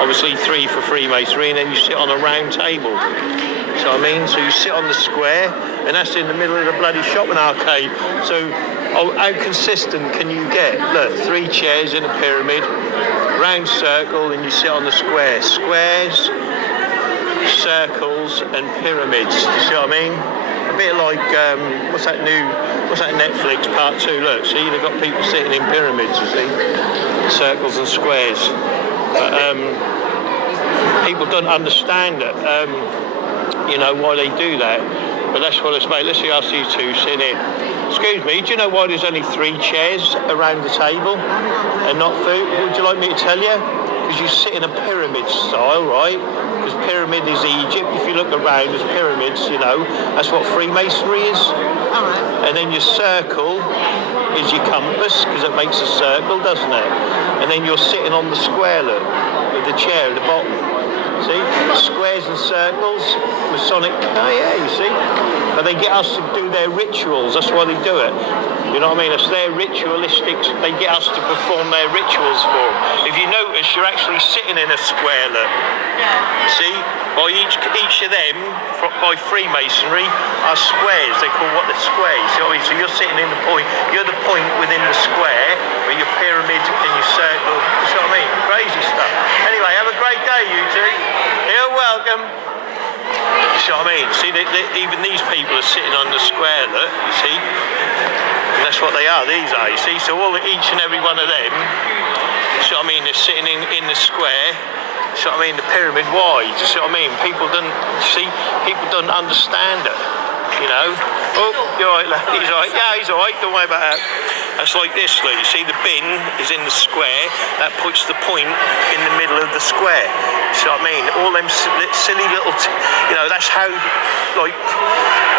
Obviously 3 for Freemasonry, and then you sit on a round table. So I mean, so you sit on the square, and that's in the middle of the bloody shopping arcade. So how consistent can you get? Look, 3 chairs in a pyramid, round circle, and you sit on the square. Squares, circles and pyramids. You see what I mean? A bit like what's that Netflix part 2? Look, see, they've got people sitting in pyramids. You see, circles and squares. But people don't understand it. You know why they do that. But that's what it's made. Let's see, ask these 2 sitting here. Excuse me, do you know why there's only 3 chairs around the table and not food? Would you like me to tell you? Because you sit in a pyramid style, right? Because pyramid is Egypt. If you look around, there's pyramids, you know. That's what Freemasonry is. All right. And then your circle is your compass, because it makes a circle, doesn't it? And then you're sitting on the square, look, with the chair at the bottom. See? Squares and circles, Masonic. Oh, yeah, you see? But they get us to do their rituals. That's why they do it. You know what I mean? It's their ritualistic. They get us to perform their rituals for them. If you notice, you're actually sitting in a square, look. Yeah. See? By each of them, by Freemasonry, are squares. They call what the squares. You know what I mean? So you're sitting in the point. You're the point within the square, with your pyramid and your circle. You see what I mean? Crazy stuff. Anyway, have a great day, you 2. You're welcome. You see what I mean? See, even these people are sitting on the square, look, you see? And that's what they are, these are, you see? So each and every one of them, you see what I mean, they're sitting in the square, you see what I mean, the pyramid wide, you see what I mean? People don't understand it, you know? Oh, you're all right, lad. He's all right. Yeah, he's all right, don't worry about that. That's like this, look, you see the bin is in the square, that puts the point in the middle of the square. You see what I mean? All them silly little, you know, that's how, like,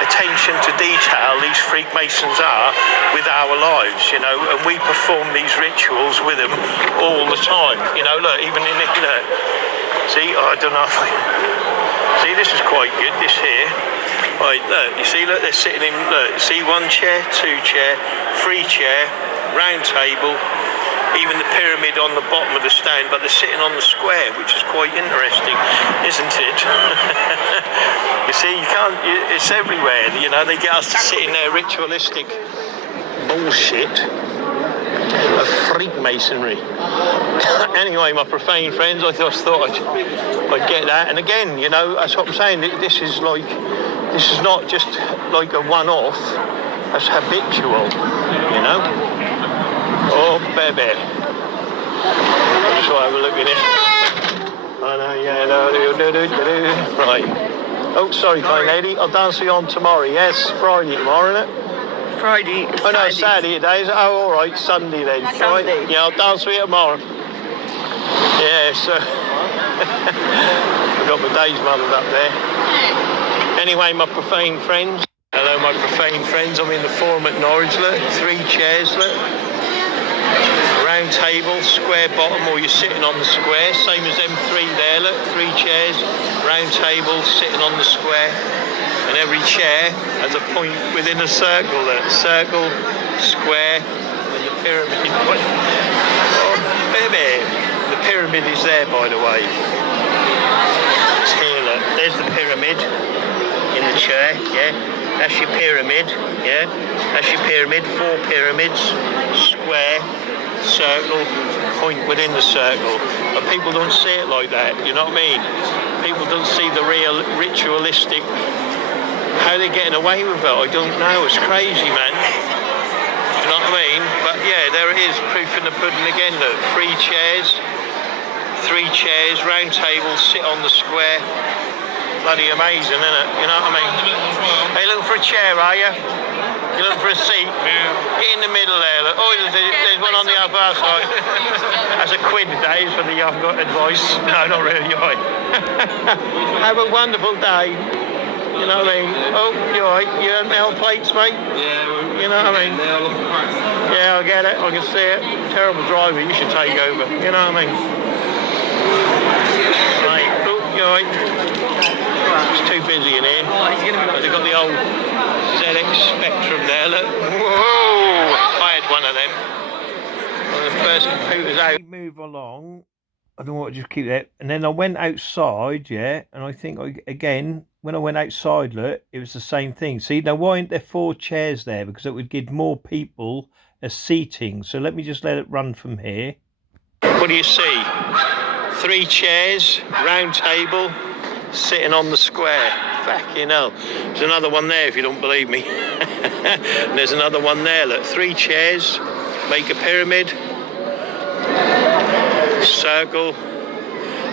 attention to detail these Freakmasons are with our lives, you know, and we perform these rituals with them all the time. You know, look, even in it, look. See, I don't know if see, this is quite good, this here. Right, look, you see, look, they're sitting in, look, see, 1 chair, 2 chair, 3 chair, round table, even the pyramid on the bottom of the stand, but they're sitting on the square, which is quite interesting, isn't it? You see, you can't, it's everywhere, you know, they get us to sit in their ritualistic bullshit of Freakmasonry. Anyway, my profane friends, I just thought I'd get that. And again, you know, that's what I'm saying. This is not just like a one-off. That's habitual, you know. Oh, baby. I just want to have a look at it. I know, yeah, no, right. Oh, sorry, kind lady. I'll dance with you on tomorrow. Yes, Friday tomorrow, isn't it? Friday. Oh, no, Saturday today. Oh, all right, Sunday then. Sunday. Right? Yeah, I'll dance with you tomorrow. Yeah, so... I've got my days muddled up there. Anyway, my profane friends. Hello, my profane friends. I'm in the Forum at Norwich, look. 3 chairs, look. Round table, square bottom, or you're sitting on the square. Same as M3 there, look. 3 chairs, round table, sitting on the square. And every chair has a point within a circle, look. Circle, square, and the pyramid. Oh, baby. The pyramid is there, by the way. It's here, look. There's the pyramid in the chair, yeah. That's your pyramid, yeah. That's your pyramid, 4 pyramids, square, circle, point within the circle. But people don't see it like that, you know what I mean? People don't see the real ritualistic, how they're getting away with it, I don't know. It's crazy, man. You know what I mean? But yeah, there it is, proof in the pudding again, look. 3 chairs, round table, sit on the square. Bloody amazing, isn't it? You know what I mean? Hey, looking for a chair, are you? You looking for a seat? Get in the middle there. Look. Oh, there's one on the other side. That's a quid, that is, for the I've got advice. No, not really, right. Have a wonderful day. You know what I mean? Oh, you all right? You have nail plates, mate? Yeah. You know what I mean? Yeah, I get it. I can see it. Terrible driver. You should take over. You know what I mean? Right. Oh, you all right? It's too busy in here. They've got the old ZX Spectrum there, look. Whoa! I had one of them. One of the first computers out. Move along. I don't want to just keep that. And then I went outside, yeah, and I think, again, when I went outside, look, it was the same thing. See, now why aren't there 4 chairs there? Because it would give more people a seating. So let me just let it run from here. What do you see? 3 chairs, round table, sitting on the square. Fucking hell. There's another one there if you don't believe me. And there's another one there, look. 3 chairs, make a pyramid, circle,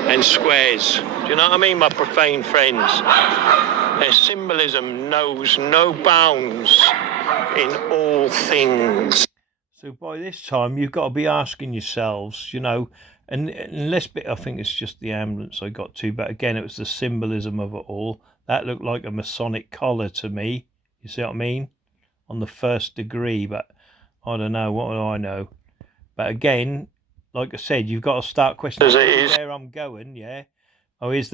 and squares. Do you know what I mean, my profane friends? Their symbolism knows no bounds in all things. So by this time, you've got to be asking yourselves, you know, and this bit, I think it's just the ambulance I got to, but again, it was the symbolism of it all. That looked like a Masonic collar to me. You see what I mean? On the 1st degree, but I don't know. What do I know? But again, like I said, you've got to start questioning where I'm going, yeah? Oh, this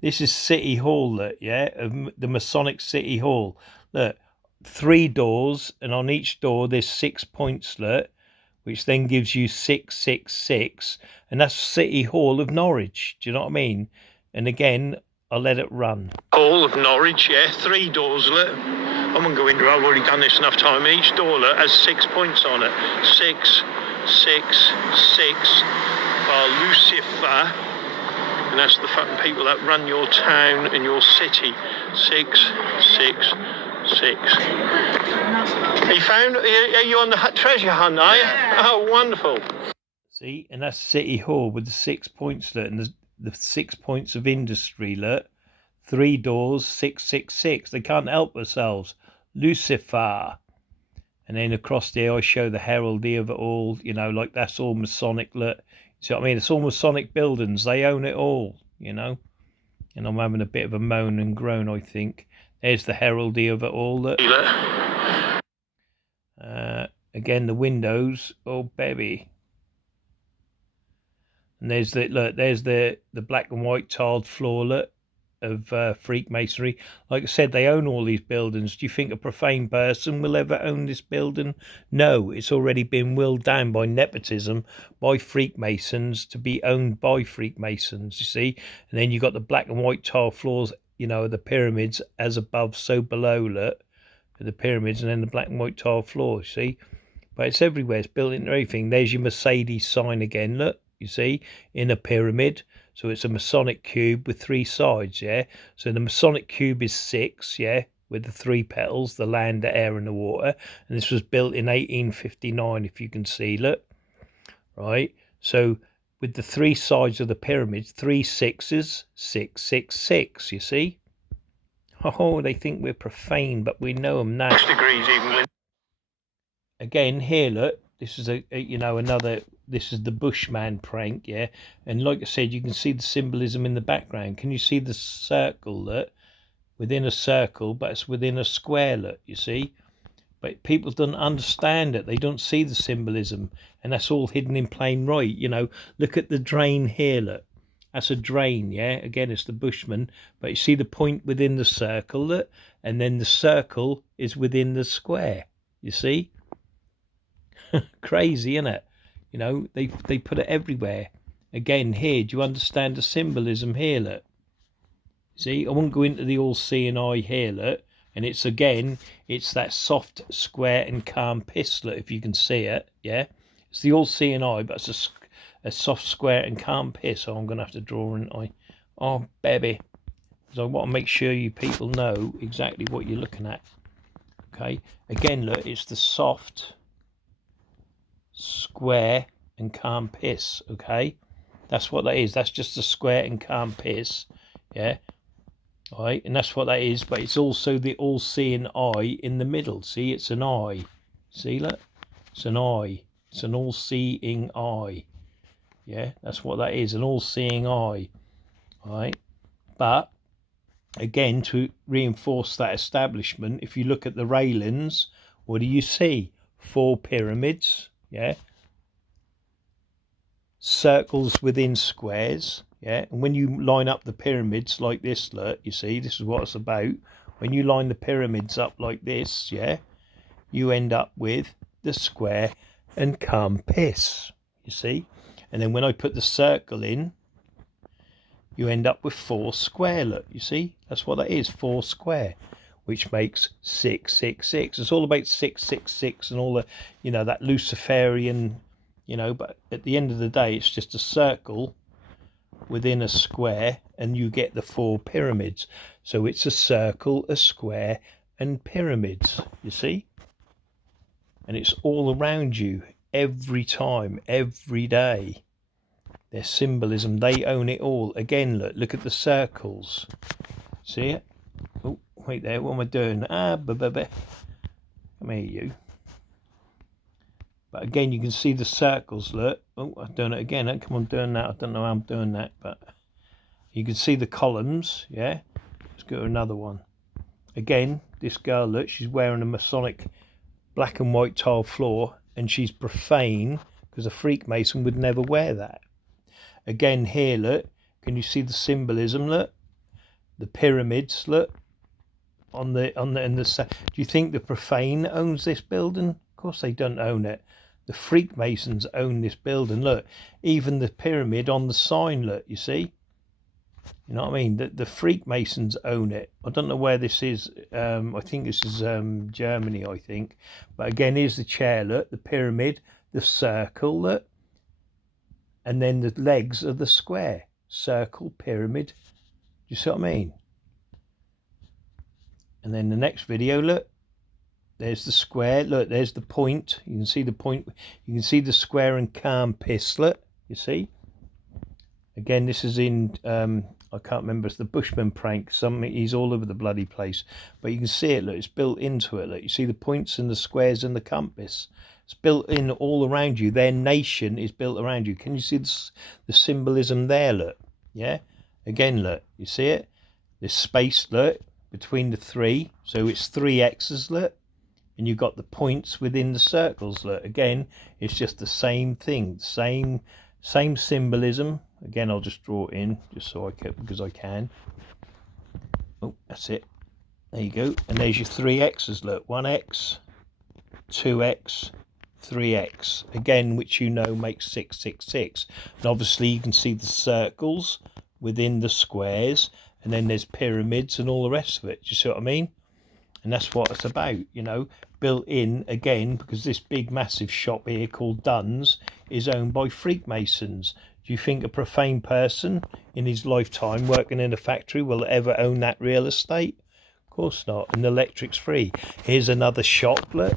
is City Hall, look, yeah? The Masonic City Hall. Look, 3 doors, and on each door there's 6 points, look, which then gives you 666, and that's City Hall of Norwich. Do you know what I mean? And again, I'll let it run. Hall of Norwich, yeah, 3 doors, look. I'm going to go into it, I've already done this enough time. Each door, look, has 6 points on it. 6, 6, 6 for Lucifer. And that's the fucking people that run your town and your city. 6, 6, 6. Are you on the treasure hunt, are you? Yeah. Oh, wonderful. See, and that's City Hall with the 6 points, look, and the 6 points of industry, look. 3 doors, 666. They can't help themselves. Lucifer. And then across there, I show the heraldry of it all. You know, like that's all Masonic, look. See what I mean? It's all Masonic buildings. They own it all, you know. And I'm having a bit of a moan and groan, I think. There's the heraldry of it all, look. Again, the windows. Oh, baby. And there's the black and white tiled floor, look, of Freakmasonry. Like I said, they own all these buildings. Do you think a profane person will ever own this building? No, it's already been willed down by nepotism by Freakmasons to be owned by Freakmasons, you see. And then you got the black and white tile floors, you know, the pyramids, as above, so below, look. with the pyramids and then the black and white tile floor, see? But it's everywhere, it's built into everything. There's your Mercedes sign again, look, you see, in a pyramid. So it's a Masonic cube with 3 sides, yeah? So the Masonic cube is 6, yeah, with the 3 petals, the land, the air and the water. And this was built in 1859, if you can see, look. Right? So with the 3 sides of the pyramids, 3 6s, 6, 6, 6, you see? Oh, they think we're profane, but we know them now. Degrees even. Again, here, look, this is another, this is the Bushman prank, yeah? And like I said, you can see the symbolism in the background. Can you see the circle, look? Within a circle, but it's within a square, look, you see? But people don't understand it. They don't see the symbolism. And that's all hidden in plain right, you know? Look at the drain here, look. That's a drain, yeah? Again, it's the Bushman. But you see the point within the circle, look? And then the circle is within the square, you see? Crazy, isn't it? You know, they put it everywhere. Again, here, do you understand the symbolism here, look? See, I won't go into the all-seeing eye here, look. And it's, again, it's that soft, square and calm piss, look, if you can see it, yeah? It's the all-seeing eye, but it's a soft, square and calm piss. So I'm going to have to draw an eye. Oh, baby. So I want to make sure you people know exactly what you're looking at. Okay? Again, look, it's the soft, square and calm piss, okay? That's what that is. That's just a square and calm piss, yeah? All right, and that's what that is, but it's also the all-seeing eye in the middle. See, it's an eye. See, look? It's an eye. It's an all-seeing eye. Yeah, that's what that is, an all-seeing eye. All right, but again, to reinforce that establishment, if you look at the railings, what do you see? 4 pyramids, yeah? Circles within squares. Yeah, and when you line up the pyramids like this, look, you see, this is what it's about. When you line the pyramids up like this, yeah, you end up with the square and calm piss, you see. And then when I put the circle in, you end up with 4 square, look, you see. That's what that is, 4 square, which makes 6, 6, 6. It's all about 6, 6, 6 and all the, you know, that Luciferian, you know, but at the end of the day, it's just a circle within a square and you get the 4 pyramids. So it's a circle, a square and pyramids, you see, and it's all around you every time, every day. Their symbolism, they own it all. Again, look at the circles, see it? Oh, wait there, what am I doing? Come here, you. But again, you can see the circles, look. Oh, I've done it again. How come I'm doing that? I don't know how I'm doing that, but you can see the columns, yeah? Let's go to another one. Again, this girl, look, she's wearing a Masonic black and white tile floor, and she's profane, because a Freakmason would never wear that. Again, here, look, can you see the symbolism, look? The pyramids, look. Do you think the Profane owns this building? Of course they don't own it. The Freakmasons own this building. Look, even the pyramid on the sign, look, you see? You know what I mean? The Freakmasons own it. I don't know where this is. I think this is Germany, I think. But again, here's the chair, look, the pyramid, the circle, look. And then the legs of the square. Circle, pyramid. Do you see what I mean? And then the next video, look. There's the square, look, there's the point. You can see the point. You can see the square and calm piss, look, you see? Again, this is in, I can't remember, it's the Bushman prank. He's all over the bloody place. But you can see it, look, it's built into it, look. You see the points and the squares and the compass. It's built in all around you. Their nation is built around you. Can you see the symbolism there, look? Yeah? Again, look, you see it? This space, look, between the 3. So it's 3 X's, look. And you've got the points within the circles, look. Again, it's just the same thing, same symbolism. Again, I'll just draw it in, just so I can, because I can. Oh, that's it. There you go. And there's your 3 X's, look. 1X, 2X, 3X. Again, which you know makes 666. And obviously you can see the circles within the squares. And then there's pyramids and all the rest of it. Do you see what I mean? And that's what it's about, you know, built in again, because this big massive shop here called Dunn's is owned by Freakmasons. Do you think a profane person in his lifetime working in a factory will ever own that real estate? Of course not. And the electric's free. Here's another shop, look.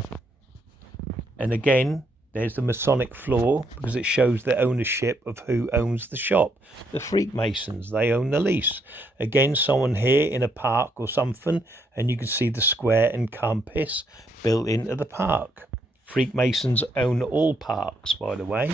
And again, there's the Masonic floor, because it shows the ownership of who owns the shop. The Freakmasons, they own the lease. Again, someone here in a park or something, and you can see the square and compass built into the park. Freakmasons own all parks, by the way.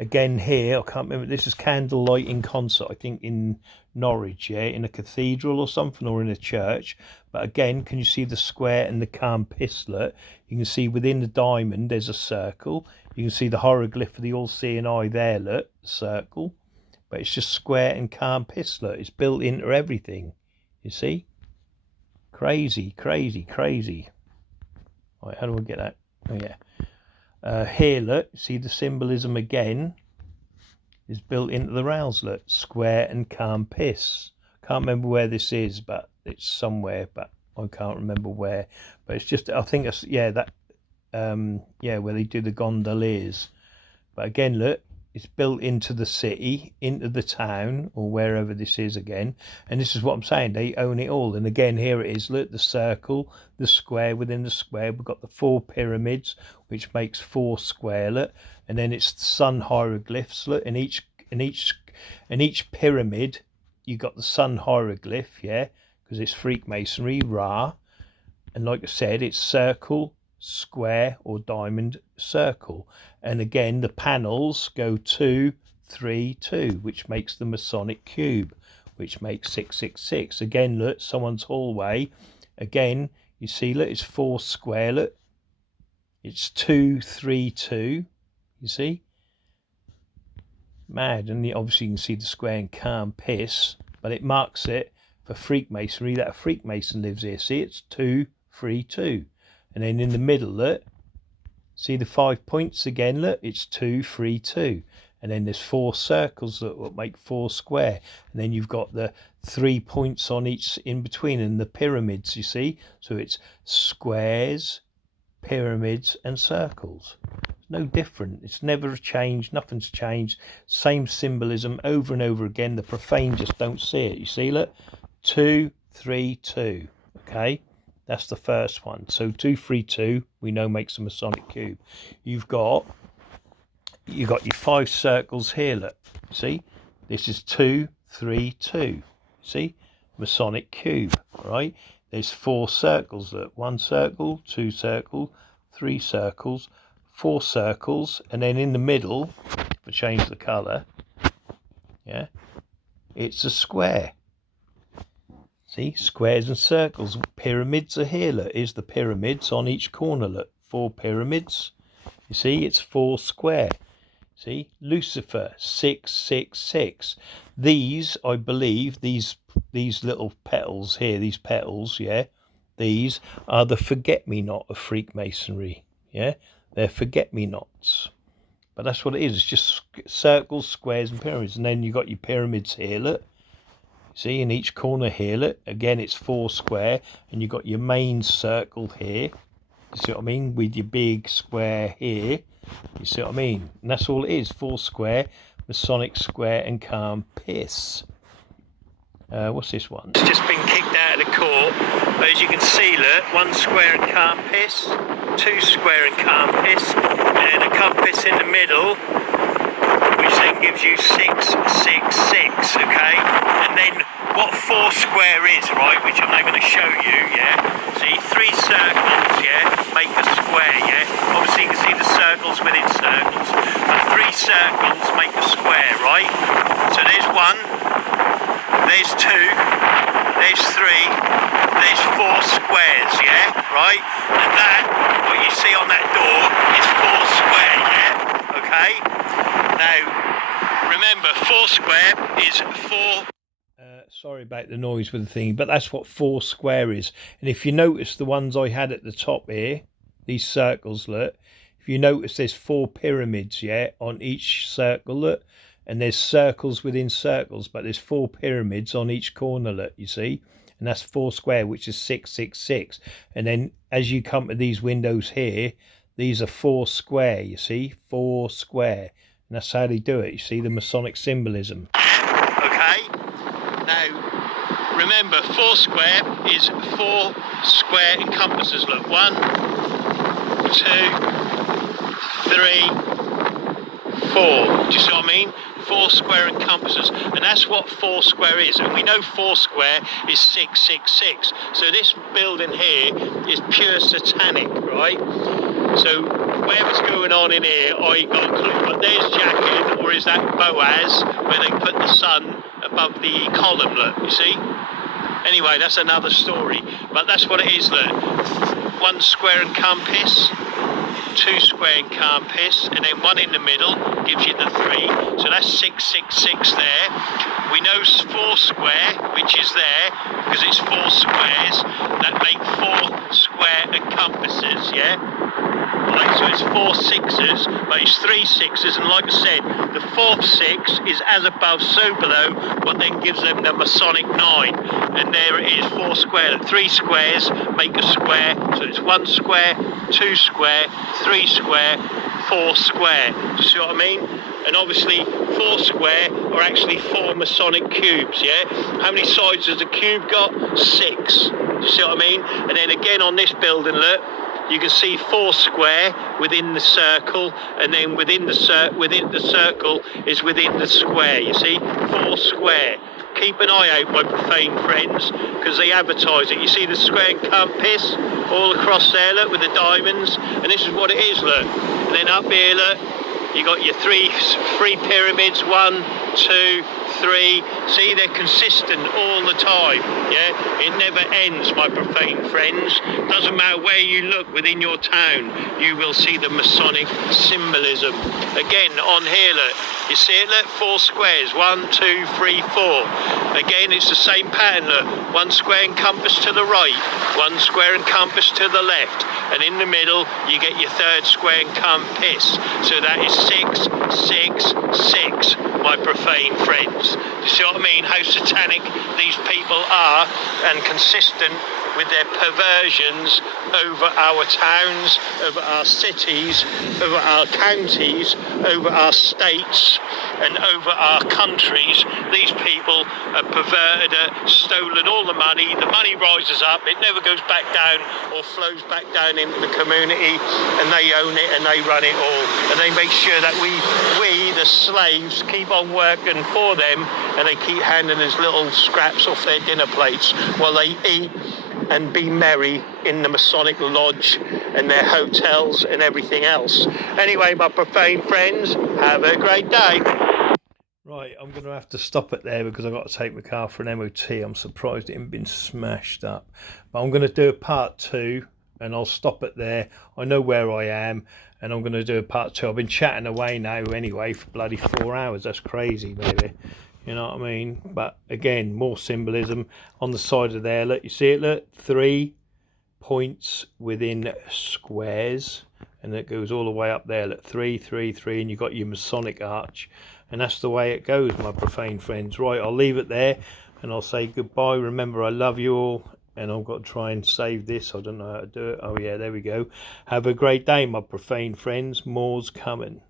Again here, I can't remember, this is candlelight in concert, I think in Norwich, yeah, in a cathedral or something, or in a church. But again, can you see the square and the compass? Look, you can see within the diamond there's a circle. You can see the hieroglyph of the all-seeing eye there, look, circle. But it's just square and compass, look, it's built into everything, you see? Crazy, crazy, crazy. Right, how do I get that? Oh yeah. Here, look, see the symbolism again is built into the rails, look, square and compass. Can't remember where this is, but it's somewhere, but I can't remember where. But it's just, I think it's, yeah, that, yeah, where they do the gondoliers. But again, look, it's built into the city, into the town, or wherever this is again. And this is what I'm saying, they own it all. And again, here it is, look, the circle, the square within the square. We've got the 4 pyramids, which makes 4 square, look. And then it's the sun hieroglyphs, look, in each pyramid, you got the sun hieroglyph, yeah, because it's Freakmasonry, Ra. And like I said, it's circle, square, or diamond, circle. And again, the panels go 2, 3, 2, which makes the Masonic cube, which makes 666. Again, look, someone's hallway. Again, you see, look, it's 4 square, look. It's 2, 3, 2, you see? Mad. And obviously you can see the square and compass, but it marks it for Freakmasonry that a Freakmason lives here. See, it's 2, 3, 2. And then in the middle, look, see the 5 points again, look, it's 2, 3, 2. And then there's 4 circles that will make 4 square. And then you've got the 3 points on each in between, and the pyramids, you see? So it's squares, pyramids, and circles. It's no different. It's never changed. Nothing's changed. Same symbolism over and over again. The profane just don't see it. You see, look, 2, 3, 2. Okay? That's the first one. So 2, 3, 2, we know makes a Masonic cube. You've got your 5 circles here, look. See? This is 2, 3, 2. See? Masonic cube, right? There's 4 circles, look. 1 circle, 2 circles, 3 circles, 4 circles, and then in the middle, if I change the colour, yeah, it's a square. See, squares and circles. Pyramids are here, look. Here's the pyramids on each corner, look. 4 pyramids. You see, it's 4 square. See, Lucifer, 666. These, I believe, these little petals here, these petals, yeah, these are the forget-me-not of Freakmasonry, yeah. They're forget-me-nots. But that's what it is. It's just circles, squares, and pyramids. And then you've got your pyramids here, look. See, in each corner here, look, again, it's 4 square, and you've got your main circle here. You see what I mean? With your big square here. You see what I mean? And that's all it is, 4 square, Masonic square, and compass. What's this one? It's just been kicked out of the court. But as you can see, look, 1 square and compass, 2 square and compass, and a compass in the middle, which then gives you 666, okay? And then what 4 square is, right, which I'm now going to show you, yeah? See, 3 circles, yeah, make a square, yeah? Obviously you can see the circles within circles, but 3 circles make a square, right? So there's 1, there's 2, there's 3, there's 4 squares, yeah, right? And that, what you see on that door, is 4 square, yeah, okay? Now, remember, 4 square is 4... sorry about the noise with the thing, but that's what 4 square is. And if you notice the ones I had at the top here, these circles, look, if you notice there's 4 pyramids, yeah, on each circle, look, and there's circles within circles, but there's 4 pyramids on each corner, look, you see. and that's 4 square, which is 666. And then as you come to these windows here, these are 4 square, you see, 4 square, and that's how they do it. You see the Masonic symbolism. Okay, now remember, 4 square is 4 square encompasses. Look, 1, 2, 3, 4. Do you see what I mean? 4 square encompasses, and that's what 4 square is. And we know 4 square is 666. So this building here is pure satanic, right? So whatever's going on in here, I ain't got a clue. But there's jacking, or is that Boaz, where they put the sun above the column, look, you see? Anyway, that's another story. But that's what it is, look. 1 square encompass, 2 square encompass, and then 1 in the middle gives you the 3. So that's 666 there. We know 4 square, which is there, because it's 4 squares that make 4 square encompasses, yeah? Right, so it's 4 sixes, but it's 3 sixes, and like I said, the 4th 6 is as above, so below, what then gives them the Masonic 9. And there it is, 4 square. 3 squares make a square, so it's 1 square, 2 square, 3 square, 4 square. Do you see what I mean? And obviously 4 square are actually 4 Masonic cubes, yeah? How many sides has a cube got? 6. Do you see what I mean? And then again on this building, look, you can see 4 square within the circle, and then within the circle is within the square, you see? 4 square. Keep an eye out, my profane friends, because they advertise it. You see the square encompass all across there, look, with the diamonds, and this is what it is, look. And then up here, look, you got your three pyramids, 1, 2, 3. See, they're consistent all the time, yeah? It never ends, my profane friends. Doesn't matter where you look within your town, you will see the Masonic symbolism. Again, on here, look, you see it, look, 4 squares, 1, 2, 3, 4. Again, it's the same pattern, look, 1 square encompass to the right, 1 square encompass to the left, and in the middle, you get your 3rd square encompass. So that is 6, 6, 6, my profane friends. Do you see what I mean? How satanic these people are, and consistent with their perversions over our towns, over our cities, over our counties, over our states, and over our countries. These people have perverted it, stolen all the money rises up, it never goes back down or flows back down into the community, and they own it and they run it all, and they make sure that we the slaves keep on working for them, and they keep handing us little scraps off their dinner plates while they eat and be merry in the Masonic lodge and their hotels and everything else. Anyway, my profane friends, have a great day. Right, I'm going to have to stop it there because I've got to take my car for an MOT. I'm surprised it hasn't been smashed up. But I'm going to do a part 2, and I'll stop it there. I know where I am, and I'm going to do a part 2. I've been chatting away now anyway for bloody 4 hours. That's crazy, baby. You know what I mean? But again, more symbolism on the side of there. Look, you see it? Look, 3 points within squares, and it goes all the way up there. Look, 3, 3, 3, and you've got your Masonic arch. And that's the way it goes, my profane friends. Right, I'll leave it there, and I'll say goodbye. Remember, I love you all, and I've got to try and save this. I don't know how to do it. Oh, yeah, there we go. Have a great day, my profane friends. More's coming.